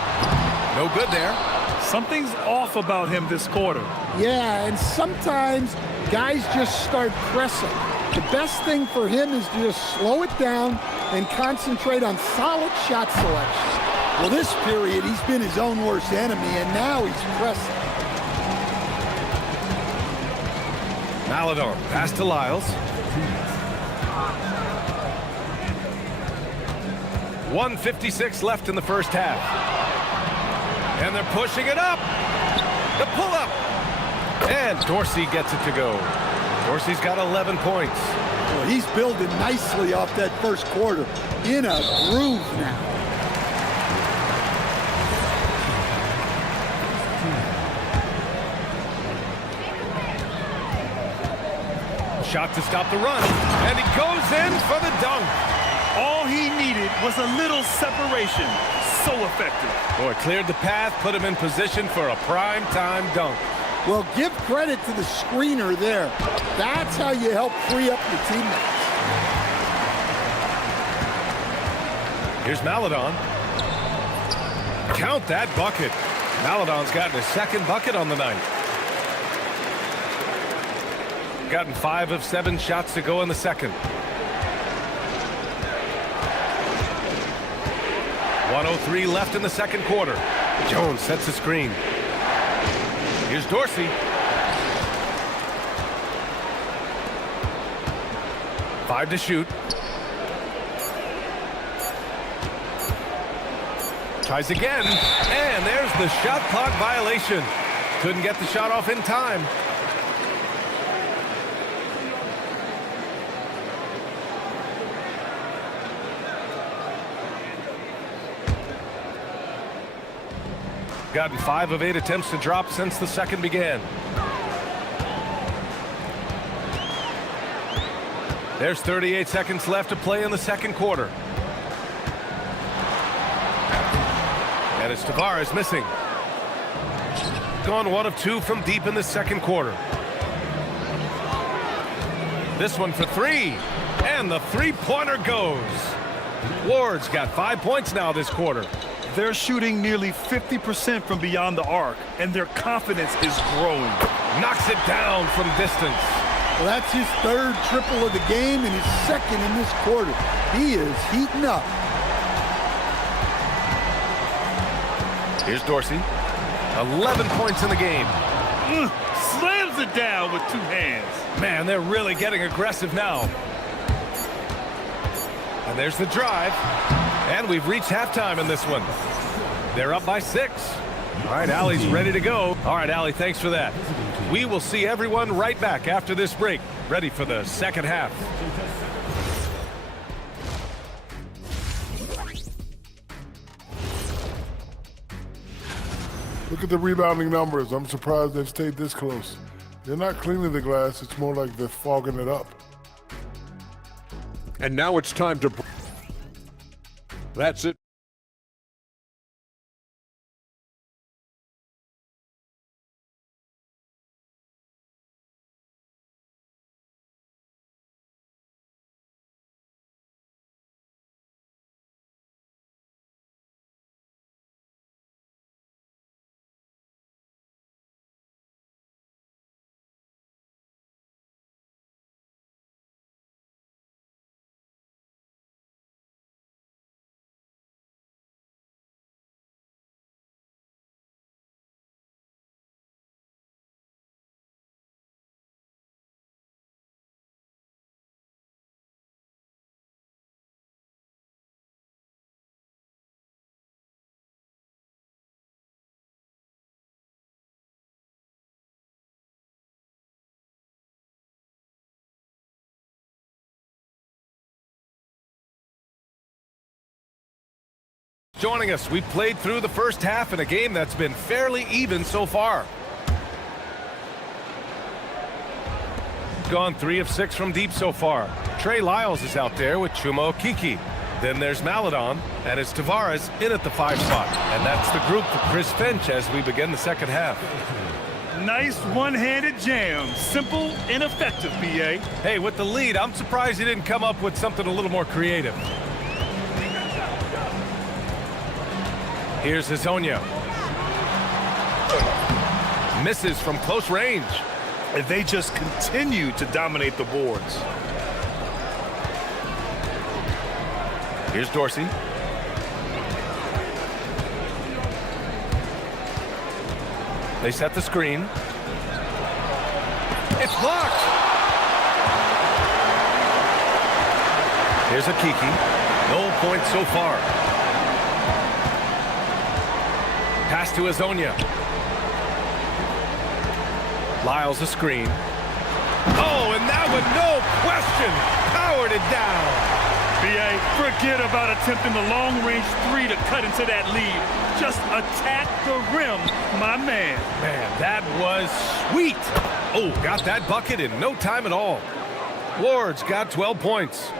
No good there. Something's off about him this quarter. Yeah, and sometimes guys just start pressing. The best thing for him is to just slow it down and concentrate on solid shot selection. Well, this period, he's been his own worst enemy, and now he's pressing. Maladon, pass to Lyles. 1:56 left in the first half. And they're pushing it up. The pull-up. And Dorsey gets it to go. Dorsey's got 11 points. Well, he's building nicely off that first quarter. In a groove now. Shot to stop the run. And he goes in for the dunk. All he needed was a little separation. So effective. Boy, cleared the path, put him in position for a prime-time dunk. Well, give credit to the screener there. That's how you help free up your teammates. Here's Maladon. Count that bucket. Maladon's gotten his second bucket on the night. Gotten 5 of 7 shots to go in the second. 1:03 left in the second quarter. Jones sets the screen. Here's Dorsey. 5 to shoot. Tries again. And there's the shot clock violation. Couldn't get the shot off in time. Gotten 5 of 8 attempts to drop since the second began. There's 38 seconds left to play in the second quarter. And it's Tavares missing. Gone 1 of 2 from deep in the second quarter. This one for 3. And the three-pointer goes. Ward's got 5 points now this quarter. They're shooting nearly 50% from beyond the arc, and their confidence is growing. Knocks it down from distance. Well, that's his third triple of the game and his second in this quarter. He is heating up. Here's Dorsey. 11 points in the game. Slams it down with 2 hands. Man, they're really getting aggressive now. And there's the drive. And we've reached halftime in this one. They're up by 6. All right, Allie's ready to go. All right, Allie, thanks for that. We will see everyone right back after this break, ready for the second half. Look at the rebounding numbers. I'm surprised they've stayed this close. They're not cleaning the glass. It's more like they're fogging it up. And now it's time to... That's it. Joining us, we played through the first half in a game that's been fairly even so far. Gone 3 of 6 from deep so far. Trey Lyles is out there with Chuma Okeke. Then there's Maladon, and it's Tavares in at the 5 spot. And that's the group for Chris Finch as we begin the second half. Nice one-handed jam. Simple and effective, B.A. Hey, with the lead, I'm surprised he didn't come up with something a little more creative. Here's Hazonia. Misses from close range. And they just continue to dominate the boards. Here's Dorsey. They set the screen. It's blocked. Here's Akiki. No points so far. Pass to Hazonia. Lyles a screen. Oh, and that one, no question, powered it down. B.A., forget about attempting the long-range three to cut into that lead. Just attack the rim, my man. Man, that was sweet. Oh, got that bucket in no time at all. Ward's got 12 points.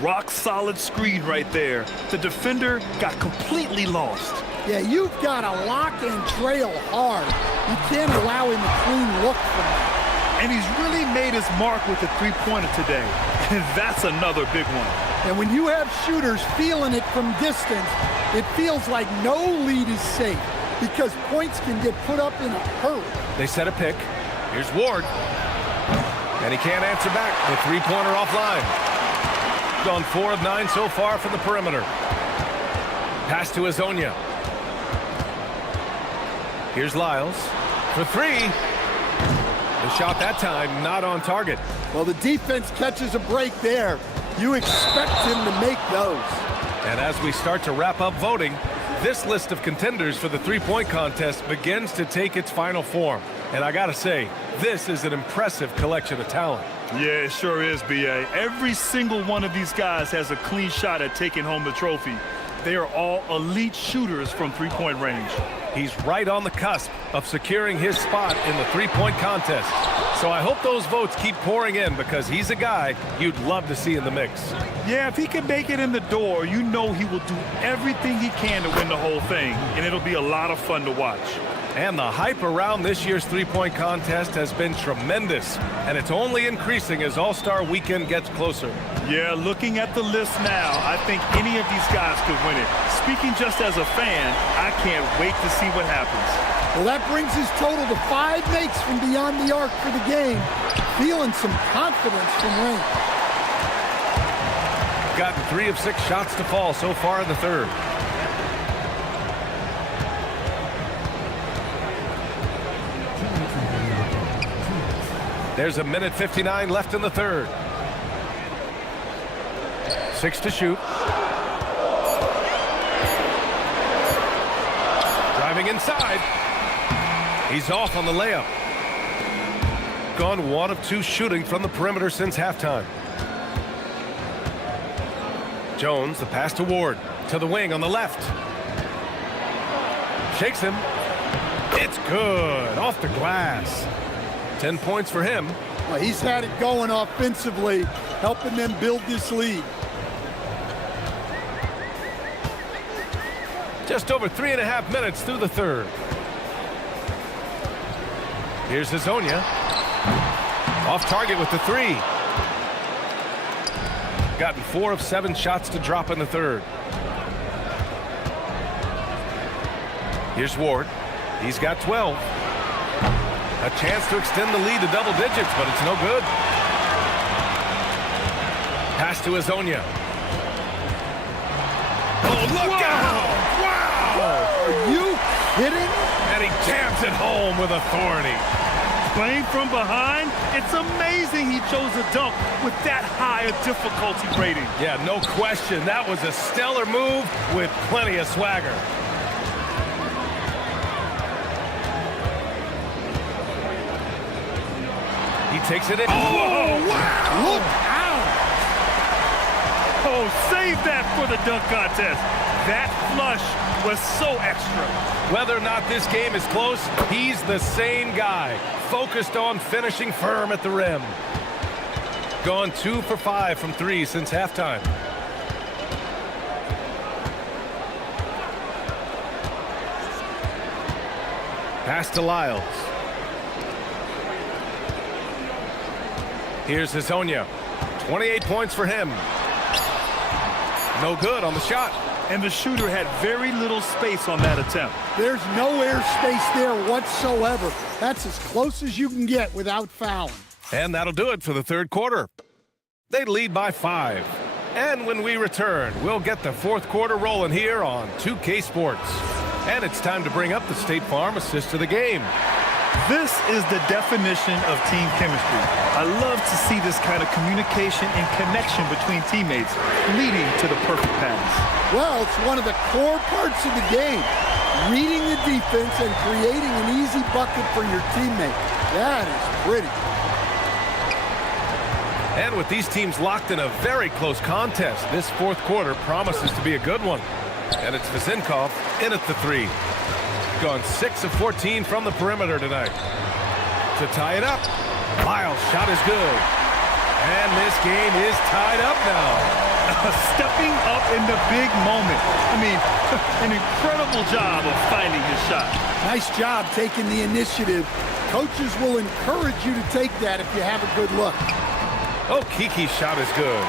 Rock-solid screen right there. The defender got completely lost. Yeah, you've got to lock and trail hard. You can't allow him a clean look from that. And he's really made his mark with the three-pointer today. And that's another big one. And when you have shooters feeling it from distance, it feels like no lead is safe because points can get put up in a hurry. They set a pick. Here's Ward. And he can't answer back. The three-pointer offline. Gone 4 of 9 so far from the perimeter. Pass to Hazonia. Here's Lyles for three. The shot that time not on target. Well, the defense catches a break there. You expect him to make those. And as we start to wrap up voting, this list of contenders for the three-point contest begins to take its final form. And I gotta say, this is an impressive collection of talent. Yeah, it sure is, B.A. Every single one of these guys has a clean shot at taking home the trophy. They are all elite shooters from three-point range. He's right on the cusp of securing his spot in the three-point contest. So I hope those votes keep pouring in because he's a guy you'd love to see in the mix. Yeah, if he can make it in the door, you know he will do everything he can to win the whole thing, and it'll be a lot of fun to watch. And the hype around this year's three-point contest has been tremendous, and it's only increasing as All-Star Weekend gets closer. Yeah, looking at the list now, I think any of these guys could win it. Speaking just as a fan, I can't wait to see what happens. Well, that brings his total to 5 makes from beyond the arc for the game. Feeling some confidence from range. Gotten 3 of 6 shots to fall so far in the third. There's a minute 59 left in the third. 6 to shoot. Driving inside. He's off on the layup. Gone 1 of 2 shooting from the perimeter since halftime. Jones, the pass to Ward. To the wing on the left. Shakes him. It's good. Off the glass. 10 points for him. Well, he's had it going offensively, helping them build this lead. Just over 3.5 minutes through the third. Here's Hazonia. Off target with the 3. Gotten 4 of 7 shots to drop in the third. Here's Ward. He's got 12. A chance to extend the lead to double digits, but it's no good. Pass to Hazonia. Oh, look out! Wow! Are you kidding? And he jams it home with authority. Playing from behind, it's amazing he chose a dunk with that high a difficulty rating. Yeah, no question. That was a stellar move with plenty of swagger. He takes it in. Oh, wow! Look out! Oh, save that for the dunk contest. That flush was so extra. Whether or not this game is close, he's the same guy, focused on finishing firm at the rim. Gone 2 for 5 from 3 since halftime. Pass to Lyles. Here's Hazonia. 28 points for him. No good on the shot. And the shooter had very little space on that attempt. There's no air space there whatsoever. That's as close as you can get without fouling. And that'll do it for the third quarter. They lead by 5. And when we return, we'll get the fourth quarter rolling here on 2K Sports. And it's time to bring up the State Farm assist of the game. This is the definition of team chemistry. I love to see this kind of communication and connection between teammates leading to the perfect pass. Well, it's one of the core parts of the game. Reading the defense and creating an easy bucket for your teammate. That is pretty. And with these teams locked in a very close contest, this fourth quarter promises to be a good one. And it's Vazinkov in at the 3. Gone 6 of 14 from the perimeter tonight. To tie it up, Lyle's shot is good. And this game is tied up now. Stepping up in the big moment. I mean, an incredible job of finding his shot. Nice job taking the initiative. Coaches will encourage you to take that if you have a good look. Oh, Kiki's shot is good.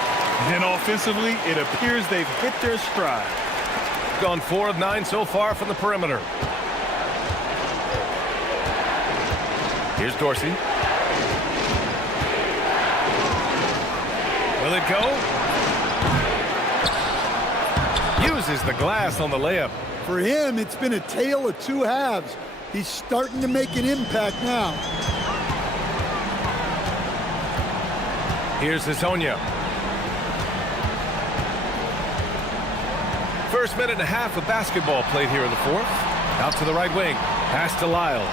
And offensively, it appears they've hit their stride. Gone 4 of 9 so far from the perimeter. Here's Dorsey. Will it go? Uses the glass on the layup. For him, it's been a tale of two halves. He's starting to make an impact now. Here's Hazonia. First minute and a half of basketball played here in the fourth. Out to the right wing. Pass to Lyles.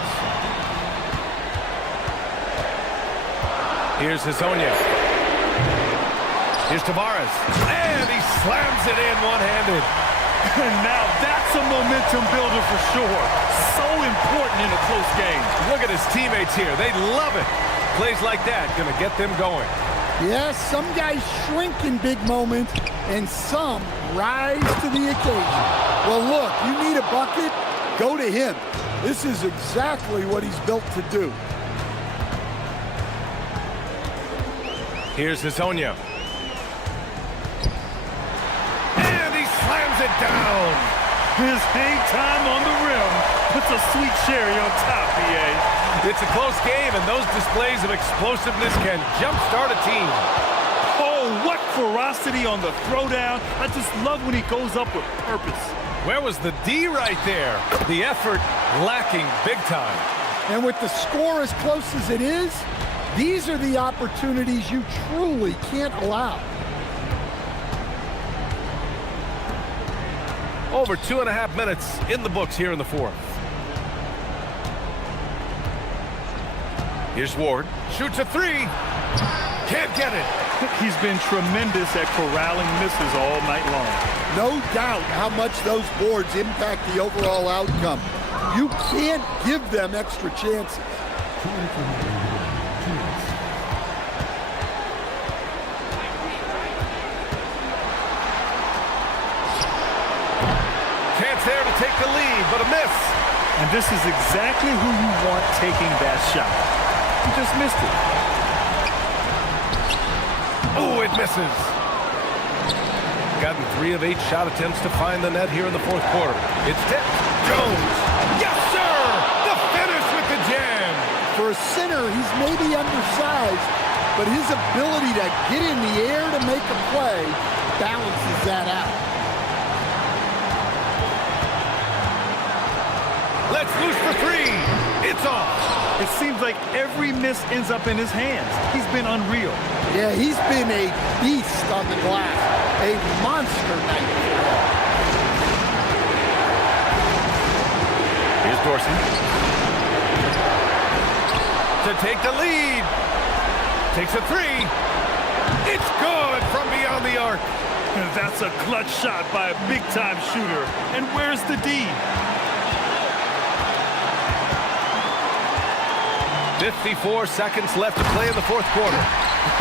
Here's Hazonia. Here's Tavares. And he slams it in one-handed. And now that's a momentum builder for sure. So important in a close game. Look at his teammates here. They love it. Plays like that going to get them going. Yeah, some guys shrink in big moments, and some rise to the occasion. Well, look, you need a bucket, go to him. This is exactly what he's built to do. Here's Hazonia. And he slams it down. His hang time on the rim puts a sweet cherry on top, BA. It's a close game, and those displays of explosiveness can jumpstart a team. Oh, what ferocity on the throwdown. I just love when he goes up with purpose. Where was the D right there? The effort lacking big time. And with the score as close as it is, these are the opportunities you truly can't allow. Over 2.5 minutes in the books here in the fourth. Here's Ward. Shoots a 3. Can't get it. He's been tremendous at corralling misses all night long. No doubt how much those boards impact the overall outcome. You can't give them extra chances. Chance there to take the lead, but a miss. And this is exactly who you want taking that shot. He just missed it. Oh, it misses. Gotten 3 of 8 shot attempts to find the net here in the fourth quarter. It's tipped. Jones. Yes, sir! The finish with the jam. For a center, he's maybe undersized, but his ability to get in the air to make a play balances that out. Let's loose for 3. It's off. It seems like every miss ends up in his hands. He's been unreal. Yeah, he's been a beast on the glass. A monster night. Here's Dorsey. To take the lead. Takes a 3. It's good from beyond the arc. That's a clutch shot by a big-time shooter. And where's the D? 54 seconds left to play in the fourth quarter.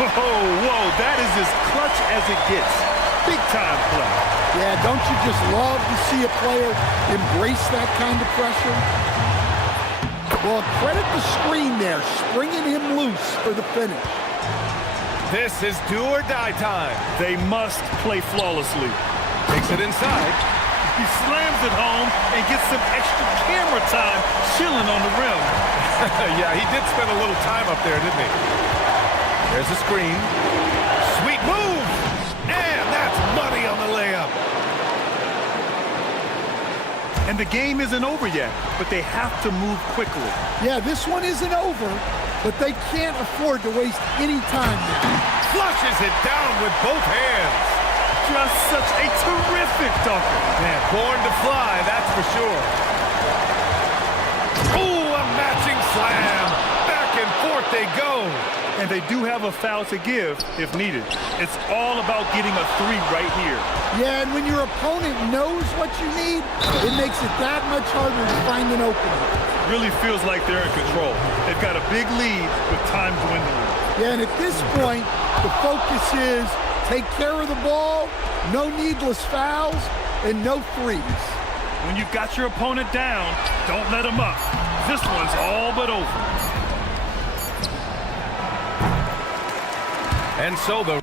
Whoa, that is as clutch as it gets. Big-time play. Yeah, don't you just love to see a player embrace that kind of pressure? Well, credit the screen there, springing him loose for the finish. This is do or die time. They must play flawlessly. Takes it inside. He slams it home and gets some extra camera time chilling on the rim. Yeah, he did spend a little time up there, didn't he? There's a screen. Sweet move! And that's money on the layup. And the game isn't over yet, but they have to move quickly. Yeah, this one isn't over, but they can't afford to waste any time now. Flushes it down with both hands. Just such a terrific dunker. Man, born to fly, that's for sure. Ooh, a matching slam. Back and forth they go. And they do have a foul to give if needed. It's all about getting a three right here. Yeah, and when your opponent knows what you need, it makes it that much harder to find an opening. Really feels like they're in control. They've got a big lead with time dwindling. Yeah, and at this point, the focus is take care of the ball, no needless fouls, and no threes. When you've got your opponent down, don't let him up. This one's all but over. And so the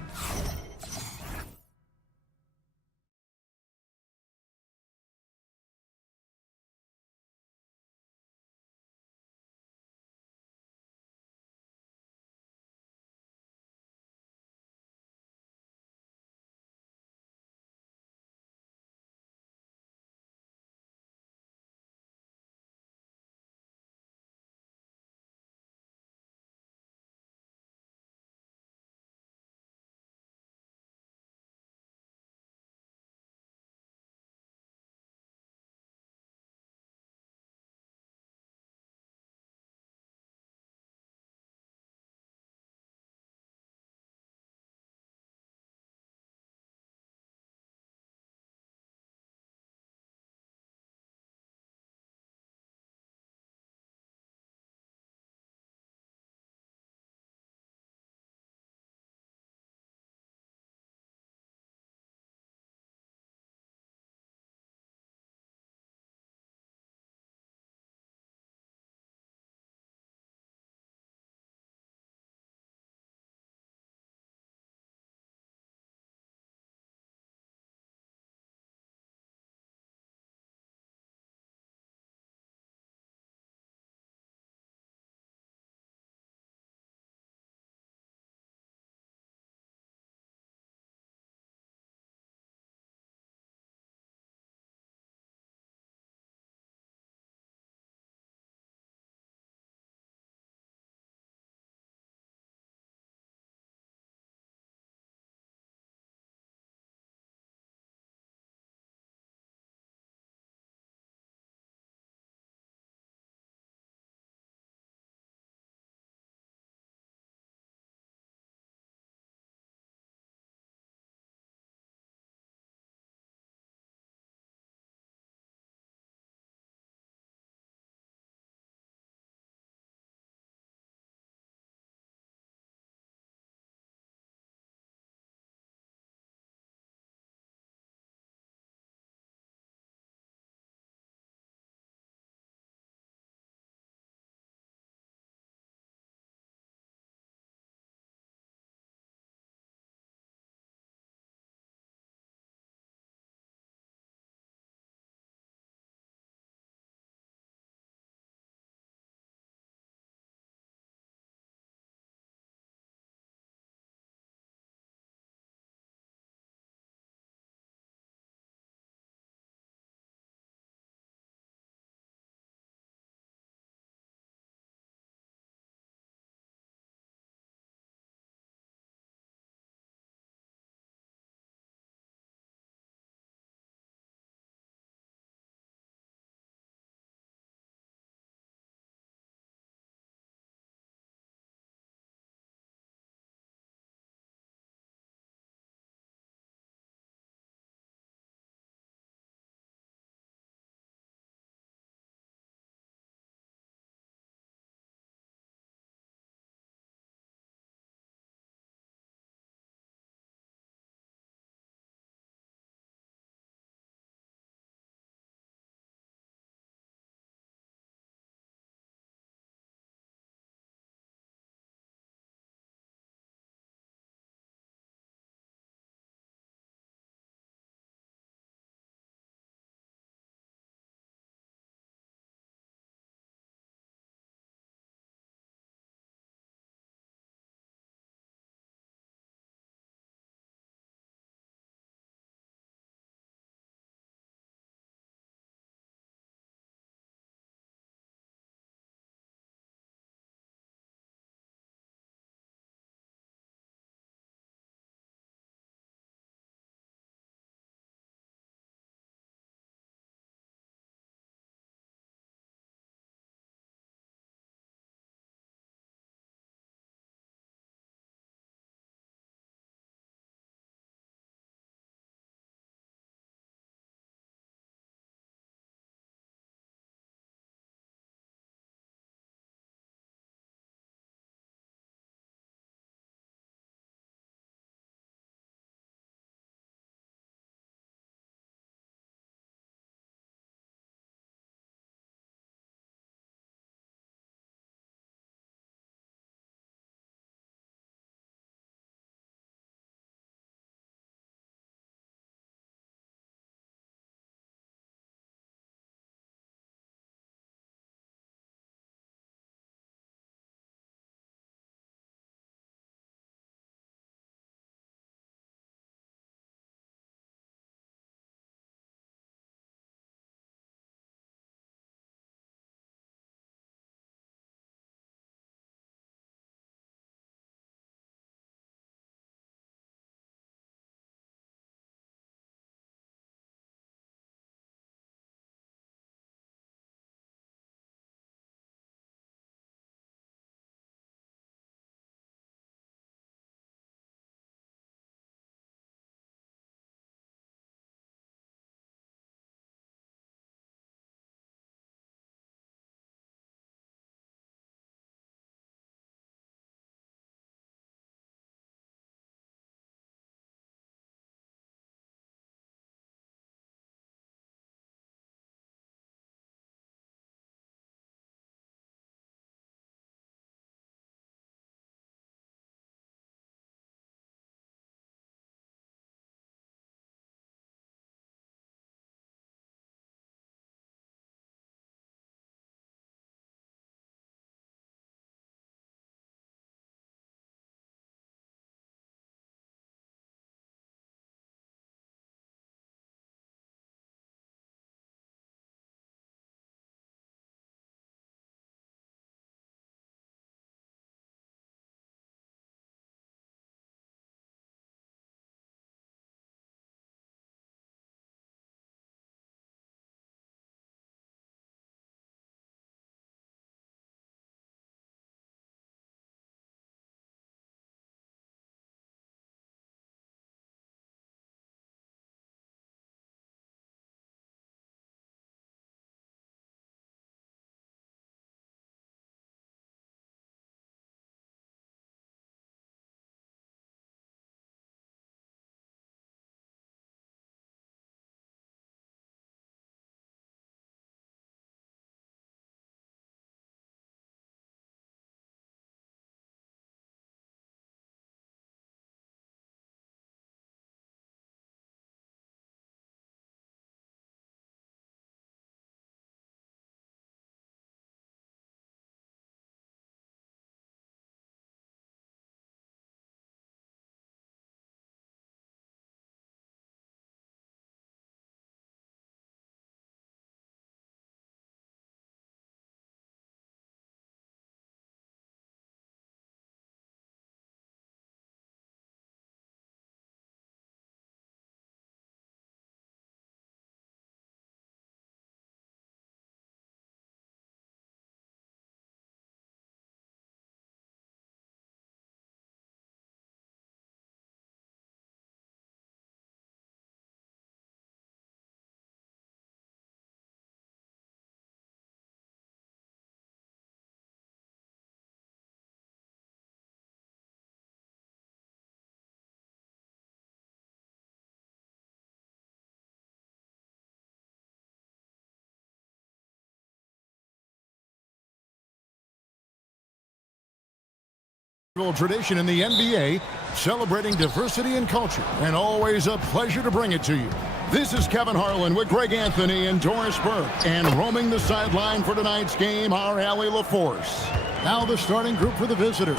Tradition in the NBA, celebrating diversity and culture, and always a pleasure to bring it to you. This is Kevin Harlan with Greg Anthony and Doris Burke, and roaming the sideline for tonight's game, our Allie LaForce. Now the starting group for the visitors.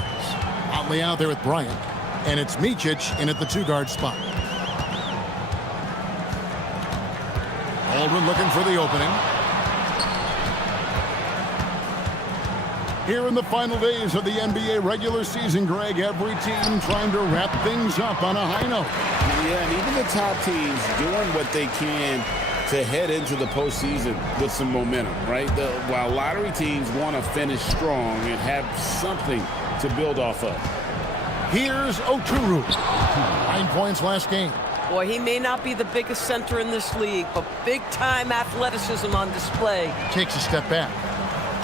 Otley out there with Bryant, and it's Micic in at the two-guard spot. Aldrin looking for the opening. Here in the final days of the NBA regular season, Greg, every team trying to wrap things up on a high note. Yeah, and even the top teams doing what they can to head into the postseason with some momentum, right? While lottery teams want to finish strong and have something to build off of. Here's Oturu. 9 points last game. Boy, he may not be the biggest center in this league, but big-time athleticism on display. Takes a step back.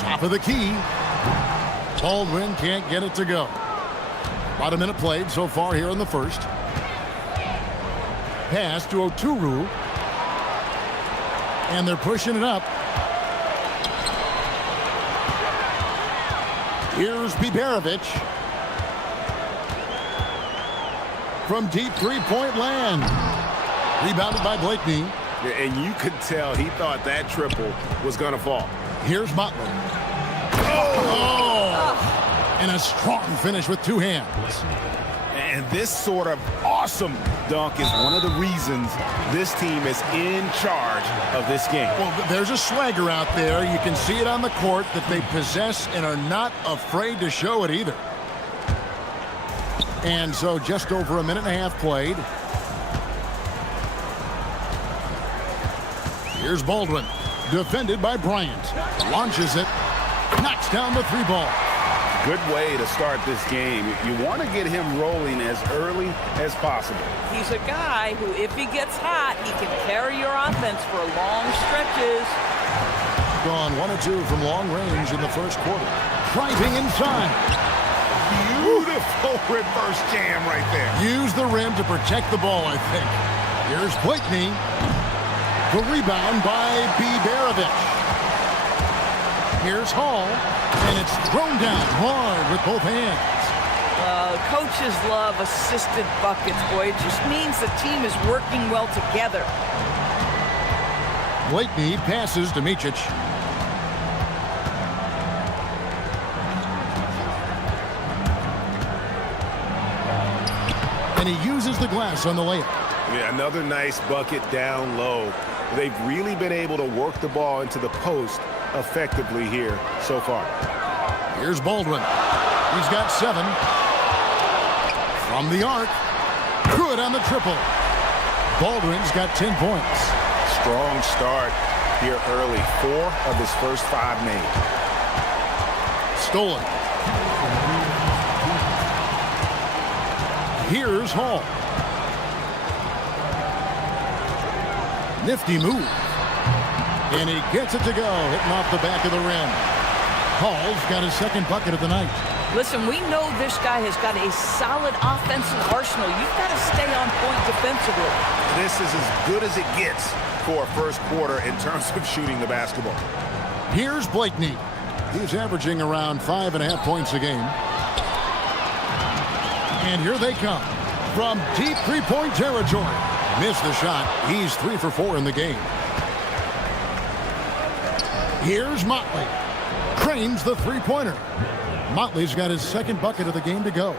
Top of the key. Baldwin can't get it to go. About a minute played so far here in the first. Pass to Oturu. And they're pushing it up. Here's Biberovic. From deep three-point land. Rebounded by Blakeney. And you could tell he thought that triple was going to fall. Here's Motley. Oh! And a strong finish with two hands. And this sort of awesome dunk is one of the reasons this team is in charge of this game. Well, there's a swagger out there. You can see it on the court that they possess and are not afraid to show it either. And so just over a minute and a half played. Here's Baldwin. Defended by Bryant. Launches it. Knocks down the three ball. Good way to start this game. You want to get him rolling as early as possible. He's a guy who, if he gets hot, he can carry your offense for long stretches. Gone 1 or 2 from long range in the first quarter. Driving inside. Beautiful reverse jam right there. Use the rim to protect the ball, I think. Here's Blakeney. The rebound by Biberovic. Here's Hall, and it's thrown down hard with both hands. Coaches love assisted buckets, boy. It just means the team is working well together. Blakeney passes to Micic. And he uses the glass on the layup. Yeah, another nice bucket down low. They've really been able to work the ball into the post effectively here so far. Here's Baldwin. He's got 7. From the arc. Good on the triple. Baldwin's got 10 points. Strong start here early. 4 of his first 5 made. Stolen. Here's Hall. Nifty move. And he gets it to go, hitting off the back of the rim. Hall's got his second bucket of the night. Listen, we know this guy has got a solid offensive arsenal. You've got to stay on point defensively. This is as good as it gets for a first quarter in terms of shooting the basketball. Here's Blakeney. He's averaging around 5.5 points a game. And here they come from deep three-point territory. Missed the shot. He's 3 for 4 in the game. Here's Motley. Cranes the three-pointer. Motley's got his second bucket of the game to go.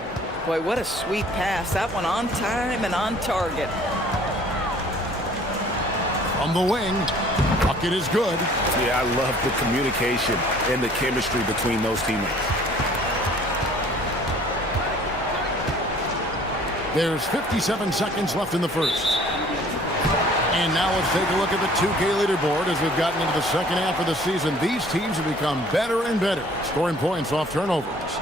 Boy, what a sweet pass. That one on time and on target. From the wing, bucket is good. Yeah, I love the communication and the chemistry between those teammates. There's 57 seconds left in the first. And now let's take a look at the 2K leaderboard as we've gotten into the second half of the season. These teams have become better and better, scoring points off turnovers.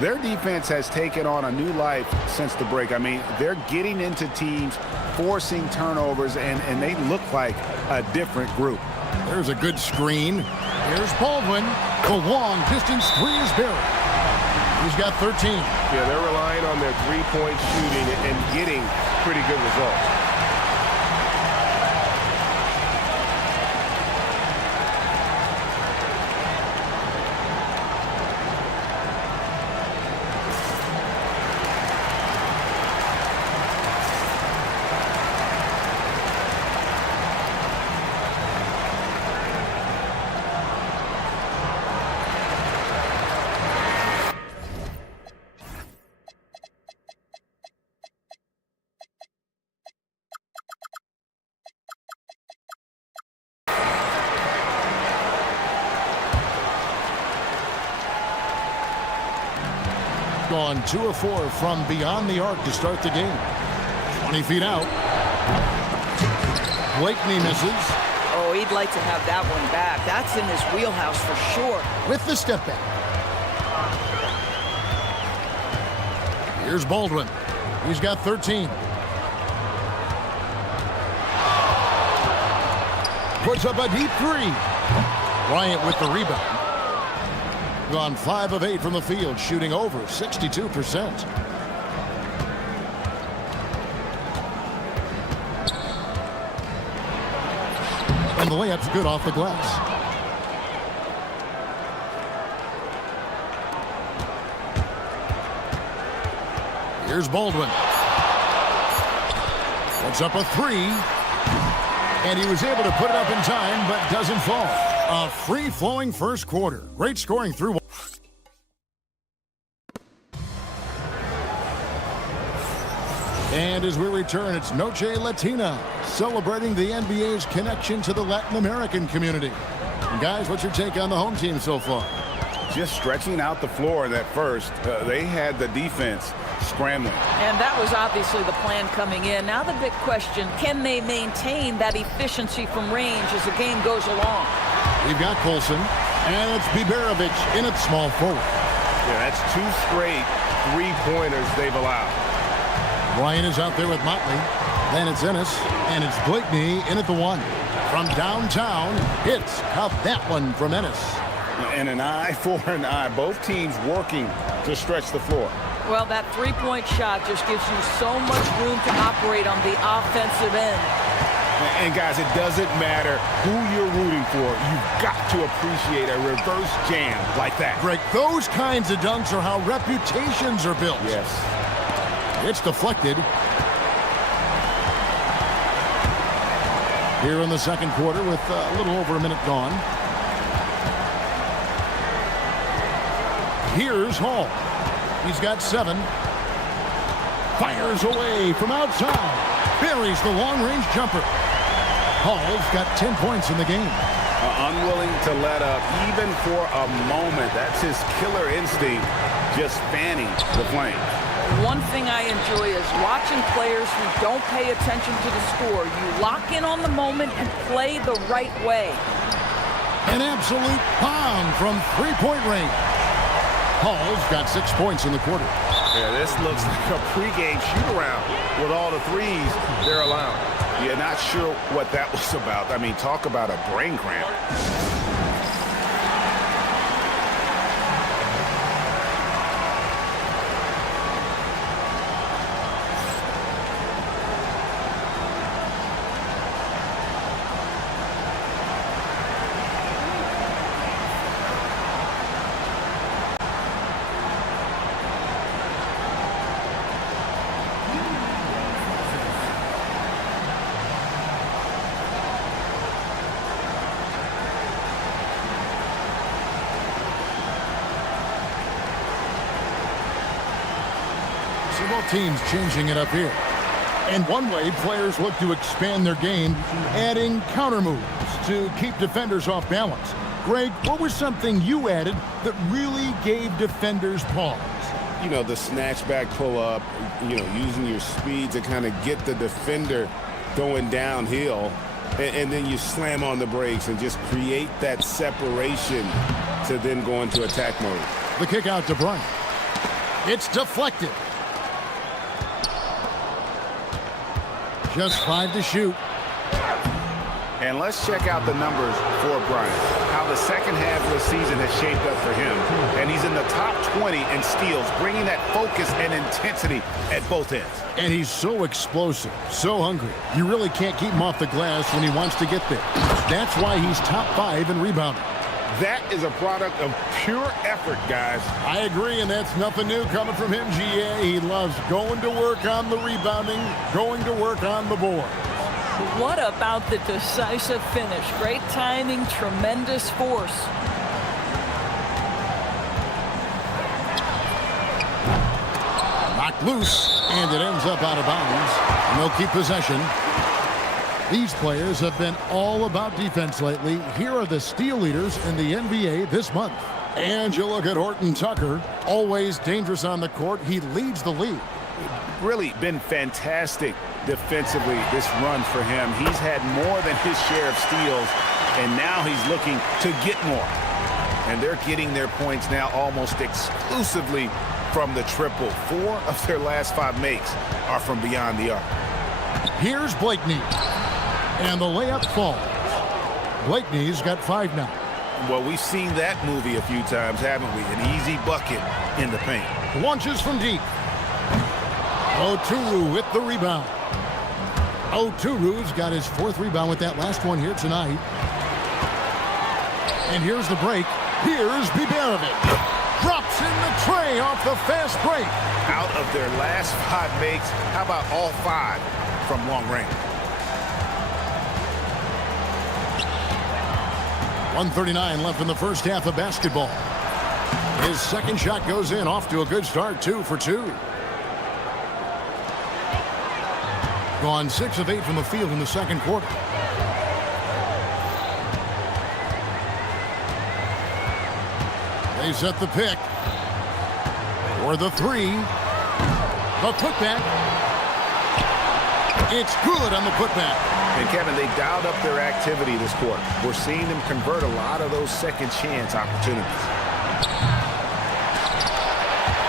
Their defense has taken on a new life since the break. I mean, they're getting into teams, forcing turnovers, and they look like a different group. There's a good screen. Here's Baldwin. The long distance three is buried. He's got 13. Yeah, they're relying on their three-point shooting and getting pretty good results. gone 2 of 4 from beyond the arc to start the game. 20 feet out. Blakeney misses. Oh, he'd like to have that one back. That's in his wheelhouse for sure. With the step back. Here's Baldwin. He's got 13. Puts up a deep three. Bryant with the rebound. Gone 5 of 8 from the field, shooting over 62%. And the layup's good off the glass. Here's Baldwin. Puts up a three. And he was able to put it up in time, but doesn't fall. A free-flowing first quarter. Great scoring through. And as we return, it's Noche Latina, celebrating the NBA's connection to the Latin American community. And guys, what's your take on the home team so far? Just stretching out the floor in that first. They had the defense scrambling. And that was obviously the plan coming in. Now the big question, can they maintain that efficiency from range as the game goes along? We've got Colson, and it's Biberovic in at small forward. Yeah, that's 2 straight three-pointers they've allowed. Ryan is out there with Motley. Then it's Ennis, and it's Blakeney in at the 1. From downtown, hits. Cuff that one from Ennis. And an eye for an eye. Both teams working to stretch the floor. Well, that three-point shot just gives you so much room to operate on the offensive end. And guys, it doesn't matter who you're rooting for. You've got to appreciate a reverse jam like that. Greg, those kinds of dunks are how reputations are built. Yes. It's deflected. Here in the second quarter with a little over a minute gone. Here's Hall. He's got 7. Fires away from outside. Buries the long-range jumper. Hall's got 10 points in the game. Unwilling to let up even for a moment. That's his killer instinct, just fanning the flame. One thing I enjoy is watching players who don't pay attention to the score. You lock in on the moment and play the right way. An absolute pound from three-point range. Hall's got 6 points in the quarter. Yeah, this looks like a pregame shoot-around with all the threes they're allowing. Yeah, not sure what that was about. I mean, talk about a brain cramp. Both teams changing it up here. And one way players look to expand their game, adding counter moves to keep defenders off balance. Greg, what was something you added that really gave defenders pause? You know, the snatch back pull up, you know, using your speed to kind of get the defender going downhill, and then you slam on the brakes and just create that separation to then go into attack mode. The kick out to Bryant. It's deflected. Just 5 to shoot. And let's check out the numbers for Bryant. How the second half of the season has shaped up for him. And he's in the top 20 in steals, bringing that focus and intensity at both ends. And he's so explosive, so hungry. You really can't keep him off the glass when he wants to get there. That's why he's top 5 in rebounding. That is a product of pure effort, guys. I agree, and that's nothing new coming from him, GA. He loves going to work on the rebounding, going to work on the board. What about the decisive finish? Great timing, tremendous force. Knocked loose, and it ends up out of bounds. And they'll keep possession. These players have been all about defense lately. Here are the steal leaders in the NBA this month. And you look at Horton Tucker, always dangerous on the court. He leads the league. Really been fantastic defensively this run for him. He's had more than his share of steals, and now he's looking to get more. And they're getting their points now almost exclusively from the triple. 4 of their last 5 makes are from beyond the arc. Here's Blakeney. And the layup falls. Blakeney's got 5 now. Well, we've seen that movie a few times, haven't we? An easy bucket in the paint. Launches from deep. Oturu with the rebound. Oturu's got his 4th rebound with that last one here tonight. And here's the break. Here's Biberovic. Drops in the tray off the fast break. Out of their last 5 makes, how about all 5 from long range? 1:39 left in the first half of basketball. His second shot goes in, off to a good start, 2 for 2. Gone 6 of 8 from the field in the second quarter. They set the pick. For the 3. The putback. It's good on the putback. And Kevin, they dialed up their activity this quarter. We're seeing them convert a lot of those second chance opportunities.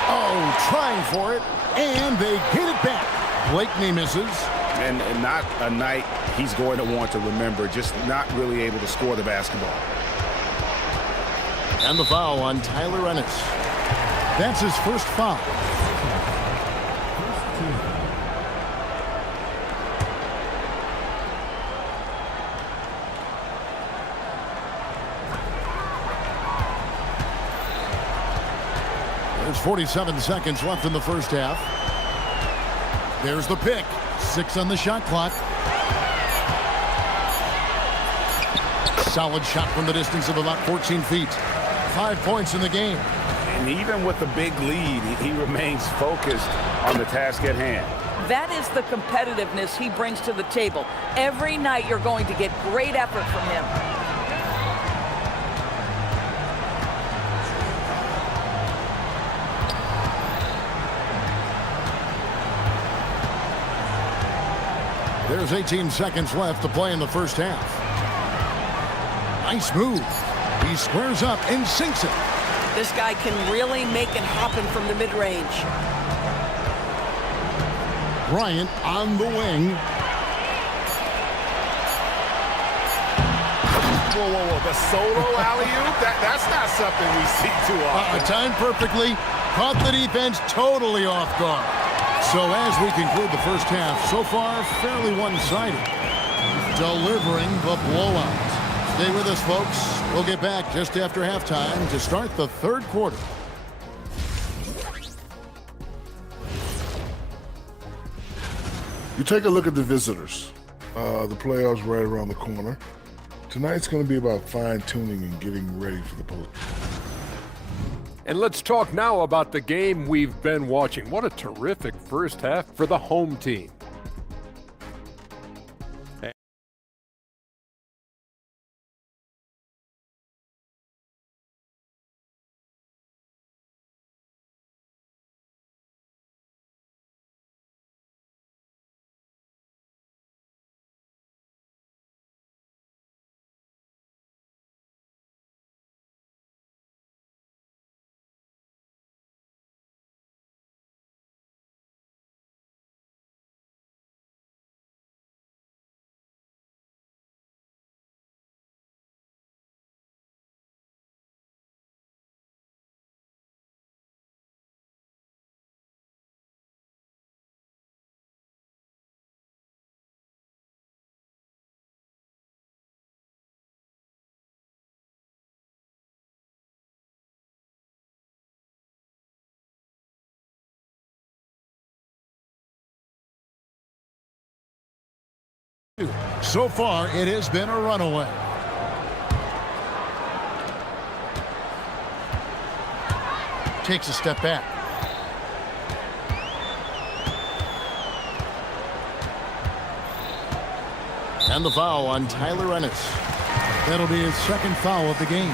Oh, trying for it, and they get it back. Blakeney misses. And not a night he's going to want to remember, just not really able to score the basketball. And the foul on Tyler Ennis. That's his first foul. There's 47 seconds left in the first half. There's the pick. 6 on the shot clock. Solid shot from the distance of about 14 feet. 5 points in the game. And even with the big lead, he remains focused on the task at hand. That is the competitiveness he brings to the table. Every night you're going to get great effort from him. There's 18 seconds left to play in the first half. Nice move. He squares up and sinks it. This guy can really make it happen from the mid-range. Bryant on the wing. Whoa, whoa, whoa. The solo alley-oop? That's not something we see too often. Timed perfectly. Caught the defense totally off guard. So as we conclude the first half, so far fairly one-sided. Delivering the blowout. Stay with us, folks. We'll get back just after halftime to start the third quarter. You take a look at the visitors. The playoffs right around the corner. Tonight's going to be about fine-tuning and getting ready for the post. And let's talk now about the game we've been watching. What a terrific first half for the home team. So far, it has been a runaway. Takes a step back. And the foul on Tyler Ennis. That'll be his second foul of the game.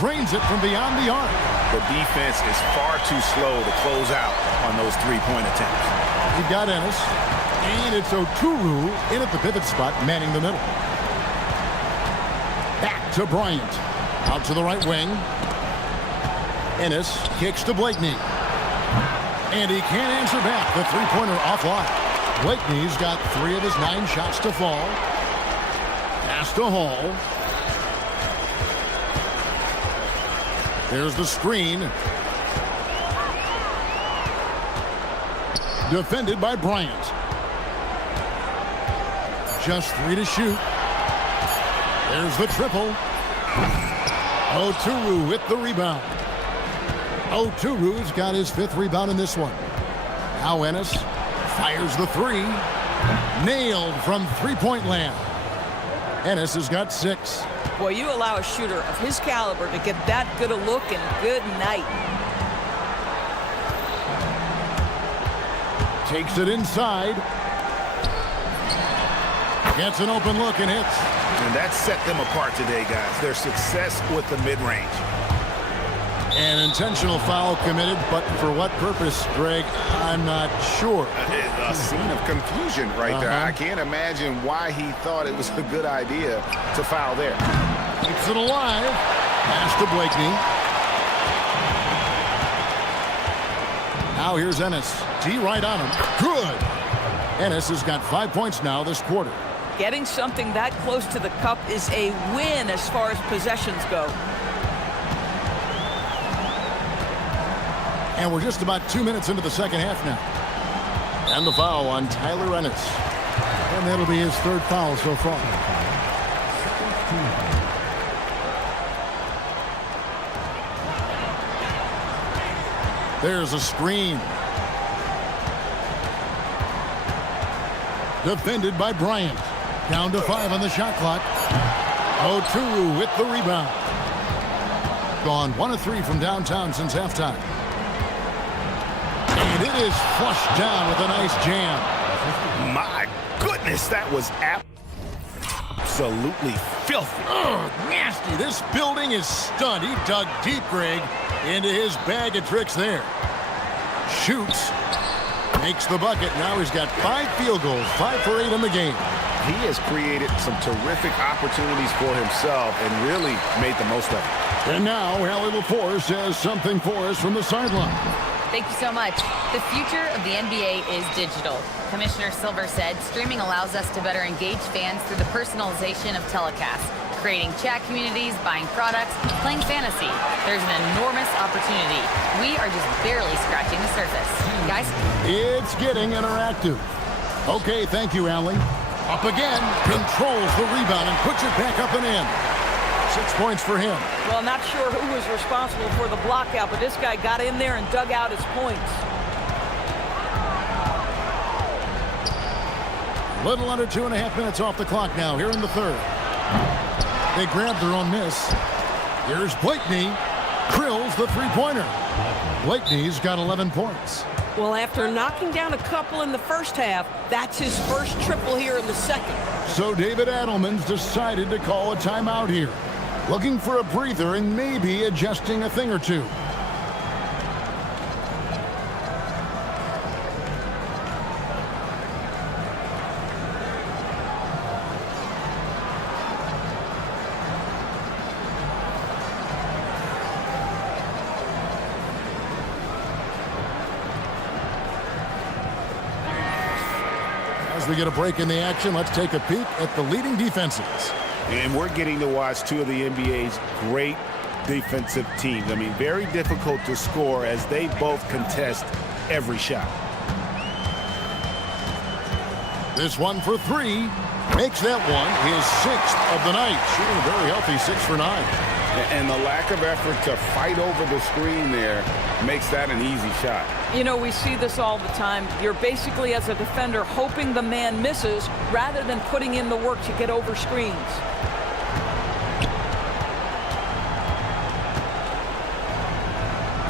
Drains it from beyond the arc. The defense is far too slow to close out on those three-point attempts. You've got Ennis, and it's Oturu in at the pivot spot, manning the middle. Back to Bryant. Out to the right wing. Ennis kicks to Blakeney. And he can't answer back. The three-pointer offline. Blakeney's got 3 of his 9 shots to fall. Pass to Hall. There's the screen. Defended by Bryant. Just 3 to shoot. There's the triple. Oturu with the rebound. Oturu's got his 5th rebound in this one. Now Ennis fires the 3. Nailed from three-point land. Ennis has got 6. Boy, you allow a shooter of his caliber to get that good a look, and good night. Takes it inside. Gets an open look and hits. And that set them apart today, guys. Their success with the mid-range. An intentional foul committed, but for what purpose, Greg, I'm not sure. A scene of confusion right there. I can't imagine why he thought it was a good idea to foul there. Keeps it alive. Pass to Blakeney. Now here's Ennis. D right on him. Good. Ennis has got 5 points now this quarter. Getting something that close to the cup is a win as far as possessions go. And we're just about 2 minutes into the second half now. And the foul on Tyler Ennis. And that'll be his 3rd foul so far. There's a screen. Defended by Bryant. Down to 5 on the shot clock. Oturu with the rebound. Gone 1 of 3 from downtown since halftime. And it is flushed down with a nice jam. My goodness, that was absolutely filthy. Oh, nasty. This building is stunned. He dug deep, Greg, into his bag of tricks there. Shoots. Makes the bucket. Now he's got 5 field goals, 5 for 8 in the game. He has created some terrific opportunities for himself and really made the most of it. And now, Allie LaForce has something for us from the sideline. Thank you so much. The future of the NBA is digital. Commissioner Silver said streaming allows us to better engage fans through the personalization of telecasts, creating chat communities, buying products, playing fantasy. There's an enormous opportunity. We are just barely scratching the surface. Guys? It's getting interactive. Okay, thank you, Allie. Up again, controls the rebound and puts it back up and in. 6 points for him. Well, not sure who was responsible for the blockout, but this guy got in there and dug out his points. Little under 2.5 minutes off the clock now here in the 3rd. They grabbed their own miss. Here's Blakeney. Krills the three-pointer. Blakeney's got 11 points. Well, after knocking down a couple in the first half, that's his first triple here in the second. So David Adelman's decided to call a timeout here. Looking for a breather and maybe adjusting a thing or two. As we get a break in the action, let's take a peek at the leading defenses. And we're getting to watch 2 of the NBA's great defensive teams. I mean, very difficult to score as they both contest every shot. This one for 3. Makes that one his 6th of the night. Shooting a very healthy 6 for 9. And the lack of effort to fight over the screen there makes that an easy shot. You know, we see this all the time. You're basically, as a defender, hoping the man misses rather than putting in the work to get over screens.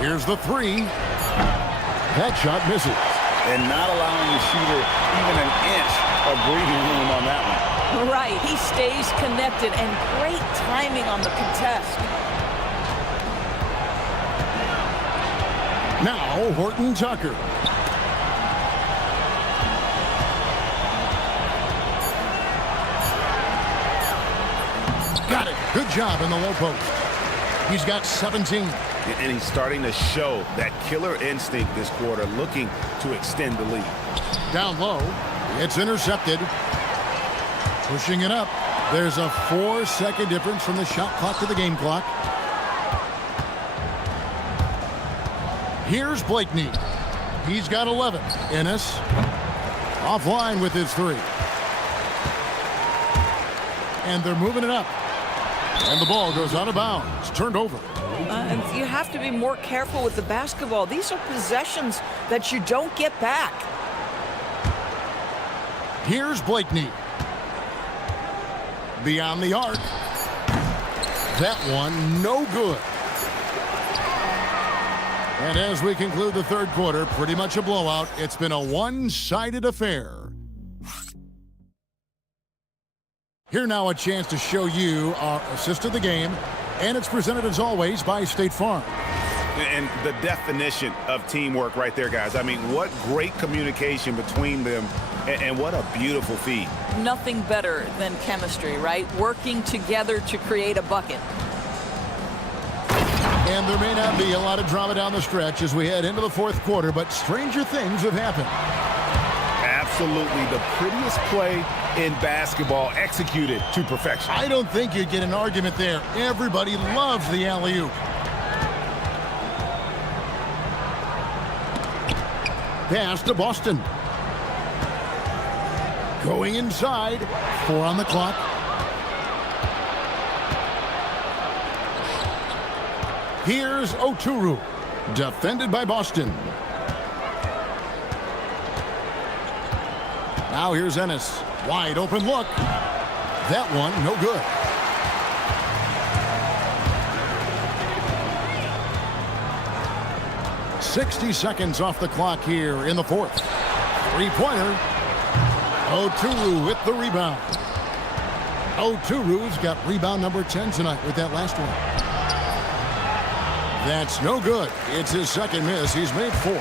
Here's the 3. That shot misses. and not allowing the shooter even an inch of breathing room on that one. Right, he stays connected, and great timing on the contest. Now, Horton Tucker. Got it. Good job in the low post. He's got 17. And he's starting to show that killer instinct this quarter, looking to extend the lead. Down low. It's intercepted. Pushing it up. There's a 4-second difference from the shot clock to the game clock. Here's Blakeney. He's got 11. Ennis offline with his 3. And they're moving it up. And the ball goes out of bounds. Turned over. And you have to be more careful with the basketball. These are possessions that you don't get back. Here's Blakeney. Beyond the arc. That one, no good. And as we conclude the third quarter, pretty much a blowout. It's been a one-sided affair. Here now a chance to show you our assist of the game. And it's presented as always by State Farm. And the definition of teamwork right there, guys. I mean, what great communication between them, and what a beautiful feed. Nothing better than chemistry, right? Working together to create a bucket. And there may not be a lot of drama down the stretch as we head into the fourth quarter, but stranger things have happened. Absolutely the prettiest play in basketball, executed to perfection. I don't think you'd get an argument there. Everybody loves the alley-oop. Pass to Boston. Going inside. 4 on the clock. Here's Oturu. Defended by Boston. Now here's Ennis. Wide open look. That one, no good. .60 seconds off the clock here in the fourth. Three-pointer. Oturu with the rebound. Oturu's got rebound number 10 tonight with that last one. That's no good. It's his second miss. He's made 4.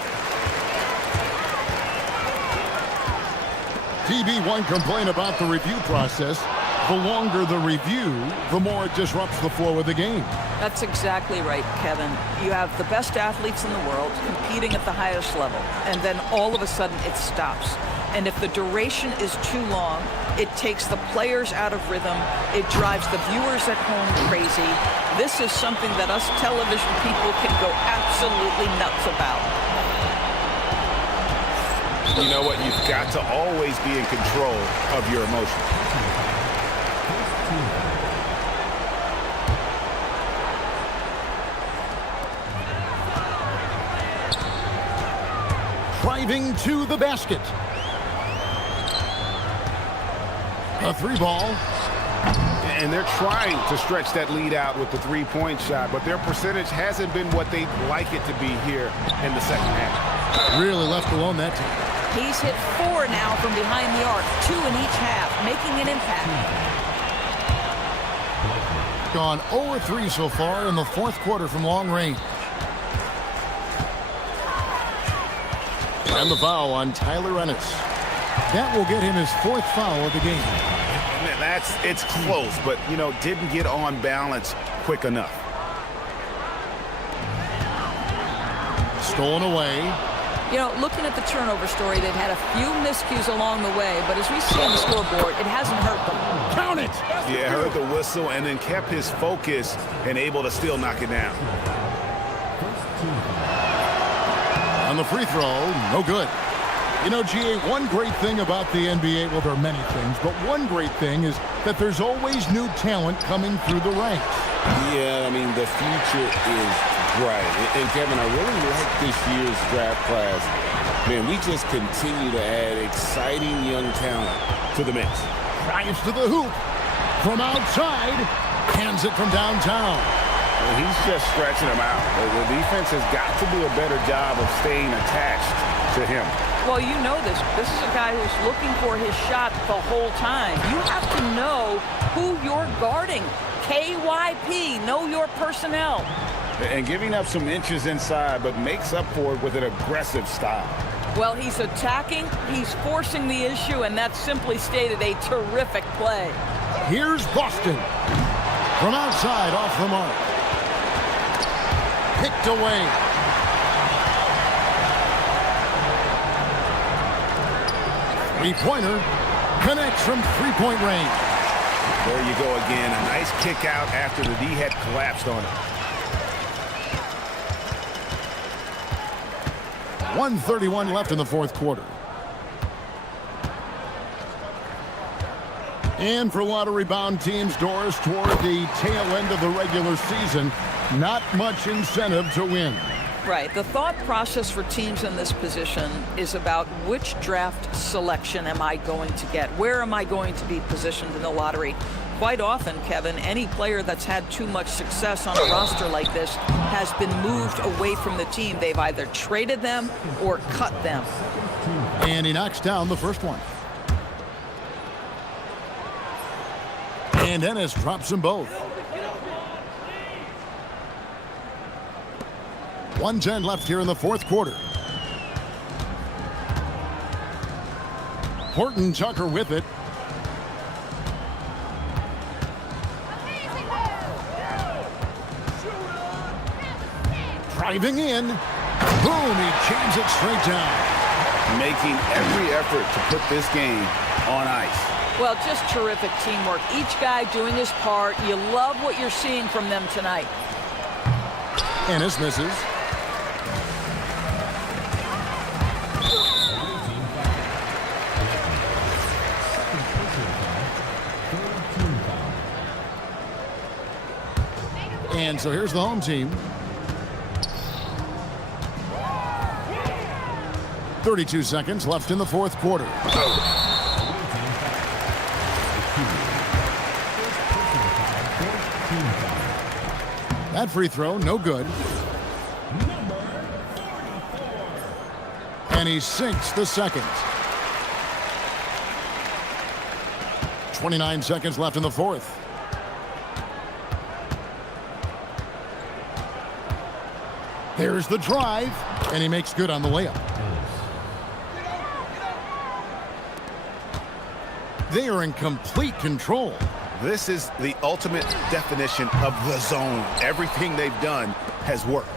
TB1 complained about the review process. The longer the review, the more it disrupts the flow of the game. That's exactly right, Kevin. You have the best athletes in the world competing at the highest level, and then all of a sudden it stops. And if the duration is too long, it takes the players out of rhythm. It drives the viewers at home crazy. This is something that us television people can go absolutely nuts about. You know what? You've got to always be in control of your emotions. Driving to the basket. A 3-ball. And they're trying to stretch that lead out with the three-point shot, but their percentage hasn't been what they'd like it to be here in the second half. Really left alone that time. He's hit 4 now from behind the arc, 2 in each half, making an impact. Gone 0-3 so far in the fourth quarter from long range. And the foul on Tyler Ennis. That will get him his 4th foul of the game. It's close, but, you know, didn't get on balance quick enough. Stolen away. You know, looking at the turnover story, they've had a few miscues along the way, but as we see on the scoreboard, it hasn't hurt them. Count it! Yeah, heard the whistle and then kept his focus and able to still knock it down. On the free throw, no good. You know, GA, one great thing about the NBA, well, there are many things, but one great thing is that there's always new talent coming through the ranks. Yeah, I mean, the future is bright. And Kevin, I really like this year's draft class. Man, we just continue to add exciting young talent to the mix. Drives to the hoop. From outside, hands it from downtown. Well, he's just stretching them out. The defense has got to do a better job of staying attached to him. Well, you know this. This is a guy who's looking for his shot the whole time. You have to know who you're guarding. KYP, know your personnel. And giving up some inches inside, but makes up for it with an aggressive style. Well, he's attacking, he's forcing the issue, and that's simply stated a terrific play. Here's Boston. From outside, off the mark. Picked away. Three-pointer connects from three-point range. There you go again. A nice kick out after the D had collapsed on it. 1:31 left in the fourth quarter. And for a lot of rebound teams, Doris, toward the tail end of the regular season, not much incentive to win. Right. The thought process for teams in this position is about which draft selection am I going to get? Where am I going to be positioned in the lottery? Quite often, Kevin, any player that's had too much success on a roster like this has been moved away from the team. They've either traded them or cut them. And he knocks down the first one. And Ennis drops them both. 1:10 left here in the fourth quarter. Horton Tucker with it. Driving in. Boom, he jams it straight down. Making every effort to put this game on ice. Well, just terrific teamwork. Each guy doing his part. You love what you're seeing from them tonight. Ennis misses. And so here's the home team. 32 seconds left in the fourth quarter. That free throw, no good. And he sinks the second. 29 seconds left in the fourth. There's the drive, and he makes good on the layup. They are in complete control. This is the ultimate definition of the zone. Everything they've done has worked.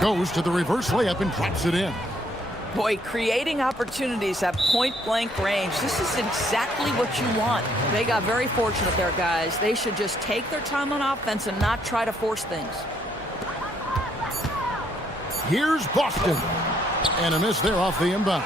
Goes to the reverse layup and drops it in. Boy, creating opportunities at point-blank range, this is exactly what you want. They got very fortunate there, guys. They should just take their time on offense and not try to force things. Here's Boston. And a miss there off the inbound.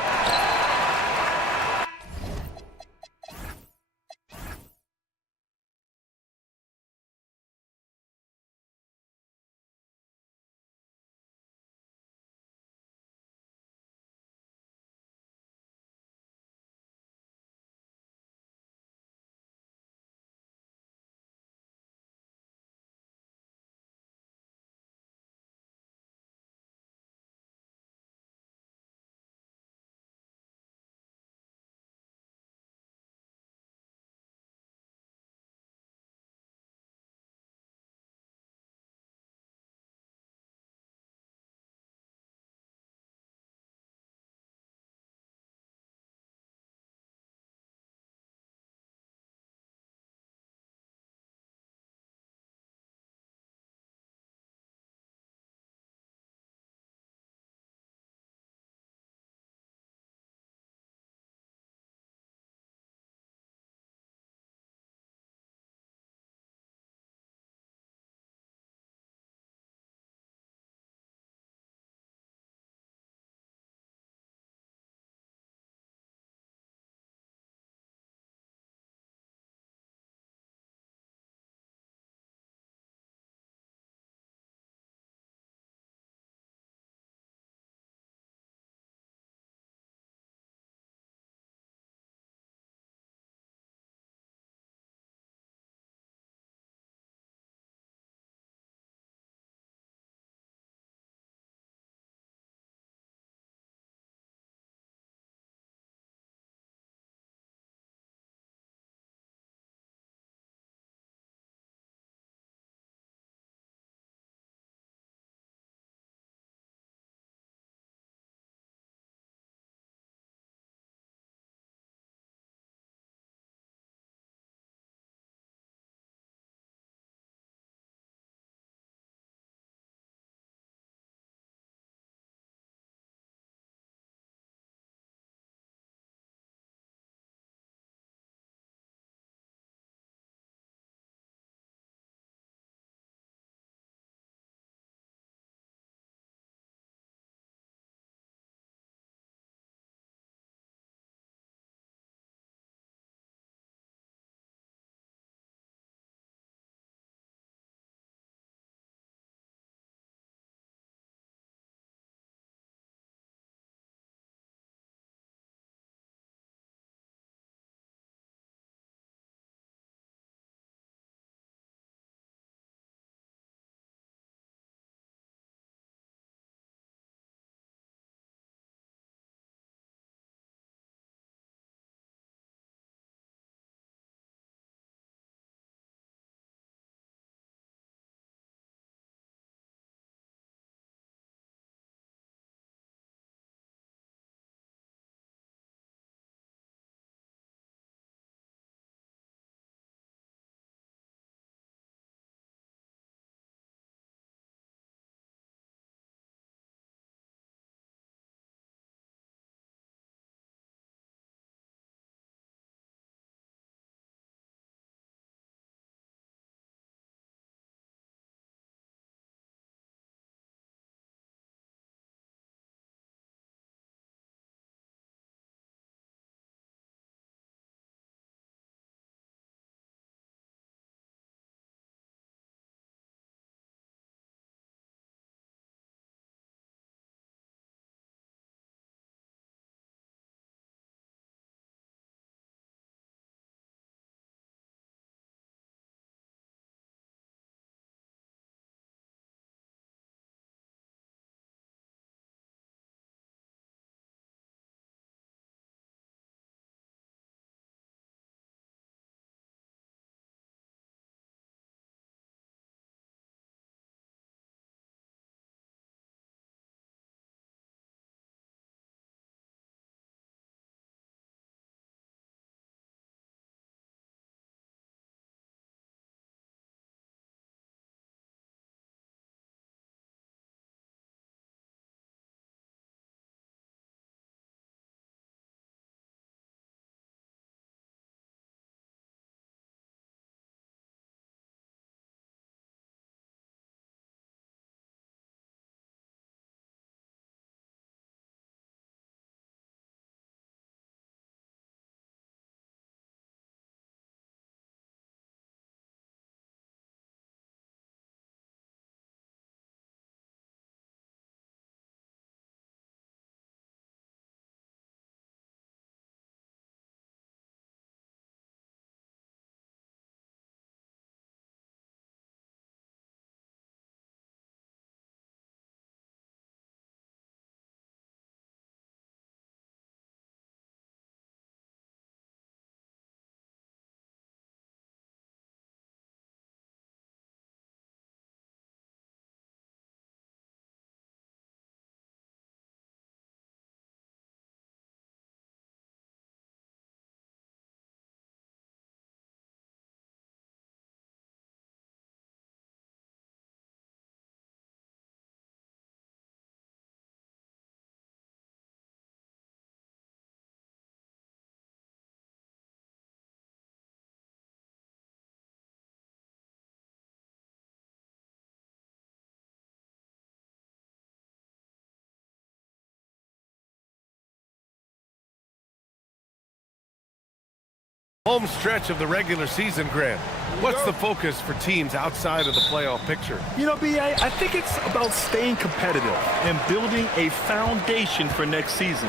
Home stretch of the regular season, Grant. What's the focus for teams outside of the playoff picture? You know, B.A., I think it's about staying competitive and building a foundation for next season.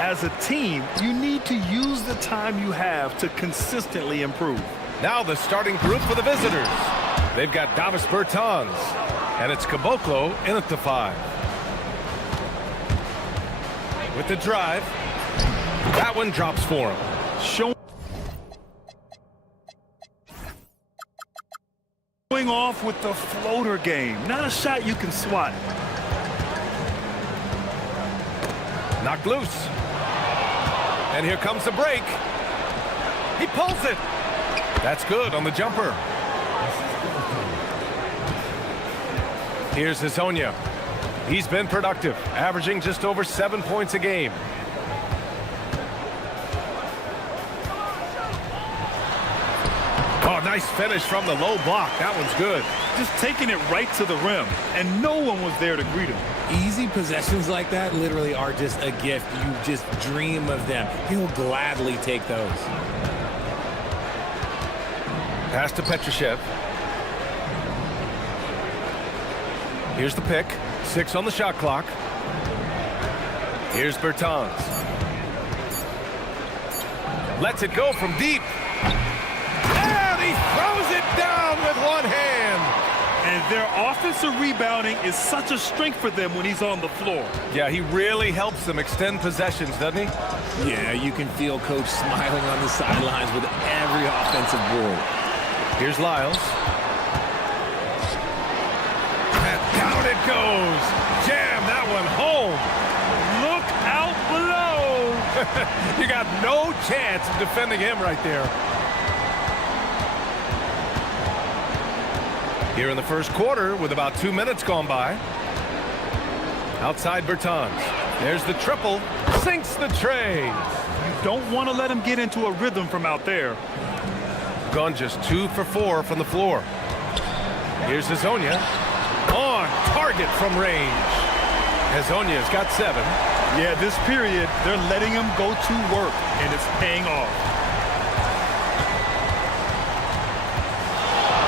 As a team, you need to use the time you have to consistently improve. Now the starting group for the visitors. They've got Davis Bertans, and it's Caboclo in at the 5. With the drive, that one drops for him. Going off with the floater game, not a shot you can swat. Knocked loose. And here comes the break. He pulls it. That's good on the jumper. Here's Hazonia. He's been productive, averaging just over 7 points a game. Oh, nice finish from the low block. That one's good. Just taking it right to the rim, and no one was there to greet him. Easy possessions like that literally are just a gift. You just dream of them. He'll gladly take those. Pass to Petrushev. Here's the pick. 6 on the shot clock. Here's Bertans. Lets it go from deep. And he throws it down with one hand. And their offensive rebounding is such a strength for them when he's on the floor. Yeah, he really helps them extend possessions, doesn't he? Yeah, you can feel Coach smiling on the sidelines with every offensive board. Here's Lyles. And down it goes. Jam that one home. Look out below. You got no chance of defending him right there. Here in the first quarter with about 2 minutes gone by. Outside Bertans. There's the triple. Sinks the tray. You don't want to let him get into a rhythm from out there. Gone just 2 for 4 from the floor. Here's Hazonia. On target from range. Hazonia's got 7. Yeah, this period, they're letting him go to work, and it's paying off.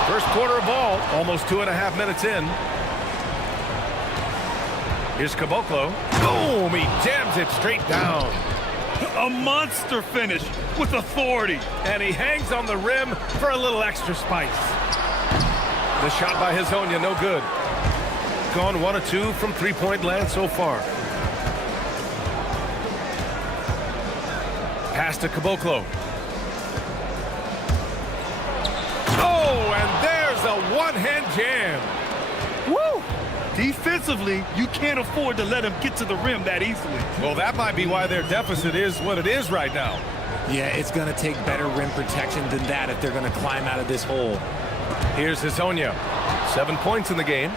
First quarter of ball, almost 2.5 minutes in. Here's Caboclo. Boom! He jams it straight down. A monster finish with authority. And he hangs on the rim for a little extra spice. The shot by Hazonia, no good. Gone 1 of 2 from three-point land so far. Pass to Caboclo. Oh, and there's a one-hand jam. Woo! Defensively, you can't afford to let him get to the rim that easily. Well, that might be why their deficit is what it is right now. Yeah, it's going to take better rim protection than that if they're going to climb out of this hole. Here's Hazonia. 7 points in the game.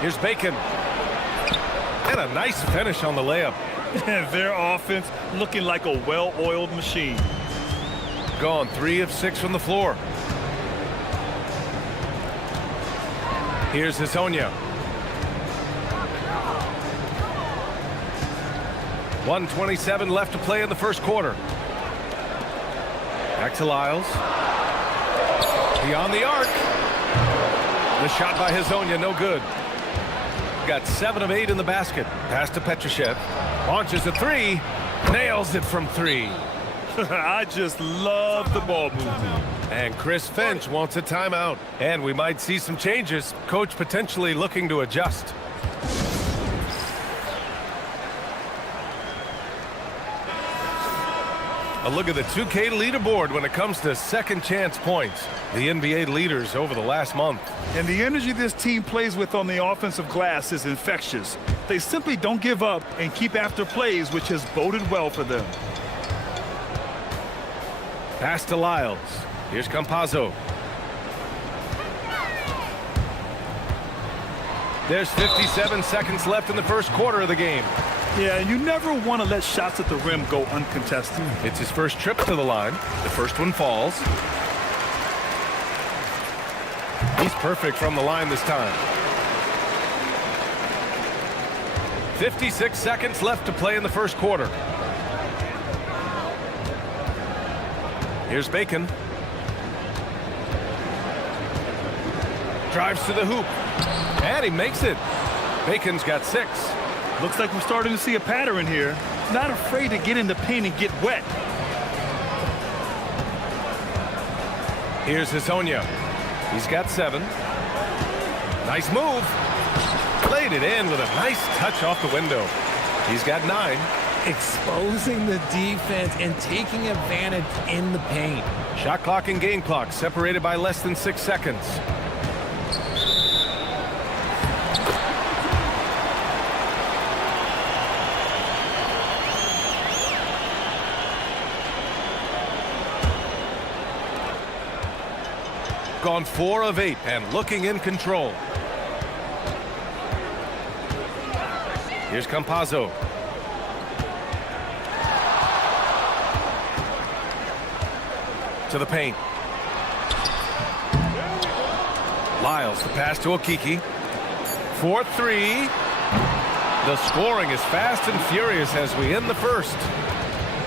Here's Bacon. And a nice finish on the layup. Their offense looking like a well-oiled machine. Gone 3 of 6 from the floor. Here's Hazonia. 1:27 left to play in the first quarter. Back to Lyles. Beyond the arc. The shot by Hazonia, no good. Got 7 of 8 in the basket. Pass to Petrushev. Launches a 3. Nails it from 3. I just love the ball movement. And Chris Finch wants a timeout. And we might see some changes. Coach potentially looking to adjust. A look at the 2K leaderboard when it comes to second chance points. The NBA leaders over the last month. And the energy this team plays with on the offensive glass is infectious. They simply don't give up and keep after plays, which has boded well for them. Pass to Lyles. Here's Campazzo. There's 57 seconds left in the first quarter of the game. Yeah, and you never want to let shots at the rim go uncontested. It's his first trip to the line. The first one falls. He's perfect from the line this time. 56 seconds left to play in the first quarter. Here's Bacon. Drives to the hoop. And he makes it. Bacon's got 6. Looks like we're starting to see a pattern here. Not afraid to get in the paint and get wet. Here's Hazonia. He's got 7. Nice move. Played it in with a nice touch off the window. He's got 9. Exposing the defense and taking advantage in the paint. Shot clock and game clock separated by less than 6 seconds. Gone 4 of 8 and looking in control. Here's Campazzo. To the paint. Lyles, the pass to Okiki. 4-3. The scoring is fast and furious as we end the first.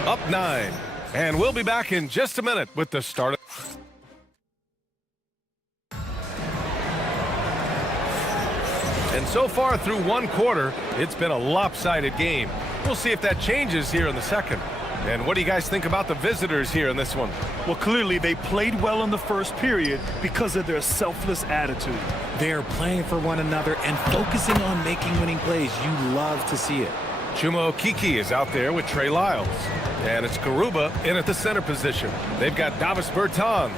Up 9. And we'll be back in just a minute with the start of... And so far through one quarter, it's been a lopsided game. We'll see if that changes here in the second. And what do you guys think about the visitors here in this one? Well, clearly they played well in the first period because of their selfless attitude. They're playing for one another and focusing on making winning plays. You love to see it. Chuma Okiki is out there with Trey Lyles. And it's Garuba in at the center position. They've got Davis Bertans.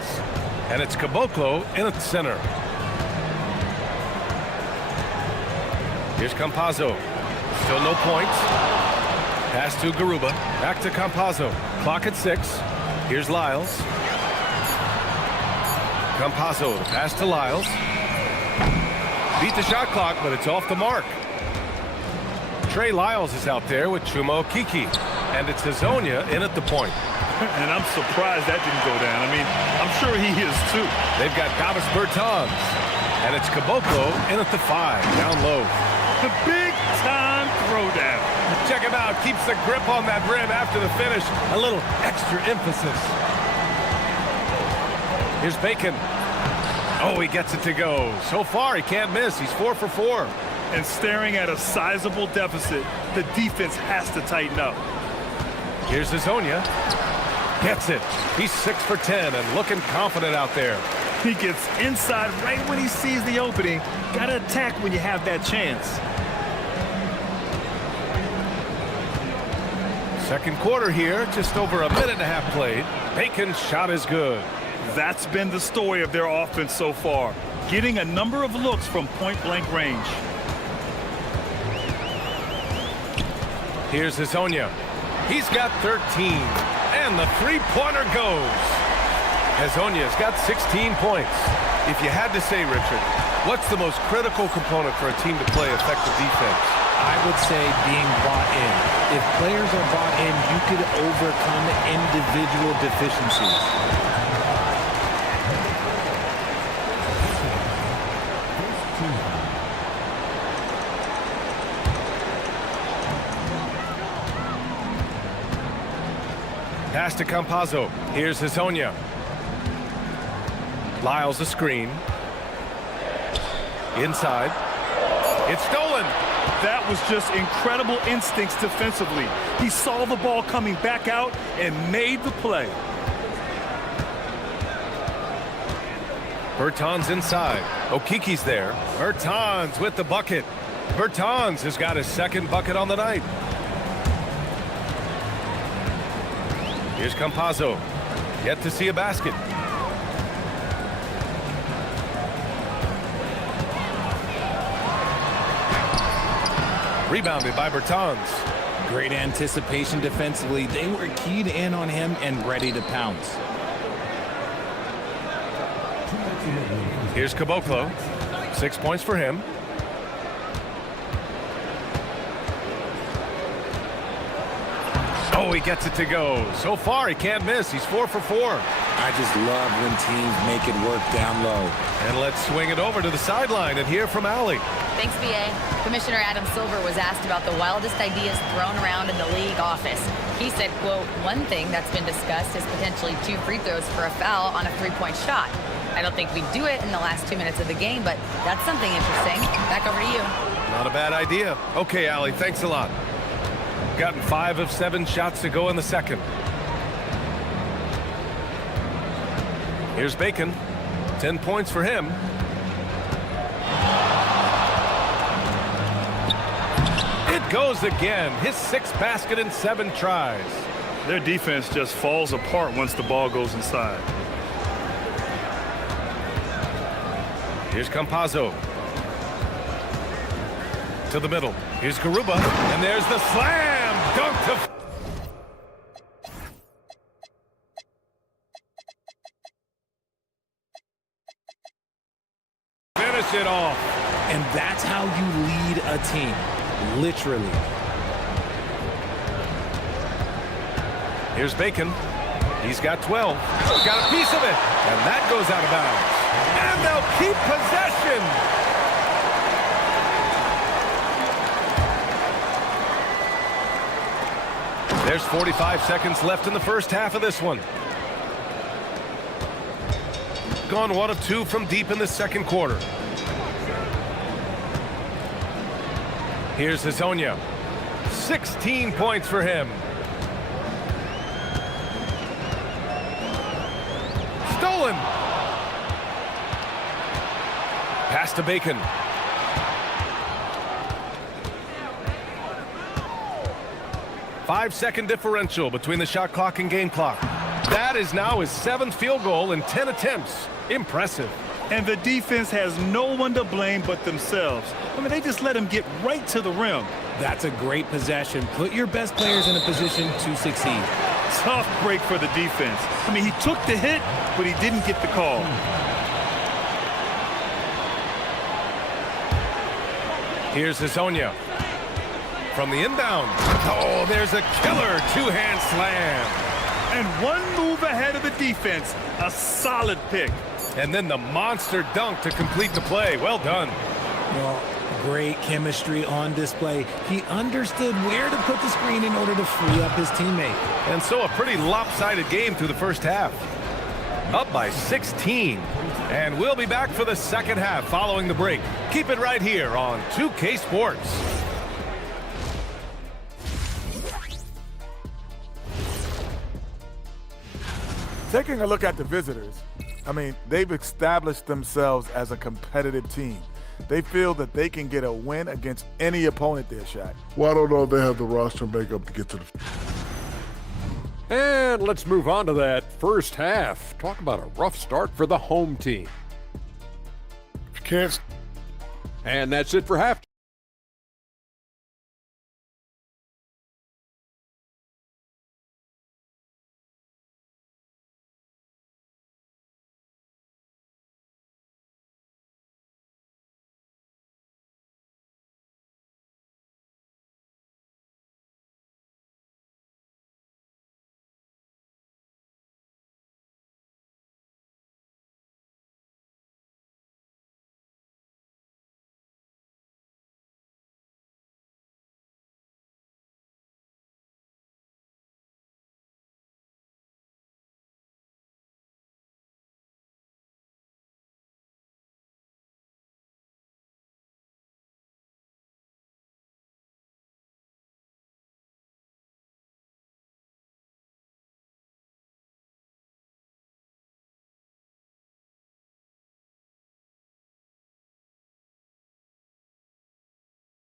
And it's Caboclo in at the center. Here's Campazzo. Still no points. Pass to Garuba. Back to Campazzo. Clock at 6. Here's Lyles. Campazzo, the pass to Lyles. Beat the shot clock, but it's off the mark. Trey Lyles is out there with Chuma Okiki. And it's Hazonia in at the point. And I'm surprised that didn't go down. I mean, I'm sure he is too. They've got Davis Bertans. And it's Caboclo in at the 5, down low. The big-time throwdown. Check him out. Keeps the grip on that rim after the finish. A little extra emphasis. Here's Bacon. Oh, he gets it to go. So far, he can't miss. He's 4 for 4. And staring at a sizable deficit, the defense has to tighten up. Here's Hazonia. Gets it. He's 6 for 10 and looking confident out there. He gets inside right when he sees the opening. Gotta attack when you have that chance. Second quarter here, just over a minute and a half played. Bacon's shot is good. That's been the story of their offense so far. Getting a number of looks from point-blank range. Here's Hazonia. He's got 13. And the three-pointer goes. Hazonia's got 16 points. If you had to say, Richard, what's the most critical component for a team to play effective defense? I would say being bought in. If players are bought in, you could overcome individual deficiencies. Pass to Campazzo. Here's Hazonia. Lyles a screen. Inside. It's stolen. That was just incredible instincts defensively. He saw the ball coming back out and made the play. Bertans inside. Okiki's there. Bertans with the bucket. Bertans has got his second bucket on the night. Here's Campazzo. Yet to see a basket. Rebounded by Bertans. Great anticipation defensively. They were keyed in on him and ready to pounce. Here's Caboclo. 6 points for him. Oh, he gets it to go. So far, he can't miss. He's 4 for 4. I I just love when teams make it work down low. And let's swing it over to the sideline and hear from Allie. Thanks, BA. Commissioner Adam Silver was asked about the wildest ideas thrown around in the league office. He said, quote, one thing that's been discussed is potentially 2 free throws for a foul on a 3-point shot. I don't think we'd do it in the last 2 minutes of the game, but that's something interesting. Back over to you. Not a bad idea. Okay, Allie, thanks a lot. Gotten 5 of 7 shots to go in the second. Here's Bacon. 10 points for him. It goes again. His 6th basket in 7 tries. Their defense just falls apart once the ball goes inside. Here's Campazzo. To the middle. Here's Garuba. And there's the slam. Dunk to... finish it off. And that's how you lead a team. Literally. Here's Bacon. He's got 12. Got a piece of it. And that goes out of bounds. And they'll keep possession. There's 45 seconds left in the first half of this one. Gone 1 of 2 from deep in the second quarter. Here's Hazonia. 16 points for him. Stolen. Pass to Bacon. Five-second differential between the shot clock and game clock. That is now his 7th field goal in 10 attempts. Impressive. And the defense has no one to blame but themselves. I mean, they just let him get right to the rim. That's a great possession. Put your best players in a position to succeed. Tough break for the defense. I mean, he took the hit, but he didn't get the call. Here's Hazonia. From the inbound. Oh, there's a killer 2-hand slam. And one move ahead of the defense. A solid pick. And then the monster dunk to complete the play. Well done. Well, great chemistry on display. He understood where to put the screen in order to free up his teammate. And so a pretty lopsided game through the first half. Up by 16. And we'll be back for the second half following the break. Keep it right here on 2K Sports. Taking a look at the visitors, I mean, they've established themselves as a competitive team. They feel that they can get a win against any opponent there, Shaq. Well, I don't know if they have the roster makeup to get to the... And let's move on to that first half. Talk about a rough start for the home team. You can't... And that's it for half.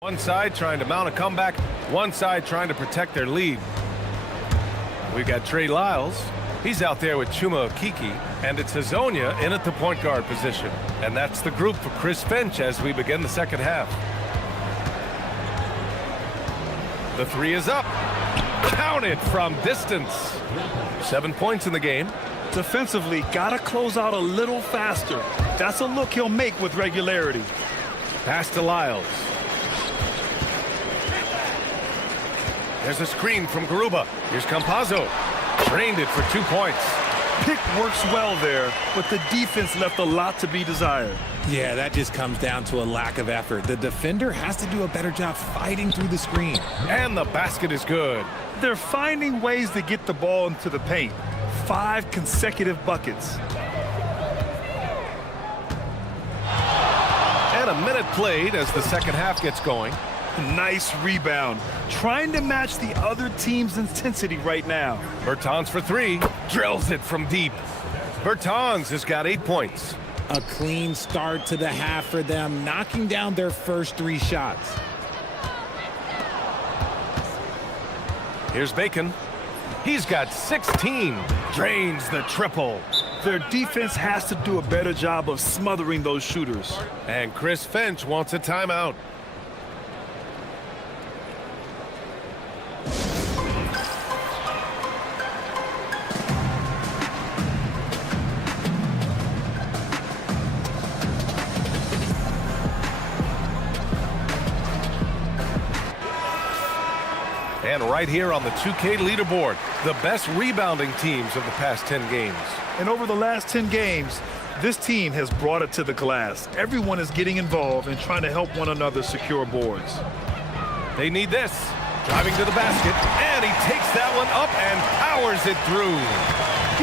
One side trying to mount a comeback, one side trying to protect their lead. We've got Trey Lyles. He's out there with Chuma Okeke, and it's Hazonia in at the point guard position. And that's the group for Chris Finch as we begin the second half. The 3 is up. Counted from distance. 7 points in the game. Defensively, gotta close out a little faster. That's a look he'll make with regularity. Pass to Lyles. There's a screen from Garuba. Here's Campazzo. Drained it for 2 points. Pick works well there, but the defense left a lot to be desired. Yeah, that just comes down to a lack of effort. The defender has to do a better job fighting through the screen. And the basket is good. They're finding ways to get the ball into the paint. 5 consecutive buckets. And a minute played as the second half gets going. Nice rebound. Trying to match the other team's intensity right now. Bertans for 3. Drills it from deep. Bertans has got 8 points. A clean start to the half for them, knocking down their first 3 shots. Here's Bacon. He's got 16. Drains the triple. Their defense has to do a better job of smothering those shooters. And Chris Finch wants a timeout. And right here on the 2K leaderboard, the best rebounding teams of the past 10 games. And over the last 10 games, this team has brought it to the glass. Everyone is getting involved and trying to help one another secure boards. They need this. Driving to the basket, and he takes that one up and powers it through.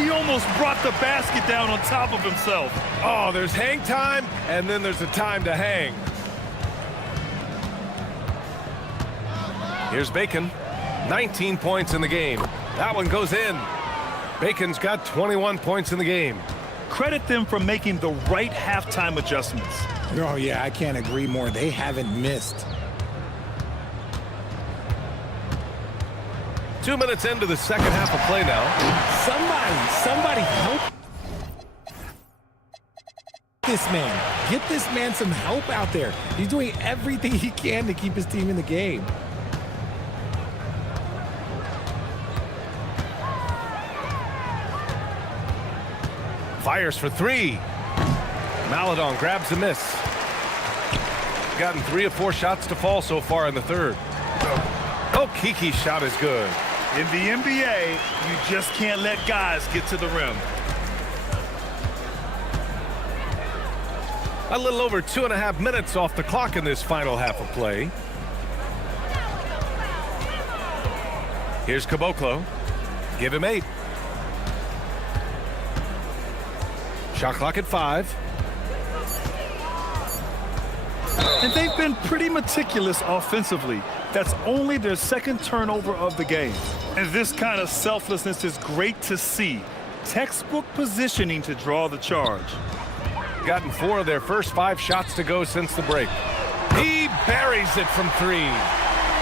He almost brought the basket down on top of himself. Oh, there's hang time, and then there's a time to hang. Here's Bacon. 19 points in the game. That one goes in. Bacon's got 21 points in the game. Credit them for making the right halftime adjustments. Oh, yeah, I can't agree more. They haven't missed. 2 minutes into the second half of play now. Somebody help this man. Get this man some help out there. He's doing everything he can to keep his team in the game. Fires for 3. Maladon grabs a miss. Gotten 3 of 4 shots to fall so far in the third. Oh, Kiki's shot is good. In the NBA, you just can't let guys get to the rim. A little over 2.5 minutes off the clock in this final half of play. Here's Caboclo. Give him 8. Shot clock at 5. And they've been pretty meticulous offensively. That's only their second turnover of the game. And this kind of selflessness is great to see. Textbook positioning to draw the charge. Gotten 4 of their first 5 shots to go since the break. He buries it from 3.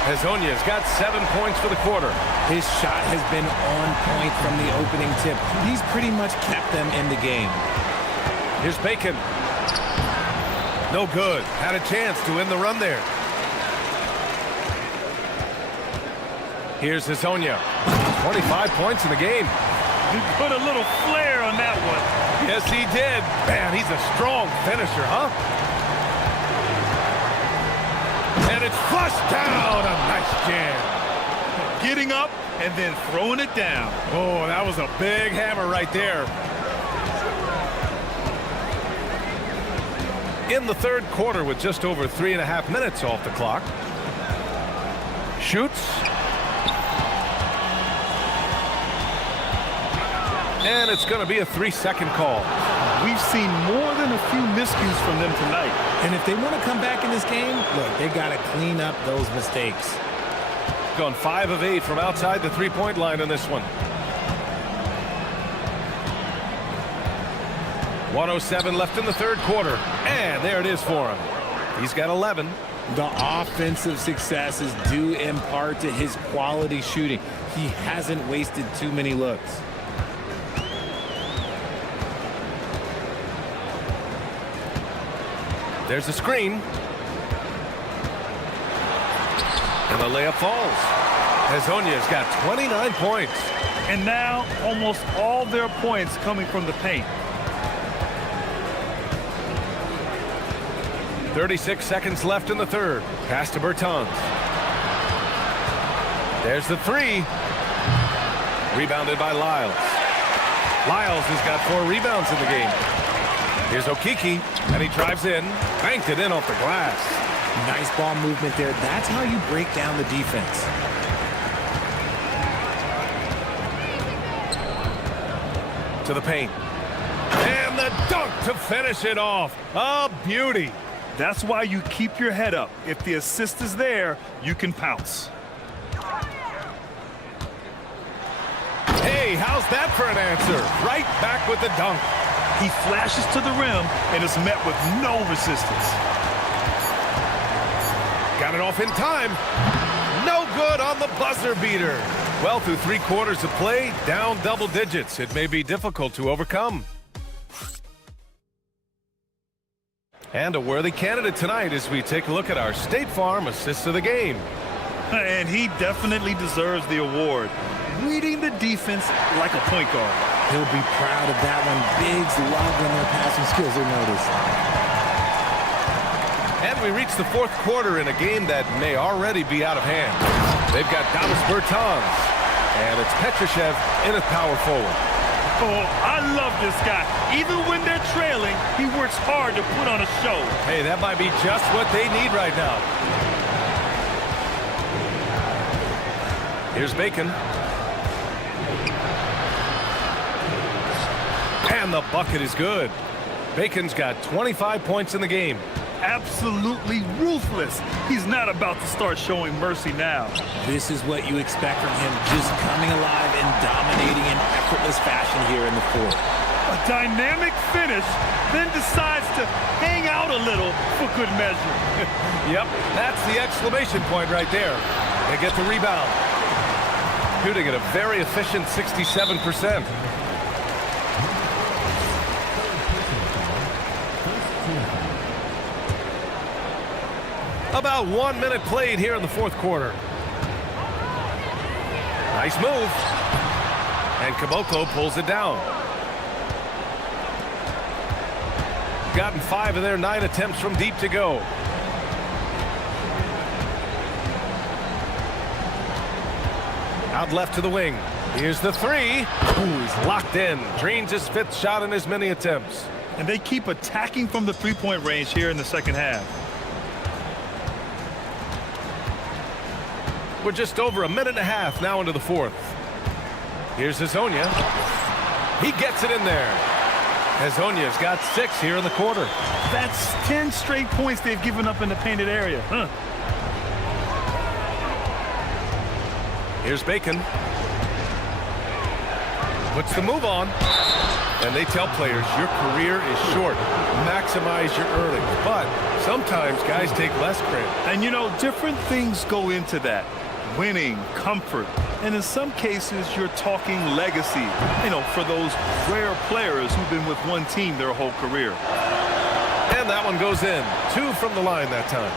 Hezonja's got 7 points for the quarter. His shot has been on point from the opening tip. He's pretty much kept them in the game. Here's Bacon. No good. Had a chance to win the run there. Here's Hezonja. 25 points in the game. He put a little flair on that one. Yes, he did. Man, he's a strong finisher, huh? And it's flushed down. A nice jam. Getting up and then throwing it down. Oh, that was a big hammer right there. In the third quarter with just over 3.5 minutes off the clock. Shoots. And it's going to be a 3-second call. We've seen more than a few miscues from them tonight. And if they want to come back in this game, look, they got to clean up those mistakes. Gone 5 of 8 from outside the three-point line in this one. 1:07 left in the third quarter. And there it is for him. He's got 11. The offensive success is due in part to his quality shooting. He hasn't wasted too many looks. There's a screen. And the layup falls. Hezonja's got 29 points. And now almost all their points coming from the paint. 36 seconds left in the third. Pass to Bertans. There's the 3. Rebounded by Lyles. Lyles has got 4 rebounds in the game. Here's Okiki, and he drives in, banked it in off the glass. Nice ball movement there. That's how you break down the defense. To the paint. And the dunk to finish it off. A beauty. That's why you keep your head up. If the assist is there, you can pounce. Hey, how's that for an answer? Right back with the dunk. He flashes to the rim and is met with no resistance. Got it off in time. No good on the buzzer beater. Well, through 3 quarters of play, down double digits. It may be difficult to overcome. And a worthy candidate tonight as we take a look at our State Farm Assist of the Game. And he definitely deserves the award. Reading the defense like a point guard. He'll be proud of that one. Bigs love when their passing skills are noticed. And we reach the 4th quarter in a game that may already be out of hand. They've got Davis Bertans, and it's Petrushev in at power forward. Oh, I love this guy. Even when they're trailing, he works hard to put on a show. Hey, that might be just what they need right now. Here's Bacon. And the bucket is good. Bacon's got 25 points in the game. Absolutely ruthless. He's not about to start showing mercy now. This is what you expect from him, just coming alive and dominating in effortless fashion here in the 4th. A dynamic finish, then decides to hang out a little for good measure. Yep, that's the exclamation point right there. They get the rebound. Shooting at a very efficient 67%. About 1 minute played here in the 4th quarter. Nice move. And Caboclo pulls it down. Gotten 5 of their 9 attempts from deep to go. Out left to the wing. Here's the 3. Ooh, he's locked in. Drains his 5th shot in as many attempts. And they keep attacking from the 3-point range here in the 2nd half. We're just over a minute and a half now into the 4th. Here's Hezonja. He gets it in there. Hezonja's got 6 here in the quarter. That's 10 straight points they've given up in the painted area. Huh. Here's Bacon. Puts the move on. And they tell players, your career is short. Maximize your earnings. But sometimes guys take less credit. And, you know, different things go into that. Winning, comfort, and in some cases, you're talking legacy, you know, for those rare players who've been with one team their whole career. And that one goes in. 2 from the line that time.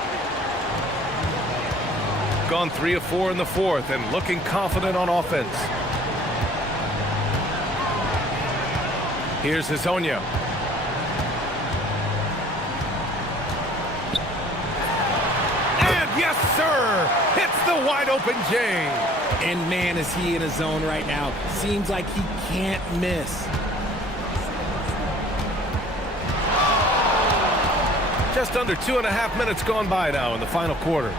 Gone 3 of 4 in the 4th and looking confident on offense. Here's Hezonja. And yes, sir! Hits the wide open J. And man, is he in a zone right now. Seems like he can't miss. Just under 2.5 minutes gone by now in the final quarter.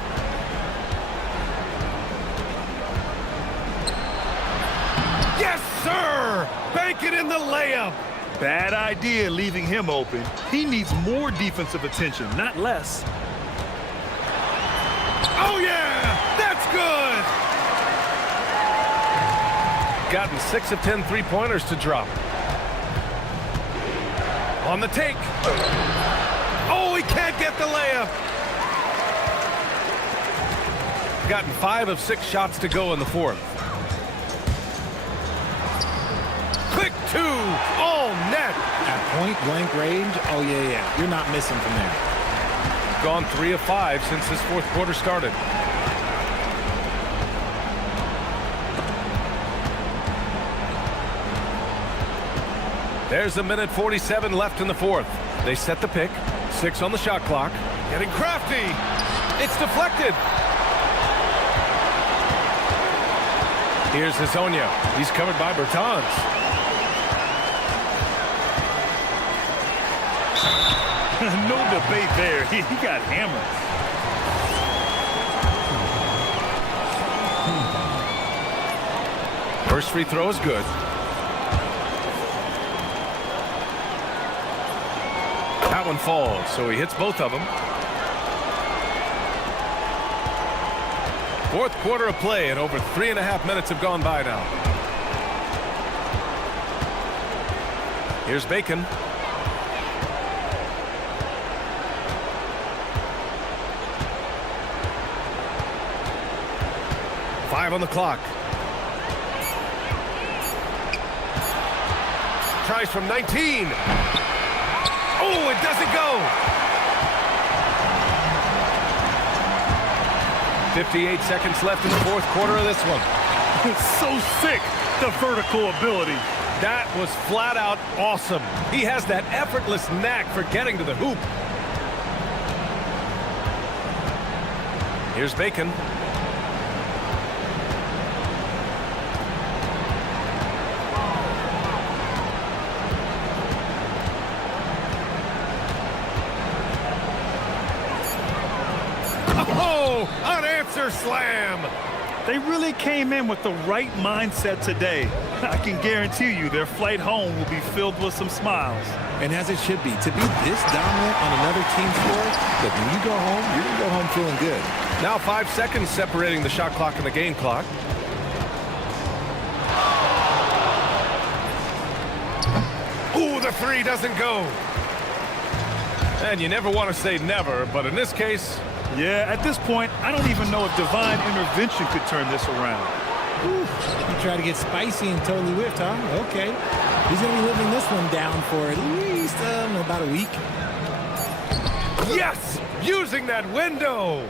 Yes, sir! Bank it in the layup. Bad idea leaving him open. He needs more defensive attention, not less. Oh, yeah! That's good! Gotten 6 of 10 3-pointers to drop. On the take. Oh, he can't get the layup. Gotten 5 of 6 shots to go in the 4th. Quick 2, all net. At point-blank range, oh, yeah. You're not missing from there. Gone 3 of 5 since this 4th quarter started. There's a minute 47 left in the 4th. They set the pick. 6 on the shot clock. Getting crafty. It's deflected. Here's Hezonja. He's covered by Bertans. No debate there. He got hammered. First free throw is good. That one falls, so he hits both of them. Fourth quarter of play, and over 3.5 minutes have gone by now. Here's Bacon. Five on the clock. Tries from 19. Oh, it doesn't go. 58 seconds left in the fourth quarter of this one. So sick, the vertical ability. That was flat out awesome. He has that effortless knack for getting to the hoop. Here's Bacon. Oh, unanswered slam. They really came in with the right mindset today. I can guarantee you their flight home will be filled with some smiles. And as it should be. To be this dominant on another team's floor, look, when you go home, you're going to go home feeling good. Now 5 seconds separating the shot clock and the game clock. Ooh, the three doesn't go. And you never want to say never, but in this case... Yeah, at this point, I don't even know if divine intervention could turn this around. You try to get spicy and totally whiffed, huh? Okay. He's going to be living this one down for at least about a week. Yes! Using that window!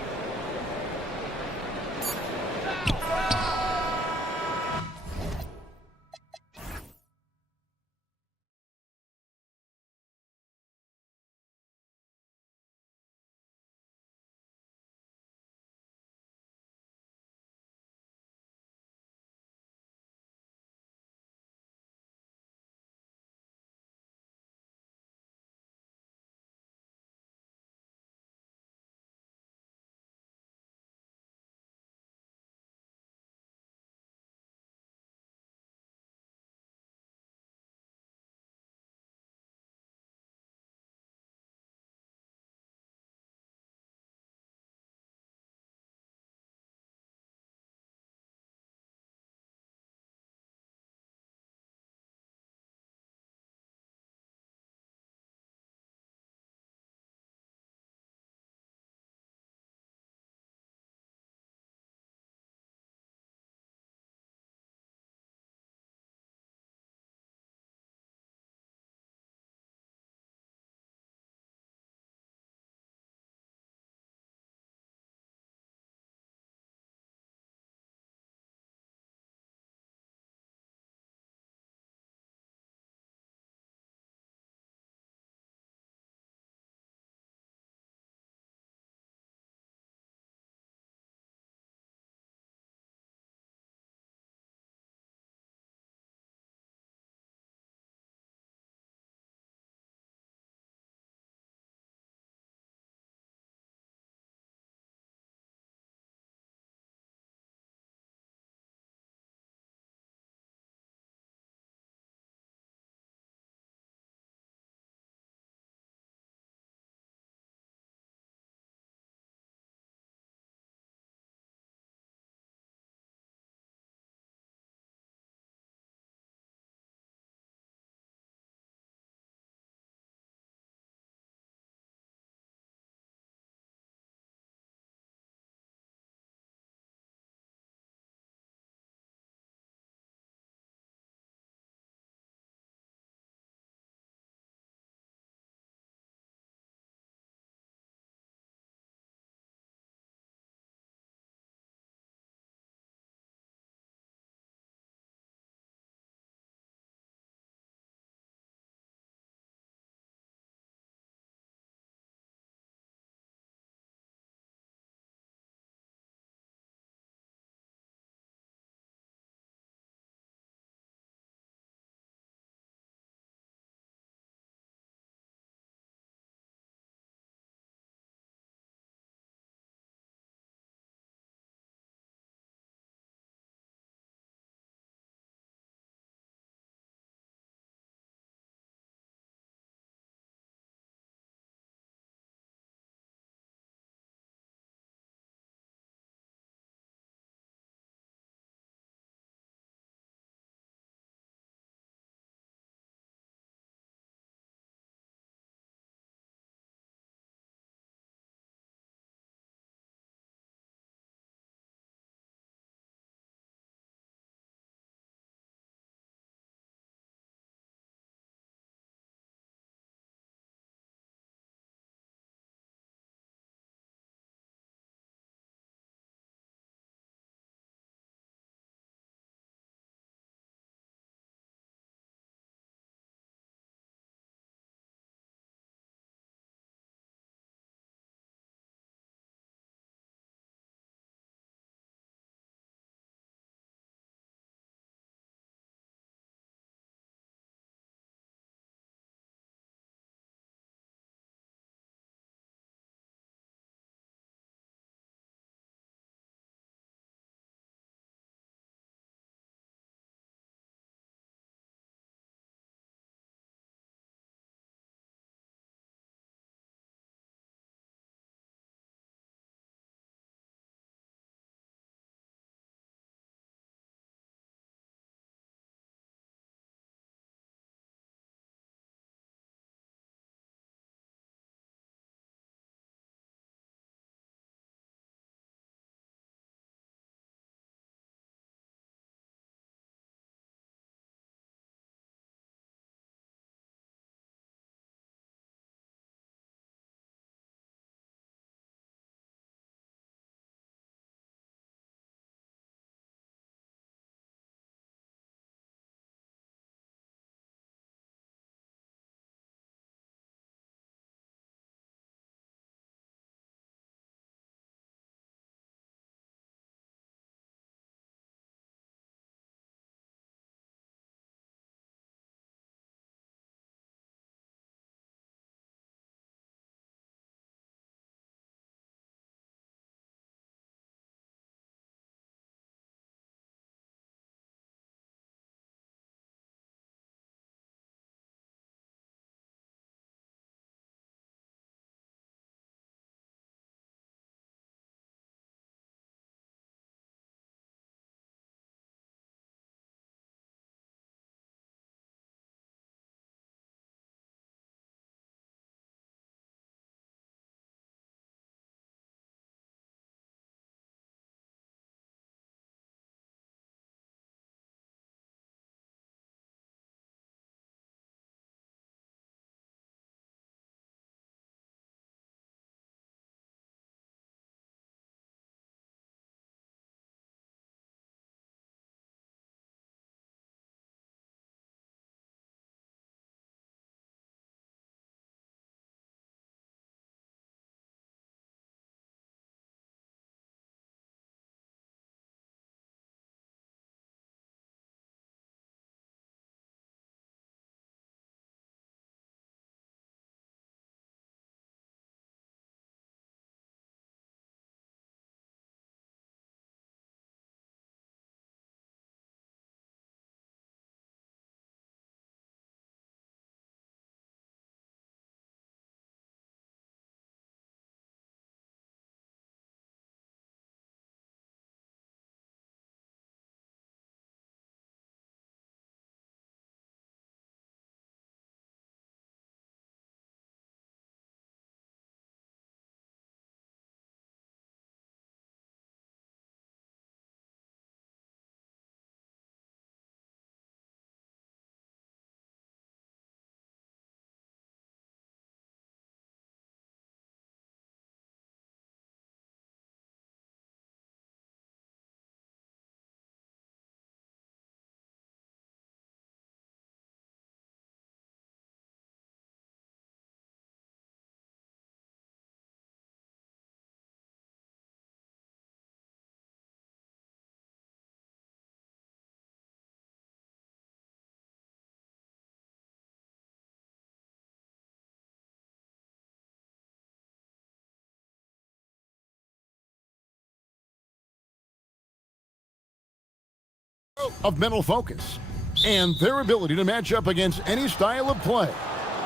of mental focus and their ability to match up against any style of play.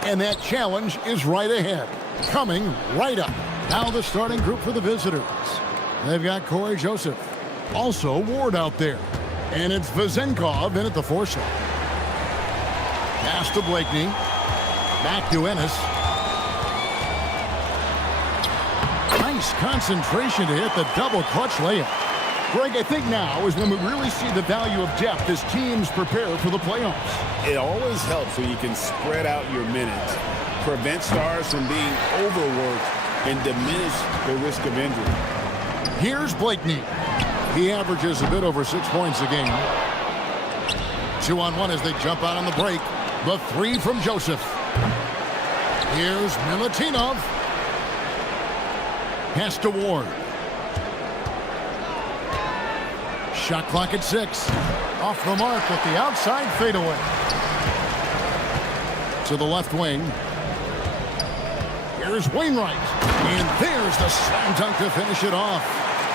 And that challenge is right ahead, coming right up. Now the starting group for the visitors. They've got Corey Joseph, also Ward out there. And it's Vazenkov in at the foresight. Pass to Blakeney. Back to Ennis. Nice concentration to hit the double clutch layup. Greg, I think now is when we really see the value of depth as teams prepare for the playoffs. It always helps when you can spread out your minutes, prevent stars from being overworked, and diminish the risk of injury. Here's Blakeney. He averages a bit over 6 points a game. 2-on-1 as they jump out on the break. The three from Joseph. Here's Milutinov. Pass to Ward. Shot clock at 6. Off the mark with the outside fadeaway. To the left wing. Here's Wainwright. And there's the slam dunk to finish it off.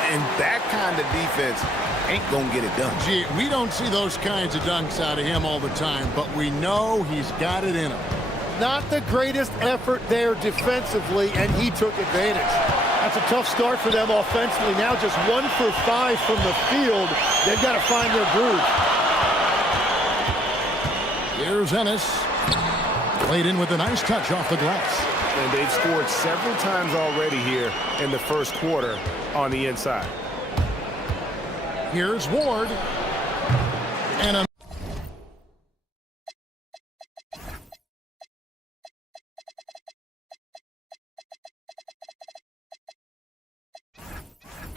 And that kind of defense ain't gonna get it done. Gee, we don't see those kinds of dunks out of him all the time, but we know he's got it in him. Not the greatest effort there defensively, and he took advantage. That's a tough start for them offensively. Now just 1 for 5 from the field. They've got to find their groove. Here's Ennis. Played in with a nice touch off the glass. And they've scored several times already here in the first quarter on the inside. Here's Ward. And a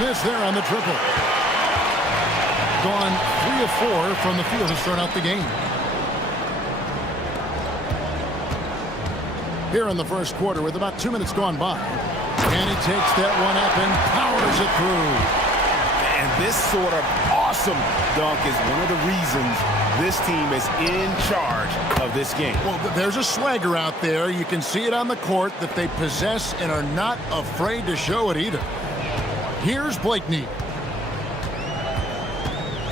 miss there on the triple. Gone 3 of 4 from the field to start out the game. Here in the first quarter with about 2 minutes gone by. And he takes that one up and powers it through. And this sort of awesome dunk is one of the reasons this team is in charge of this game. Well, there's a swagger out there. You can see it on the court that they possess and are not afraid to show it either. Here's Blakeney.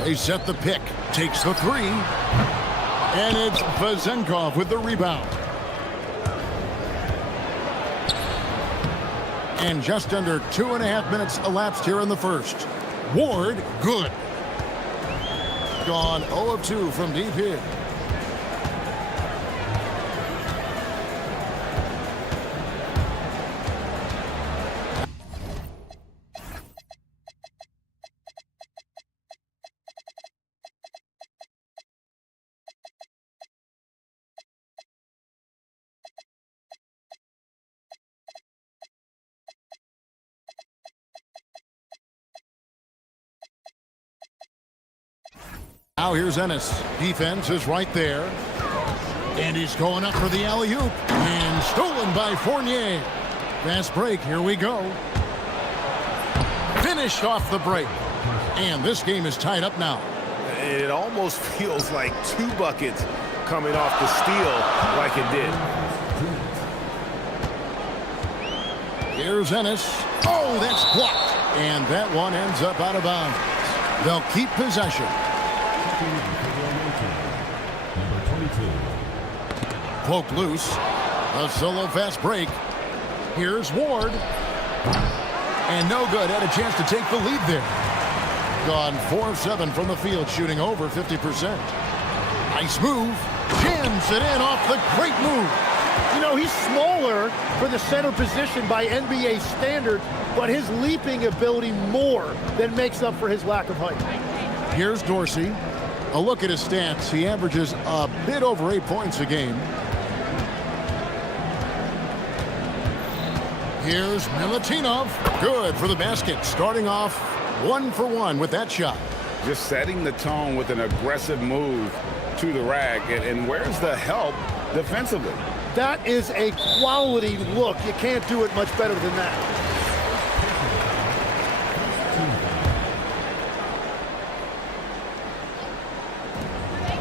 They set the pick. Takes the three. And it's Vazenkov with the rebound. And just under 2.5 minutes elapsed here in the first. Ward, good. Gone 0 of 2 from deep here. Now here's Ennis. Defense is right there. And he's going up for the alley-oop. And stolen by Fournier. Fast break. Here we go. Finished off the break. And this game is tied up now. And it almost feels like 2 buckets coming off the steal like it did. Here's Ennis. Oh, that's blocked. And that one ends up out of bounds. They'll keep possession. Poke loose. A solo fast break. Here's Ward. And no good. Had a chance to take the lead there. Gone 4 of 7 from the field, shooting over 50%. Nice move. Jams it in off the great move. You know, he's smaller for the center position by NBA standard, but his leaping ability more than makes up for his lack of height. Here's Dorsey. A look at his stats. He averages a bit over 8 points a game. Here's Milutinov. Good for the basket. Starting off 1 for 1 with that shot. Just setting the tone with an aggressive move to the rack. And where's the help defensively? That is a quality look. You can't do it much better than that.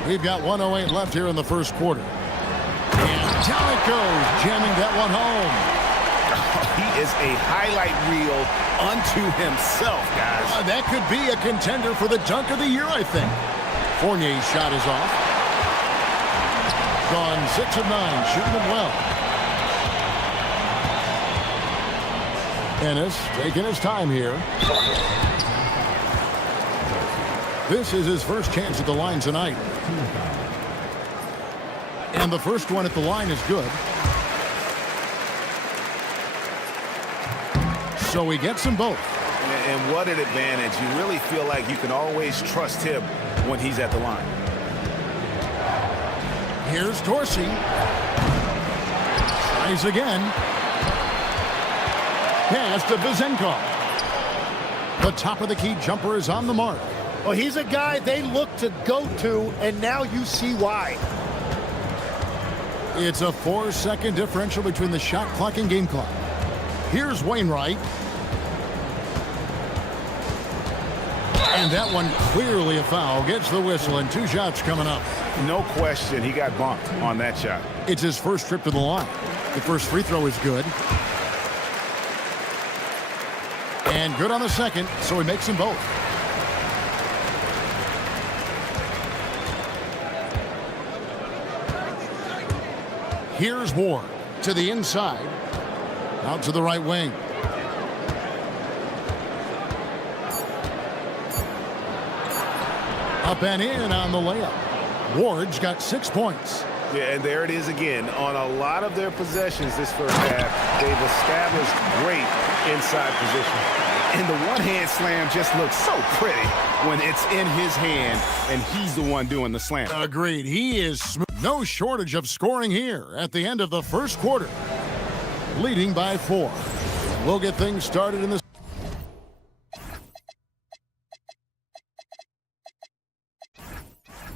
We've got 1:08 left here in the first quarter. And down it goes, jamming that one home. He is a highlight reel unto himself, guys. That could be a contender for the dunk of the year, I think. Fournier's shot is off. Gone 6 of 9, shooting it well. Ennis taking his time here. This is his first chance at the line tonight. And the first one at the line is good. So he gets them both. And what an advantage. You really feel like you can always trust him when he's at the line. Here's Dorsey. Tries again. Pass to Vizenkov. The top of the key jumper is on the mark. Well, he's a guy they look to go to, and now you see why. It's a 4-second differential between the shot clock and game clock. Here's Wainwright. And that one clearly a foul. Gets the whistle, and 2 shots coming up. No question, he got bumped on that shot. It's his first trip to the line. The first free throw is good. And good on the second, so he makes them both. Here's Ward to the inside. Out to the right wing. Up and in on the layup. Ward's got 6 points. Yeah, and there it is again. On a lot of their possessions this first half, they've established great inside position. And the one-hand slam just looks so pretty when it's in his hand and he's the one doing the slam. Agreed. He is smooth. No shortage of scoring here at the end of the first quarter. Leading by 4. We'll get things started in the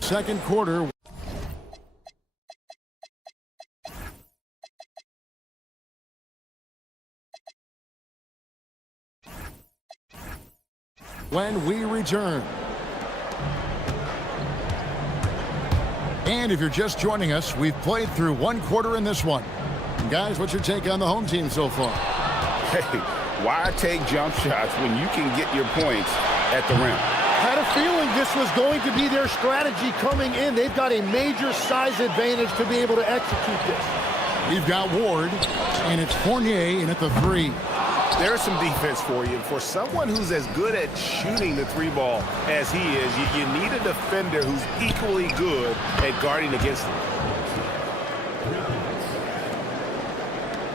second quarter. When we return. And if you're just joining us, we've played through 1 quarter in this one. And guys, what's your take on the home team so far? Hey, why take jump shots when you can get your points at the rim? Had a feeling this was going to be their strategy coming in. They've got a major size advantage to be able to execute this. We've got Ward, and it's Fournier in at the 3. There's some defense for you. For someone who's as good at shooting the 3-ball as he is, you need a defender who's equally good at guarding against him.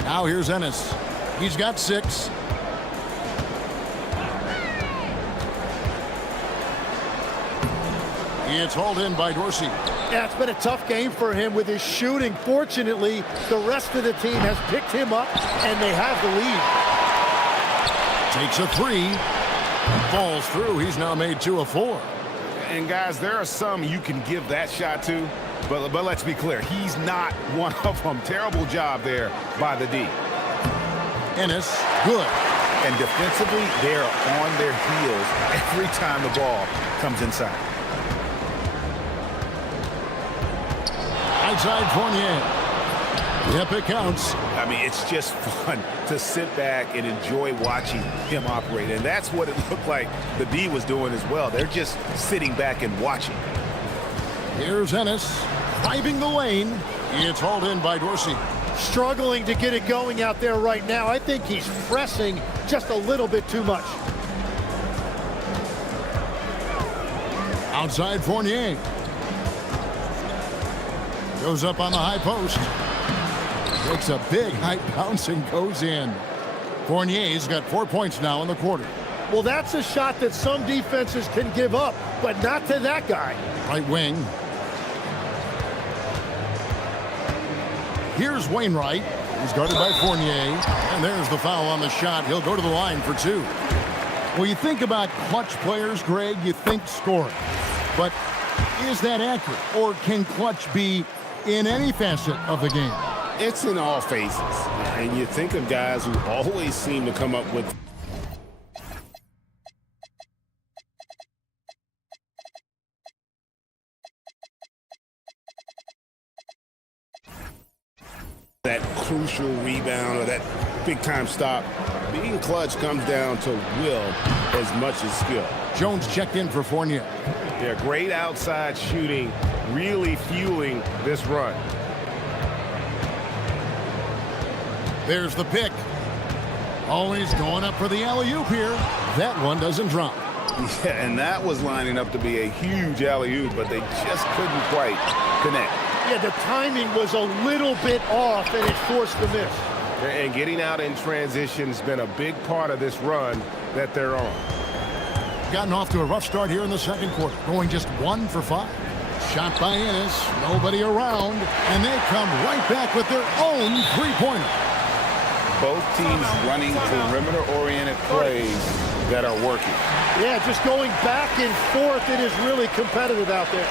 Now here's Ennis. He's got 6. It's hauled in by Dorsey. Yeah, it's been a tough game for him with his shooting. Fortunately, the rest of the team has picked him up, and they have the lead. Takes a 3. Falls through. He's now made 2 of 4. And guys, there are some you can give that shot to, but let's be clear, he's not one of them. Terrible job there by the D. Ennis, good. And defensively, they're on their heels every time the ball comes inside. Outside Fournier. Yep, it counts. I mean, it's just fun to sit back and enjoy watching him operate. And that's what it looked like the D was doing as well. They're just sitting back and watching. Here's Ennis driving the lane. It's hauled in by Dorsey. Struggling to get it going out there right now. I think he's pressing just a little bit too much. Outside Fournier. Goes up on the high post. Takes a big high bounce and goes in. Fournier's got 4 points now in the quarter. Well, that's a shot that some defenses can give up, but not to that guy. Right wing. Here's Wainwright. He's guarded by Fournier. And there's the foul on the shot. He'll go to the line for 2. Well, you think about clutch players, Greg, you think scoring. But is that accurate? Or can clutch be in any facet of the game? It's in all phases. And you think of guys who always seem to come up with that crucial rebound or that big-time stop. Being clutch comes down to will as much as skill. Jones checked in for Fournier. Yeah, great outside shooting, really fueling this run. There's the pick. Always going up for the alley-oop here. That one doesn't drop. Yeah, and that was lining up to be a huge alley-oop, but they just couldn't quite connect. Yeah, the timing was a little bit off, and it forced the miss. And getting out in transition has been a big part of this run that they're on. Gotten off to a rough start here in the second quarter, going just 1 for 5. Shot by Ennis, nobody around, and they come right back with their own three-pointer. Both teams running perimeter-oriented plays that are working. Yeah, just going back and forth, it is really competitive out there.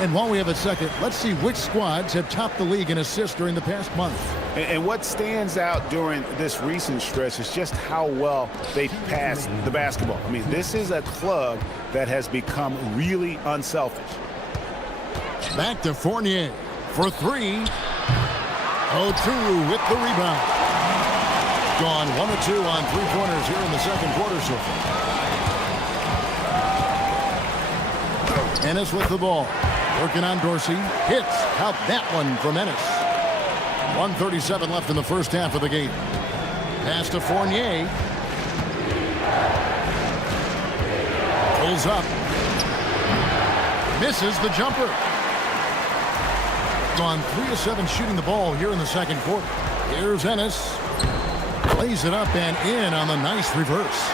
And while we have a second, let's see which squads have topped the league in assists during the past month. And what stands out during this recent stretch is just how well they passed the basketball. I mean, this is a club that has become really unselfish. Back to Fournier for 3. Oturu with the rebound. Gone 1 of 2 on three-pointers here in the second quarter so far. Ennis with the ball. Working on Dorsey. Hits. Count that one from Ennis. 1:37 left in the first half of the game. Pass to Fournier. Pulls up. Misses the jumper. Gone 3 of 7 shooting the ball here in the second quarter. Here's Ennis. Lays it up and in on the nice reverse.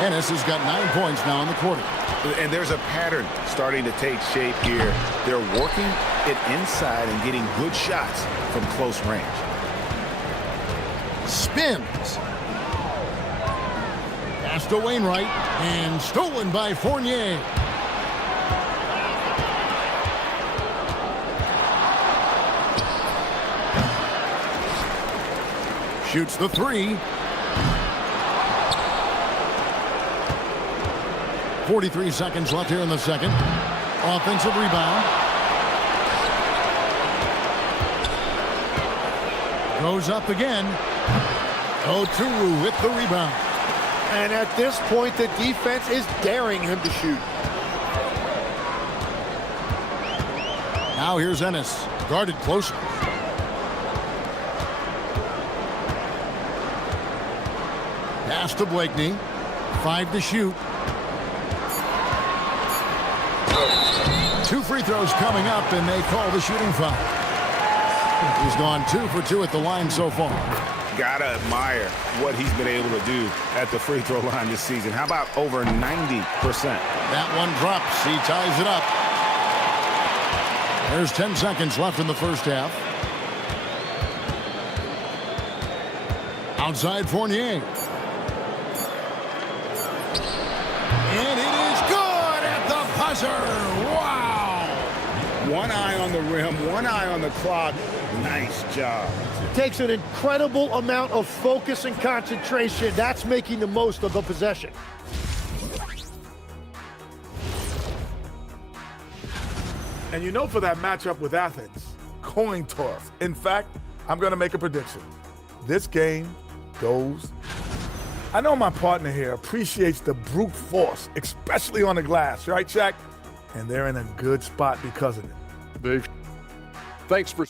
Ennis has got 9 points now in the quarter. And there's a pattern starting to take shape here. They're working it inside and getting good shots from close range. Spins. Pass to Wainwright and stolen by Fournier. Shoots the 3. 43 seconds left here in the second. Offensive rebound. Goes up again. Oturu with the rebound. And at this point, the defense is daring him to shoot. Now here's Ennis. Guarded closer. Pass to Blakeney. 5 to shoot. 2 free throws coming up, and they call the shooting foul. He's gone 2 for 2 at the line so far. Gotta admire what he's been able to do at the free throw line this season. How about over 90%? That one drops. He ties it up. There's 10 seconds left in the first half. Outside Fournier. And it is good at the buzzer. Wow! One eye on the rim, one eye on the clock. Nice job. Takes an incredible amount of focus and concentration. That's making the most of the possession. And you know, for that matchup with Athens, coin toss. In fact, I'm going to make a prediction. This game goes. I know my partner here appreciates the brute force, especially on the glass, right, Shaq? And they're in a good spot because of it. Dave, thanks for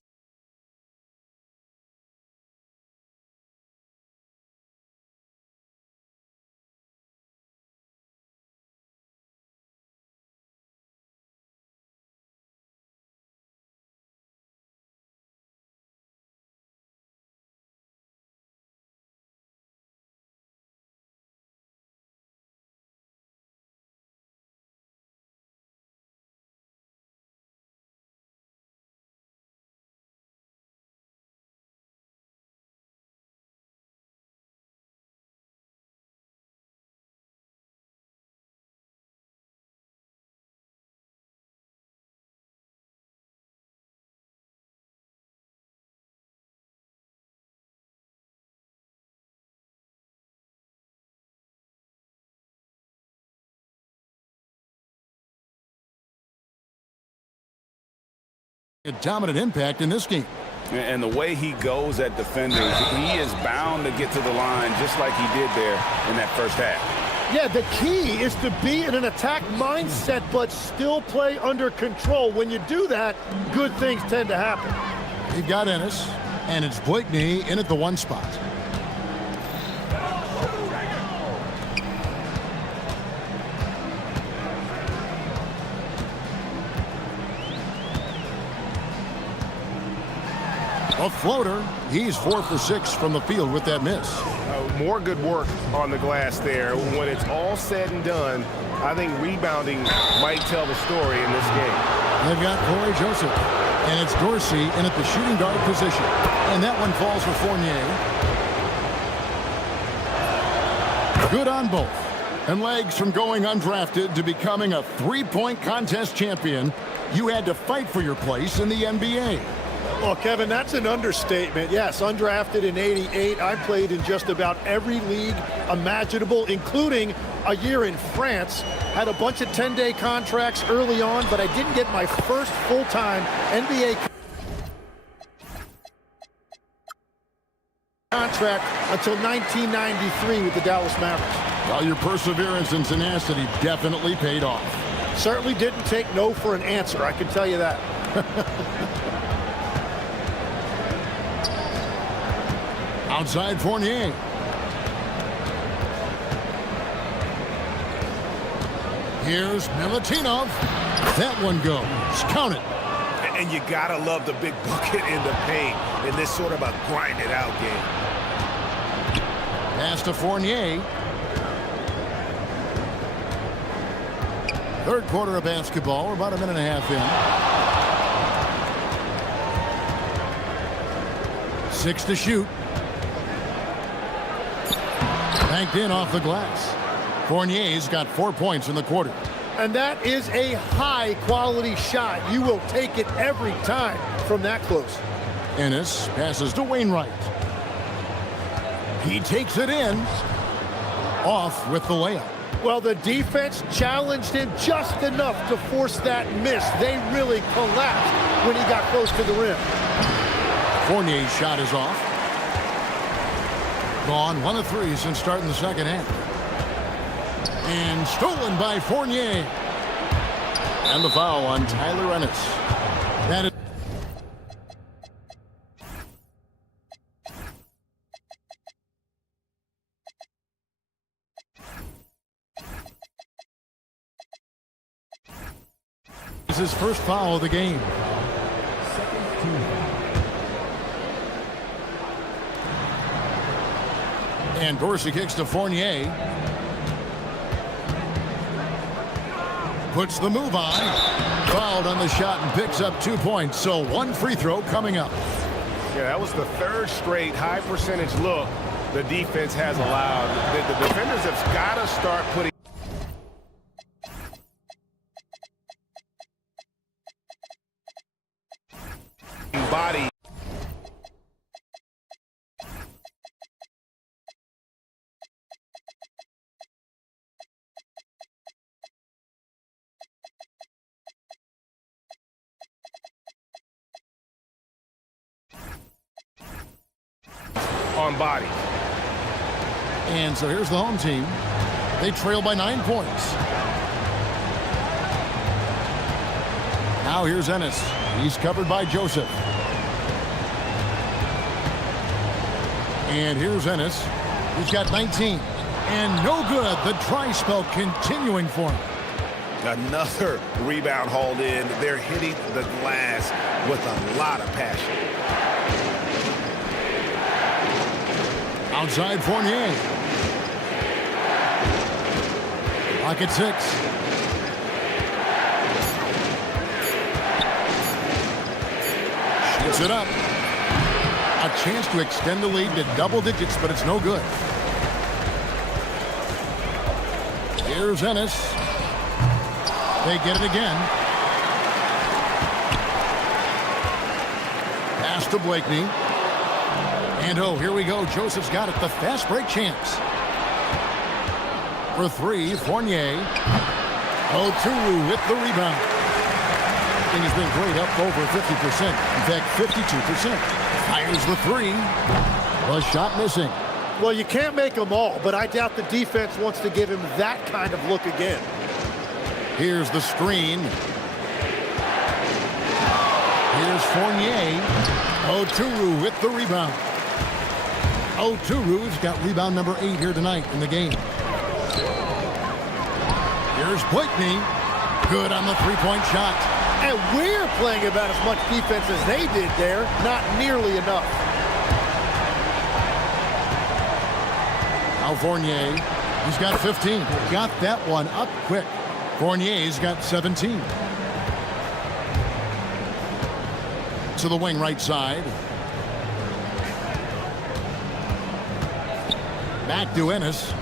a dominant impact in this game. And the way he goes at defenders, he is bound to get to the line just like he did there in that first half. Yeah, the key is to be in an attack mindset, but still play under control. When you do that, good things tend to happen. You've got Ennis, and it's Blakeney in at the 1 spot. A floater. He's 4 for 6 from the field with that miss. More good work on the glass there. When it's all said and done, I think rebounding might tell the story in this game. They've got Corey Joseph, and it's Dorsey in at the shooting guard position. And that one falls for Fournier. Good on both. And legs from going undrafted to becoming a 3-point contest champion, you had to fight for your place in the NBA. Well, Kevin, that's an understatement. Yes, undrafted in '88. I played in just about every league imaginable, including a year in France. Had a bunch of 10-day contracts early on, but I didn't get my first full-time NBA contract until 1993 with the Dallas Mavericks. Well, your perseverance and tenacity definitely paid off. Certainly didn't take no for an answer, I can tell you that. Outside Fournier. Here's Milutinov. That one goes. Count it. And you gotta love the big bucket in the paint in this sort of a grind-it-out game. Pass to Fournier. Third quarter of basketball. We're about a minute and a half in. 6 to shoot. Banked in off the glass. Fournier's got 4 points in the quarter. And that is a high-quality shot. You will take it every time from that close. Ennis passes to Wainwright. He takes it in. Off with the layup. Well, the defense challenged him just enough to force that miss. They really collapsed when he got close to the rim. Fournier's shot is off. Gone 1 of 3 since starting the second half. And stolen by Fournier. And the foul on Tyler Ennis. That is his first foul of the game. And Dorsey kicks to Fournier. Puts the move on. Fouled on the shot and picks up 2 points. So 1 free throw coming up. Yeah, that was the 3rd straight high percentage look the defense has allowed. The defenders have got to start putting body. On body. And so here's the home team. They trail by 9 points. Now here's Ennis. He's covered by Joseph. And here's Ennis. He's got 19. And no good. The dry spell continuing for him. Another rebound hauled in. They're hitting the glass with a lot of passion. Outside Fournier. Pocket 6. Shoots it up. A chance to extend the lead to double digits, but it's no good. Here's Ennis. They get it again. Pass to Blakeney. And oh, here we go. Joseph's got it. The fast break chance. For 3, Fournier. Oturu with the rebound. And he's been great, up over 50%. In fact, 52%. Fires the 3. The shot missing. Well, you can't make them all, but I doubt the defense wants to give him that kind of look again. Here's the screen. Here's Fournier. Oturu with the rebound. Oturu's got rebound number 8 here tonight in the game. Here's Blakeney. Good on the three-point shot. And we're playing about as much defense as they did there. Not nearly enough. Now Fournier, he's got 15. Got that one up quick. Fournier's got 17. To the wing right side. Back to Ennis.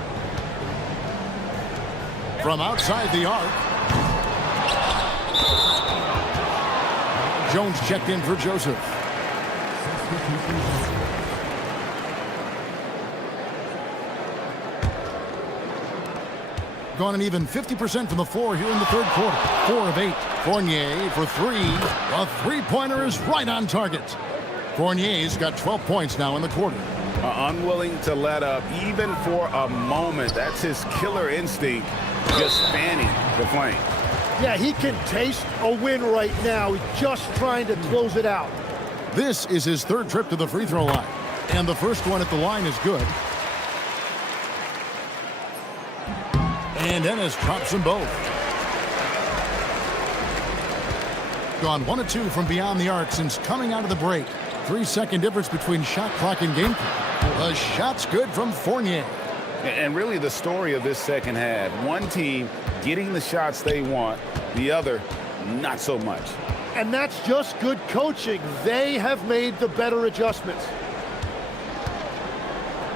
From outside the arc. Jones checked in for Joseph. Gone an even 50% from the floor here in the third quarter. 4 of 8. Fournier for 3. A three-pointer is right on target. Fournier's got 12 points now in the quarter. Unwilling to let up even for a moment. That's his killer instinct, just fanning the flame. Yeah, he can taste a win right now. He's just trying to close it out. This is his third trip to the free throw line. And the first one at the line is good. And Ennis drops them both. Gone 1 of 2 from beyond the arc since coming out of the break. 3-second difference between shot clock and game clock. The shot's good from Fournier. And really the story of this second half, one team getting the shots they want, the other not so much. And that's just good coaching. They have made the better adjustments.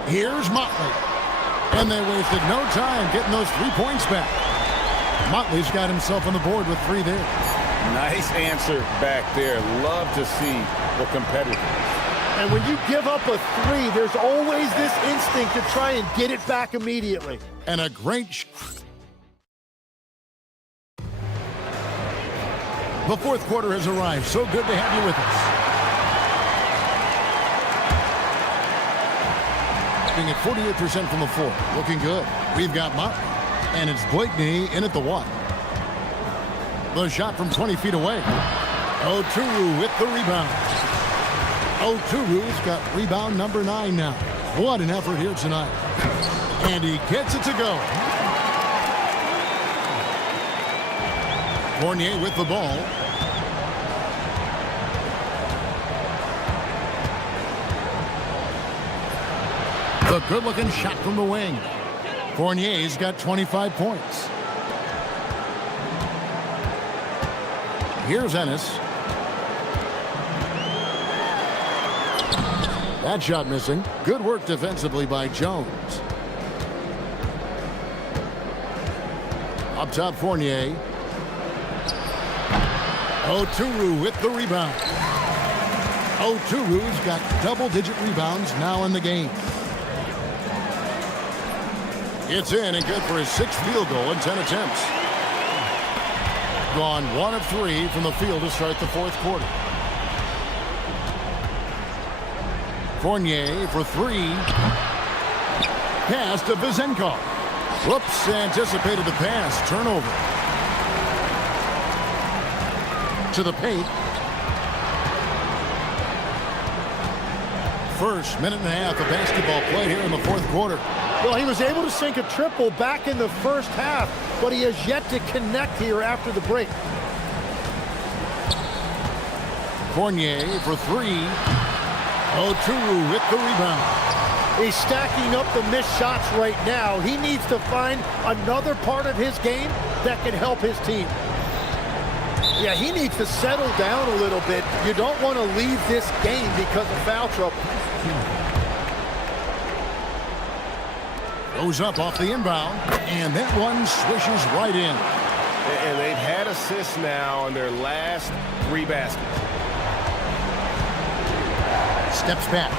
Here's Motley. And they wasted no time getting those 3 points back. Motley's got himself on the board with 3 there. Nice answer back there. Love to see the competitor. And when you give up a 3, there's always this instinct to try and get it back immediately. And a great... The fourth quarter has arrived. So good to have you with us. Being at 48% from the floor. Looking good. We've got Motley. And it's Blakeney in at the 1. The shot from 20 feet away. Oturu with the rebound. Oturu's got rebound number 9 now. What an effort here tonight. And he gets it to go. Fournier with the ball. The good-looking shot from the wing. Fournier's got 25 points. Here's Ennis. That shot missing. Good work defensively by Jones. Up top, Fournier. Oturu with the rebound. Oturu's got double-digit rebounds now in the game. It's in and good for his 6th field goal in 10 attempts. Gone 1 of 3 from the field to start the fourth quarter. Fournier for 3. Pass to Vizenko. Whoops, anticipated the pass. Turnover. To the paint. First minute and a half of basketball play here in the fourth quarter. Well, he was able to sink a triple back in the first half, but he has yet to connect here after the break. Fournier for 3. Oturu with the rebound. He's stacking up the missed shots right now. He needs to find another part of his game that can help his team. Yeah, he needs to settle down a little bit. You don't want to leave this game because of foul trouble. Goes up off the inbound, and that one swishes right in. And they've had assists now on their last 3 baskets. Steps back.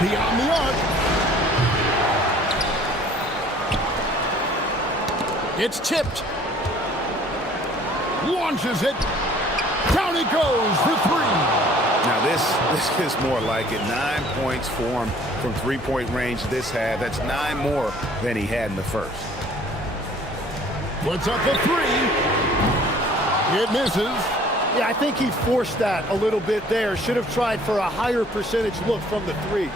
Beyond the arc. It's tipped. Launches it. Down it goes for 3. Now this this is more like it. 9 points for him from three-point range this half. That's 9 more than he had in the first. Puts up a three. It misses. Yeah, I think he forced that a little bit there. Should have tried for a higher percentage look from the three.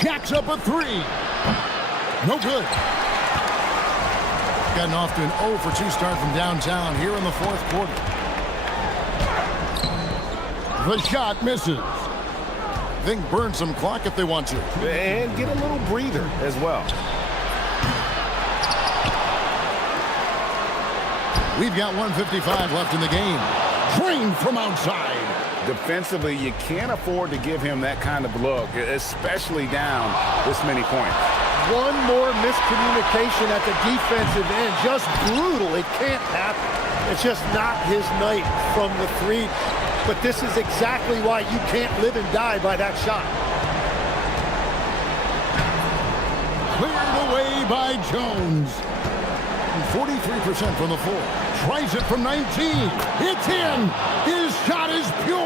Jacks up a three. No good. Gotten off to an 0 for 2 start from downtown here in the fourth quarter. The shot misses. They can burn some clock if they want to. And get a little breather as well. We've got 1:55 left in the game. Drained from outside. Defensively, you can't afford to give him that kind of look, especially down this many points. One more miscommunication at the defensive end. Just brutal. It can't happen. It's just not his night from the three. But this is exactly why you can't live and die by that shot. Cleared away by Jones. 43% from the floor. Tries it from 19. It's in. His shot is pure.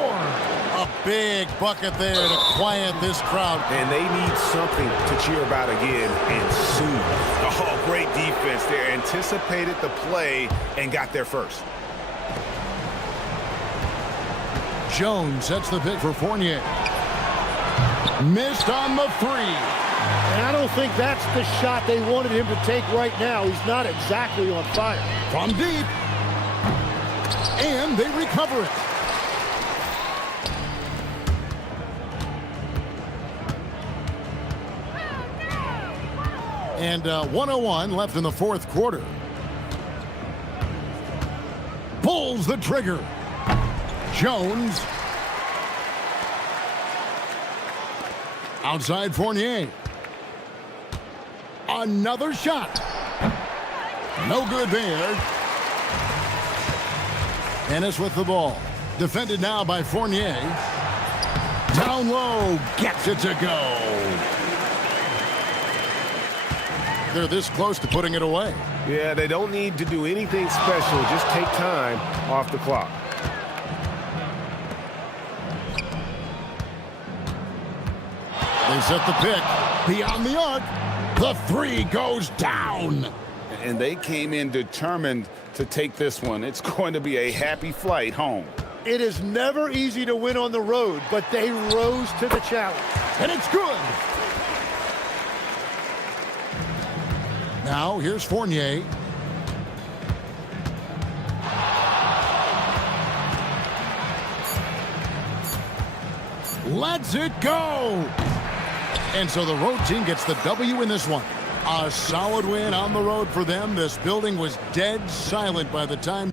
A big bucket there to quiet this crowd. And they need something to cheer about again, and soon. Oh, great defense there. Anticipated the play and got there first. Jones sets the pick for Fournier. Missed on the three. And I don't think that's the shot they wanted him to take right now. He's not exactly on fire. From deep. And they recover it. And 1:01 left in the fourth quarter. Pulls the trigger. Jones. Outside Fournier. Another shot. No good there. Ennis with the ball. Defended now by Fournier. Down low. Gets it to go. They're this close to putting it away. Yeah, they don't need to do anything special. Just take time off the clock. They set the pick. Beyond the arc. The three goes down. And they came in determined to take this one. It's going to be a happy flight home. It is never easy to win on the road, but they rose to the challenge. And it's good. Now, here's Fournier. Lets it go. And so the road team gets the W in this one. A solid win on the road for them. This building was dead silent by the time